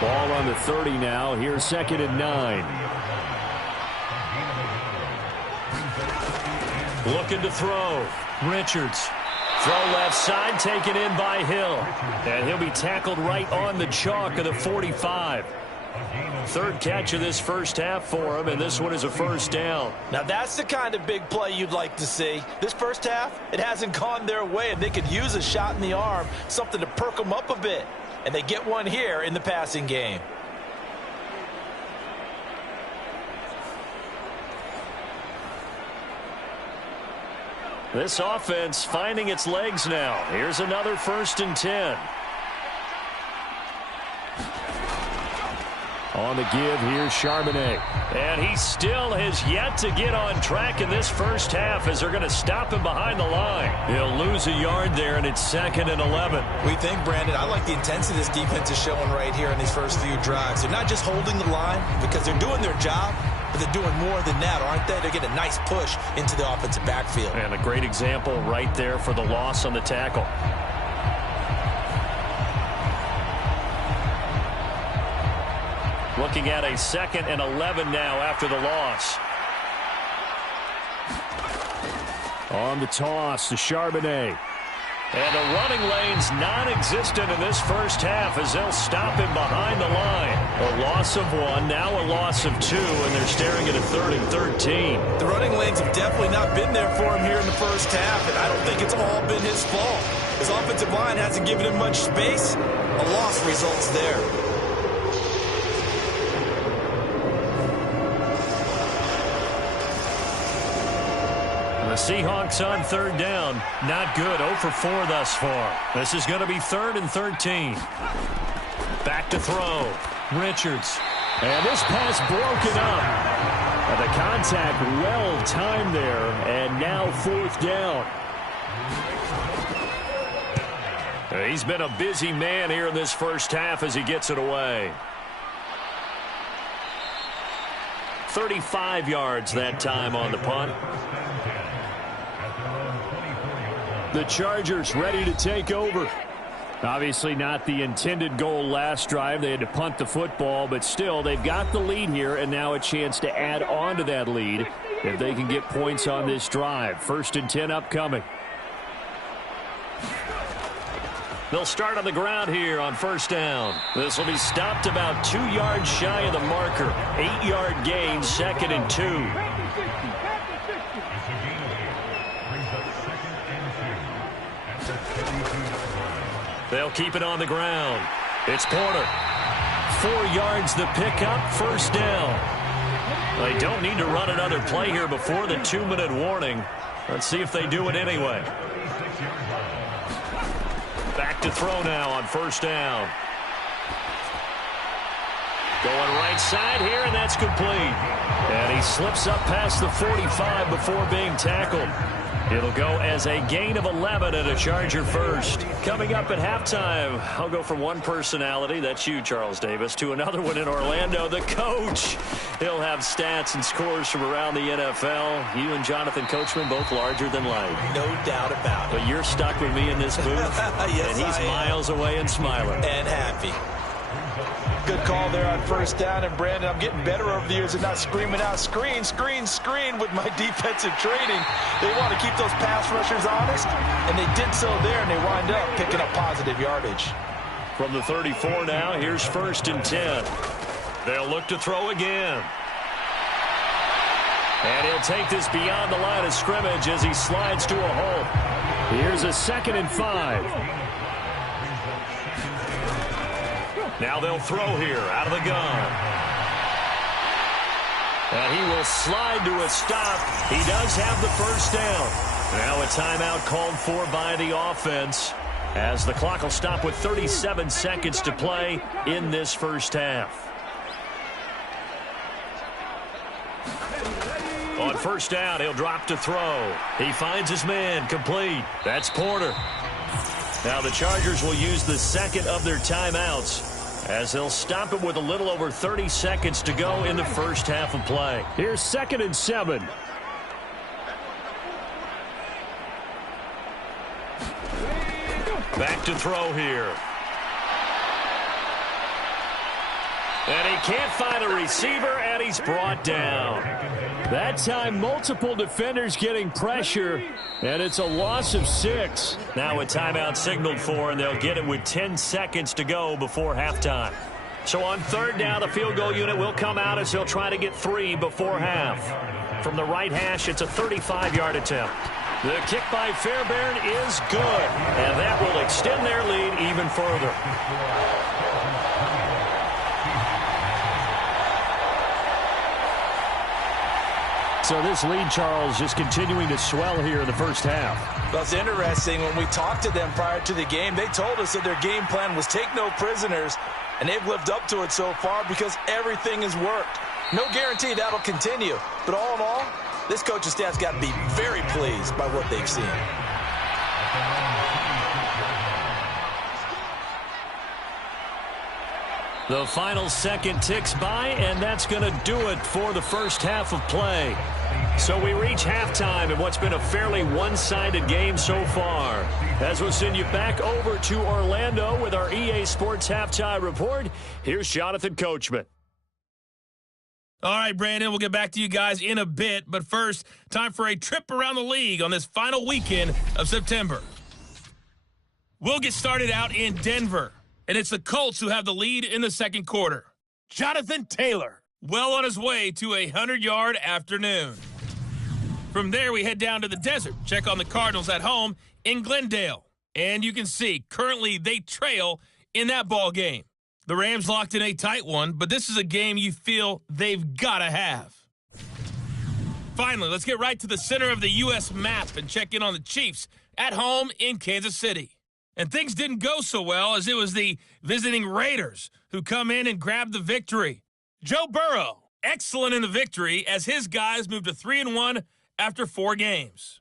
Ball on the 30 now. Here's 2nd and 9. Looking to throw. Richards. Throw left side, taken in by Hill. And he'll be tackled right on the chalk of the 45. Third catch of this first half for him, and this one is a first down. Now that's the kind of big play you'd like to see. This first half, it hasn't gone their way, and they could use a shot in the arm, something to perk them up a bit. And they get one here in the passing game. This offense finding its legs now. Here's another 1st and 10. On the give, here's Charbonnet. And he still has yet to get on track in this first half as they're going to stop him behind the line. He'll lose a yard there, and it's 2nd and 11. We think, Brandon, I like the intensity this defense is showing right here in these first few drives. They're not just holding the line because they're doing their job, but they're doing more than that, aren't they? They're getting a nice push into the offensive backfield. And a great example right there for the loss on the tackle. Looking at a 2nd and 11 now after the loss. On the toss to Charbonnet. And the running lane's non-existent in this first half as they'll stop him behind the line. A loss of 1, now a loss of 2, and they're staring at a 3rd and 13. The running lanes have definitely not been there for him here in the first half, and I don't think it's all been his fault. His offensive line hasn't given him much space. A loss results there. The Seahawks on 3rd down. Not good. 0 for 4 thus far. This is going to be 3rd and 13. Back to throw. Richards. And this pass broken up. And the contact well timed there. And now 4th down. He's been a busy man here in this first half as he gets it away. 35 yards that time on the punt. The Chargers ready to take over. Obviously not the intended goal last drive. They had to punt the football, but still they've got the lead here and now a chance to add on to that lead if they can get points on this drive. 1st and 10 upcoming. They'll start on the ground here on 1st down. This will be stopped about 2 yards shy of the marker. 8-yard gain, 2nd and 2. They'll keep it on the ground. It's Porter. 4 yards the pickup, 1st down. They don't need to run another play here before the 2-minute warning. Let's see if they do it anyway. Back to throw now on 1st down. Going right side here, and that's complete. And he slips up past the 45 before being tackled. It'll go as a gain of 11 and a Charger first. Coming up at halftime, I'll go from one personality, that's you, Charles Davis, to another one in Orlando, the coach. He'll have stats and scores from around the NFL. You and Jonathan Coachman both larger than life. No doubt about it. But you're stuck with me in this booth, yes, and he's miles away and smiling. And happy. Good call there on 1st down, and Brandon, I'm getting better over the years and not screaming out screen, screen, screen with my defensive training. They want to keep those pass rushers honest, and they did so there, and they wind up picking up positive yardage. From the 34 now, here's 1st and 10. They'll look to throw again. And he'll take this beyond the line of scrimmage as he slides to a hole. Here's a 2nd and 5. Now they'll throw here out of the gun. And he will slide to a stop. He does have the 1st down. Now a timeout called for by the offense as the clock will stop with 37 seconds to play in this first half. On 1st down, he'll drop to throw. He finds his man, complete. That's Porter. Now the Chargers will use the 2nd of their timeouts as they'll stop it with a little over 30 seconds to go in the first half of play. Here's 2nd and 7. Back to throw here. And he can't find a receiver, and he's brought down. That time, multiple defenders getting pressure, and it's a loss of 6. Now a timeout signaled for, and they'll get it with 10 seconds to go before halftime. So on third down, the field goal unit will come out as they'll try to get 3 before half. From the right hash, it's a 35-yard attempt. The kick by Fairbairn is good, and that will extend their lead even further. So this lead, Charles, just continuing to swell here in the first half. Well, it's interesting. When we talked to them prior to the game, they told us that their game plan was take no prisoners, and they've lived up to it so far because everything has worked. No guarantee that'll continue, but all in all, this coaching staff's got to be very pleased by what they've seen. The final second ticks by, and that's going to do it for the first half of play. So we reach halftime in what's been a fairly one-sided game so far. As we'll send you back over to Orlando with our EA Sports Halftime Report, here's Jonathan Coachman. All right, Brandon, we'll get back to you guys in a bit. But first, time for a trip around the league on this final weekend of September. We'll get started out in Denver, and it's the Colts who have the lead in the second quarter. Jonathan Taylor, well on his way to a 100-yard afternoon. From there, we head down to the desert, check on the Cardinals at home in Glendale. And you can see, currently they trail in that ball game. The Rams locked in a tight one, but this is a game you feel they've got to have. Finally, let's get right to the center of the U.S. map and check in on the Chiefs at home in Kansas City. And things didn't go so well, as it was the visiting Raiders who come in and grab the victory. Joe Burrow, excellent in the victory as his guys moved to 3-1 after 4 games.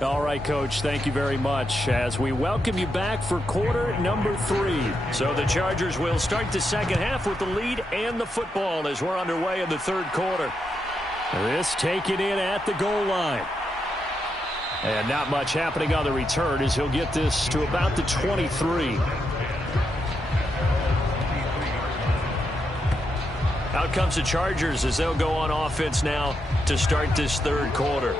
All right, Coach, thank you very much as we welcome you back for quarter number 3. So the Chargers will start the second half with the lead and the football as we're underway in the third quarter. This taken in at the goal line. And not much happening on the return as he'll get this to about the 23. Out comes the Chargers as they'll go on offense now to start this third quarter.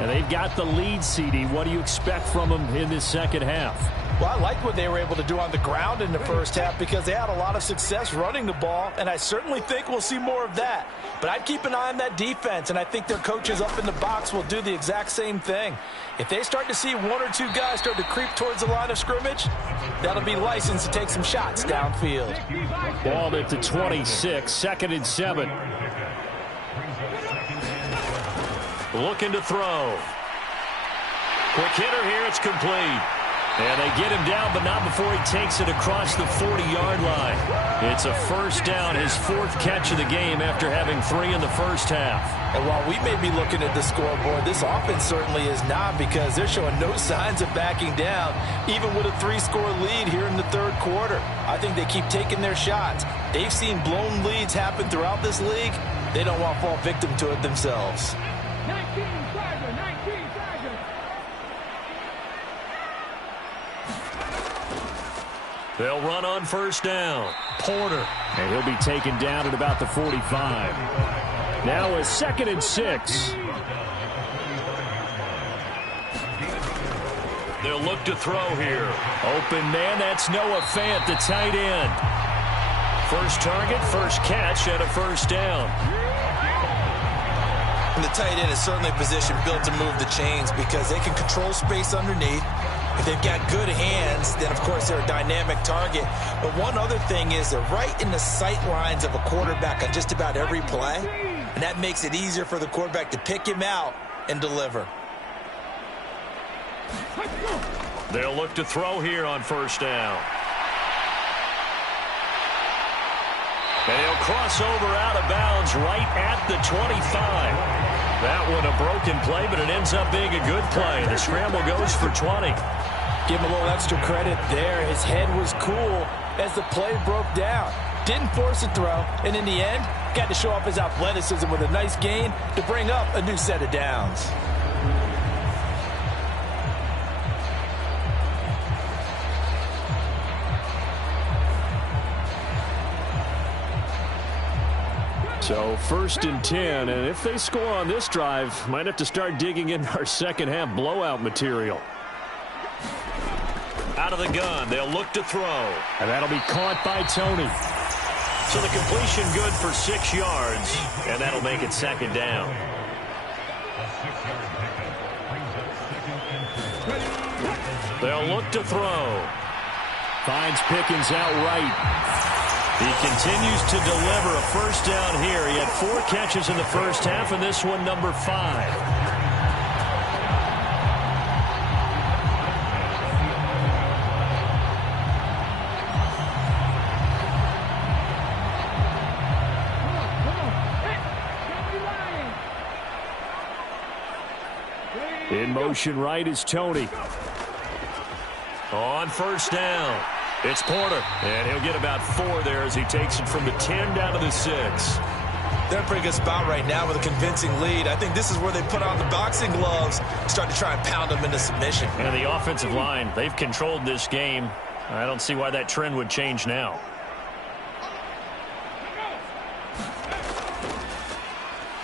And they've got the lead, CD. What do you expect from them in this second half? Well, I like what they were able to do on the ground in the first half because they had a lot of success running the ball, and I certainly think we'll see more of that. But I'd keep an eye on that defense, and I think their coaches up in the box will do the exact same thing. If they start to see 1 or 2 guys start to creep towards the line of scrimmage, that'll be licensed to take some shots downfield. Ball at the 26, 2nd and 7. Looking to throw. Quick hitter here, it's complete. And they get him down, but not before he takes it across the 40-yard line. It's a first down, his 4th catch of the game after having 3 in the first half. And while we may be looking at the scoreboard, this offense certainly is not because they're showing no signs of backing down, even with a 3-score lead here in the third quarter. I think they keep taking their shots. They've seen blown leads happen throughout this league. They don't want to fall victim to it themselves. 19 Charger, 19 Charger. They'll run on first down. Porter. And he'll be taken down at about the 45. Now a 2nd and 6. They'll look to throw here. Open man, that's Noah Fant, the tight end. First target, first catch, and a first down. And the tight end is certainly a position built to move the chains because they can control space underneath. If they've got good hands, then, of course, they're a dynamic target. But one other thing is they're right in the sight lines of a quarterback on just about every play, and that makes it easier for the quarterback to pick him out and deliver. They'll look to throw here on first down. And he'll cross over out of bounds right at the 25. That one a broken play, but it ends up being a good play. The scramble goes for 20. Give him a little extra credit there. His head was cool as the play broke down. Didn't force a throw, and in the end, got to show off his athleticism with a nice gain to bring up a new set of downs. So 1st and 10, and if they score on this drive, might have to start digging in our second half blowout material. Out of the gun, they'll look to throw. And that'll be caught by Tony. So the completion good for 6 yards, and that'll make it 2nd down. They'll look to throw. Finds Pickens outright. He continues to deliver a 1st down here. He had 4 catches in the first half, and this one number 5. In motion right is Tony. On 1st down, it's Porter. And he'll get about 4 there as he takes it from the 10 down to the 6. They're in a pretty good spot right now with a convincing lead. I think this is where they put on the boxing gloves, start to try and pound them into submission. And the offensive line, they've controlled this game. I don't see why that trend would change now.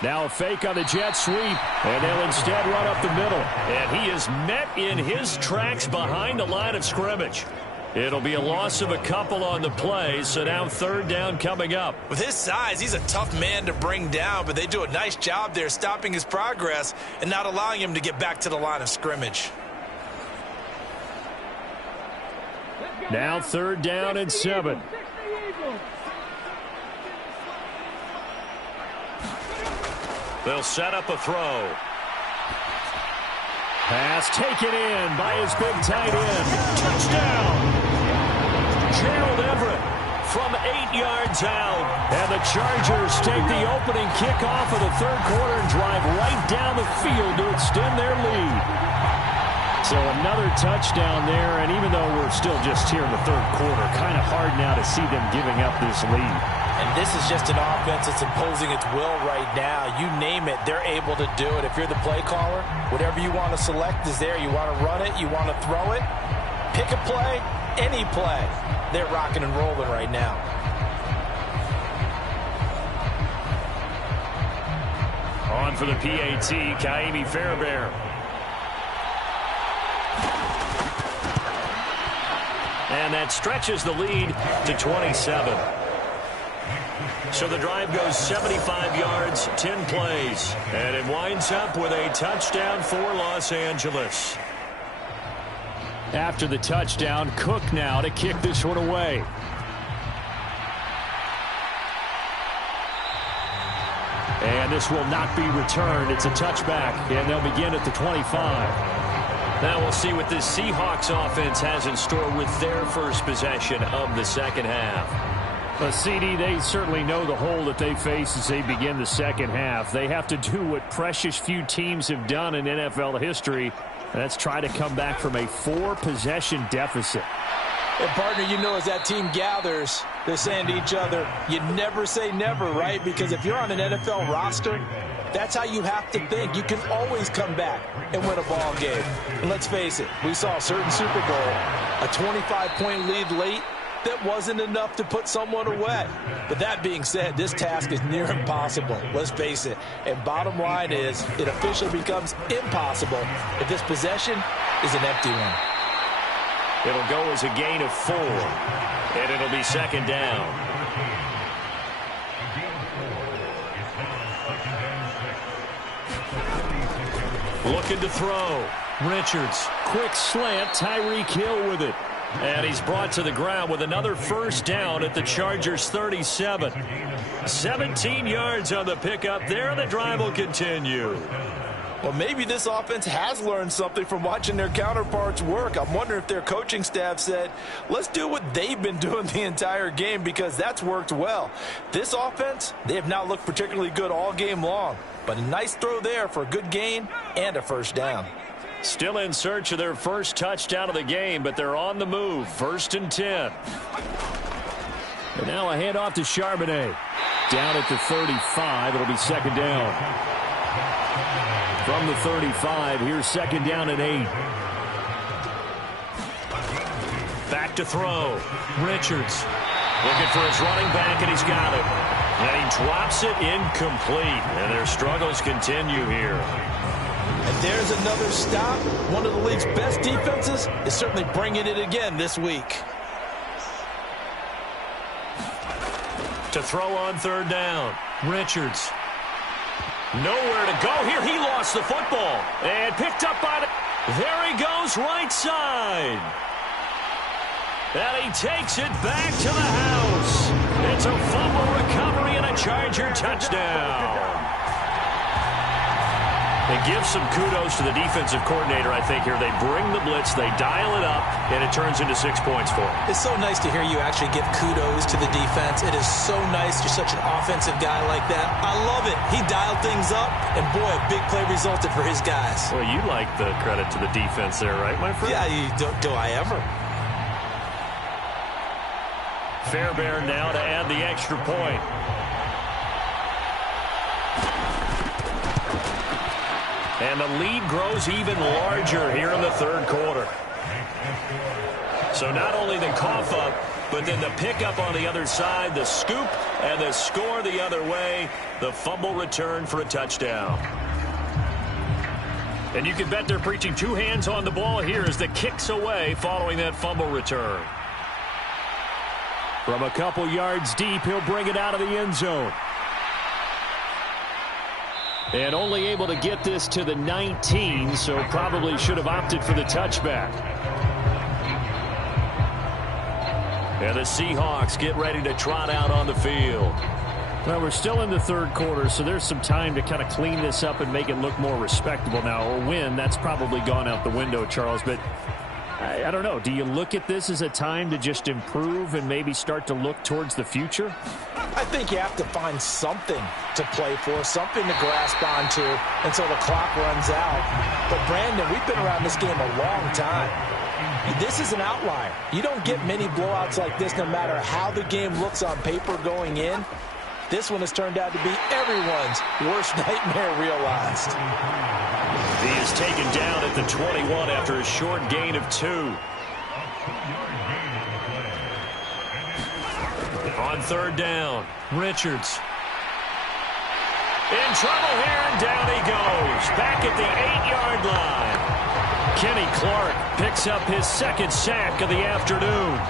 Now a fake on the jet sweep, and they'll instead run up the middle. And he is met in his tracks behind the line of scrimmage. It'll be a loss of a couple on the play, so now 3rd down coming up. With his size, he's a tough man to bring down, but they do a nice job there stopping his progress and not allowing him to get back to the line of scrimmage. Now 3rd down and 7. They'll set up a throw. Pass taken in by his big tight end. Touchdown! Gerald Everett from 8 yards out. And the Chargers take the opening kickoff of the 3rd quarter and drive right down the field to extend their lead. So another touchdown there, and even though we're still just here in the 3rd quarter, kind of hard now to see them giving up this lead. And this is just an offense that's imposing its will right now. You name it, they're able to do it. If you're the play caller, whatever you want to select is there. You want to run it, you want to throw it, pick a play, any play. They're rocking and rolling right now. On for the PAT, Kaimi Fairbairn. And that stretches the lead to 27. So the drive goes 75 yards, 10 plays. And it winds up with a touchdown for Los Angeles. After the touchdown, Cook now to kick this one away. And this will not be returned. It's a touchback, and they'll begin at the 25. Now we'll see what this Seahawks offense has in store with their first possession of the 2nd half. Well, CD, they certainly know the hole that they face as they begin the 2nd half. They have to do what precious few teams have done in NFL history, and that's try to come back from a 4-possession deficit. And, partner, you know as that team gathers, they're saying to each other, you never say never, right? Because if you're on an NFL roster, that's how you have to think. You can always come back and win a ball game. And let's face it, we saw a certain Super Bowl, a 25-point lead late, that wasn't enough to put someone away. But that being said, this task is near impossible. Let's face it. And bottom line is, it officially becomes impossible if this possession is an empty one. It'll go as a gain of 4. And it'll be 2nd down. Looking to throw. Richards. Quick slant, Tyreek Hill with it. And he's brought to the ground with another 1st down at the Chargers' 37. 17 yards on the pickup there. The drive will continue. Well, maybe this offense has learned something from watching their counterparts work. I'm wondering if their coaching staff said, let's do what they've been doing the entire game, because that's worked well. This offense, they have not looked particularly good all game long. But a nice throw there for a good gain and a 1st down. Still in search of their first touchdown of the game, but they're on the move. 1st and 10. And now a handoff to Charbonnet. Down at the 35, it'll be 2nd down. From the 35, here's 2nd down and 8. Back to throw. Richards looking for his running back, and he's got it. And he drops it incomplete. And their struggles continue here. And there's another stop. One of the league's best defenses is certainly bringing it again this week. To throw on third down. Richards. Nowhere to go here. He lost the football. And picked up by the... There he goes, right side. And he takes it back to the house. It's a fumble recovery and a Charger touchdown. It gives some kudos to the defensive coordinator, I think, here. They bring the blitz, they dial it up, and it turns into 6 points for them. It's so nice to hear you actually give kudos to the defense. It is so nice. You're such an offensive guy like that. I love it. He dialed things up, and boy, a big play resulted for his guys. Well, you like the credit to the defense there, right, my friend? Yeah, do I ever? Fairbairn now to add the extra point. And the lead grows even larger here in the third quarter. So not only the cough up, but then the pickup on the other side, the scoop, and the score the other way, the fumble return for a touchdown. And you can bet they're preaching two hands on the ball here as the kick's away following that fumble return. From a couple yards deep, he'll bring it out of the end zone. And only able to get this to the 19, so probably should have opted for the touchback. And the Seahawks get ready to trot out on the field. Well, we're still in the third quarter, so there's some time to kind of clean this up and make it look more respectable now. A win, that's probably gone out the window, Charles, but I don't know. Do you look at this as a time to just improve and maybe start to look towards the future? I think you have to find something to play for, something to grasp onto until the clock runs out. But, Brandon, we've been around this game a long time. This is an outlier. You don't get many blowouts like this no matter how the game looks on paper going in. This one has turned out to be everyone's worst nightmare realized. He is taken down at the 21 after a short gain of 2. On third down, Richards. In trouble here, and down he goes. Back at the 8-yard line. Kenny Clark picks up his second sack of the afternoon.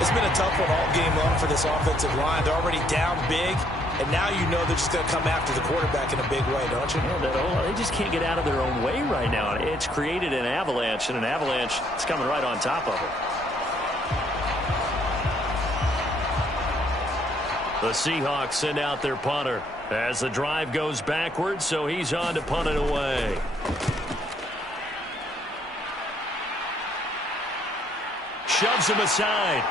It's been a tough one all game long for this offensive line. They're already down big, and now you know they're just going to come after the quarterback in a big way, don't you? Yeah, they just can't get out of their own way right now. It's created an avalanche, and an avalanche is coming right on top of it. The Seahawks send out their punter as the drive goes backwards, so he's on to punt it away. Shoves him aside.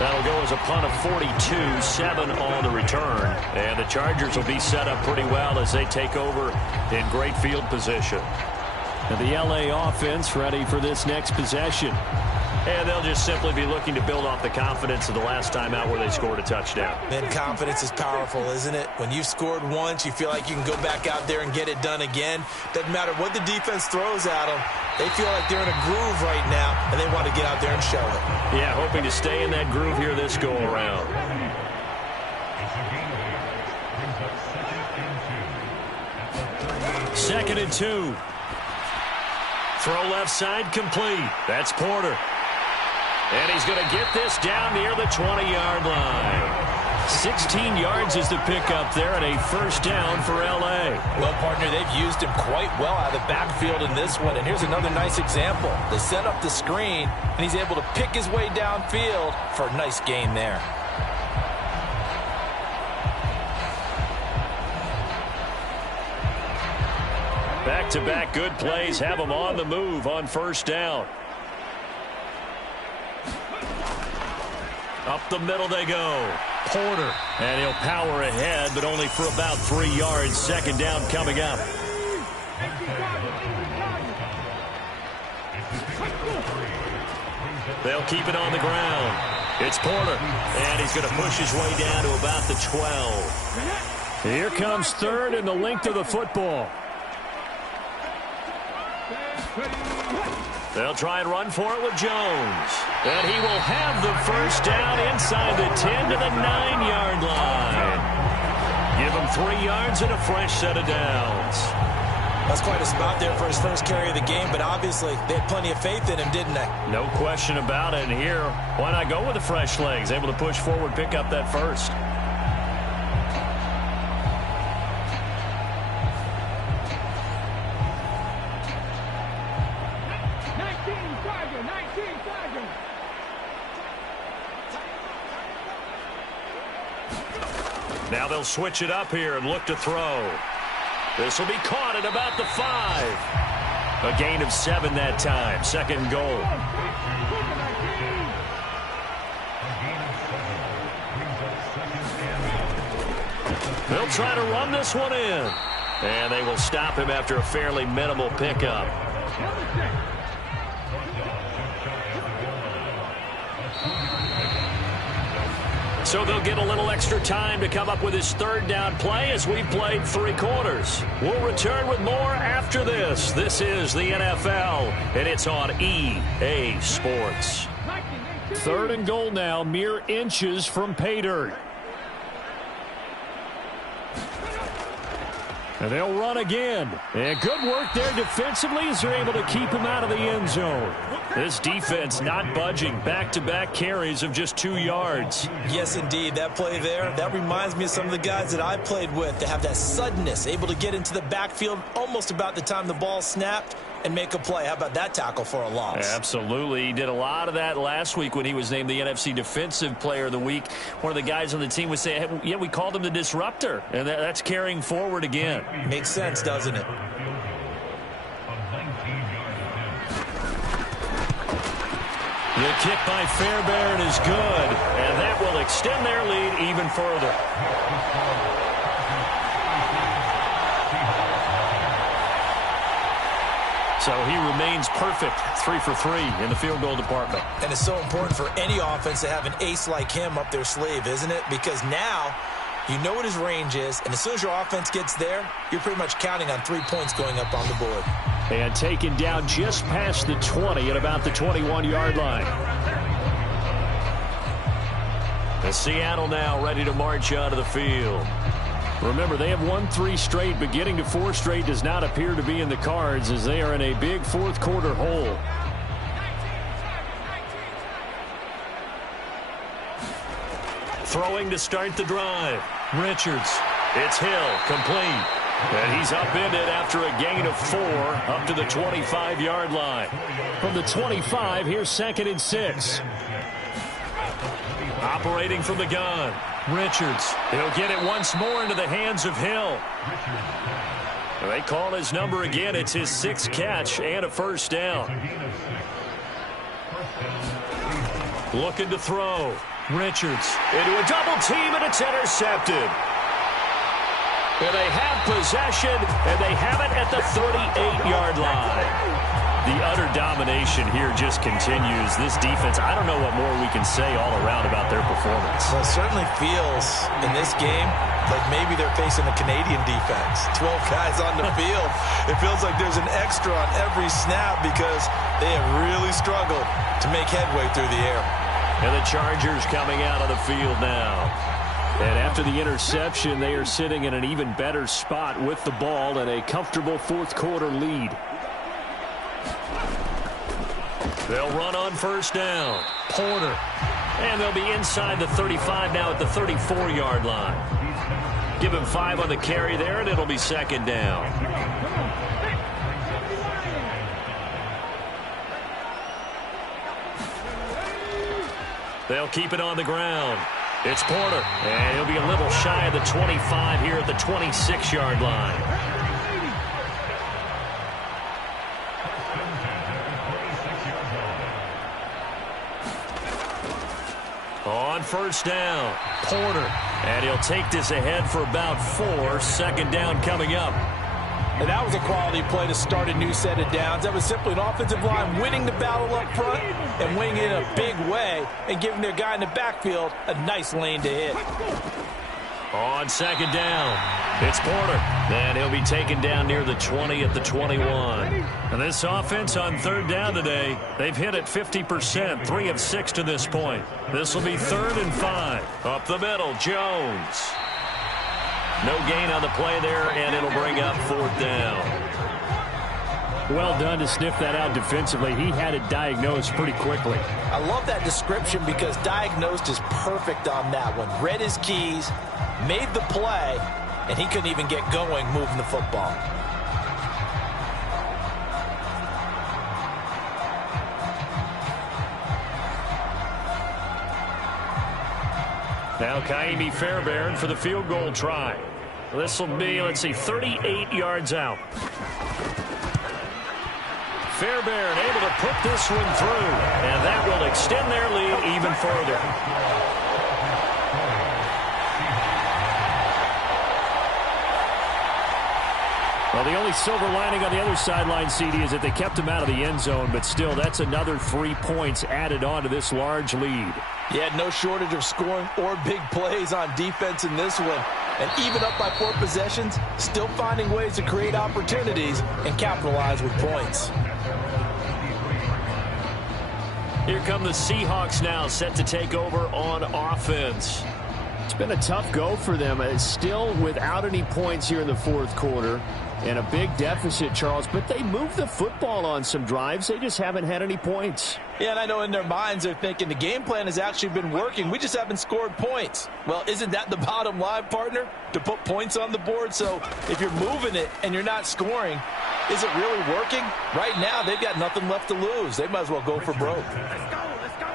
That'll go as a punt of 42, 7 on the return. And the Chargers will be set up pretty well as they take over in great field position. And the LA offense ready for this next possession. And they'll just simply be looking to build off the confidence of the last time out where they scored a touchdown. Man, confidence is powerful, isn't it? When you've scored once, you feel like you can go back out there and get it done again. Doesn't matter what the defense throws at them. They feel like they're in a groove right now, and they want to get out there and show it. Yeah, hoping to stay in that groove here this go-around. Second and 2. Throw left side complete. That's Porter. And he's going to get this down near the 20-yard line. 16 yards is the pickup there and a first down for L.A. Well, partner, they've used him quite well out of the backfield in this one. And here's another nice example. They set up the screen, and he's able to pick his way downfield for a nice gain there. Back-to-back good plays have him on the move on first down. Up the middle they go. Porter. And he'll power ahead, but only for about 3 yards. Second down coming up. They'll keep it on the ground. It's Porter. And he's going to push his way down to about the 12. Here comes third in the length of the football. They'll try and run for it with Jones. And he will have the first down inside the 10 to the 9-yard line. Give him 3 yards and a fresh set of downs. That's quite a spot there for his first carry of the game, but obviously they had plenty of faith in him, didn't they? No question about it. And here, why not go with the fresh legs? Able to push forward, pick up that first. Now they'll switch it up here and look to throw. This will be caught at about the 5. A gain of 7 that time. Second and goal. They'll try to run this one in. And they will stop him after a fairly minimal pickup. So they'll get a little extra time to come up with his third down play as we played 3 quarters. We'll return with more after this. This is the NFL, and it's on EA Sports. 3rd and goal now, mere inches from pay dirt. And they'll run again. And good work there defensively as they're able to keep him out of the end zone. This defense not budging. Back-to-back carries of just 2 yards. Yes, indeed. That play there, that reminds me of some of the guys that I played with. They have that suddenness, able to get into the backfield almost about the time the ball snapped and make a play. How about that tackle for a loss? Absolutely. He did a lot of that last week when he was named the NFC Defensive Player of the Week. One of the guys on the team would say, hey, yeah, we called him the disruptor. And that's carrying forward again. Makes sense, doesn't it? The kick by Fairbairn is good, and that will extend their lead even further. So he remains perfect, 3 for 3 in the field goal department. And it's so important for any offense to have an ace like him up their sleeve, isn't it? Because now you know what his range is, and as soon as your offense gets there, you're pretty much counting on 3 points going up on the board. And taken down just past the 20 at about the 21-yard line. And Seattle now ready to march onto the field. Remember, they have won 3 straight, but getting to 4 straight does not appear to be in the cards as they are in a big fourth-quarter hole. Throwing to start the drive. Richards. It's Hill, complete. And he's upended after a gain of 4 up to the 25-yard line. From the 25, here's 2nd and 6. Operating from the gun. Richards. He'll get it once more into the hands of Hill. They call his number again. It's his 6th catch and a first down. Looking to throw. Richards into a double team, and it's intercepted. And they have possession, and they have it at the 38-yard line. The utter domination here just continues. This defense, I don't know what more we can say all around about their performance. Well, it certainly feels in this game like maybe they're facing a Canadian defense. 12 guys on the field. It feels like there's an extra on every snap because they have really struggled to make headway through the air. And the Chargers coming out of the field now. And after the interception, they are sitting in an even better spot with the ball and a comfortable fourth-quarter lead. They'll run on first down. Porter. And they'll be inside the 35 now at the 34-yard line. Give him 5 on the carry there, and it'll be 2nd down. They'll keep it on the ground. It's Porter. And he'll be a little shy of the 25 here at the 26-yard line. On first down, Porter. And he'll take this ahead for about 4. 2nd down coming up. And that was a quality play to start a new set of downs. That was simply an offensive line winning the battle up front and winning it in a big way and giving their guy in the backfield a nice lane to hit. On second down, it's Porter. And he'll be taken down near the 20 at the 21. And this offense on third down today, they've hit it 50%, 3 of 6 to this point. This will be 3rd and 5. Up the middle, Jones. No gain on the play there, and it'll bring up 4th down. Well done to sniff that out defensively. He had it diagnosed pretty quickly. I love that description because diagnosed is perfect on that one. Read his keys, made the play, and he couldn't even get going moving the football. Now Kaimi Fairbairn for the field goal try. This will be, 38 yards out. Fairbairn able to put this one through, and that will extend their lead even further. Well, the only silver lining on the other sideline, CD, is that they kept him out of the end zone, but still, that's another 3 points added on to this large lead. Yeah, no shortage of scoring or big plays on defense in this one. And even up by 4 possessions, still finding ways to create opportunities and capitalize with points. Here come the Seahawks now, set to take over on offense. It's been a tough go for them. It's still without any points here in the fourth quarter. And a big deficit, Charles, but they moved the football on some drives. They just haven't had any points. Yeah, and I know in their minds they're thinking the game plan has actually been working. We just haven't scored points. Well, isn't that the bottom line, partner? To put points on the board? So if you're moving it and you're not scoring, is it really working? Right now, they've got nothing left to lose. They might as well go for broke.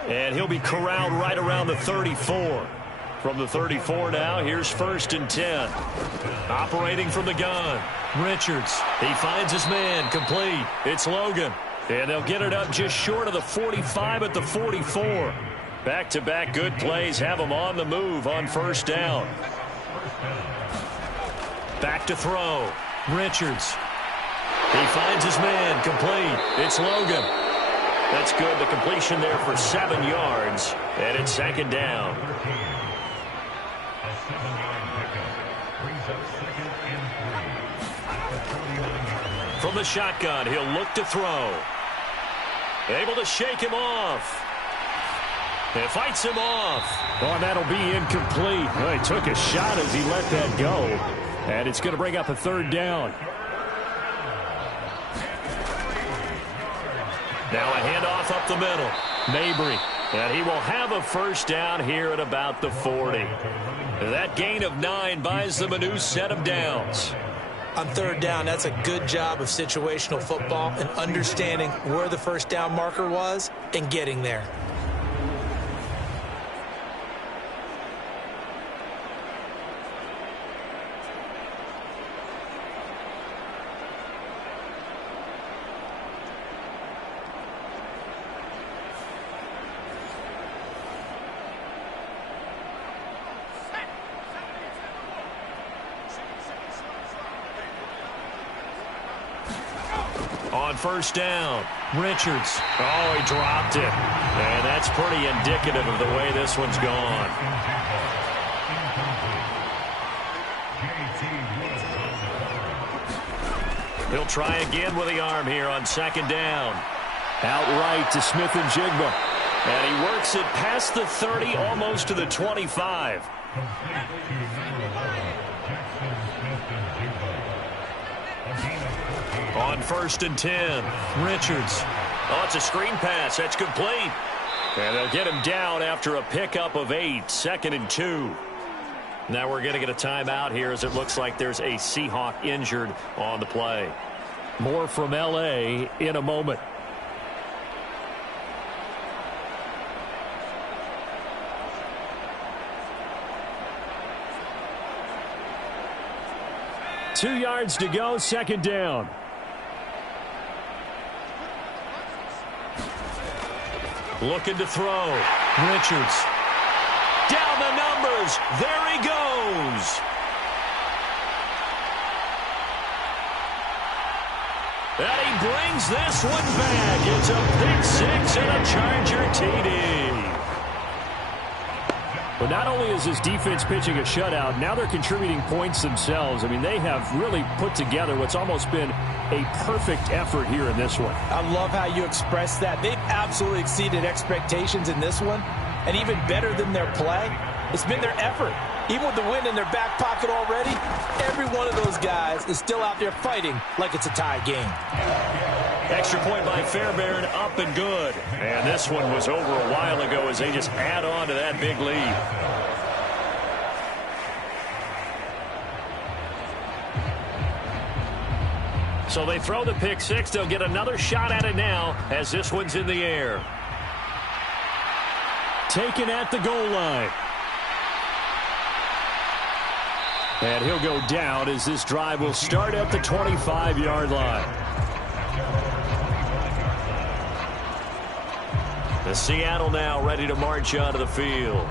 And he'll be corralled right around the 34. From the 34 now, here's 1st and 10. Operating from the gun. Richards, he finds his man, complete. It's Logan. And they'll get it up just short of the 45 at the 44. Back-to-back good plays have them on the move on 1st down. Back to throw. Richards. He finds his man, complete. It's Logan. That's good. The completion there for 7 yards. And it's 2nd down. From the shotgun, he'll look to throw. Able to shake him off. And fights him off. Oh, and that'll be incomplete. Well, he took a shot as he let that go. And it's going to bring up a 3rd down. Now a handoff up the middle. Mabry. And he will have a 1st down here at about the 40. That gain of 9 buys them a new set of downs. On 3rd down, that's a good job of situational football and understanding where the 1st down marker was and getting there. On 1st down, Richards. Oh, he dropped it. And that's pretty indicative of the way this one's gone. He'll try again with the arm here on 2nd down. Outright to Smith and Jigba. And he works it past the 30, almost to the 25. On 1st and 10, Richards. Oh, it's a screen pass. That's complete. And they'll get him down after a pickup of 8, 2nd and 2. Now we're going to get a timeout here as it looks like there's a Seahawk injured on the play. More from L.A. in a moment. Two yards to go, 2nd down. Looking to throw. Richards. Down the numbers. There he goes. And he brings this one back. It's a pick 6 and a Charger TD. But not only is this defense pitching a shutout, now they're contributing points themselves. I mean, they have really put together what's almost been a perfect effort here in this one. I love how you express that. They've absolutely exceeded expectations in this one, and even better than their play, it's been their effort. Even with the win in their back pocket already, every one of those guys is still out there fighting like it's a tie game. Extra point by Fairbairn, up and good. And this one was over a while ago as they just add on to that big lead. So they throw the pick six. They'll get another shot at it now as this one's in the air. Taken at the goal line. And he'll go down as this drive will start at the 25-yard line. The Seattle now ready to march onto the field.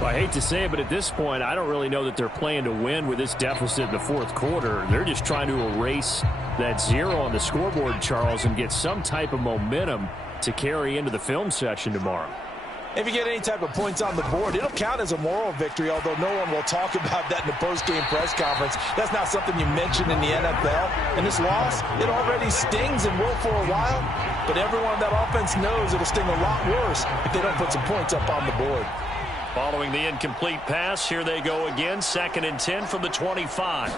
Well, I hate to say it, but at this point, I don't really know that they're playing to win with this deficit in the fourth quarter. They're just trying to erase that zero on the scoreboard, Charles, and get some type of momentum to carry into the film session tomorrow. If you get any type of points on the board, it'll count as a moral victory, although no one will talk about that in the post-game press conference. That's not something you mention in the NFL. And this loss, it already stings and will for a while, but everyone on that offense knows it'll sting a lot worse if they don't put some points up on the board. Following the incomplete pass, here they go again. 2nd and 10 from the 25.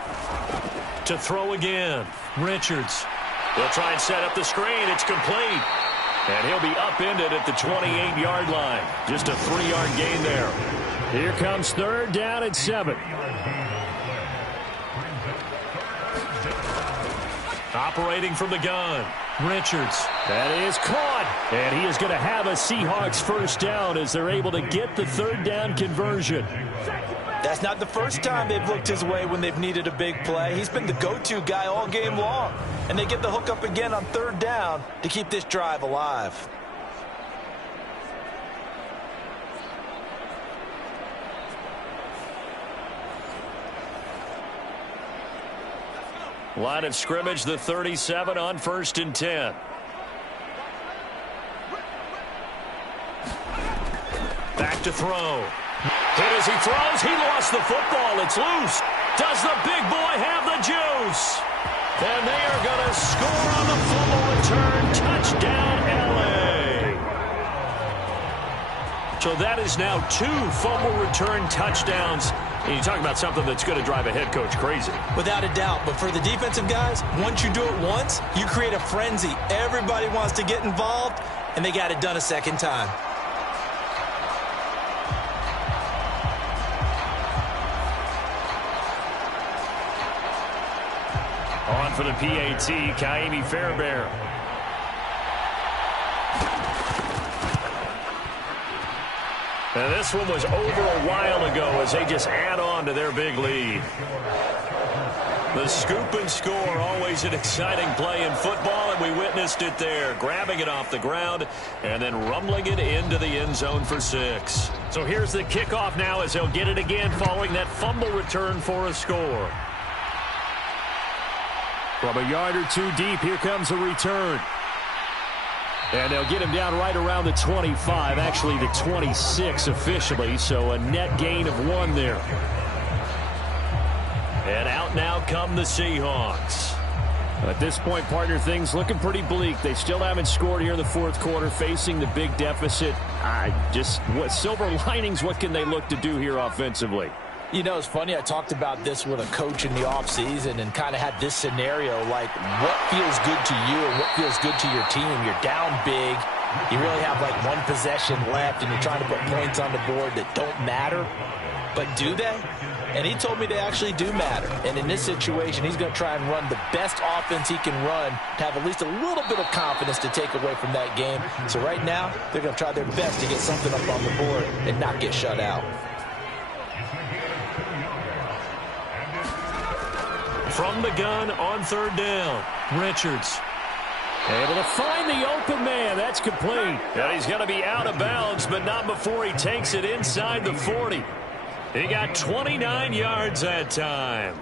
To throw again, Richards. They'll try and set up the screen. It's complete. And he'll be upended at the 28-yard line. Just a 3-yard gain there. Here comes 3rd down and 7. Operating from the gun, Richards. That is caught. And he is going to have a Seahawks first down as they're able to get the 3rd down conversion. That's not the first time they've looked his way when they've needed a big play. He's been the go-to guy all game long. And they get the hook up again on 3rd down to keep this drive alive. Line of scrimmage, the 37 on 1st and 10. Back to throw. Hit as he throws. He lost the football. It's loose. Does the big boy have the juice? And they are going to score on the fumble return. Touchdown, L.A. So that is now 2 fumble return touchdowns. And you talk about something that's going to drive a head coach crazy. Without a doubt. But for the defensive guys, once you do it once, you create a frenzy. Everybody wants to get involved, and they got it done a second time. On for the PAT, Kaimi Fairbairn. And this one was over a while ago as they just add on to their big lead. The scoop and score, always an exciting play in football, and we witnessed it there. Grabbing it off the ground and then rumbling it into the end zone for 6. So here's the kickoff now as they'll get it again following that fumble return for a score. From a yard or 2 deep, here comes a return. And they'll get him down right around the 25, actually the 26 officially, so a net gain of 1 there. And out now come the Seahawks. At this point, partner, things looking pretty bleak. They still haven't scored here in the fourth quarter, facing the big deficit. What silver linings, what can they look to do here offensively? You know, it's funny, I talked about this with a coach in the offseason and kind of had this scenario, like what feels good to you and what feels good to your team. You're down big. You really have like 1 possession left and you're trying to put points on the board that don't matter. But do they? And he told me they actually do matter. And in this situation, he's going to try and run the best offense he can run to have at least a little bit of confidence to take away from that game. So right now, they're going to try their best to get something up on the board and not get shut out. From the gun on 3rd down, Richards. Able to find the open man. That's complete. And he's going to be out of bounds, but not before he takes it inside the 40. He got 29 yards that time.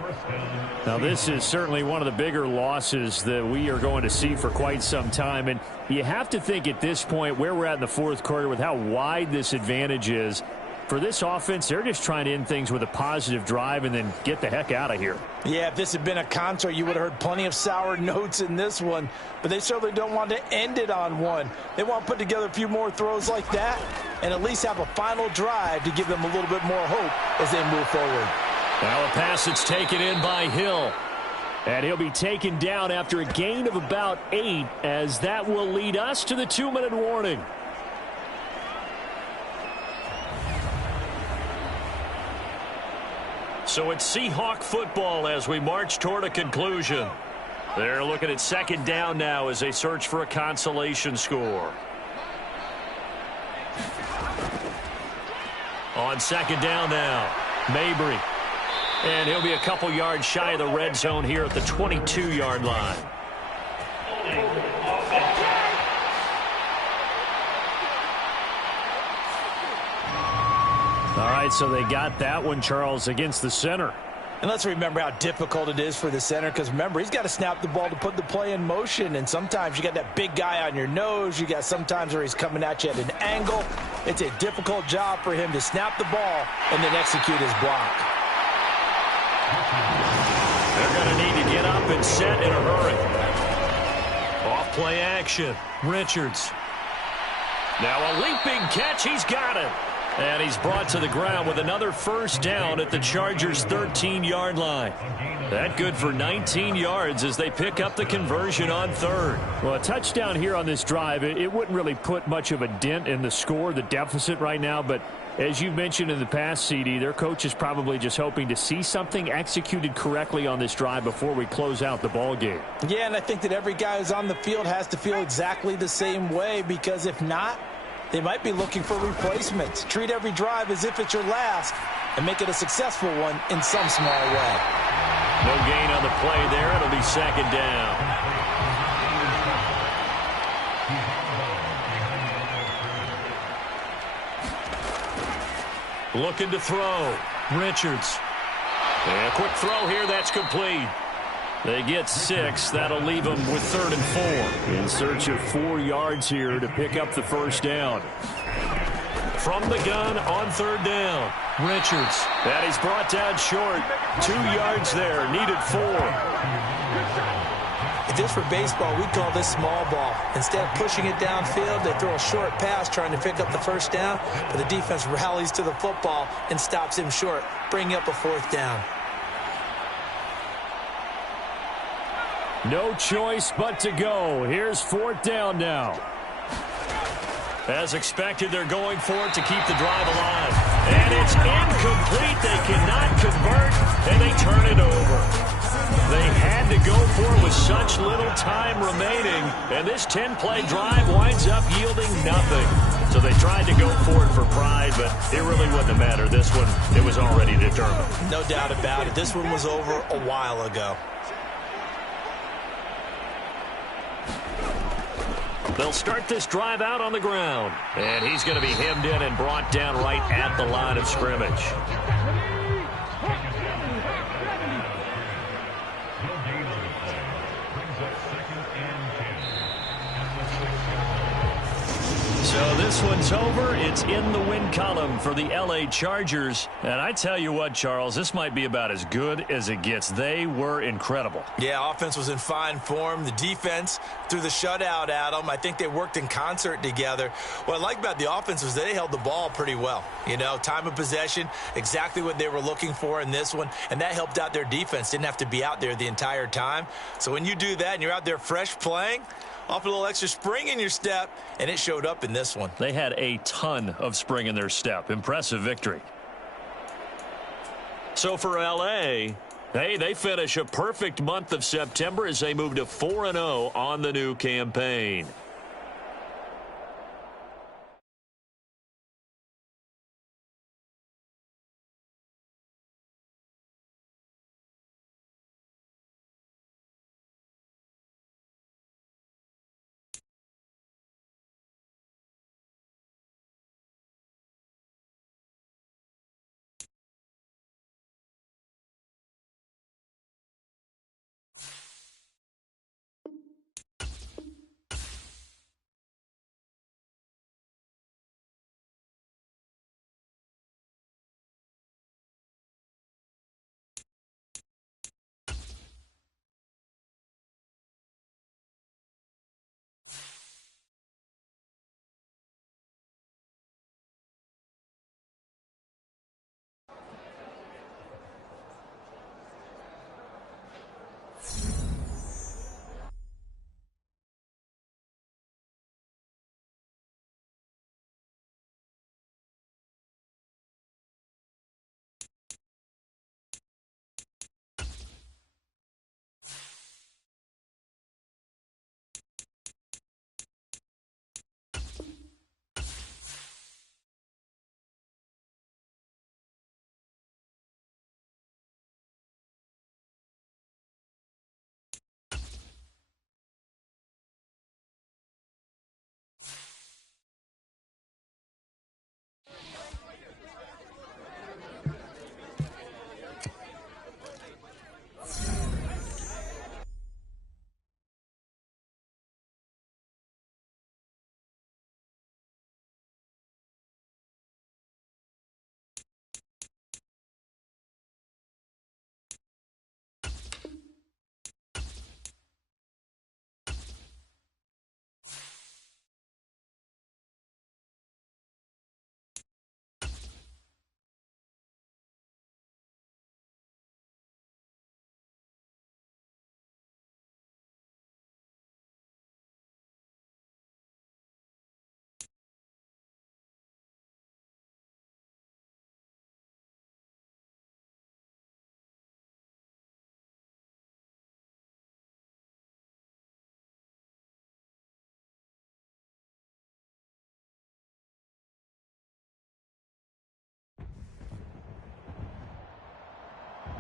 Now, this is certainly one of the bigger losses that we are going to see for quite some time. And you have to think at this point where we're at in the fourth quarter with how wide this advantage is, for this offense, they're just trying to end things with a positive drive and then get the heck out of here. Yeah, if this had been a concert, you would have heard plenty of sour notes in this one. But they certainly don't want to end it on one. They want to put together a few more throws like that and at least have a final drive to give them a little bit more hope as they move forward. Now a pass that's taken in by Hill. And he'll be taken down after a gain of about 8, as that will lead us to the 2-minute warning. So it's Seahawk football as we march toward a conclusion. They're looking at second down now as they search for a consolation score. On second down now, Mabry. And he'll be a couple yards shy of the red zone here at the 22-yard line. All right, so they got that one, Charles, against the center. And let's remember how difficult it is for the center, because remember, he's got to snap the ball to put the play in motion, and sometimes you got that big guy on your nose. You got sometimes where he's coming at you at an angle. It's a difficult job for him to snap the ball and then execute his block. They're going to need to get up and set in a hurry. Off play action. Richards. Now a leaping catch. He's got it. And he's brought to the ground with another first down at the Chargers' 13-yard line. That good for 19 yards as they pick up the conversion on third. Well, a touchdown here on this drive, it wouldn't really put much of a dent in the score, the deficit right now, but as you mentioned in the past, CD, their coach is probably just hoping to see something executed correctly on this drive before we close out the ball game. Yeah, and I think that every guy who's on the field has to feel exactly the same way, because if not, they might be looking for replacements. Treat every drive as if it's your last and make it a successful one in some small way. No gain on the play there. It'll be second down. Looking to throw. Richards. And a quick throw here. That's complete. They get 6. That'll leave them with 3rd and 4. In search of 4 yards here to pick up the first down. From the gun on 3rd down. Richards. That he's brought down short. 2 yards there. Needed 4. If this were baseball, we'd call this small ball. Instead of pushing it downfield, they throw a short pass trying to pick up the first down, but the defense rallies to the football and stops him short, bringing up a 4th down. No choice but to go. Here's 4th down now. As expected, they're going for it to keep the drive alive. And it's incomplete. They cannot convert, and they turn it over. They had to go for it with such little time remaining, and this 10-play drive winds up yielding nothing. So they tried to go for it for pride, but it really wouldn't have mattered. This one, it was already determined. No doubt about it. This one was over a while ago. They'll start this drive out on the ground. And he's going to be hemmed in and brought down right at the line of scrimmage. So this one's over. It's in the win column for the L.A. Chargers. And I tell you what, Charles, this might be about as good as it gets. They were incredible. Yeah, offense was in fine form. The defense threw the shutout at them. I think they worked in concert together. What I like about the offense was they held the ball pretty well. You know, time of possession, exactly what they were looking for in this one. And that helped out their defense. Didn't have to be out there the entire time. So when you do that and you're out there fresh playing, off a little extra spring in your step, and it showed up in this one. They had a ton of spring in their step. Impressive victory. So for L.A., hey, they finish a perfect month of September as they move to 4-0 on the new campaign.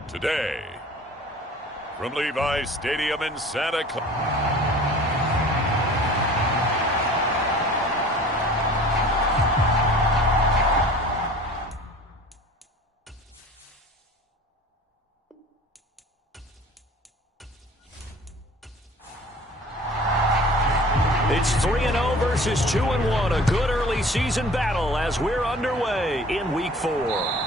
Today, from Levi's Stadium in Santa Clara. It's 3-0 versus 2-1. A good early season battle as we're underway in Week 4.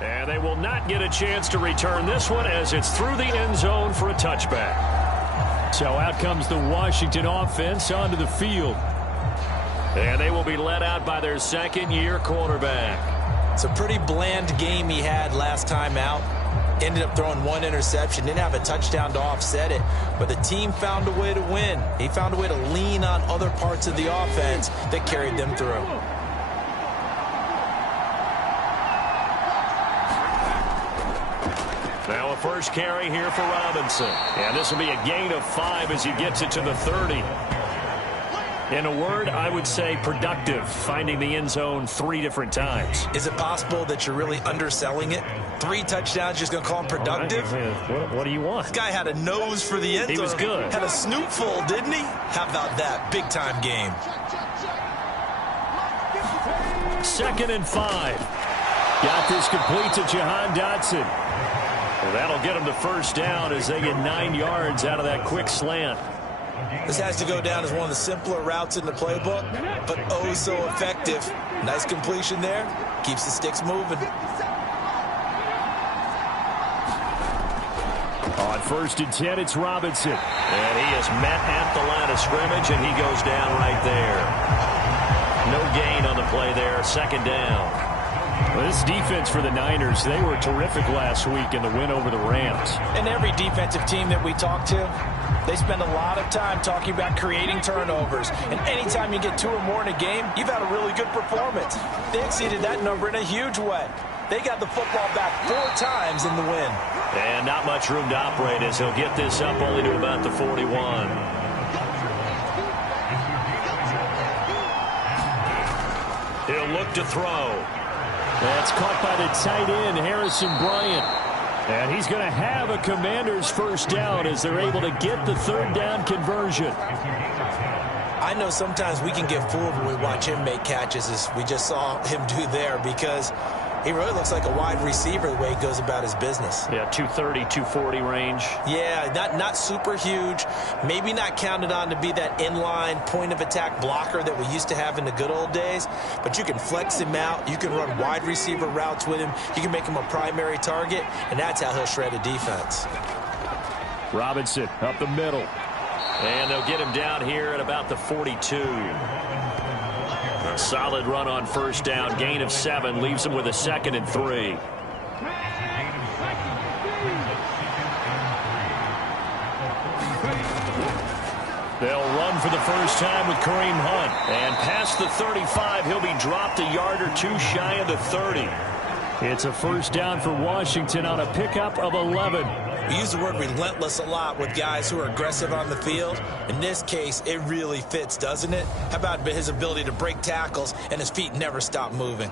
And they will not get a chance to return this one as it's through the end zone for a touchback. So out comes the Washington offense onto the field. And they will be led out by their second-year quarterback. It's a pretty bland game he had last time out. Ended up throwing one interception. Didn't have a touchdown to offset it. But the team found a way to win. He found a way to lean on other parts of the offense that carried them through. Now a first carry here for Robinson. And this will be a gain of 5 as he gets it to the 30. In a word, I would say productive, finding the end zone 3 different times. Is it possible that you're really underselling it? 3 touchdowns, just going to call him productive? What do you want? This guy had a nose for the end zone. He was good. Had a snootful, didn't he? How about that? Big-time game. 2nd and 5. Got this complete to Jahan Dotson. Well, that'll get him the first down as they get 9 yards out of that quick slant. This has to go down as one of the simpler routes in the playbook, but oh so effective. Nice completion there. Keeps the sticks moving. On 1st and 10, it's Robinson. And he is met at the line of scrimmage, and he goes down right there. No gain on the play there. 2nd down. Well, this defense for the Niners, they were terrific last week in the win over the Rams. And every defensive team that we talk to, they spend a lot of time talking about creating turnovers. And anytime you get 2 or more in a game, you've had a really good performance. They exceeded that number in a huge way. They got the football back 4 times in the win. And not much room to operate as he'll get this up only to about the 41. He'll look to throw. That's caught by the tight end, Harrison Bryant. And he's going to have a Commander's first down as they're able to get the 3rd down conversion. I know sometimes we can get fooled when we watch him make catches, as we just saw him do there, because he really looks like a wide receiver the way he goes about his business. Yeah, 230, 240 range. Yeah, not super huge. Maybe not counted on to be that inline point-of-attack blocker that we used to have in the good old days. But you can flex him out. You can run wide receiver routes with him. You can make him a primary target, and that's how he'll shred a defense. Robinson up the middle. And they'll get him down here at about the 42. A solid run on 1st down. Gain of 7 leaves him with a 2nd and 3. They'll run for the first time with Kareem Hunt. And past the 35, he'll be dropped a yard or 2 shy of the 30. It's a first down for Washington on a pickup of 11. We use the word relentless a lot with guys who are aggressive on the field. In this case, it really fits, doesn't it? How about his ability to break tackles and his feet never stop moving?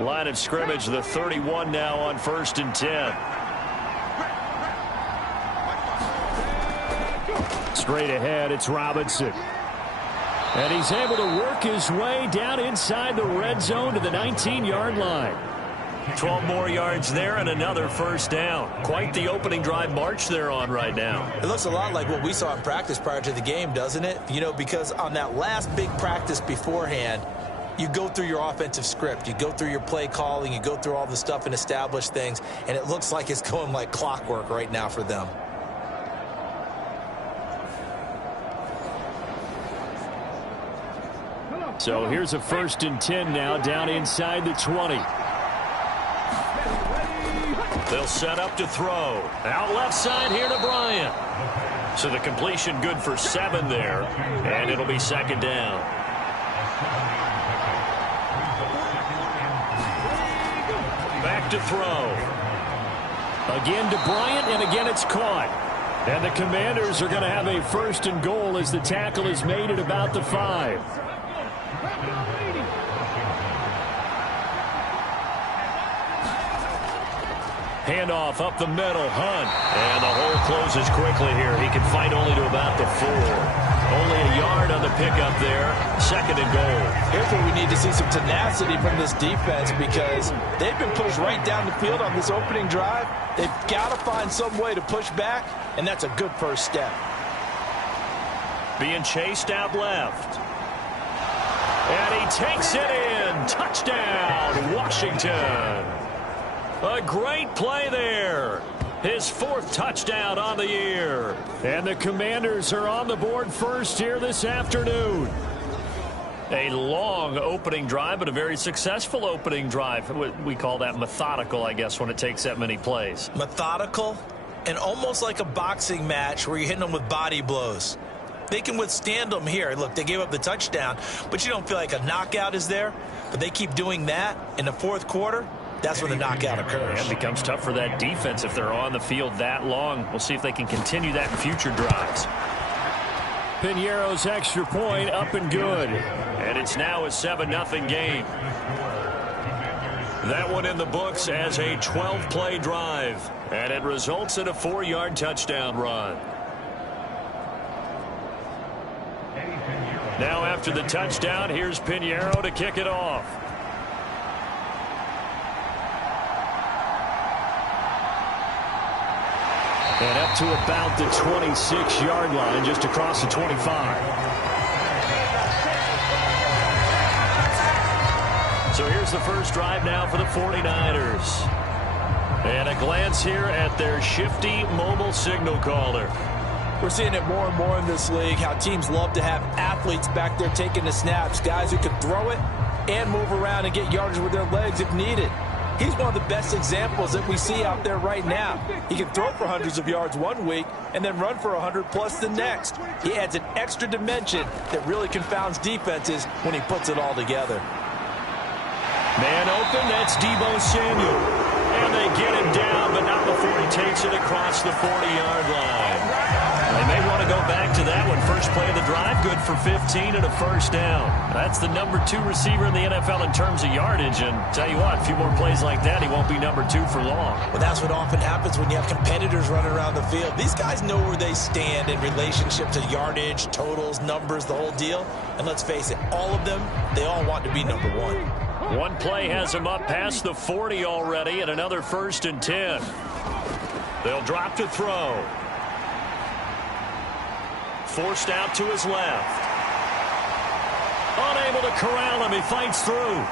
Line of scrimmage, the 31 now on 1st and 10. Straight ahead, it's Robinson. And he's able to work his way down inside the red zone to the 19-yard line. 12 more yards there and another first down. Quite the opening drive march they're on right now. It looks a lot like what we saw in practice prior to the game, doesn't it? You know, because on that last big practice beforehand, you go through your offensive script. You go through your play calling. You go through all the stuff and establish things. And it looks like it's going like clockwork right now for them. So here's a 1st and 10 now down inside the 20. They'll set up to throw. Out left side here to Bryant. So the completion good for 7 there. And it'll be 2nd down. Back to throw. Again to Bryant, and again it's caught. And the Commanders are going to have a 1st and goal as the tackle is made at about the 5. Handoff up the middle, Hunt. And the hole closes quickly here. He can fight only to about the 4. Only a yard on the pickup there. 2nd and goal. Here's where we need to see some tenacity from this defense because they've been pushed right down the field on this opening drive. They've got to find some way to push back, and that's a good first step. Being chased out left. And he takes it in. Touchdown, Washington. A great play there. His 4th touchdown on the year. And the Commanders are on the board first here this afternoon. A long opening drive, but a very successful opening drive. We call that methodical, I guess, when it takes that many plays. Methodical and almost like a boxing match where you're hitting them with body blows. They can withstand them here. Look, they gave up the touchdown, but you don't feel like a knockout is there. But they keep doing that in the 4th quarter. That's when the knockout occurs. It becomes tough for that defense if they're on the field that long. We'll see if they can continue that in future drives. Piñeiro's extra point up and good. And it's now a 7-0 game. That one in the books as a 12-play drive. And it results in a 4-yard touchdown run. Now after the touchdown, here's Piñeiro to kick it off. And up to about the 26-yard line, just across the 25. So here's the first drive now for the 49ers. And a glance here at their shifty mobile signal caller. We're seeing it more and more in this league, how teams love to have athletes back there taking the snaps, guys who can throw it and move around and get yardage with their legs if needed. He's one of the best examples that we see out there right now. He can throw for hundreds of yards one week and then run for 100+ the next. He adds an extra dimension that really confounds defenses when he puts it all together. Man open, that's Deebo Samuel. And they get him down, but not before he takes it across the 40-yard line. They may want to go back to that one. First play of the drive, good for 15 and a first down. That's the number 2 receiver in the NFL in terms of yardage. And tell you what, a few more plays like that, he won't be number 2 for long. Well, that's what often happens when you have competitors running around the field. These guys know where they stand in relationship to yardage, totals, numbers, the whole deal. And let's face it, all of them, they all want to be number 1. One play has him up past the 40 already, and another 1st and 10. They'll drop to throw. Forced out to his left. Unable to corral him. He fights through.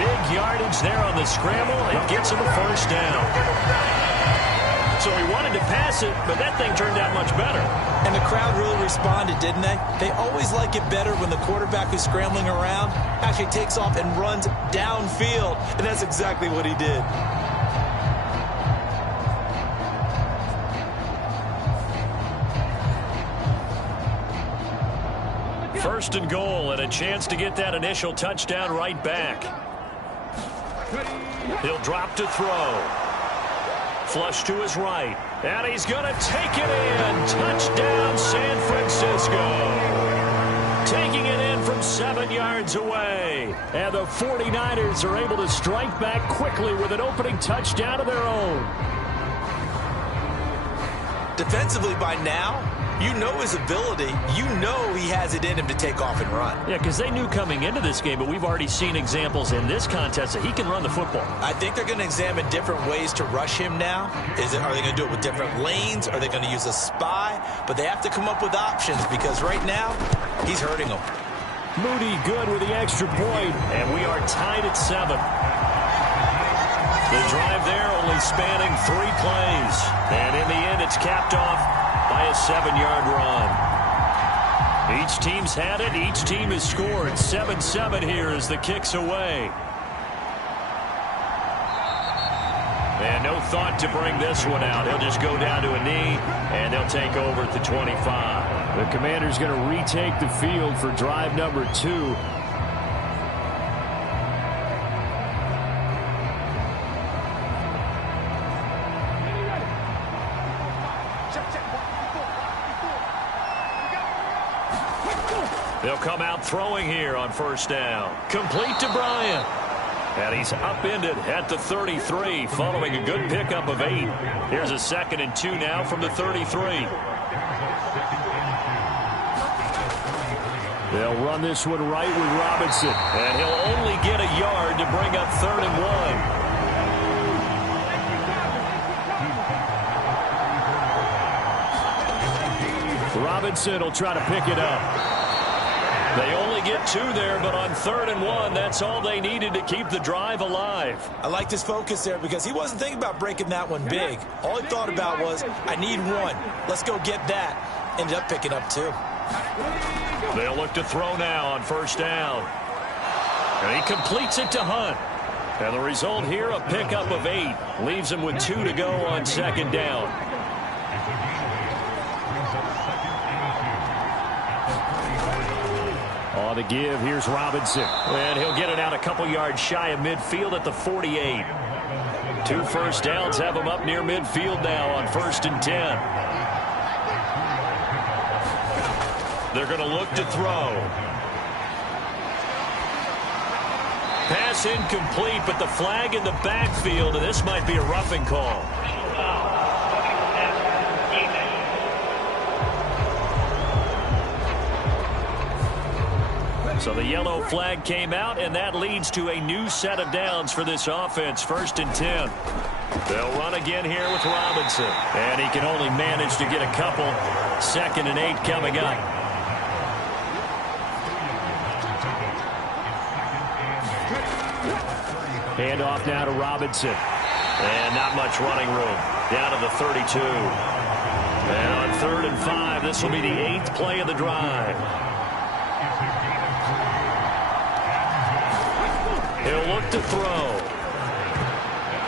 Big yardage there on the scramble. It gets him a first down. So he wanted to pass it, but that thing turned out much better. And the crowd really responded, didn't they? They always like it better when the quarterback who's scrambling around actually takes off and runs downfield. And that's exactly what he did. First and goal, and a chance to get that initial touchdown right back. He'll drop to throw. Flush to his right. And he's going to take it in. Touchdown, San Francisco. Taking it in from 7 yards away. And the 49ers are able to strike back quickly with an opening touchdown of their own. Defensively by now, you know his ability. You know he has it in him to take off and run. Yeah, because they knew coming into this game, but we've already seen examples in this contest that he can run the football. I think they're going to examine different ways to rush him now. Are they going to do it with different lanes? Are they going to use a spy? But they have to come up with options because right now, he's hurting them. Moody good with the extra point. And we are tied at 7. The drive there only spanning 3 plays. And in the end, it's capped off by a 7-yard run. Each team's had it. Each team has scored. 7-7 here as the kick's away. And no thought to bring this one out. He'll just go down to a knee, and they'll take over at the 25. The Commander's going to retake the field for drive number 2. They'll come out throwing here on first down. Complete to Bryant. And he's upended at the 33 following a good pickup of 8. Here's a 2nd and 2 now from the 33. They'll run this one right with Robinson. And he'll only get a yard to bring up 3rd and 1. Robinson will try to pick it up. They only get 2 there, but on 3rd and 1, that's all they needed to keep the drive alive. I liked his focus there because he wasn't thinking about breaking that one big. All he thought about was, I need 1. Let's go get that. Ended up picking up 2. They'll look to throw now on first down. And he completes it to Hunt. And the result here, a pickup of 8. Leaves him with 2 to go on 2nd down. On the give, here's Robinson. And he'll get it out a couple yards shy of midfield at the 48. 2 first downs have him up near midfield now on 1st and 10. They're going to look to throw. Pass incomplete, but the flag in the backfield, and this might be a roughing call. So the yellow flag came out, and that leads to a new set of downs for this offense. 1st and 10. They'll run again here with Robinson. And he can only manage to get a couple. 2nd and 8 coming up. Handoff now to Robinson. And not much running room. Down to the 32. And on 3rd and 5, this will be the 8th play of the drive. He'll look to throw.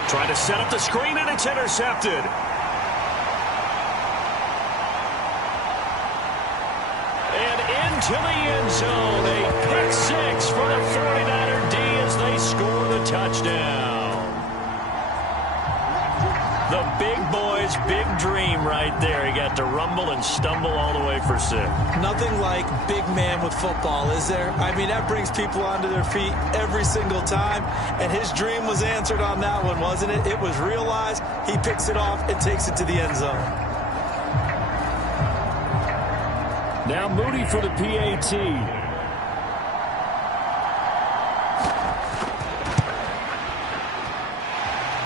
Trying to set up the screen, and it's intercepted. And into the end zone. A pick 6 for the 49er D as they score the touchdown. The big boy's big dream right there. He got to rumble and stumble all the way for 6. Nothing like big man with football, is there? I mean, that brings people onto their feet every single time. And his dream was answered on that one, wasn't it? It was realized. He picks it off and takes it to the end zone. Now Moody for the PAT.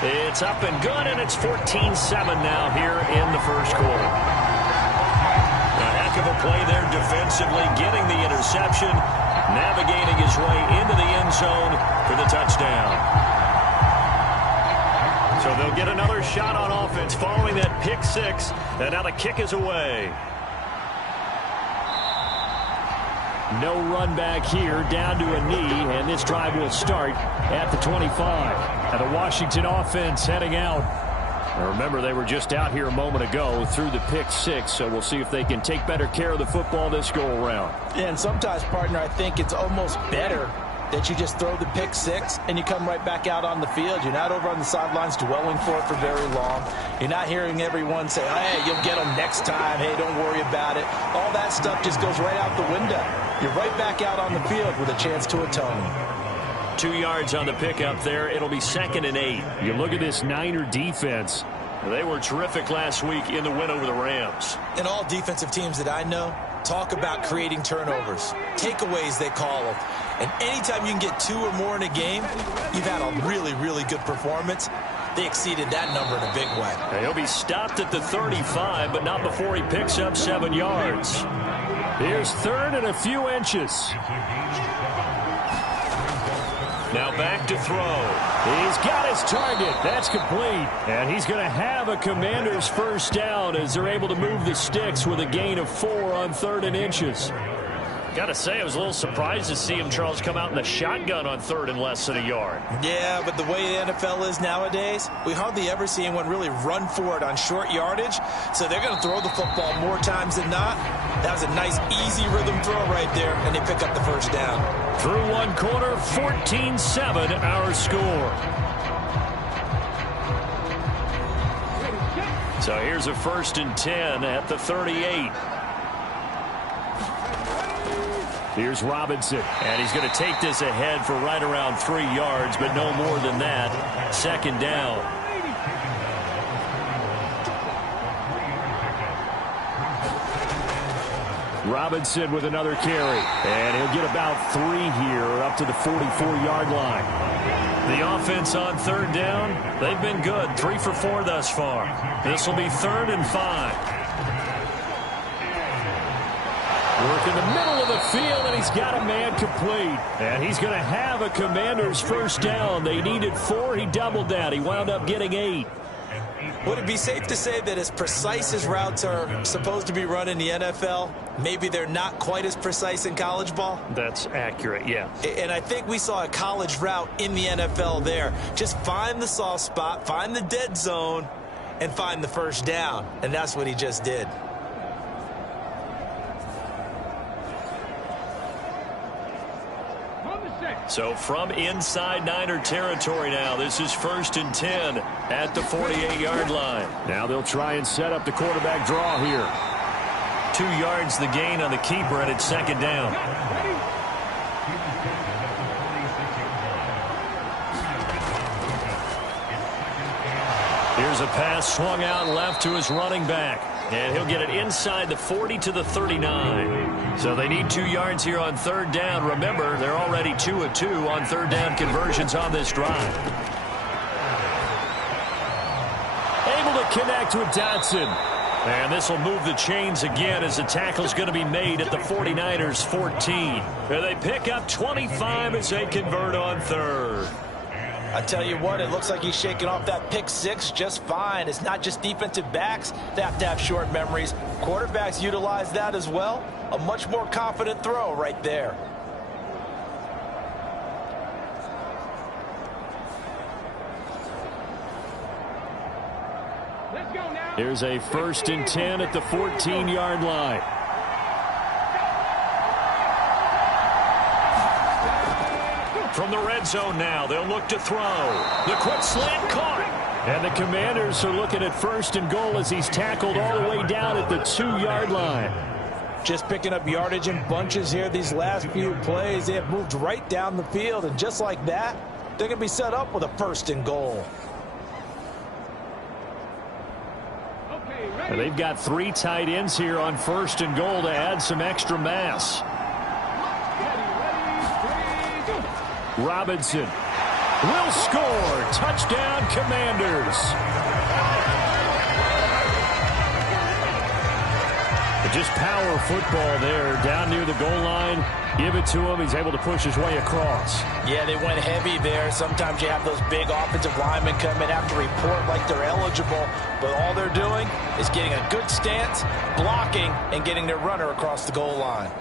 It's up and good, and it's 14-7 now here in the first quarter. A heck of a play there defensively, getting the interception, navigating his way into the end zone for the touchdown. So they'll get another shot on offense following that pick 6, and now the kick is away. No run back here, down to a knee, and this drive will start at the 25. And the Washington offense heading out. Now remember, they were just out here a moment ago through the pick 6, so we'll see if they can take better care of the football this go-around. Yeah, and sometimes, partner, I think it's almost better that you just throw the pick 6 and you come right back out on the field. You're not over on the sidelines dwelling for it for very long. You're not hearing everyone say, hey, you'll get them next time. Hey, don't worry about it. All that stuff just goes right out the window. You're right back out on the field with a chance to atone. 2 yards on the pickup there. It'll be 2nd and 8. You look at this Niner defense. They were terrific last week in the win over the Rams. And all defensive teams that I know talk about creating turnovers. Takeaways, they call them. And anytime you can get 2 or more in a game, you've had a really, really good performance. They exceeded that number in a big way. Now he'll be stopped at the 35, but not before he picks up 7 yards. Here's 3rd and a few inches. Now back to throw. He's got his target. That's complete. And he's going to have a Commander's first down as they're able to move the sticks with a gain of 4 on 3rd and inches. Got to say, I was a little surprised to see him, Charles, come out in the shotgun on 3rd and less than a yard. Yeah, but the way the NFL is nowadays, we hardly ever see anyone really run for it on short yardage. So they're going to throw the football more times than not. That was a nice, easy rhythm throw right there, and they pick up the first down. Through one quarter, 14-7 our score. So here's a 1st and 10 at the 38. Here's Robinson, and he's going to take this ahead for right around 3 yards, but no more than that. Second down. Robinson with another carry, and he'll get about 3 here up to the 44-yard line. The offense on third down, they've been good, 3 for 4 thus far. This will be 3rd and 5. Work in the middle of the field, and he's got a man complete. And he's going to have a Commander's first down. They needed 4. He doubled that. He wound up getting 8. Would it be safe to say that as precise as routes are supposed to be run in the NFL, maybe they're not quite as precise in college ball? That's accurate, yeah. And I think we saw a college route in the NFL there. Just find the soft spot, find the dead zone, and find the first down. And that's what he just did. So from inside Niner territory now, this is 1st and 10 at the 48-yard line. Now they'll try and set up the quarterback draw here. 2 yards the gain on the keeper, and it's 2nd down. Here's a pass swung out left to his running back. And he'll get it inside the 40 to the 39. So they need 2 yards here on 3rd down. Remember, they're already 2 of 2 on 3rd down conversions on this drive. Able to connect with Dotson. And this will move the chains again as the tackle's going to be made at the 49ers 14. And they pick up 25 as they convert on 3rd. I tell you what, it looks like he's shaking off that pick 6 just fine. It's not just defensive backs that have to have short memories. Quarterbacks utilize that as well. A much more confident throw right there. Let's go now. Here's a 1st and 10 at the 14-yard line. From the red zone now, they'll look to throw. The quick slant caught. And the Commanders are looking at 1st and goal as he's tackled all the way down at the 2-yard line. Just picking up yardage in bunches here these last few plays. They have moved right down the field, and just like that, they're going to be set up with a 1st and goal. Okay, ready. And they've got 3 tight ends here on 1st and goal to add some extra mass. Robinson will score. Touchdown, Commanders. Just power football there. Down near the goal line. Give it to him. He's able to push his way across. Yeah, they went heavy there. Sometimes you have those big offensive linemen come in, have to report like they're eligible. But all they're doing is getting a good stance, blocking, and getting their runner across the goal line.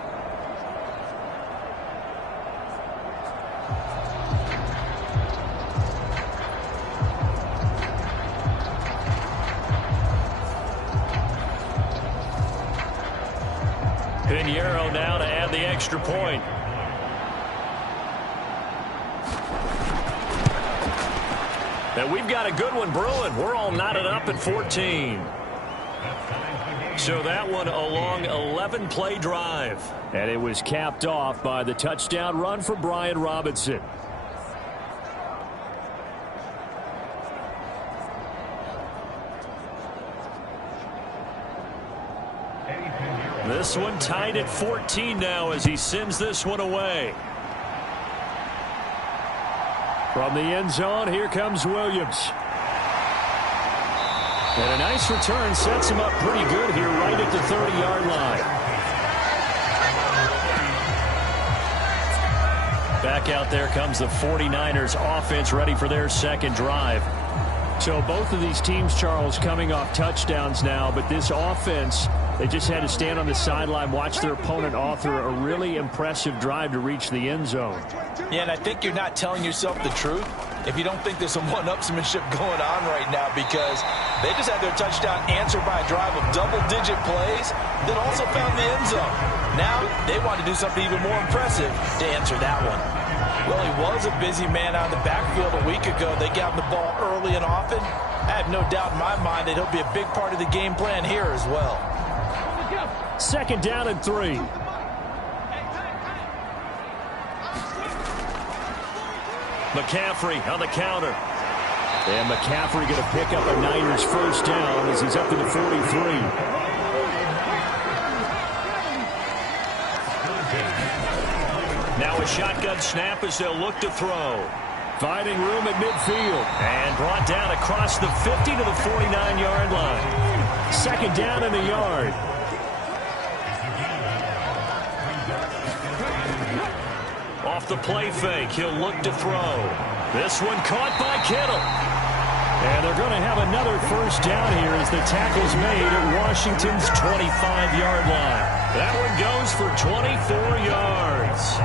Pinheiro now to add the extra point. And we've got a good one brewing. We're all knotted up at 14. So that one a long 11-play drive. And it was capped off by the touchdown run for Brian Robinson. This one tied at 14 now as he sends this one away. From the end zone, here comes Williams. And a nice return sets him up pretty good here right at the 30-yard line. Back out there comes the 49ers offense ready for their second drive. So both of these teams, Charles, coming off touchdowns now, but this offense, they just had to stand on the sideline, watch their opponent author a really impressive drive to reach the end zone. Yeah, and I think you're not telling yourself the truth if you don't think there's some one-upsmanship going on right now, because they just had their touchdown answered by a drive of double-digit plays that also found the end zone. Now they want to do something even more impressive to answer that one. Well, he was a busy man out of the backfield a week ago. They got him the ball early and often. I have no doubt in my mind that he'll be a big part of the game plan here as well. Second down and 3. McCaffrey on the counter. And McCaffrey going to pick up a Niners first down as he's up to the 43. Now a shotgun snap as they'll look to throw. Finding room at midfield. And brought down across the 50 to the 49-yard line. Second down in a yard. Off the play fake, he'll look to throw. This one caught by Kittle. And they're going to have another first down here as the tackle's made at Washington's 25-yard line. That one goes for 24 yards.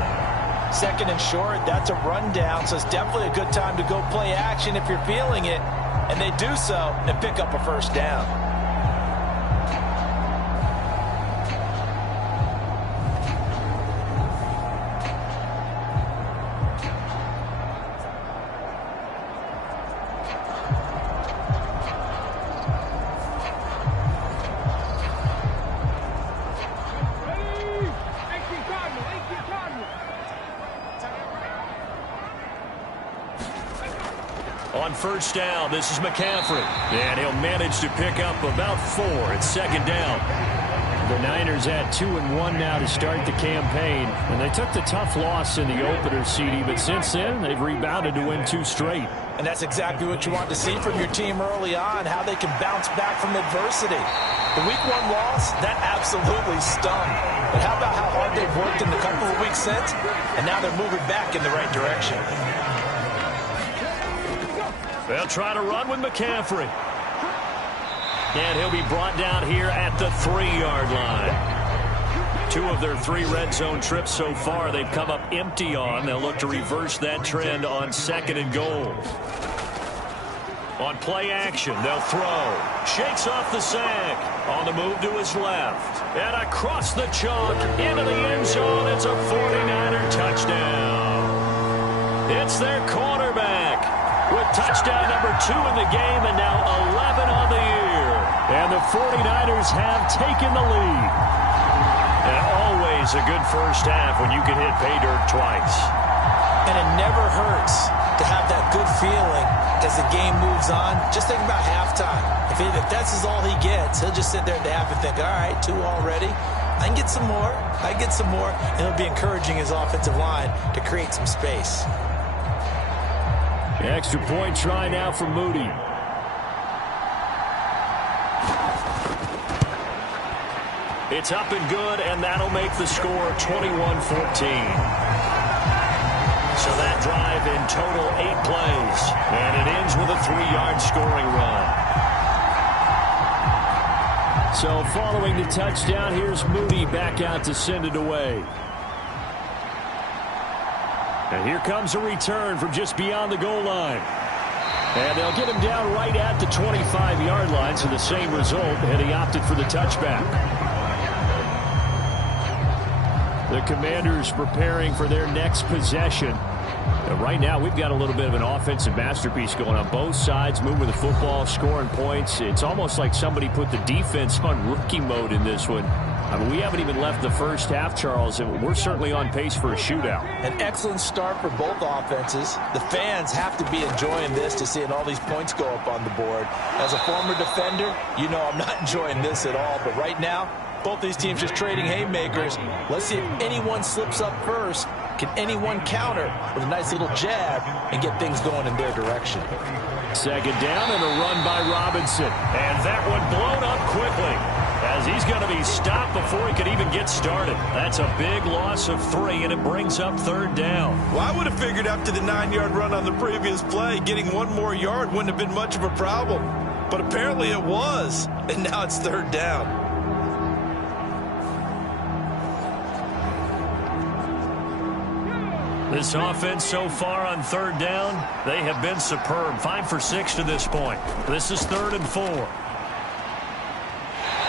Second and short, that's a rundown, so it's definitely a good time to go play action if you're feeling it. And they do so and pick up a first down. On first down, this is McCaffrey. And he'll manage to pick up about 4 at second down. The Niners at 2-1 now to start the campaign. And they took the tough loss in the opener, CD, but since then, they've rebounded to win 2 straight. And that's exactly what you want to see from your team early on, how they can bounce back from adversity. The Week 1 loss, that absolutely stung. But how about how hard they've worked in the couple of weeks since? And now they're moving back in the right direction. They'll try to run with McCaffrey. And he'll be brought down here at the 3-yard line. 2 of their 3 red zone trips so far they've come up empty on. They'll look to reverse that trend on second and goal. On play action, they'll throw. Shakes off the sack. On the move to his left. And across the chalk into the end zone. It's a 49er touchdown. It's their quarterback with touchdown number 2 in the game and now 11 on the year. And the 49ers have taken the lead. And always a good first half when you can hit pay dirt twice. And it never hurts to have that good feeling as the game moves on. Just think about halftime. If that's all he gets, he'll just sit there at the half and think, all right, 2 already. I can get some more. I can get some more. And he'll be encouraging his offensive line to create some space. Extra point try now for Moody. It's up and good, and that'll make the score 21-14. So that drive in total 8 plays, and it ends with a 3-yard scoring run. So following the touchdown, here's Moody back out to send it away. And here comes a return from just beyond the goal line. And they'll get him down right at the 25-yard line, so the same result, and he opted for the touchback. The Commanders preparing for their next possession. And right now, we've got a little bit of an offensive masterpiece going on both sides, moving the football, scoring points. It's almost like somebody put the defense on rookie mode in this one. I mean, we haven't even left the first half, Charles, and we're certainly on pace for a shootout. An excellent start for both offenses. The fans have to be enjoying this to seeing all these points go up on the board. As a former defender, you know I'm not enjoying this at all, but right now, both these teams just trading haymakers. Let's see if anyone slips up first. Can anyone counter with a nice little jab and get things going in their direction? Second down and a run by Robinson. And that one blown up quickly as he's going to be stopped before he could even get started. That's a big loss of 3, and it brings up third down. Well, I would have figured after the 9-yard run on the previous play, getting 1 more yard wouldn't have been much of a problem. But apparently it was, and now it's third down. This offense so far on third down, they have been superb. 5 for 6 to this point. This is 3rd and 4. And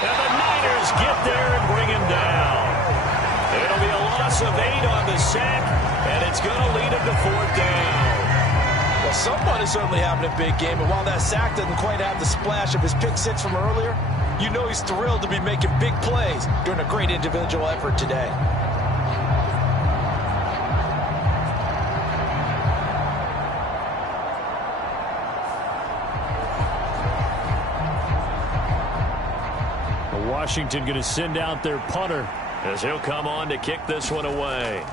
the Niners get there and bring him down. It'll be a loss of 8 on the sack, and it's going to lead him to 4th down. Well, someone is certainly having a big game, and while that sack doesn't quite have the splash of his pick 6 from earlier, you know he's thrilled to be making big plays during a great individual effort today. Washington going to send out their punter as he'll come on to kick this one away.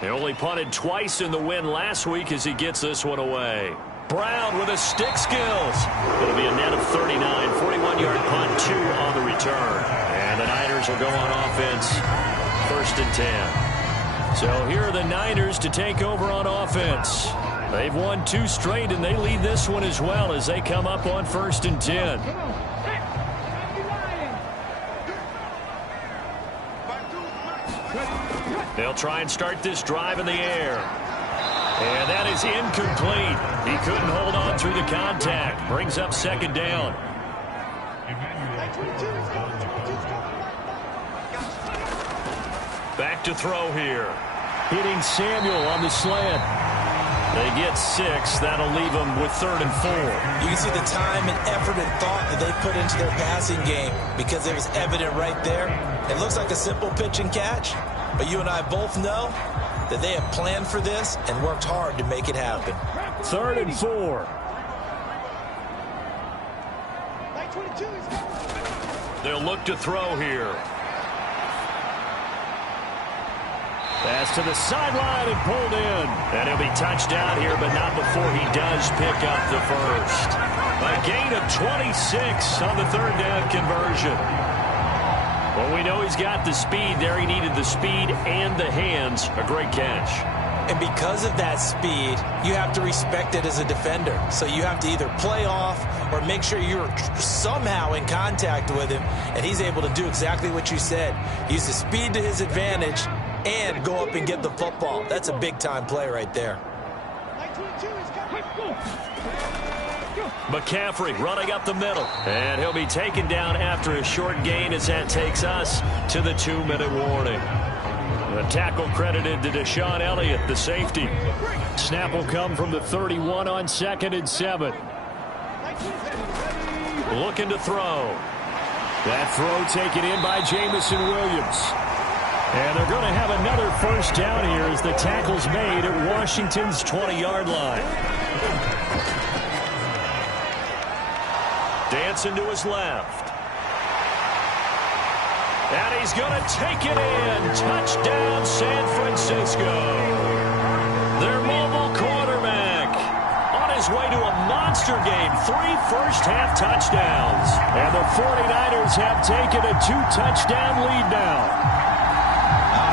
They only punted twice in the win last week as he gets this one away. Brown with his stick skills. It'll be a net of 39. 41-yard punt, 2 on the return. And the Niners will go on offense. 1st and 10. So here are the Niners to take over on offense. They've won 2 straight, and they lead this one as well as they come up on 1st and 10. They'll try and start this drive in the air. And that is incomplete. He couldn't hold on through the contact. Brings up 2nd down. Back to throw here. Hitting Samuel on the slant. They get 6. That'll leave them with 3rd and 4. You can see the time and effort and thought that they put into their passing game because it was evident right there. It looks like a simple pitch and catch, but you and I both know that they have planned for this and worked hard to make it happen. 3rd and 4. They'll look to throw here. Pass to the sideline and pulled in. And he'll be touched down here, but not before he does pick up the first. A gain of 26 on the 3rd down conversion. Well, we know he's got the speed there. He needed the speed and the hands. A great catch. And because of that speed, you have to respect it as a defender. So you have to either play off or make sure you're somehow in contact with him. And he's able to do exactly what you said. Use the speed to his advantage and go up and get the football. That's a big-time play right there. McCaffrey running up the middle. And he'll be taken down after a short gain as that takes us to the 2-minute warning. The tackle credited to Deshaun Elliott, the safety. Snap will come from the 31 on 2nd and 7. Looking to throw. That throw taken in by Jamison Williams. And they're going to have another 1st down here as the tackle's made at Washington's 20-yard line. Dancing to his left. And he's going to take it in. Touchdown, San Francisco. Their mobile quarterback on his way to a monster game. 3 first-half touchdowns. And the 49ers have taken a 2-touchdown lead now.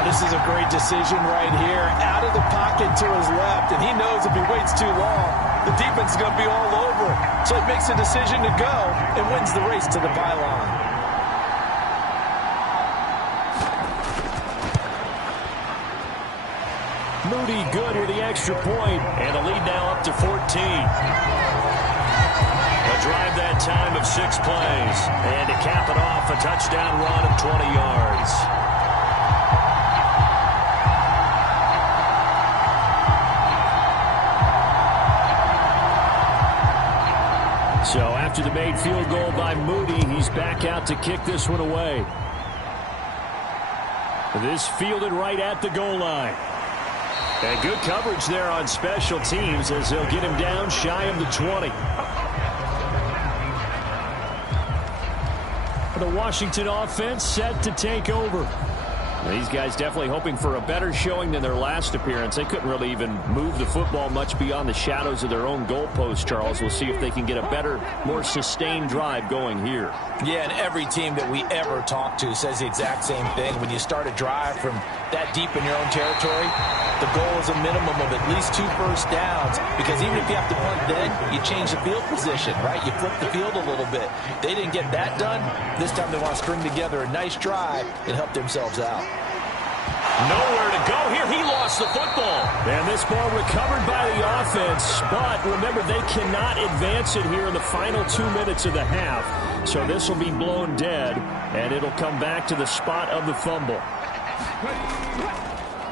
This is a great decision right here. Out of the pocket to his left, and he knows if he waits too long, the defense is going to be all over. So he makes a decision to go and wins the race to the pylon. Moody good with the extra point, and the lead now up to 14. A drive that time of 6 plays, and to cap it off, a touchdown run of 20 yards. So after the made field goal by Moody, he's back out to kick this one away. This fielded right at the goal line. And good coverage there on special teams as they'll get him down shy of the 20. The Washington offense set to take over. These guys definitely hoping for a better showing than their last appearance. They couldn't really even move the football much beyond the shadows of their own goalpost, Charles. We'll see if they can get a better, more sustained drive going here. Yeah, and every team that we ever talk to says the exact same thing. When you start a drive from that deep in your own territory, the goal is a minimum of at least 2 first downs, because even if you have to punt then, you change the field position, right? You flip the field a little bit. They didn't get that done. This time they want to string together a nice drive and help themselves out. Nowhere to go here. He lost the football. And this ball recovered by the offense. But remember, they cannot advance it here in the final 2 minutes of the half. So this will be blown dead, and it'll come back to the spot of the fumble.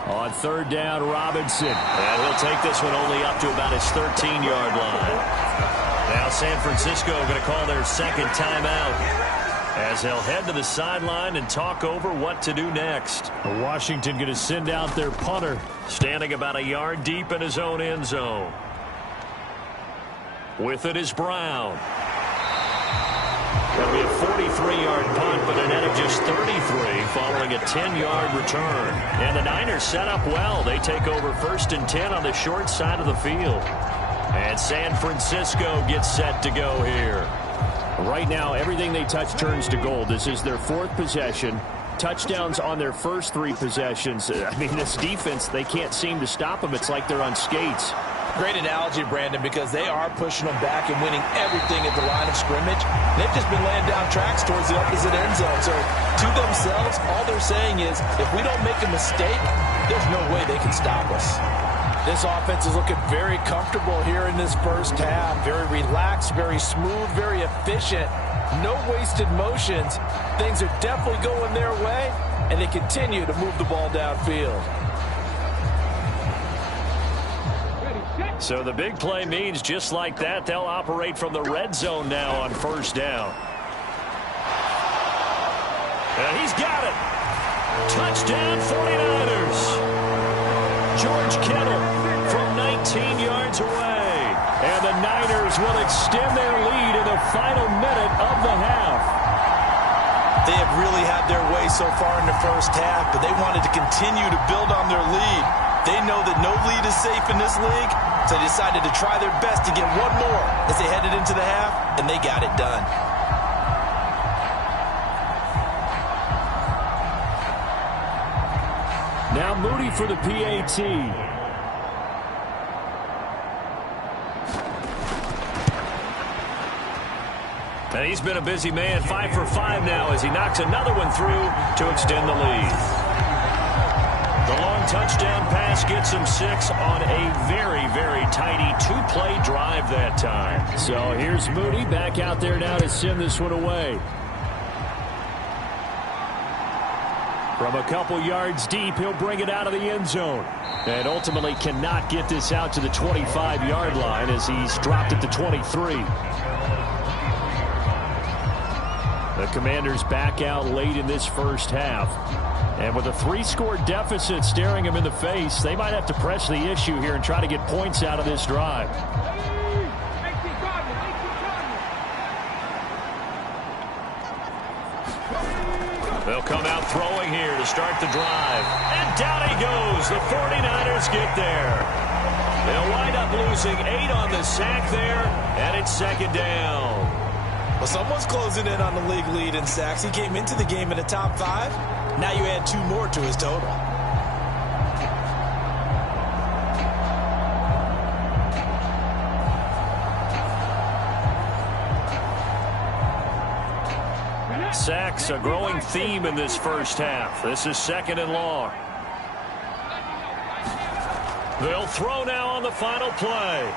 On 3rd down, Robinson. And he'll take this one only up to about his 13-yard line. Now San Francisco going to call their 2nd timeout, as they'll head to the sideline and talk over what to do next. Washington going to send out their punter, standing about a yard deep in his own end zone. With it is Brown. That'll be a 43-yard punt, but a net of just 33 following a 10-yard return. And the Niners set up well. They take over 1st and 10 on the short side of the field. And San Francisco gets set to go here. Right now, everything they touch turns to gold. This is their 4th possession. Touchdowns on their first 3 possessions. I mean, this defense, they can't seem to stop them. It's like they're on skates. Great analogy, Brandon, because they are pushing them back and winning everything at the line of scrimmage. They've just been laying down tracks towards the opposite end zone. So to themselves, all they're saying is, if we don't make a mistake, there's no way they can stop us. This offense is looking very comfortable here in this first half. Very relaxed, very smooth, very efficient. No wasted motions. Things are definitely going their way, and they continue to move the ball downfield. So the big play means just like that, they'll operate from the red zone now on 1st down. And he's got it. Touchdown 49ers. George Kittle from 19 yards away. And the Niners will extend their lead in the final minute of the half. They have really had their way so far in the first half, but they wanted to continue to build on their lead. They know that no lead is safe in this league, so they decided to try their best to get one more as they headed into the half, and they got it done. Now Moody for the PAT. And he's been a busy man, 5 for 5 now as he knocks another one through to extend the lead. The long touchdown pass gets him 6 on a very, very tidy 2-play drive that time. So here's Moody back out there now to send this one away. From a couple yards deep, he'll bring it out of the end zone. And ultimately cannot get this out to the 25-yard line as he's dropped it to 23. The Commanders back out late in this first half. And with a 3-score deficit staring them in the face, they might have to press the issue here and try to get points out of this drive. They'll come out throwing here to start the drive. And down he goes. The 49ers get there. They'll wind up losing 8 on the sack there, and it's 2nd down. Well, someone's closing in on the league lead in sacks. He came into the game in the top 5. Now you add 2 more to his total. Sacks, a growing theme in this first half. This is 2nd and long. They'll throw now on the final play.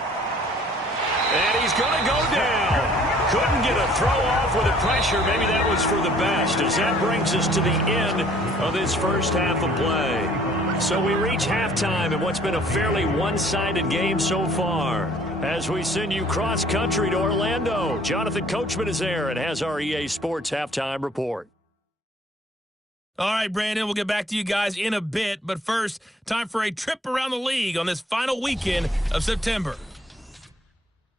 And he's going to go down. Couldn't get a throw off with the pressure. Maybe that was for the best, as that brings us to the end of this first half of play. So we reach halftime in what's been a fairly one-sided game so far. As we send you cross-country to Orlando, Jonathan Coachman is there and has our EA Sports Halftime Report. All right, Brandon, we'll get back to you guys in a bit. But first, time for a trip around the league on this final weekend of September.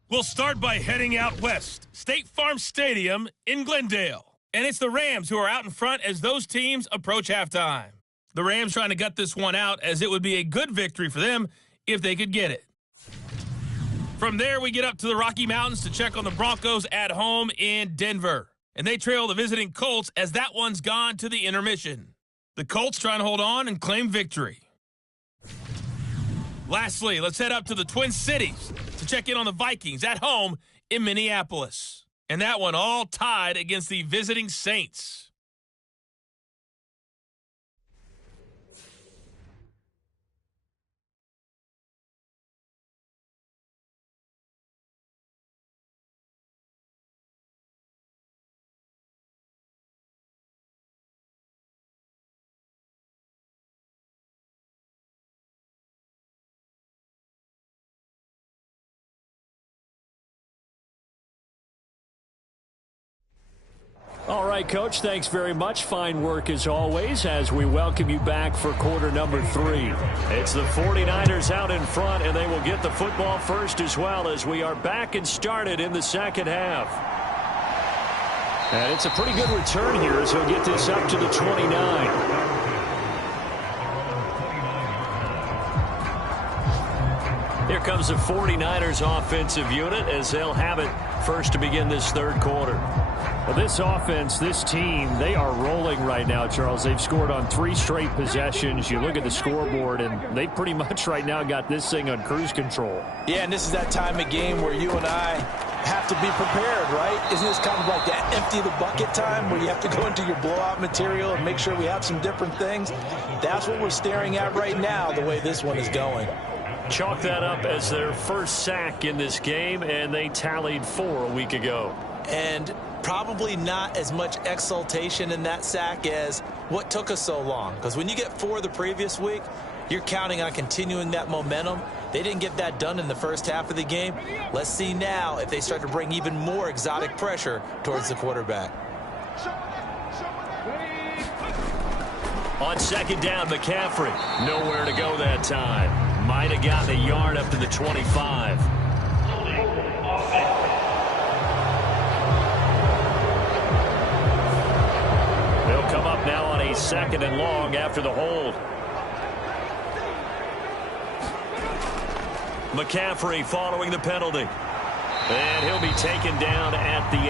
We'll start by heading out west, State Farm Stadium in Glendale. And it's the Rams who are out in front as those teams approach halftime. The Rams trying to gut this one out as it would be a good victory for them if they could get it. From there, we get up to the Rocky Mountains to check on the Broncos at home in Denver. And they trail the visiting Colts as that one's gone to the intermission. The Colts trying to hold on and claim victory. Lastly, let's head up to the Twin Cities to check in on the Vikings at home in Minneapolis. And that one all tied against the visiting Saints. All right, Coach, thanks very much. Fine work as always as we welcome you back for quarter number 3. It's the 49ers out in front, and they will get the football first as well as we are back and started in the second half. And it's a pretty good return here as he'll get this up to the 29. Here comes the 49ers offensive unit as they'll have it first to begin this third quarter. Well, this offense, this team, they are rolling right now, Charles. They've scored on 3 straight possessions. You look at the scoreboard, and they pretty much right now got this thing on cruise control. Yeah, and this is that time of game where you and I have to be prepared, right? Isn't this kind of like that empty the bucket time where you have to go into your blowout material and make sure we have some different things? That's what we're staring at right now, the way this one is going. Chalk that up as their first sack in this game, and they tallied 4 a week ago. And probably not as much exultation in that sack as what took us so long. Because when you get 4 the previous week, you're counting on continuing that momentum. They didn't get that done in the first half of the game. Let's see now if they start to bring even more exotic pressure towards the quarterback. On second down, McCaffrey. Nowhere to go that time. Might have gotten a yard up to the 25. They'll come up now on a 2nd and long after the hold. McCaffrey following the penalty. And he'll be taken down at the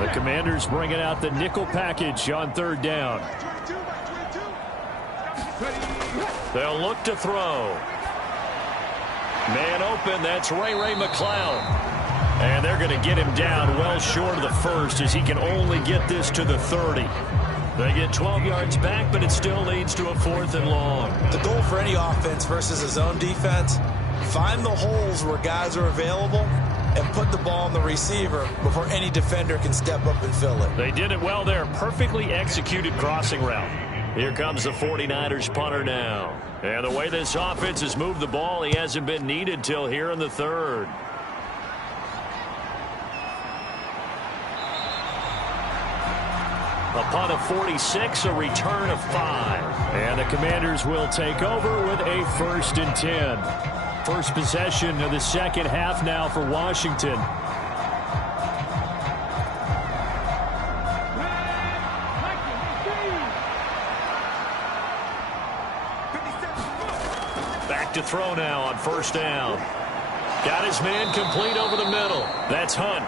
18. The Commanders bringing out the nickel package on 3rd down. They'll look to throw. Man open, that's Ray McCloud. And they're going to get him down well short of the first as he can only get this to the 30. They get 12 yards back, but it still leads to a 4th and long. The goal for any offense versus a zone defense, find the holes where guys are available and put the ball on the receiver before any defender can step up and fill it. They did it well there. Perfectly executed crossing route. Here comes the 49ers punter now. And the way this offense has moved the ball, he hasn't been needed till here in the 3rd. A punt of 46, a return of 5. And the Commanders will take over with a 1st and 10. First possession of the second half now for Washington. Back to throw now on 1st down. Got his man complete over the middle. That's Hunt.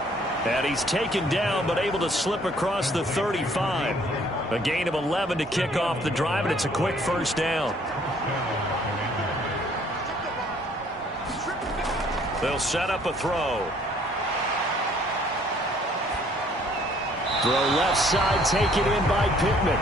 And he's taken down but able to slip across the 35. A gain of 11 to kick off the drive, and it's a quick 1st down. They'll set up a throw. Throw left side, taken in by Pittman.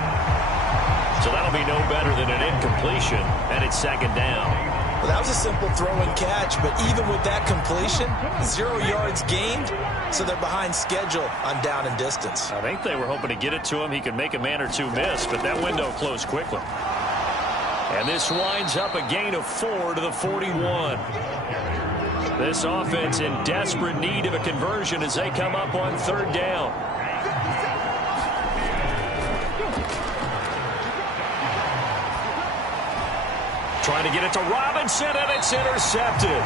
So that'll be no better than an incompletion, and it's 2nd down. Well, that was a simple throw and catch, but even with that completion, 0 yards gained, so they're behind schedule on down and distance. I think they were hoping to get it to him. He could make a man or 2 miss, but that window closed quickly. And this winds up a gain of 4 to the 41. This offense in desperate need of a conversion as they come up on 3rd down. Trying to get it to Robinson, and it's intercepted.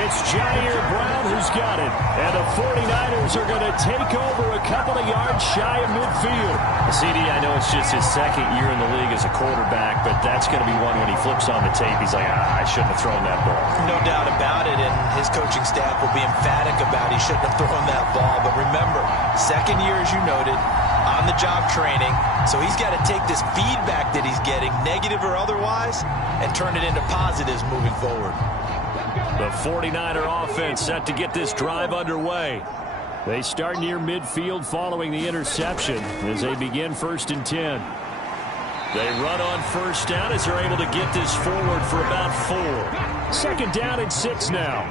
It's Jair Brown who's got it. And the 49ers are going to take over a couple of yards shy of midfield. CD, I know it's just his 2nd year in the league as a quarterback, but that's going to be one when he flips on the tape. He's like, I shouldn't have thrown that ball. No doubt about it, and his coaching staff will be emphatic about he shouldn't have thrown that ball. But remember, 2nd year, as you noted, on-the-job training. So he's got to take this feedback that he's getting, negative or otherwise, and turn it into positives moving forward. The 49er offense set to get this drive underway. They start near midfield following the interception as they begin 1st and 10. They run on 1st down as they're able to get this forward for about 4. 2nd down and 6 now.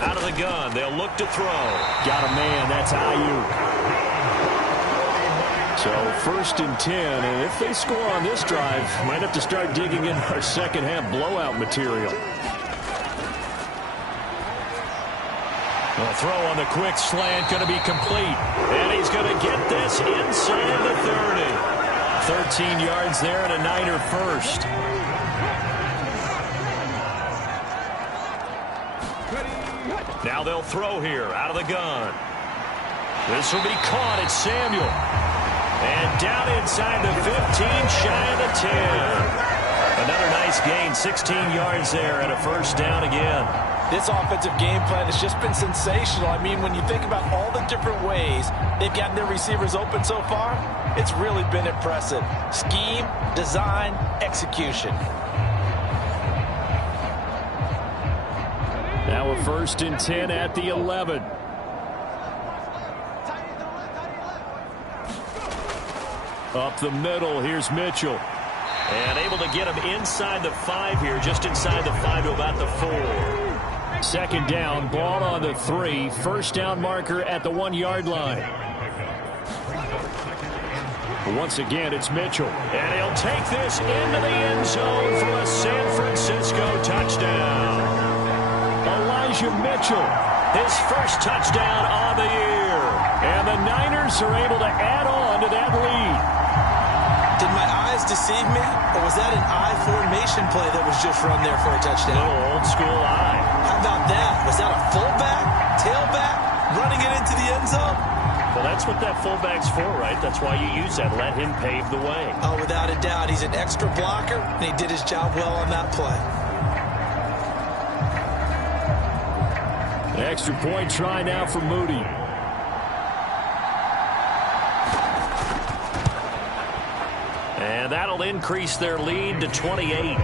Out of the gun, they'll look to throw. Got a man, that's Ayuk. So 1st and 10, and if they score on this drive, might have to start digging in our second half blowout material. The throw on the quick slant going to be complete, and he's going to get this inside the 30. 13 yards there and a Niner 1st. Now they'll throw here out of the gun. This will be caught. It's Samuel. And down inside the 15, shy of the 10. Another nice gain, 16 yards there and a first down again. This offensive game plan has just been sensational. I mean, when you think about all the different ways they've gotten their receivers open so far, it's really been impressive. Scheme, design, execution. Now a 1st and 10 at the 11. Up the middle, here's Mitchell. And able to get him inside the 5 here, just inside the 5 to about the 4. 2nd down, ball on the 3. First down marker at the 1-yard line. Once again, it's Mitchell. And he'll take this into the end zone for a San Francisco touchdown. Elijah Mitchell, his first touchdown on the year. And the Niners are able to add on to that lead. Did my eyes deceive me, or was that an I formation play that was just run there for a touchdown? Little old school I. How about that? Was that a fullback, tailback, running it into the end zone? Well, that's what that fullback's for, right? That's why you use that. Let him pave the way. Oh, without a doubt. He's an extra blocker, and he did his job well on that play. An extra point try now for Moody. And that'll increase their lead to 28.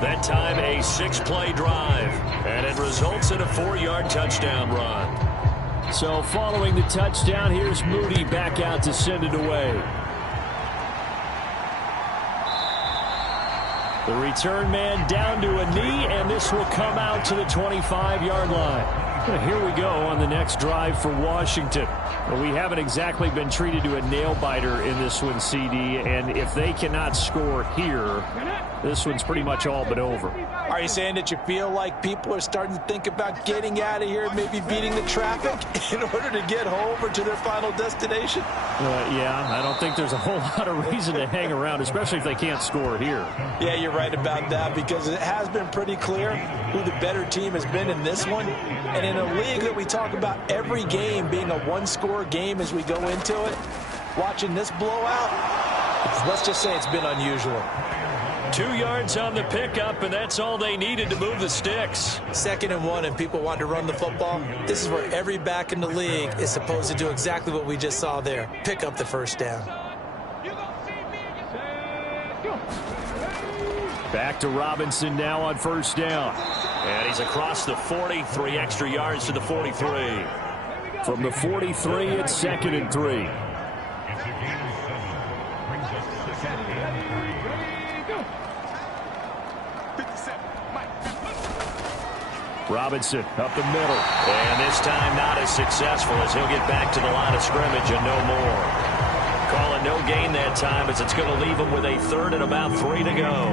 That time a 6-play drive. And it results in a 4-yard touchdown run. So following the touchdown, here's Moody back out to send it away. The return man down to a knee, and this will come out to the 25-yard line. Here we go on the next drive for Washington. Well, we haven't exactly been treated to a nail-biter in this one, CD, and if they cannot score here, this one's pretty much all but over. Are you saying that you feel like people are starting to think about getting out of here and maybe beating the traffic in order to get home or to their final destination? Yeah, I don't think there's a whole lot of reason to hang around, especially if they can't score here. Yeah, you're right about that, because it has been pretty clear who the better team has been in this one. And in a league that we talk about every game being a one-score game as we go into it, watching this blowout, let's just say it's been unusual. 2 yards on the pickup, and that's all they needed to move the sticks. 2nd and 1, and people want to run the football. This is where every back in the league is supposed to do exactly what we just saw there. Pick up the first down. Back to Robinson now on first down. And he's across the 40, 3 extra yards to the 43. From the 43, it's 2nd and 3. Robinson up the middle. And this time not as successful as he'll get back to the line of scrimmage and no more. Call it no gain that time as it's going to leave him with a 3rd and about 3 to go.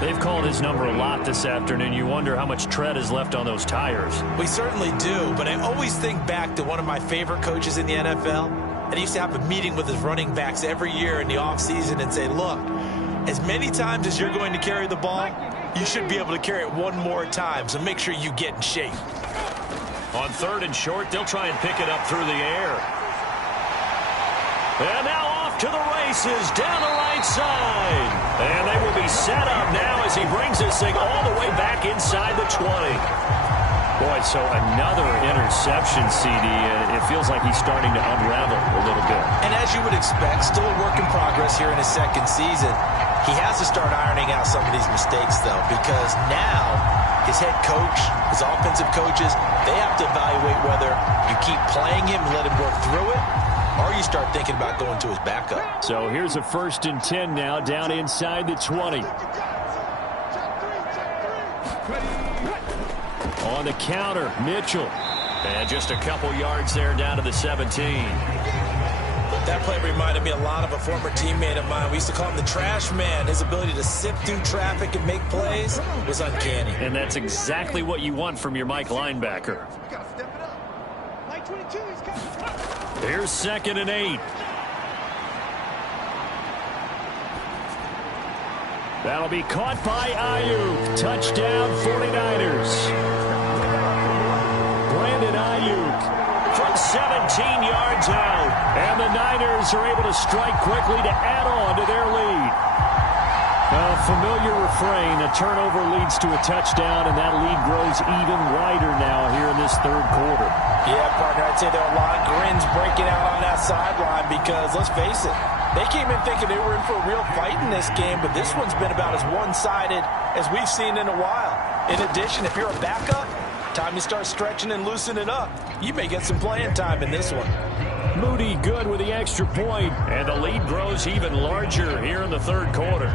They've called his number a lot this afternoon. You wonder how much tread is left on those tires. We certainly do, but I always think back to one of my favorite coaches in the NFL. And he used to have a meeting with his running backs every year in the offseason and say, look, as many times as you're going to carry the ball, you should be able to carry it one more time, so make sure you get in shape. On 3rd and short, they'll try and pick it up through the air. And now off to the races down the right side. And they will be set up now as he brings this thing all the way back inside the 20. Boy, so another interception, CD. It feels like he's starting to unravel a little bit. And as you would expect, still a work in progress here in his 2nd season. He has to start ironing out some of these mistakes, though, because now his head coach, his offensive coaches, they have to evaluate whether you keep playing him and let him work through it, or you start thinking about going to his backup. So here's a 1st and 10 now, down inside the 20. On the counter, Mitchell. And just a couple yards there down to the 17. That play reminded me a lot of a former teammate of mine. We used to call him the trash man. His ability to sift through traffic and make plays was uncanny. And that's exactly what you want from your Mike linebacker. Here's 2nd and 8. That'll be caught by Ayuk. Touchdown 49ers. Ayuk from 17 yards out. And the Niners are able to strike quickly to add on to their lead. A familiar refrain, a turnover leads to a touchdown, and that lead grows even wider now here in this third quarter. Yeah, partner, I'd say there are a lot of grins breaking out on that sideline because, let's face it, they came in thinking they were in for a real fight in this game, but this one's been about as one-sided as we've seen in a while. In addition, if you're a backup, time you start stretching and loosening up. You may get some playing time in this one. Moody good with the extra point, and the lead grows even larger here in the third quarter.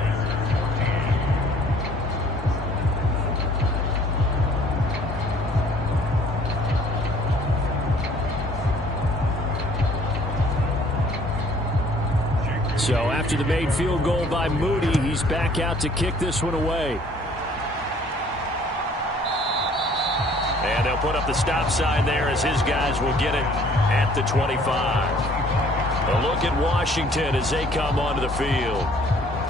So after the made field goal by Moody, he's back out to kick this one away. And they'll put up the stop sign there as his guys will get it at the 25. A look at Washington as they come onto the field.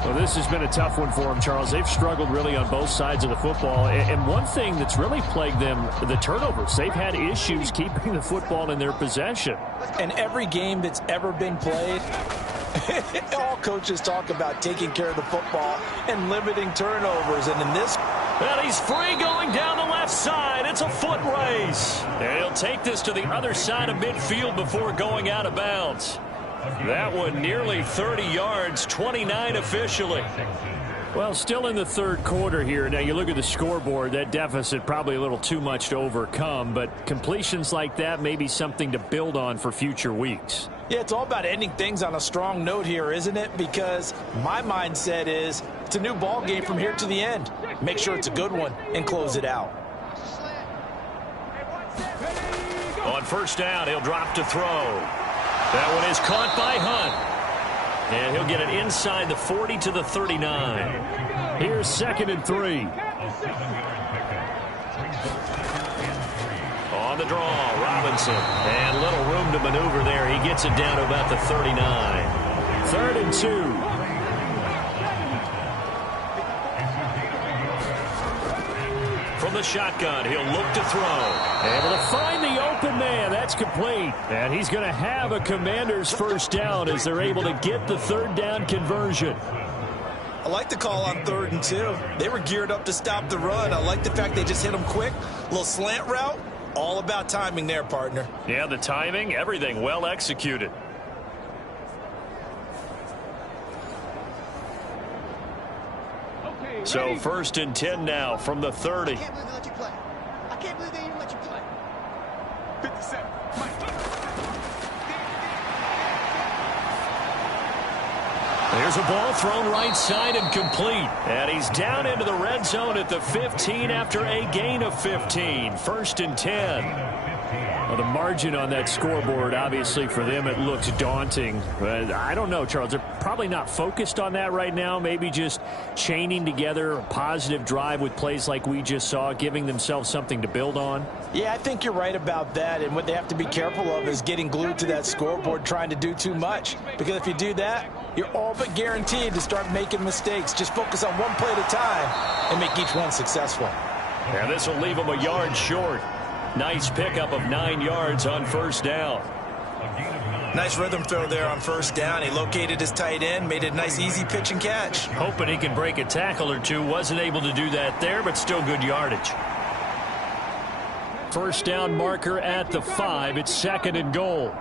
Well, this has been a tough one for them, Charles. They've struggled really on both sides of the football. And one thing that's really plagued them, the turnovers. They've had issues keeping the football in their possession. And every game that's ever been played, all coaches talk about taking care of the football and limiting turnovers. And in this... And he's free going down the left side. It's a foot race. And he'll take this to the other side of midfield before going out of bounds. That one nearly 30 yards, 29 officially. Well, still in the third quarter here. Now, you look at the scoreboard, that deficit probably a little too much to overcome, but completions like that may be something to build on for future weeks. Yeah, it's all about ending things on a strong note here, isn't it? Because my mindset is it's a new ball game from here to the end. Make sure it's a good one and close it out. On first down, he'll drop to throw. That one is caught by Hunt. And he'll get it inside the 40 to the 39. Here's 2nd and 3. On the draw, Robinson. And little room to maneuver there. He gets it down to about the 39. 3rd and 2. From the shotgun, he'll look to throw. Able to find the open man. That's complete. And he's going to have a Commander's first down as they're able to get the third down conversion. I like the call on 3rd and 2. They were geared up to stop the run. I like the fact they just hit them quick. A little slant route. All about timing there, partner. Yeah, the timing, everything well executed. So 1st and 10 now from the 30. I can't believe they let you play. I can't believe they even let you play. 57. There's a ball thrown right side and complete. And he's down into the red zone at the 15 after a gain of 15. 1st and 10. Well, the margin on that scoreboard, obviously, for them, it looks daunting. But I don't know, Charles. They're probably not focused on that right now. Maybe just chaining together a positive drive with plays like we just saw, giving themselves something to build on. Yeah, I think you're right about that. And what they have to be careful of is getting glued to that scoreboard trying to do too much. Because if you do that, you're all but guaranteed to start making mistakes. Just focus on one play at a time and make each one successful. And this will leave them a yard short. Nice pickup of 9 yards on first down. Nice rhythm throw there on first down. He located his tight end, made it a nice easy pitch and catch. Hoping he can break a tackle or two. Wasn't able to do that there, but still good yardage. First down marker at the 5. It's 2nd and goal.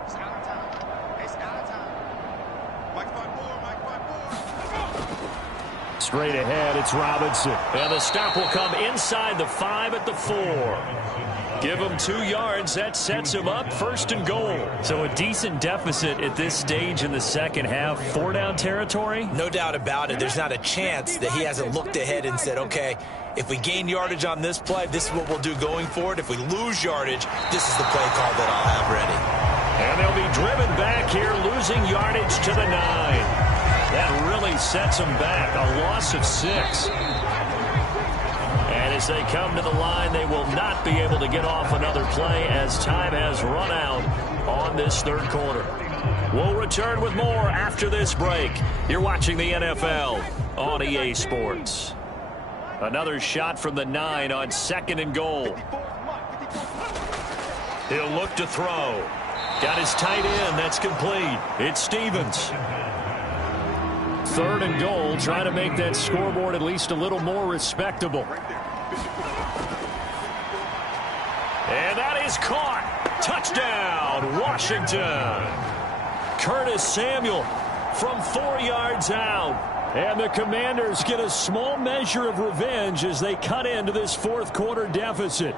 Straight ahead, it's Robinson. And the stop will come inside the 5 at the 4. Give him 2 yards. That sets him up 1st and goal. So a decent deficit at this stage in the second half. 4-down territory? No doubt about it. There's not a chance that he hasn't looked ahead and said, okay, if we gain yardage on this play, this is what we'll do going forward. If we lose yardage, this is the play call that I'll have ready. And they'll be driven back here, losing yardage to the 9. That really sets them back. A loss of 6. And as they come to the line, they will not be able to get off another play as time has run out on this third quarter. We'll return with more after this break. You're watching the NFL on EA Sports. Another shot from the 9 on 2nd and goal. He'll look to throw. Got his tight end. That's complete. It's Stevens. 3rd and goal. Trying to make that scoreboard at least a little more respectable. And that is caught. Touchdown, Washington. Curtis Samuel from 4 yards out. And the Commanders get a small measure of revenge as they cut into this 4th quarter deficit.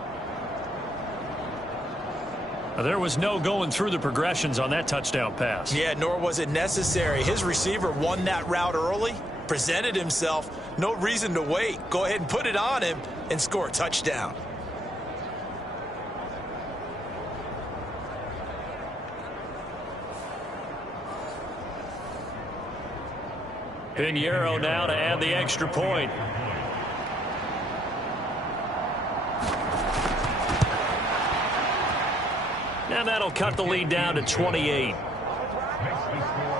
There was no going through the progressions on that touchdown pass. Yeah, nor was it necessary. His receiver won that route early, presented himself. No reason to wait. Go ahead and put it on him and score a touchdown. Pinheiro now to add the extra point. And that'll cut the lead down to 28.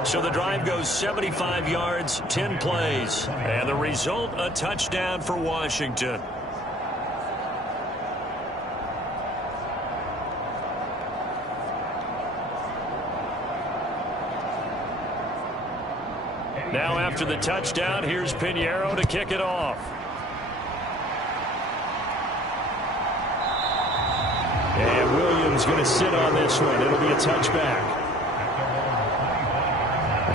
So the drive goes 75 yards, 10 plays. And the result, a touchdown for Washington. Now after the touchdown, here's Pinheiro to kick it off. And Williams going to sit on this one. It'll be a touchback.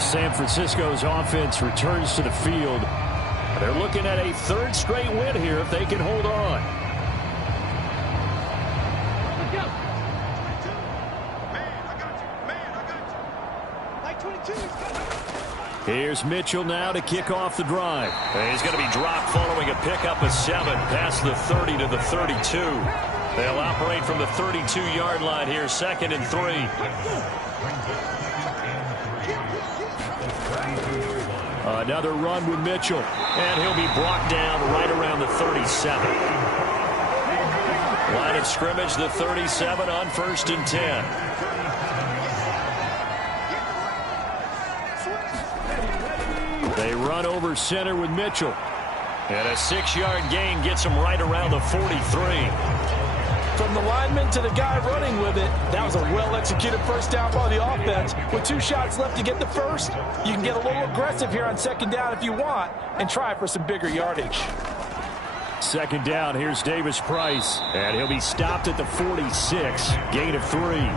San Francisco's offense returns to the field. They're looking at a 3rd straight win here if they can hold on. Here's Mitchell now to kick off the drive. And he's going to be dropped following a pickup of 7 past the 30 to the 32. They'll operate from the 32-yard line here, 2nd and 3. Another run with Mitchell. And he'll be brought down right around the 37. Line of scrimmage, the 37 on 1st and 10. They run over center with Mitchell. And a 6-yard gain gets him right around the 43. From the lineman to the guy running with it, that was a well-executed first down by the offense. With 2 shots left to get the first, you can get a little aggressive here on 2nd down if you want and try for some bigger yardage. 2nd down, here's Davis Price. And he'll be stopped at the 46, gain of 3.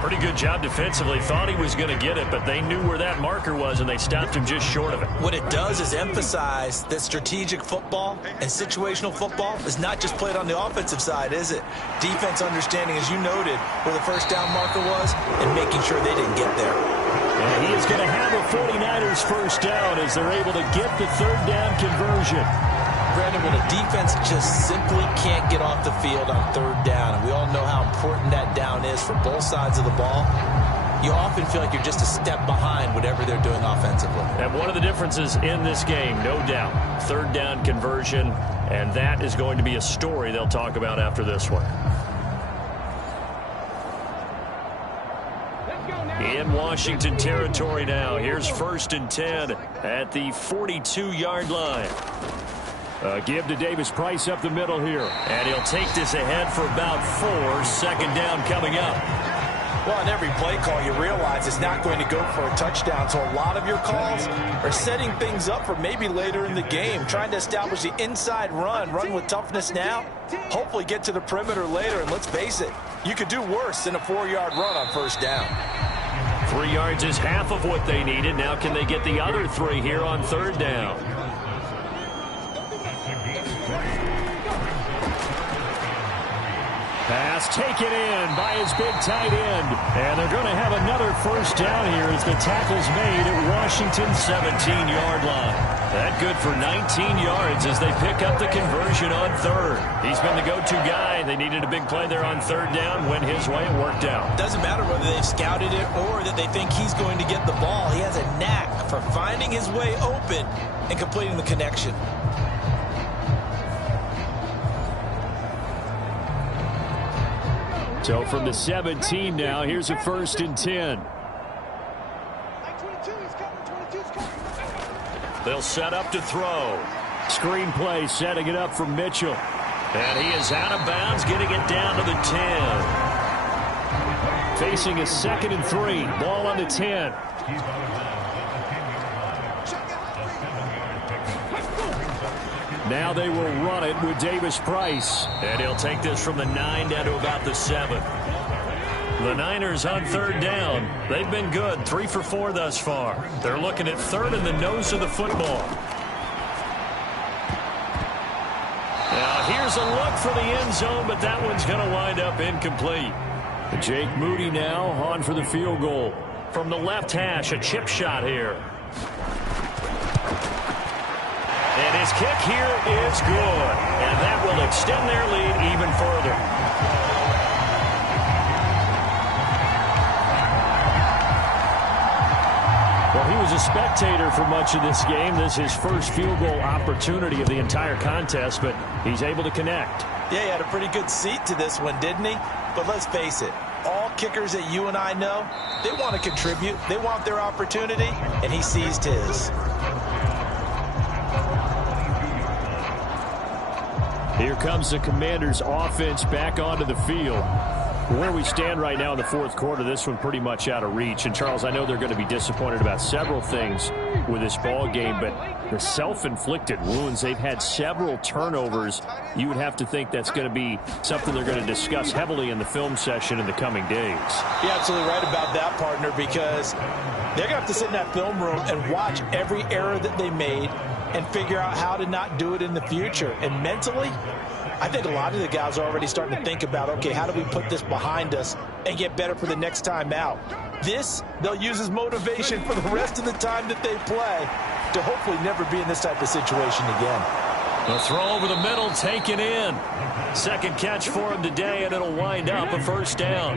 Pretty good job defensively. Thought he was going to get it, but they knew where that marker was, and they stopped him just short of it. What it does is emphasize that strategic football and situational football is not just played on the offensive side, is it? Defense understanding, as you noted, where the first down marker was and making sure they didn't get there. And he is going to have a 49ers first down as they're able to get the 3rd down conversion. Brandon, when a defense just simply can't get off the field on 3rd down, and we all know how important that down is for both sides of the ball, you often feel like you're just a step behind whatever they're doing offensively. And one of the differences in this game, no doubt, 3rd down conversion, and that is going to be a story they'll talk about after this one. In Washington territory now, here's 1st and 10 at the 42-yard line. Give to Davis Price up the middle here. And he'll take this ahead for about 4. 2nd down coming up. Well, on every play call, you realize it's not going to go for a touchdown. So a lot of your calls are setting things up for maybe later in the game, trying to establish the inside run with toughness now, hopefully get to the perimeter later. And let's face it, you could do worse than a 4-yard run on 1st down. 3 yards is half of what they needed. Now can they get the other 3 here on 3rd down? Pass taken in by his big tight end. And they're going to have another first down here as the tackle's made at Washington's 17-yard line. That good for 19 yards as they pick up the conversion on 3rd. He's been the go-to guy. They needed a big play there on 3rd down. Went his way and worked out. Doesn't matter whether they've scouted it or that they think he's going to get the ball. He has a knack for finding his way open and completing the connection. So from the 17 now, here's a 1st and 10. They'll set up to throw. Screen play setting it up for Mitchell. And he is out of bounds, getting it down to the 10. Facing a 2nd and 3. Ball on the 10. Now they will run it with Davis Price. And he'll take this from the 9 down to about the 7. The Niners on 3rd down. They've been good, 3 for 4 thus far. They're looking at 3rd in the nose of the football. Now here's a look for the end zone, but that one's going to wind up incomplete. Jake Moody now on for the field goal. From the left hash, a chip shot here. And his kick here is good. And that will extend their lead even further. Well, he was a spectator for much of this game. This is his first field goal opportunity of the entire contest, but he's able to connect. Yeah, he had a pretty good seat to this one, didn't he? But let's face it, all kickers that you and I know, they want to contribute. They want their opportunity, and he seized his. Here comes the Commanders' offense back onto the field. Where we stand right now in the 4th quarter, this one pretty much out of reach. And, Charles, I know they're going to be disappointed about several things with this ball game, but the self-inflicted wounds, they've had several turnovers. You would have to think that's going to be something they're going to discuss heavily in the film session in the coming days. You're absolutely right about that, partner, because they're going to have to sit in that film room and watch every error that they made and figure out how to not do it in the future. And mentally, I think a lot of the guys are already starting to think about, okay, how do we put this behind us and get better for the next time out? This, they'll use as motivation for the rest of the time that they play to hopefully never be in this type of situation again. The throw over the middle, taken in. 2nd catch for him today, and it'll wind up a 1st down.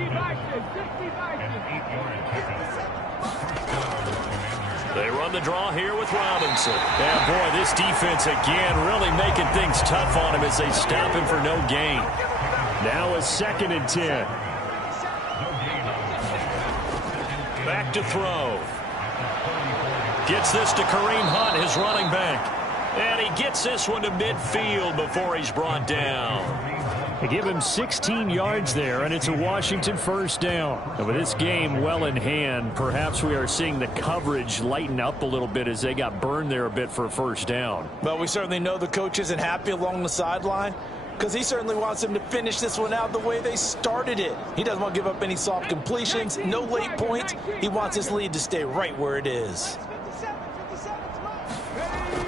They run the draw here with Robinson. Yeah, boy, this defense again really making things tough on him as they stop him for no gain. Now a 2nd and 10. Back to throw. Gets this to Kareem Hunt, his running back. And he gets this one to midfield before he's brought down. They give him 16 yards there, and it's a Washington 1st down. And with this game well in hand, perhaps we are seeing the coverage lighten up a little bit as they got burned there a bit for a 1st down. Well, we certainly know the coach isn't happy along the sideline because he certainly wants them to finish this one out the way they started it. He doesn't want to give up any soft completions, no late points. He wants his lead to stay right where it is.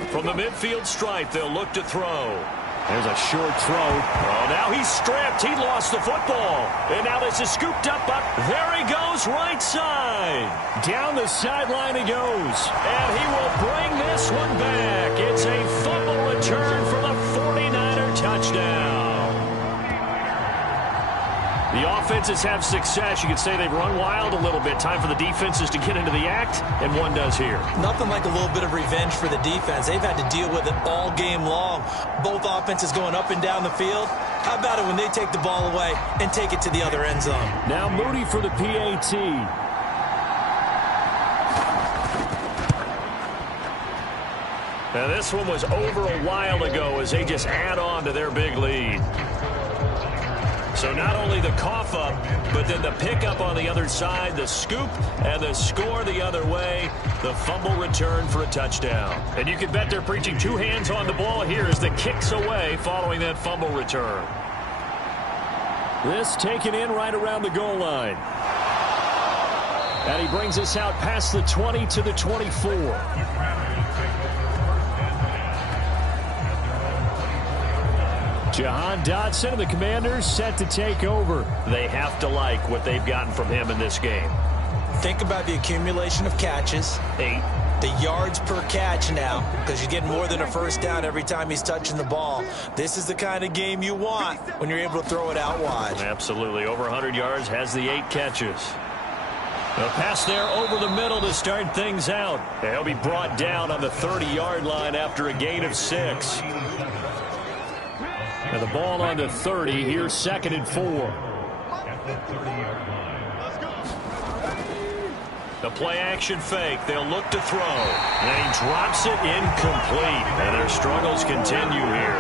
From the midfield stripe, they'll look to throw. There's a short throw. Oh, now he's stripped. He lost the football. And now this is scooped up. There he goes, right side. Down the sideline he goes. And he will bring this one back. It's a fumble return for the 49er touchdown. The offenses have success. You could say they've run wild a little bit. Time for the defenses to get into the act, and one does here. Nothing like a little bit of revenge for the defense. They've had to deal with it all game long. Both offenses going up and down the field. How about it when they take the ball away and take it to the other end zone? Now Moody for the PAT. Now this one was over a while ago as they just add on to their big lead. So not only the cough up, but then the pickup on the other side, the scoop, and the score the other way, the fumble return for a touchdown. And you can bet they're preaching 2 hands on the ball here as the kicks away following that fumble return. This taken in right around the goal line. And he brings us out past the 20 to the 24. Jahan Dotson and the Commanders set to take over. They have to like what they've gotten from him in this game. Think about the accumulation of catches. 8. The yards per catch now, because you're getting more than a 1st down every time he's touching the ball. This is the kind of game you want when you're able to throw it out wide. Absolutely. Over 100 yards, has the 8 catches. A pass there over the middle to start things out. He'll be brought down on the 30-yard line after a gain of 6. And the ball on the 30. Here's 2nd and 4. The play action fake. They'll look to throw. And he drops it incomplete. And their struggles continue here.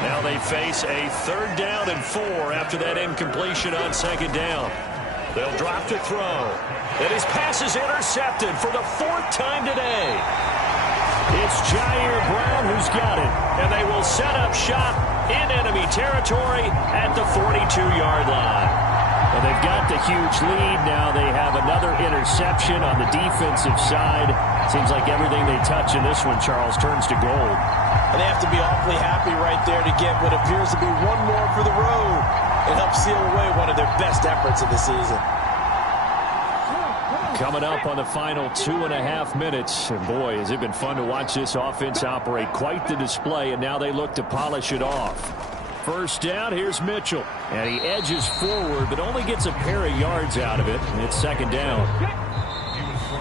Now they face a 3rd down and 4 after that incompletion on 2nd down. They'll drop to throw. And his pass is intercepted for the 4th time today. It's Jair Brown who's got it. And they will set up shop in enemy territory at the 42-yard line. Well, they've got the huge lead. Now they have another interception on the defensive side. Seems like everything they touch in this one, Charles, turns to gold. And they have to be awfully happy right there to get what appears to be one more for the road. It helps seal away one of their best efforts of the season. Coming up on the final 2.5 minutes. And boy, has it been fun to watch this offense operate. Quite the display, and now they look to polish it off. First down, here's Mitchell. And he edges forward, but only gets a pair of yards out of it. And it's 2nd down.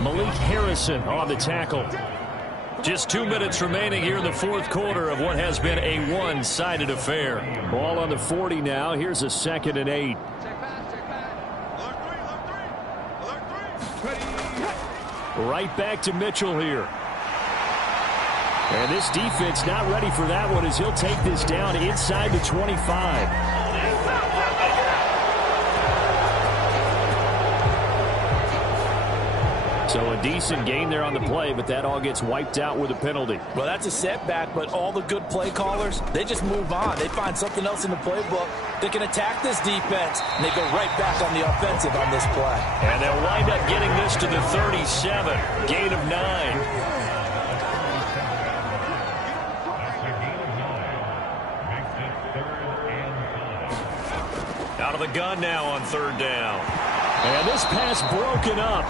Malik Harrison on the tackle. Just 2 minutes remaining here in the 4th quarter of what has been a one-sided affair. Ball on the 40 now. Here's a 2nd and 8. Right back to Mitchell here. And this defense not ready for that one as he'll take this down inside the 25. So a decent gain there on the play, but that all gets wiped out with a penalty. Well, that's a setback, but all the good play callers, they just move on. They find something else in the playbook. They can attack this defense, and they go right back on the offensive on this play. And they'll wind up getting this to the 37. Gain of 9. Out of the gun now on 3rd down. And this pass broken up.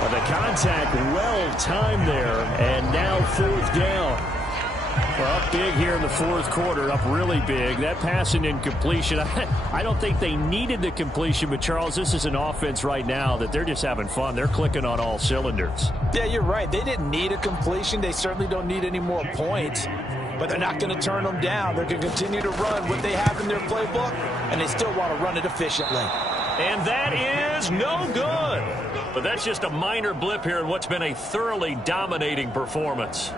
The contact well-timed there, and now 4th down. Well, up big here in the 4th quarter, up really big. That pass and incompletion, I don't think they needed the completion, but Charles, this is an offense right now that they're just having fun. They're clicking on all cylinders. Yeah, you're right. They didn't need a completion. They certainly don't need any more points, but they're not going to turn them down. They're going to continue to run what they have in their playbook, and they still want to run it efficiently. And that is no good. But that's just a minor blip here in what's been a thoroughly dominating performance.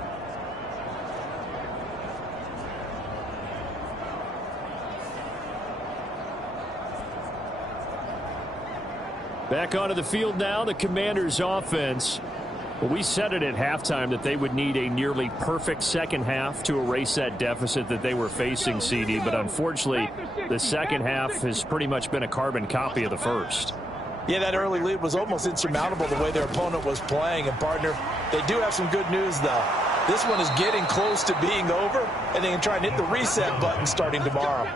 Back onto the field now, the Commanders' offense. Well, we said it at halftime that they would need a nearly perfect second half to erase that deficit that they were facing, CD. But unfortunately, the second half has pretty much been a carbon copy of the first. Yeah, that early lead was almost insurmountable the way their opponent was playing. And, partner, they do have some good news, though. This one is getting close to being over, and they can try and hit the reset button starting tomorrow.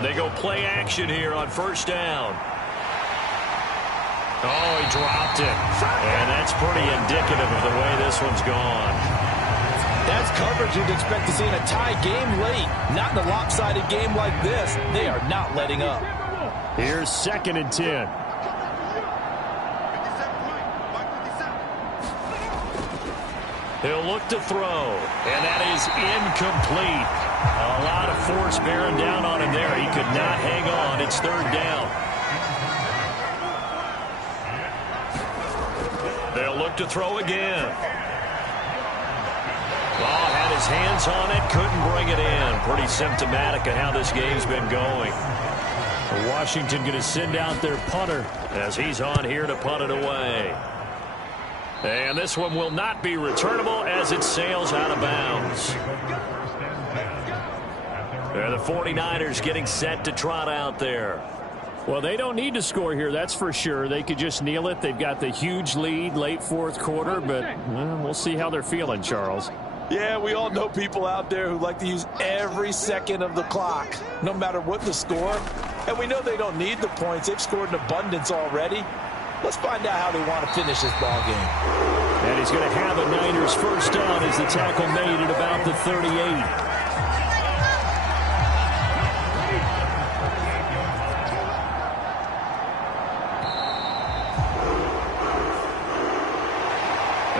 They go play action here on 1st down. Oh, he dropped it. And that's pretty indicative of the way this one's gone. That's coverage you'd expect to see in a tie game late. Not in a lopsided game like this. They are not letting up. Here's 2nd and 10. He'll look to throw. And that is incomplete. A lot of force bearing down on him there. He could not hang on. It's 3rd down. They'll look to throw again. Ball had his hands on it, couldn't bring it in. Pretty symptomatic of how this game's been going. Washington going to send out their punter as he's on here to punt it away. And this one will not be returnable as it sails out of bounds. The 49ers getting set to trot out there. Well, they don't need to score here, that's for sure. They could just kneel it. They've got the huge lead late 4th quarter, but well, we'll see how they're feeling, Charles. Yeah, we all know people out there who like to use every second of the clock, no matter what the score. And we know they don't need the points. They've scored in abundance already. Let's find out how they want to finish this ball game. And he's going to have a Niners 1st down as the tackle made at about the 38.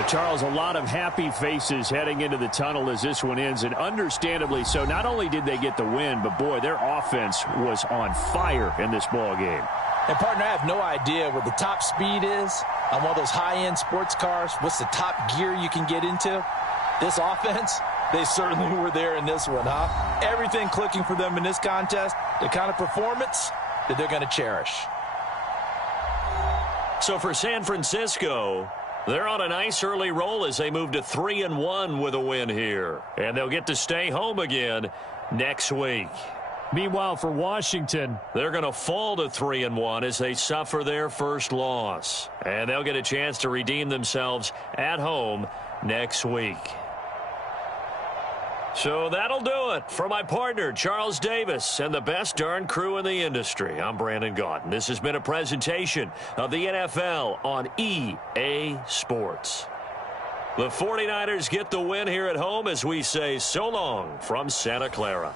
Charles, a lot of happy faces heading into the tunnel as this one ends, and understandably so. Not only did they get the win, but boy, their offense was on fire in this ball game. And, partner, I have no idea what the top speed is on one of those high-end sports cars. What's the top gear you can get into? This offense, They certainly were there in this one, huh? Everything clicking for them in this contest, the kind of performance that they're going to cherish. So for San Francisco, they're on a nice early roll as they move to 3-1 with a win here. And they'll get to stay home again next week. Meanwhile, for Washington, they're going to fall to 3-1 as they suffer their first loss. And they'll get a chance to redeem themselves at home next week. So that'll do it for my partner, Charles Davis, and the best darn crew in the industry. I'm Brandon Gaudin. This has been a presentation of the NFL on EA Sports. The 49ers get the win here at home as we say so long from Santa Clara.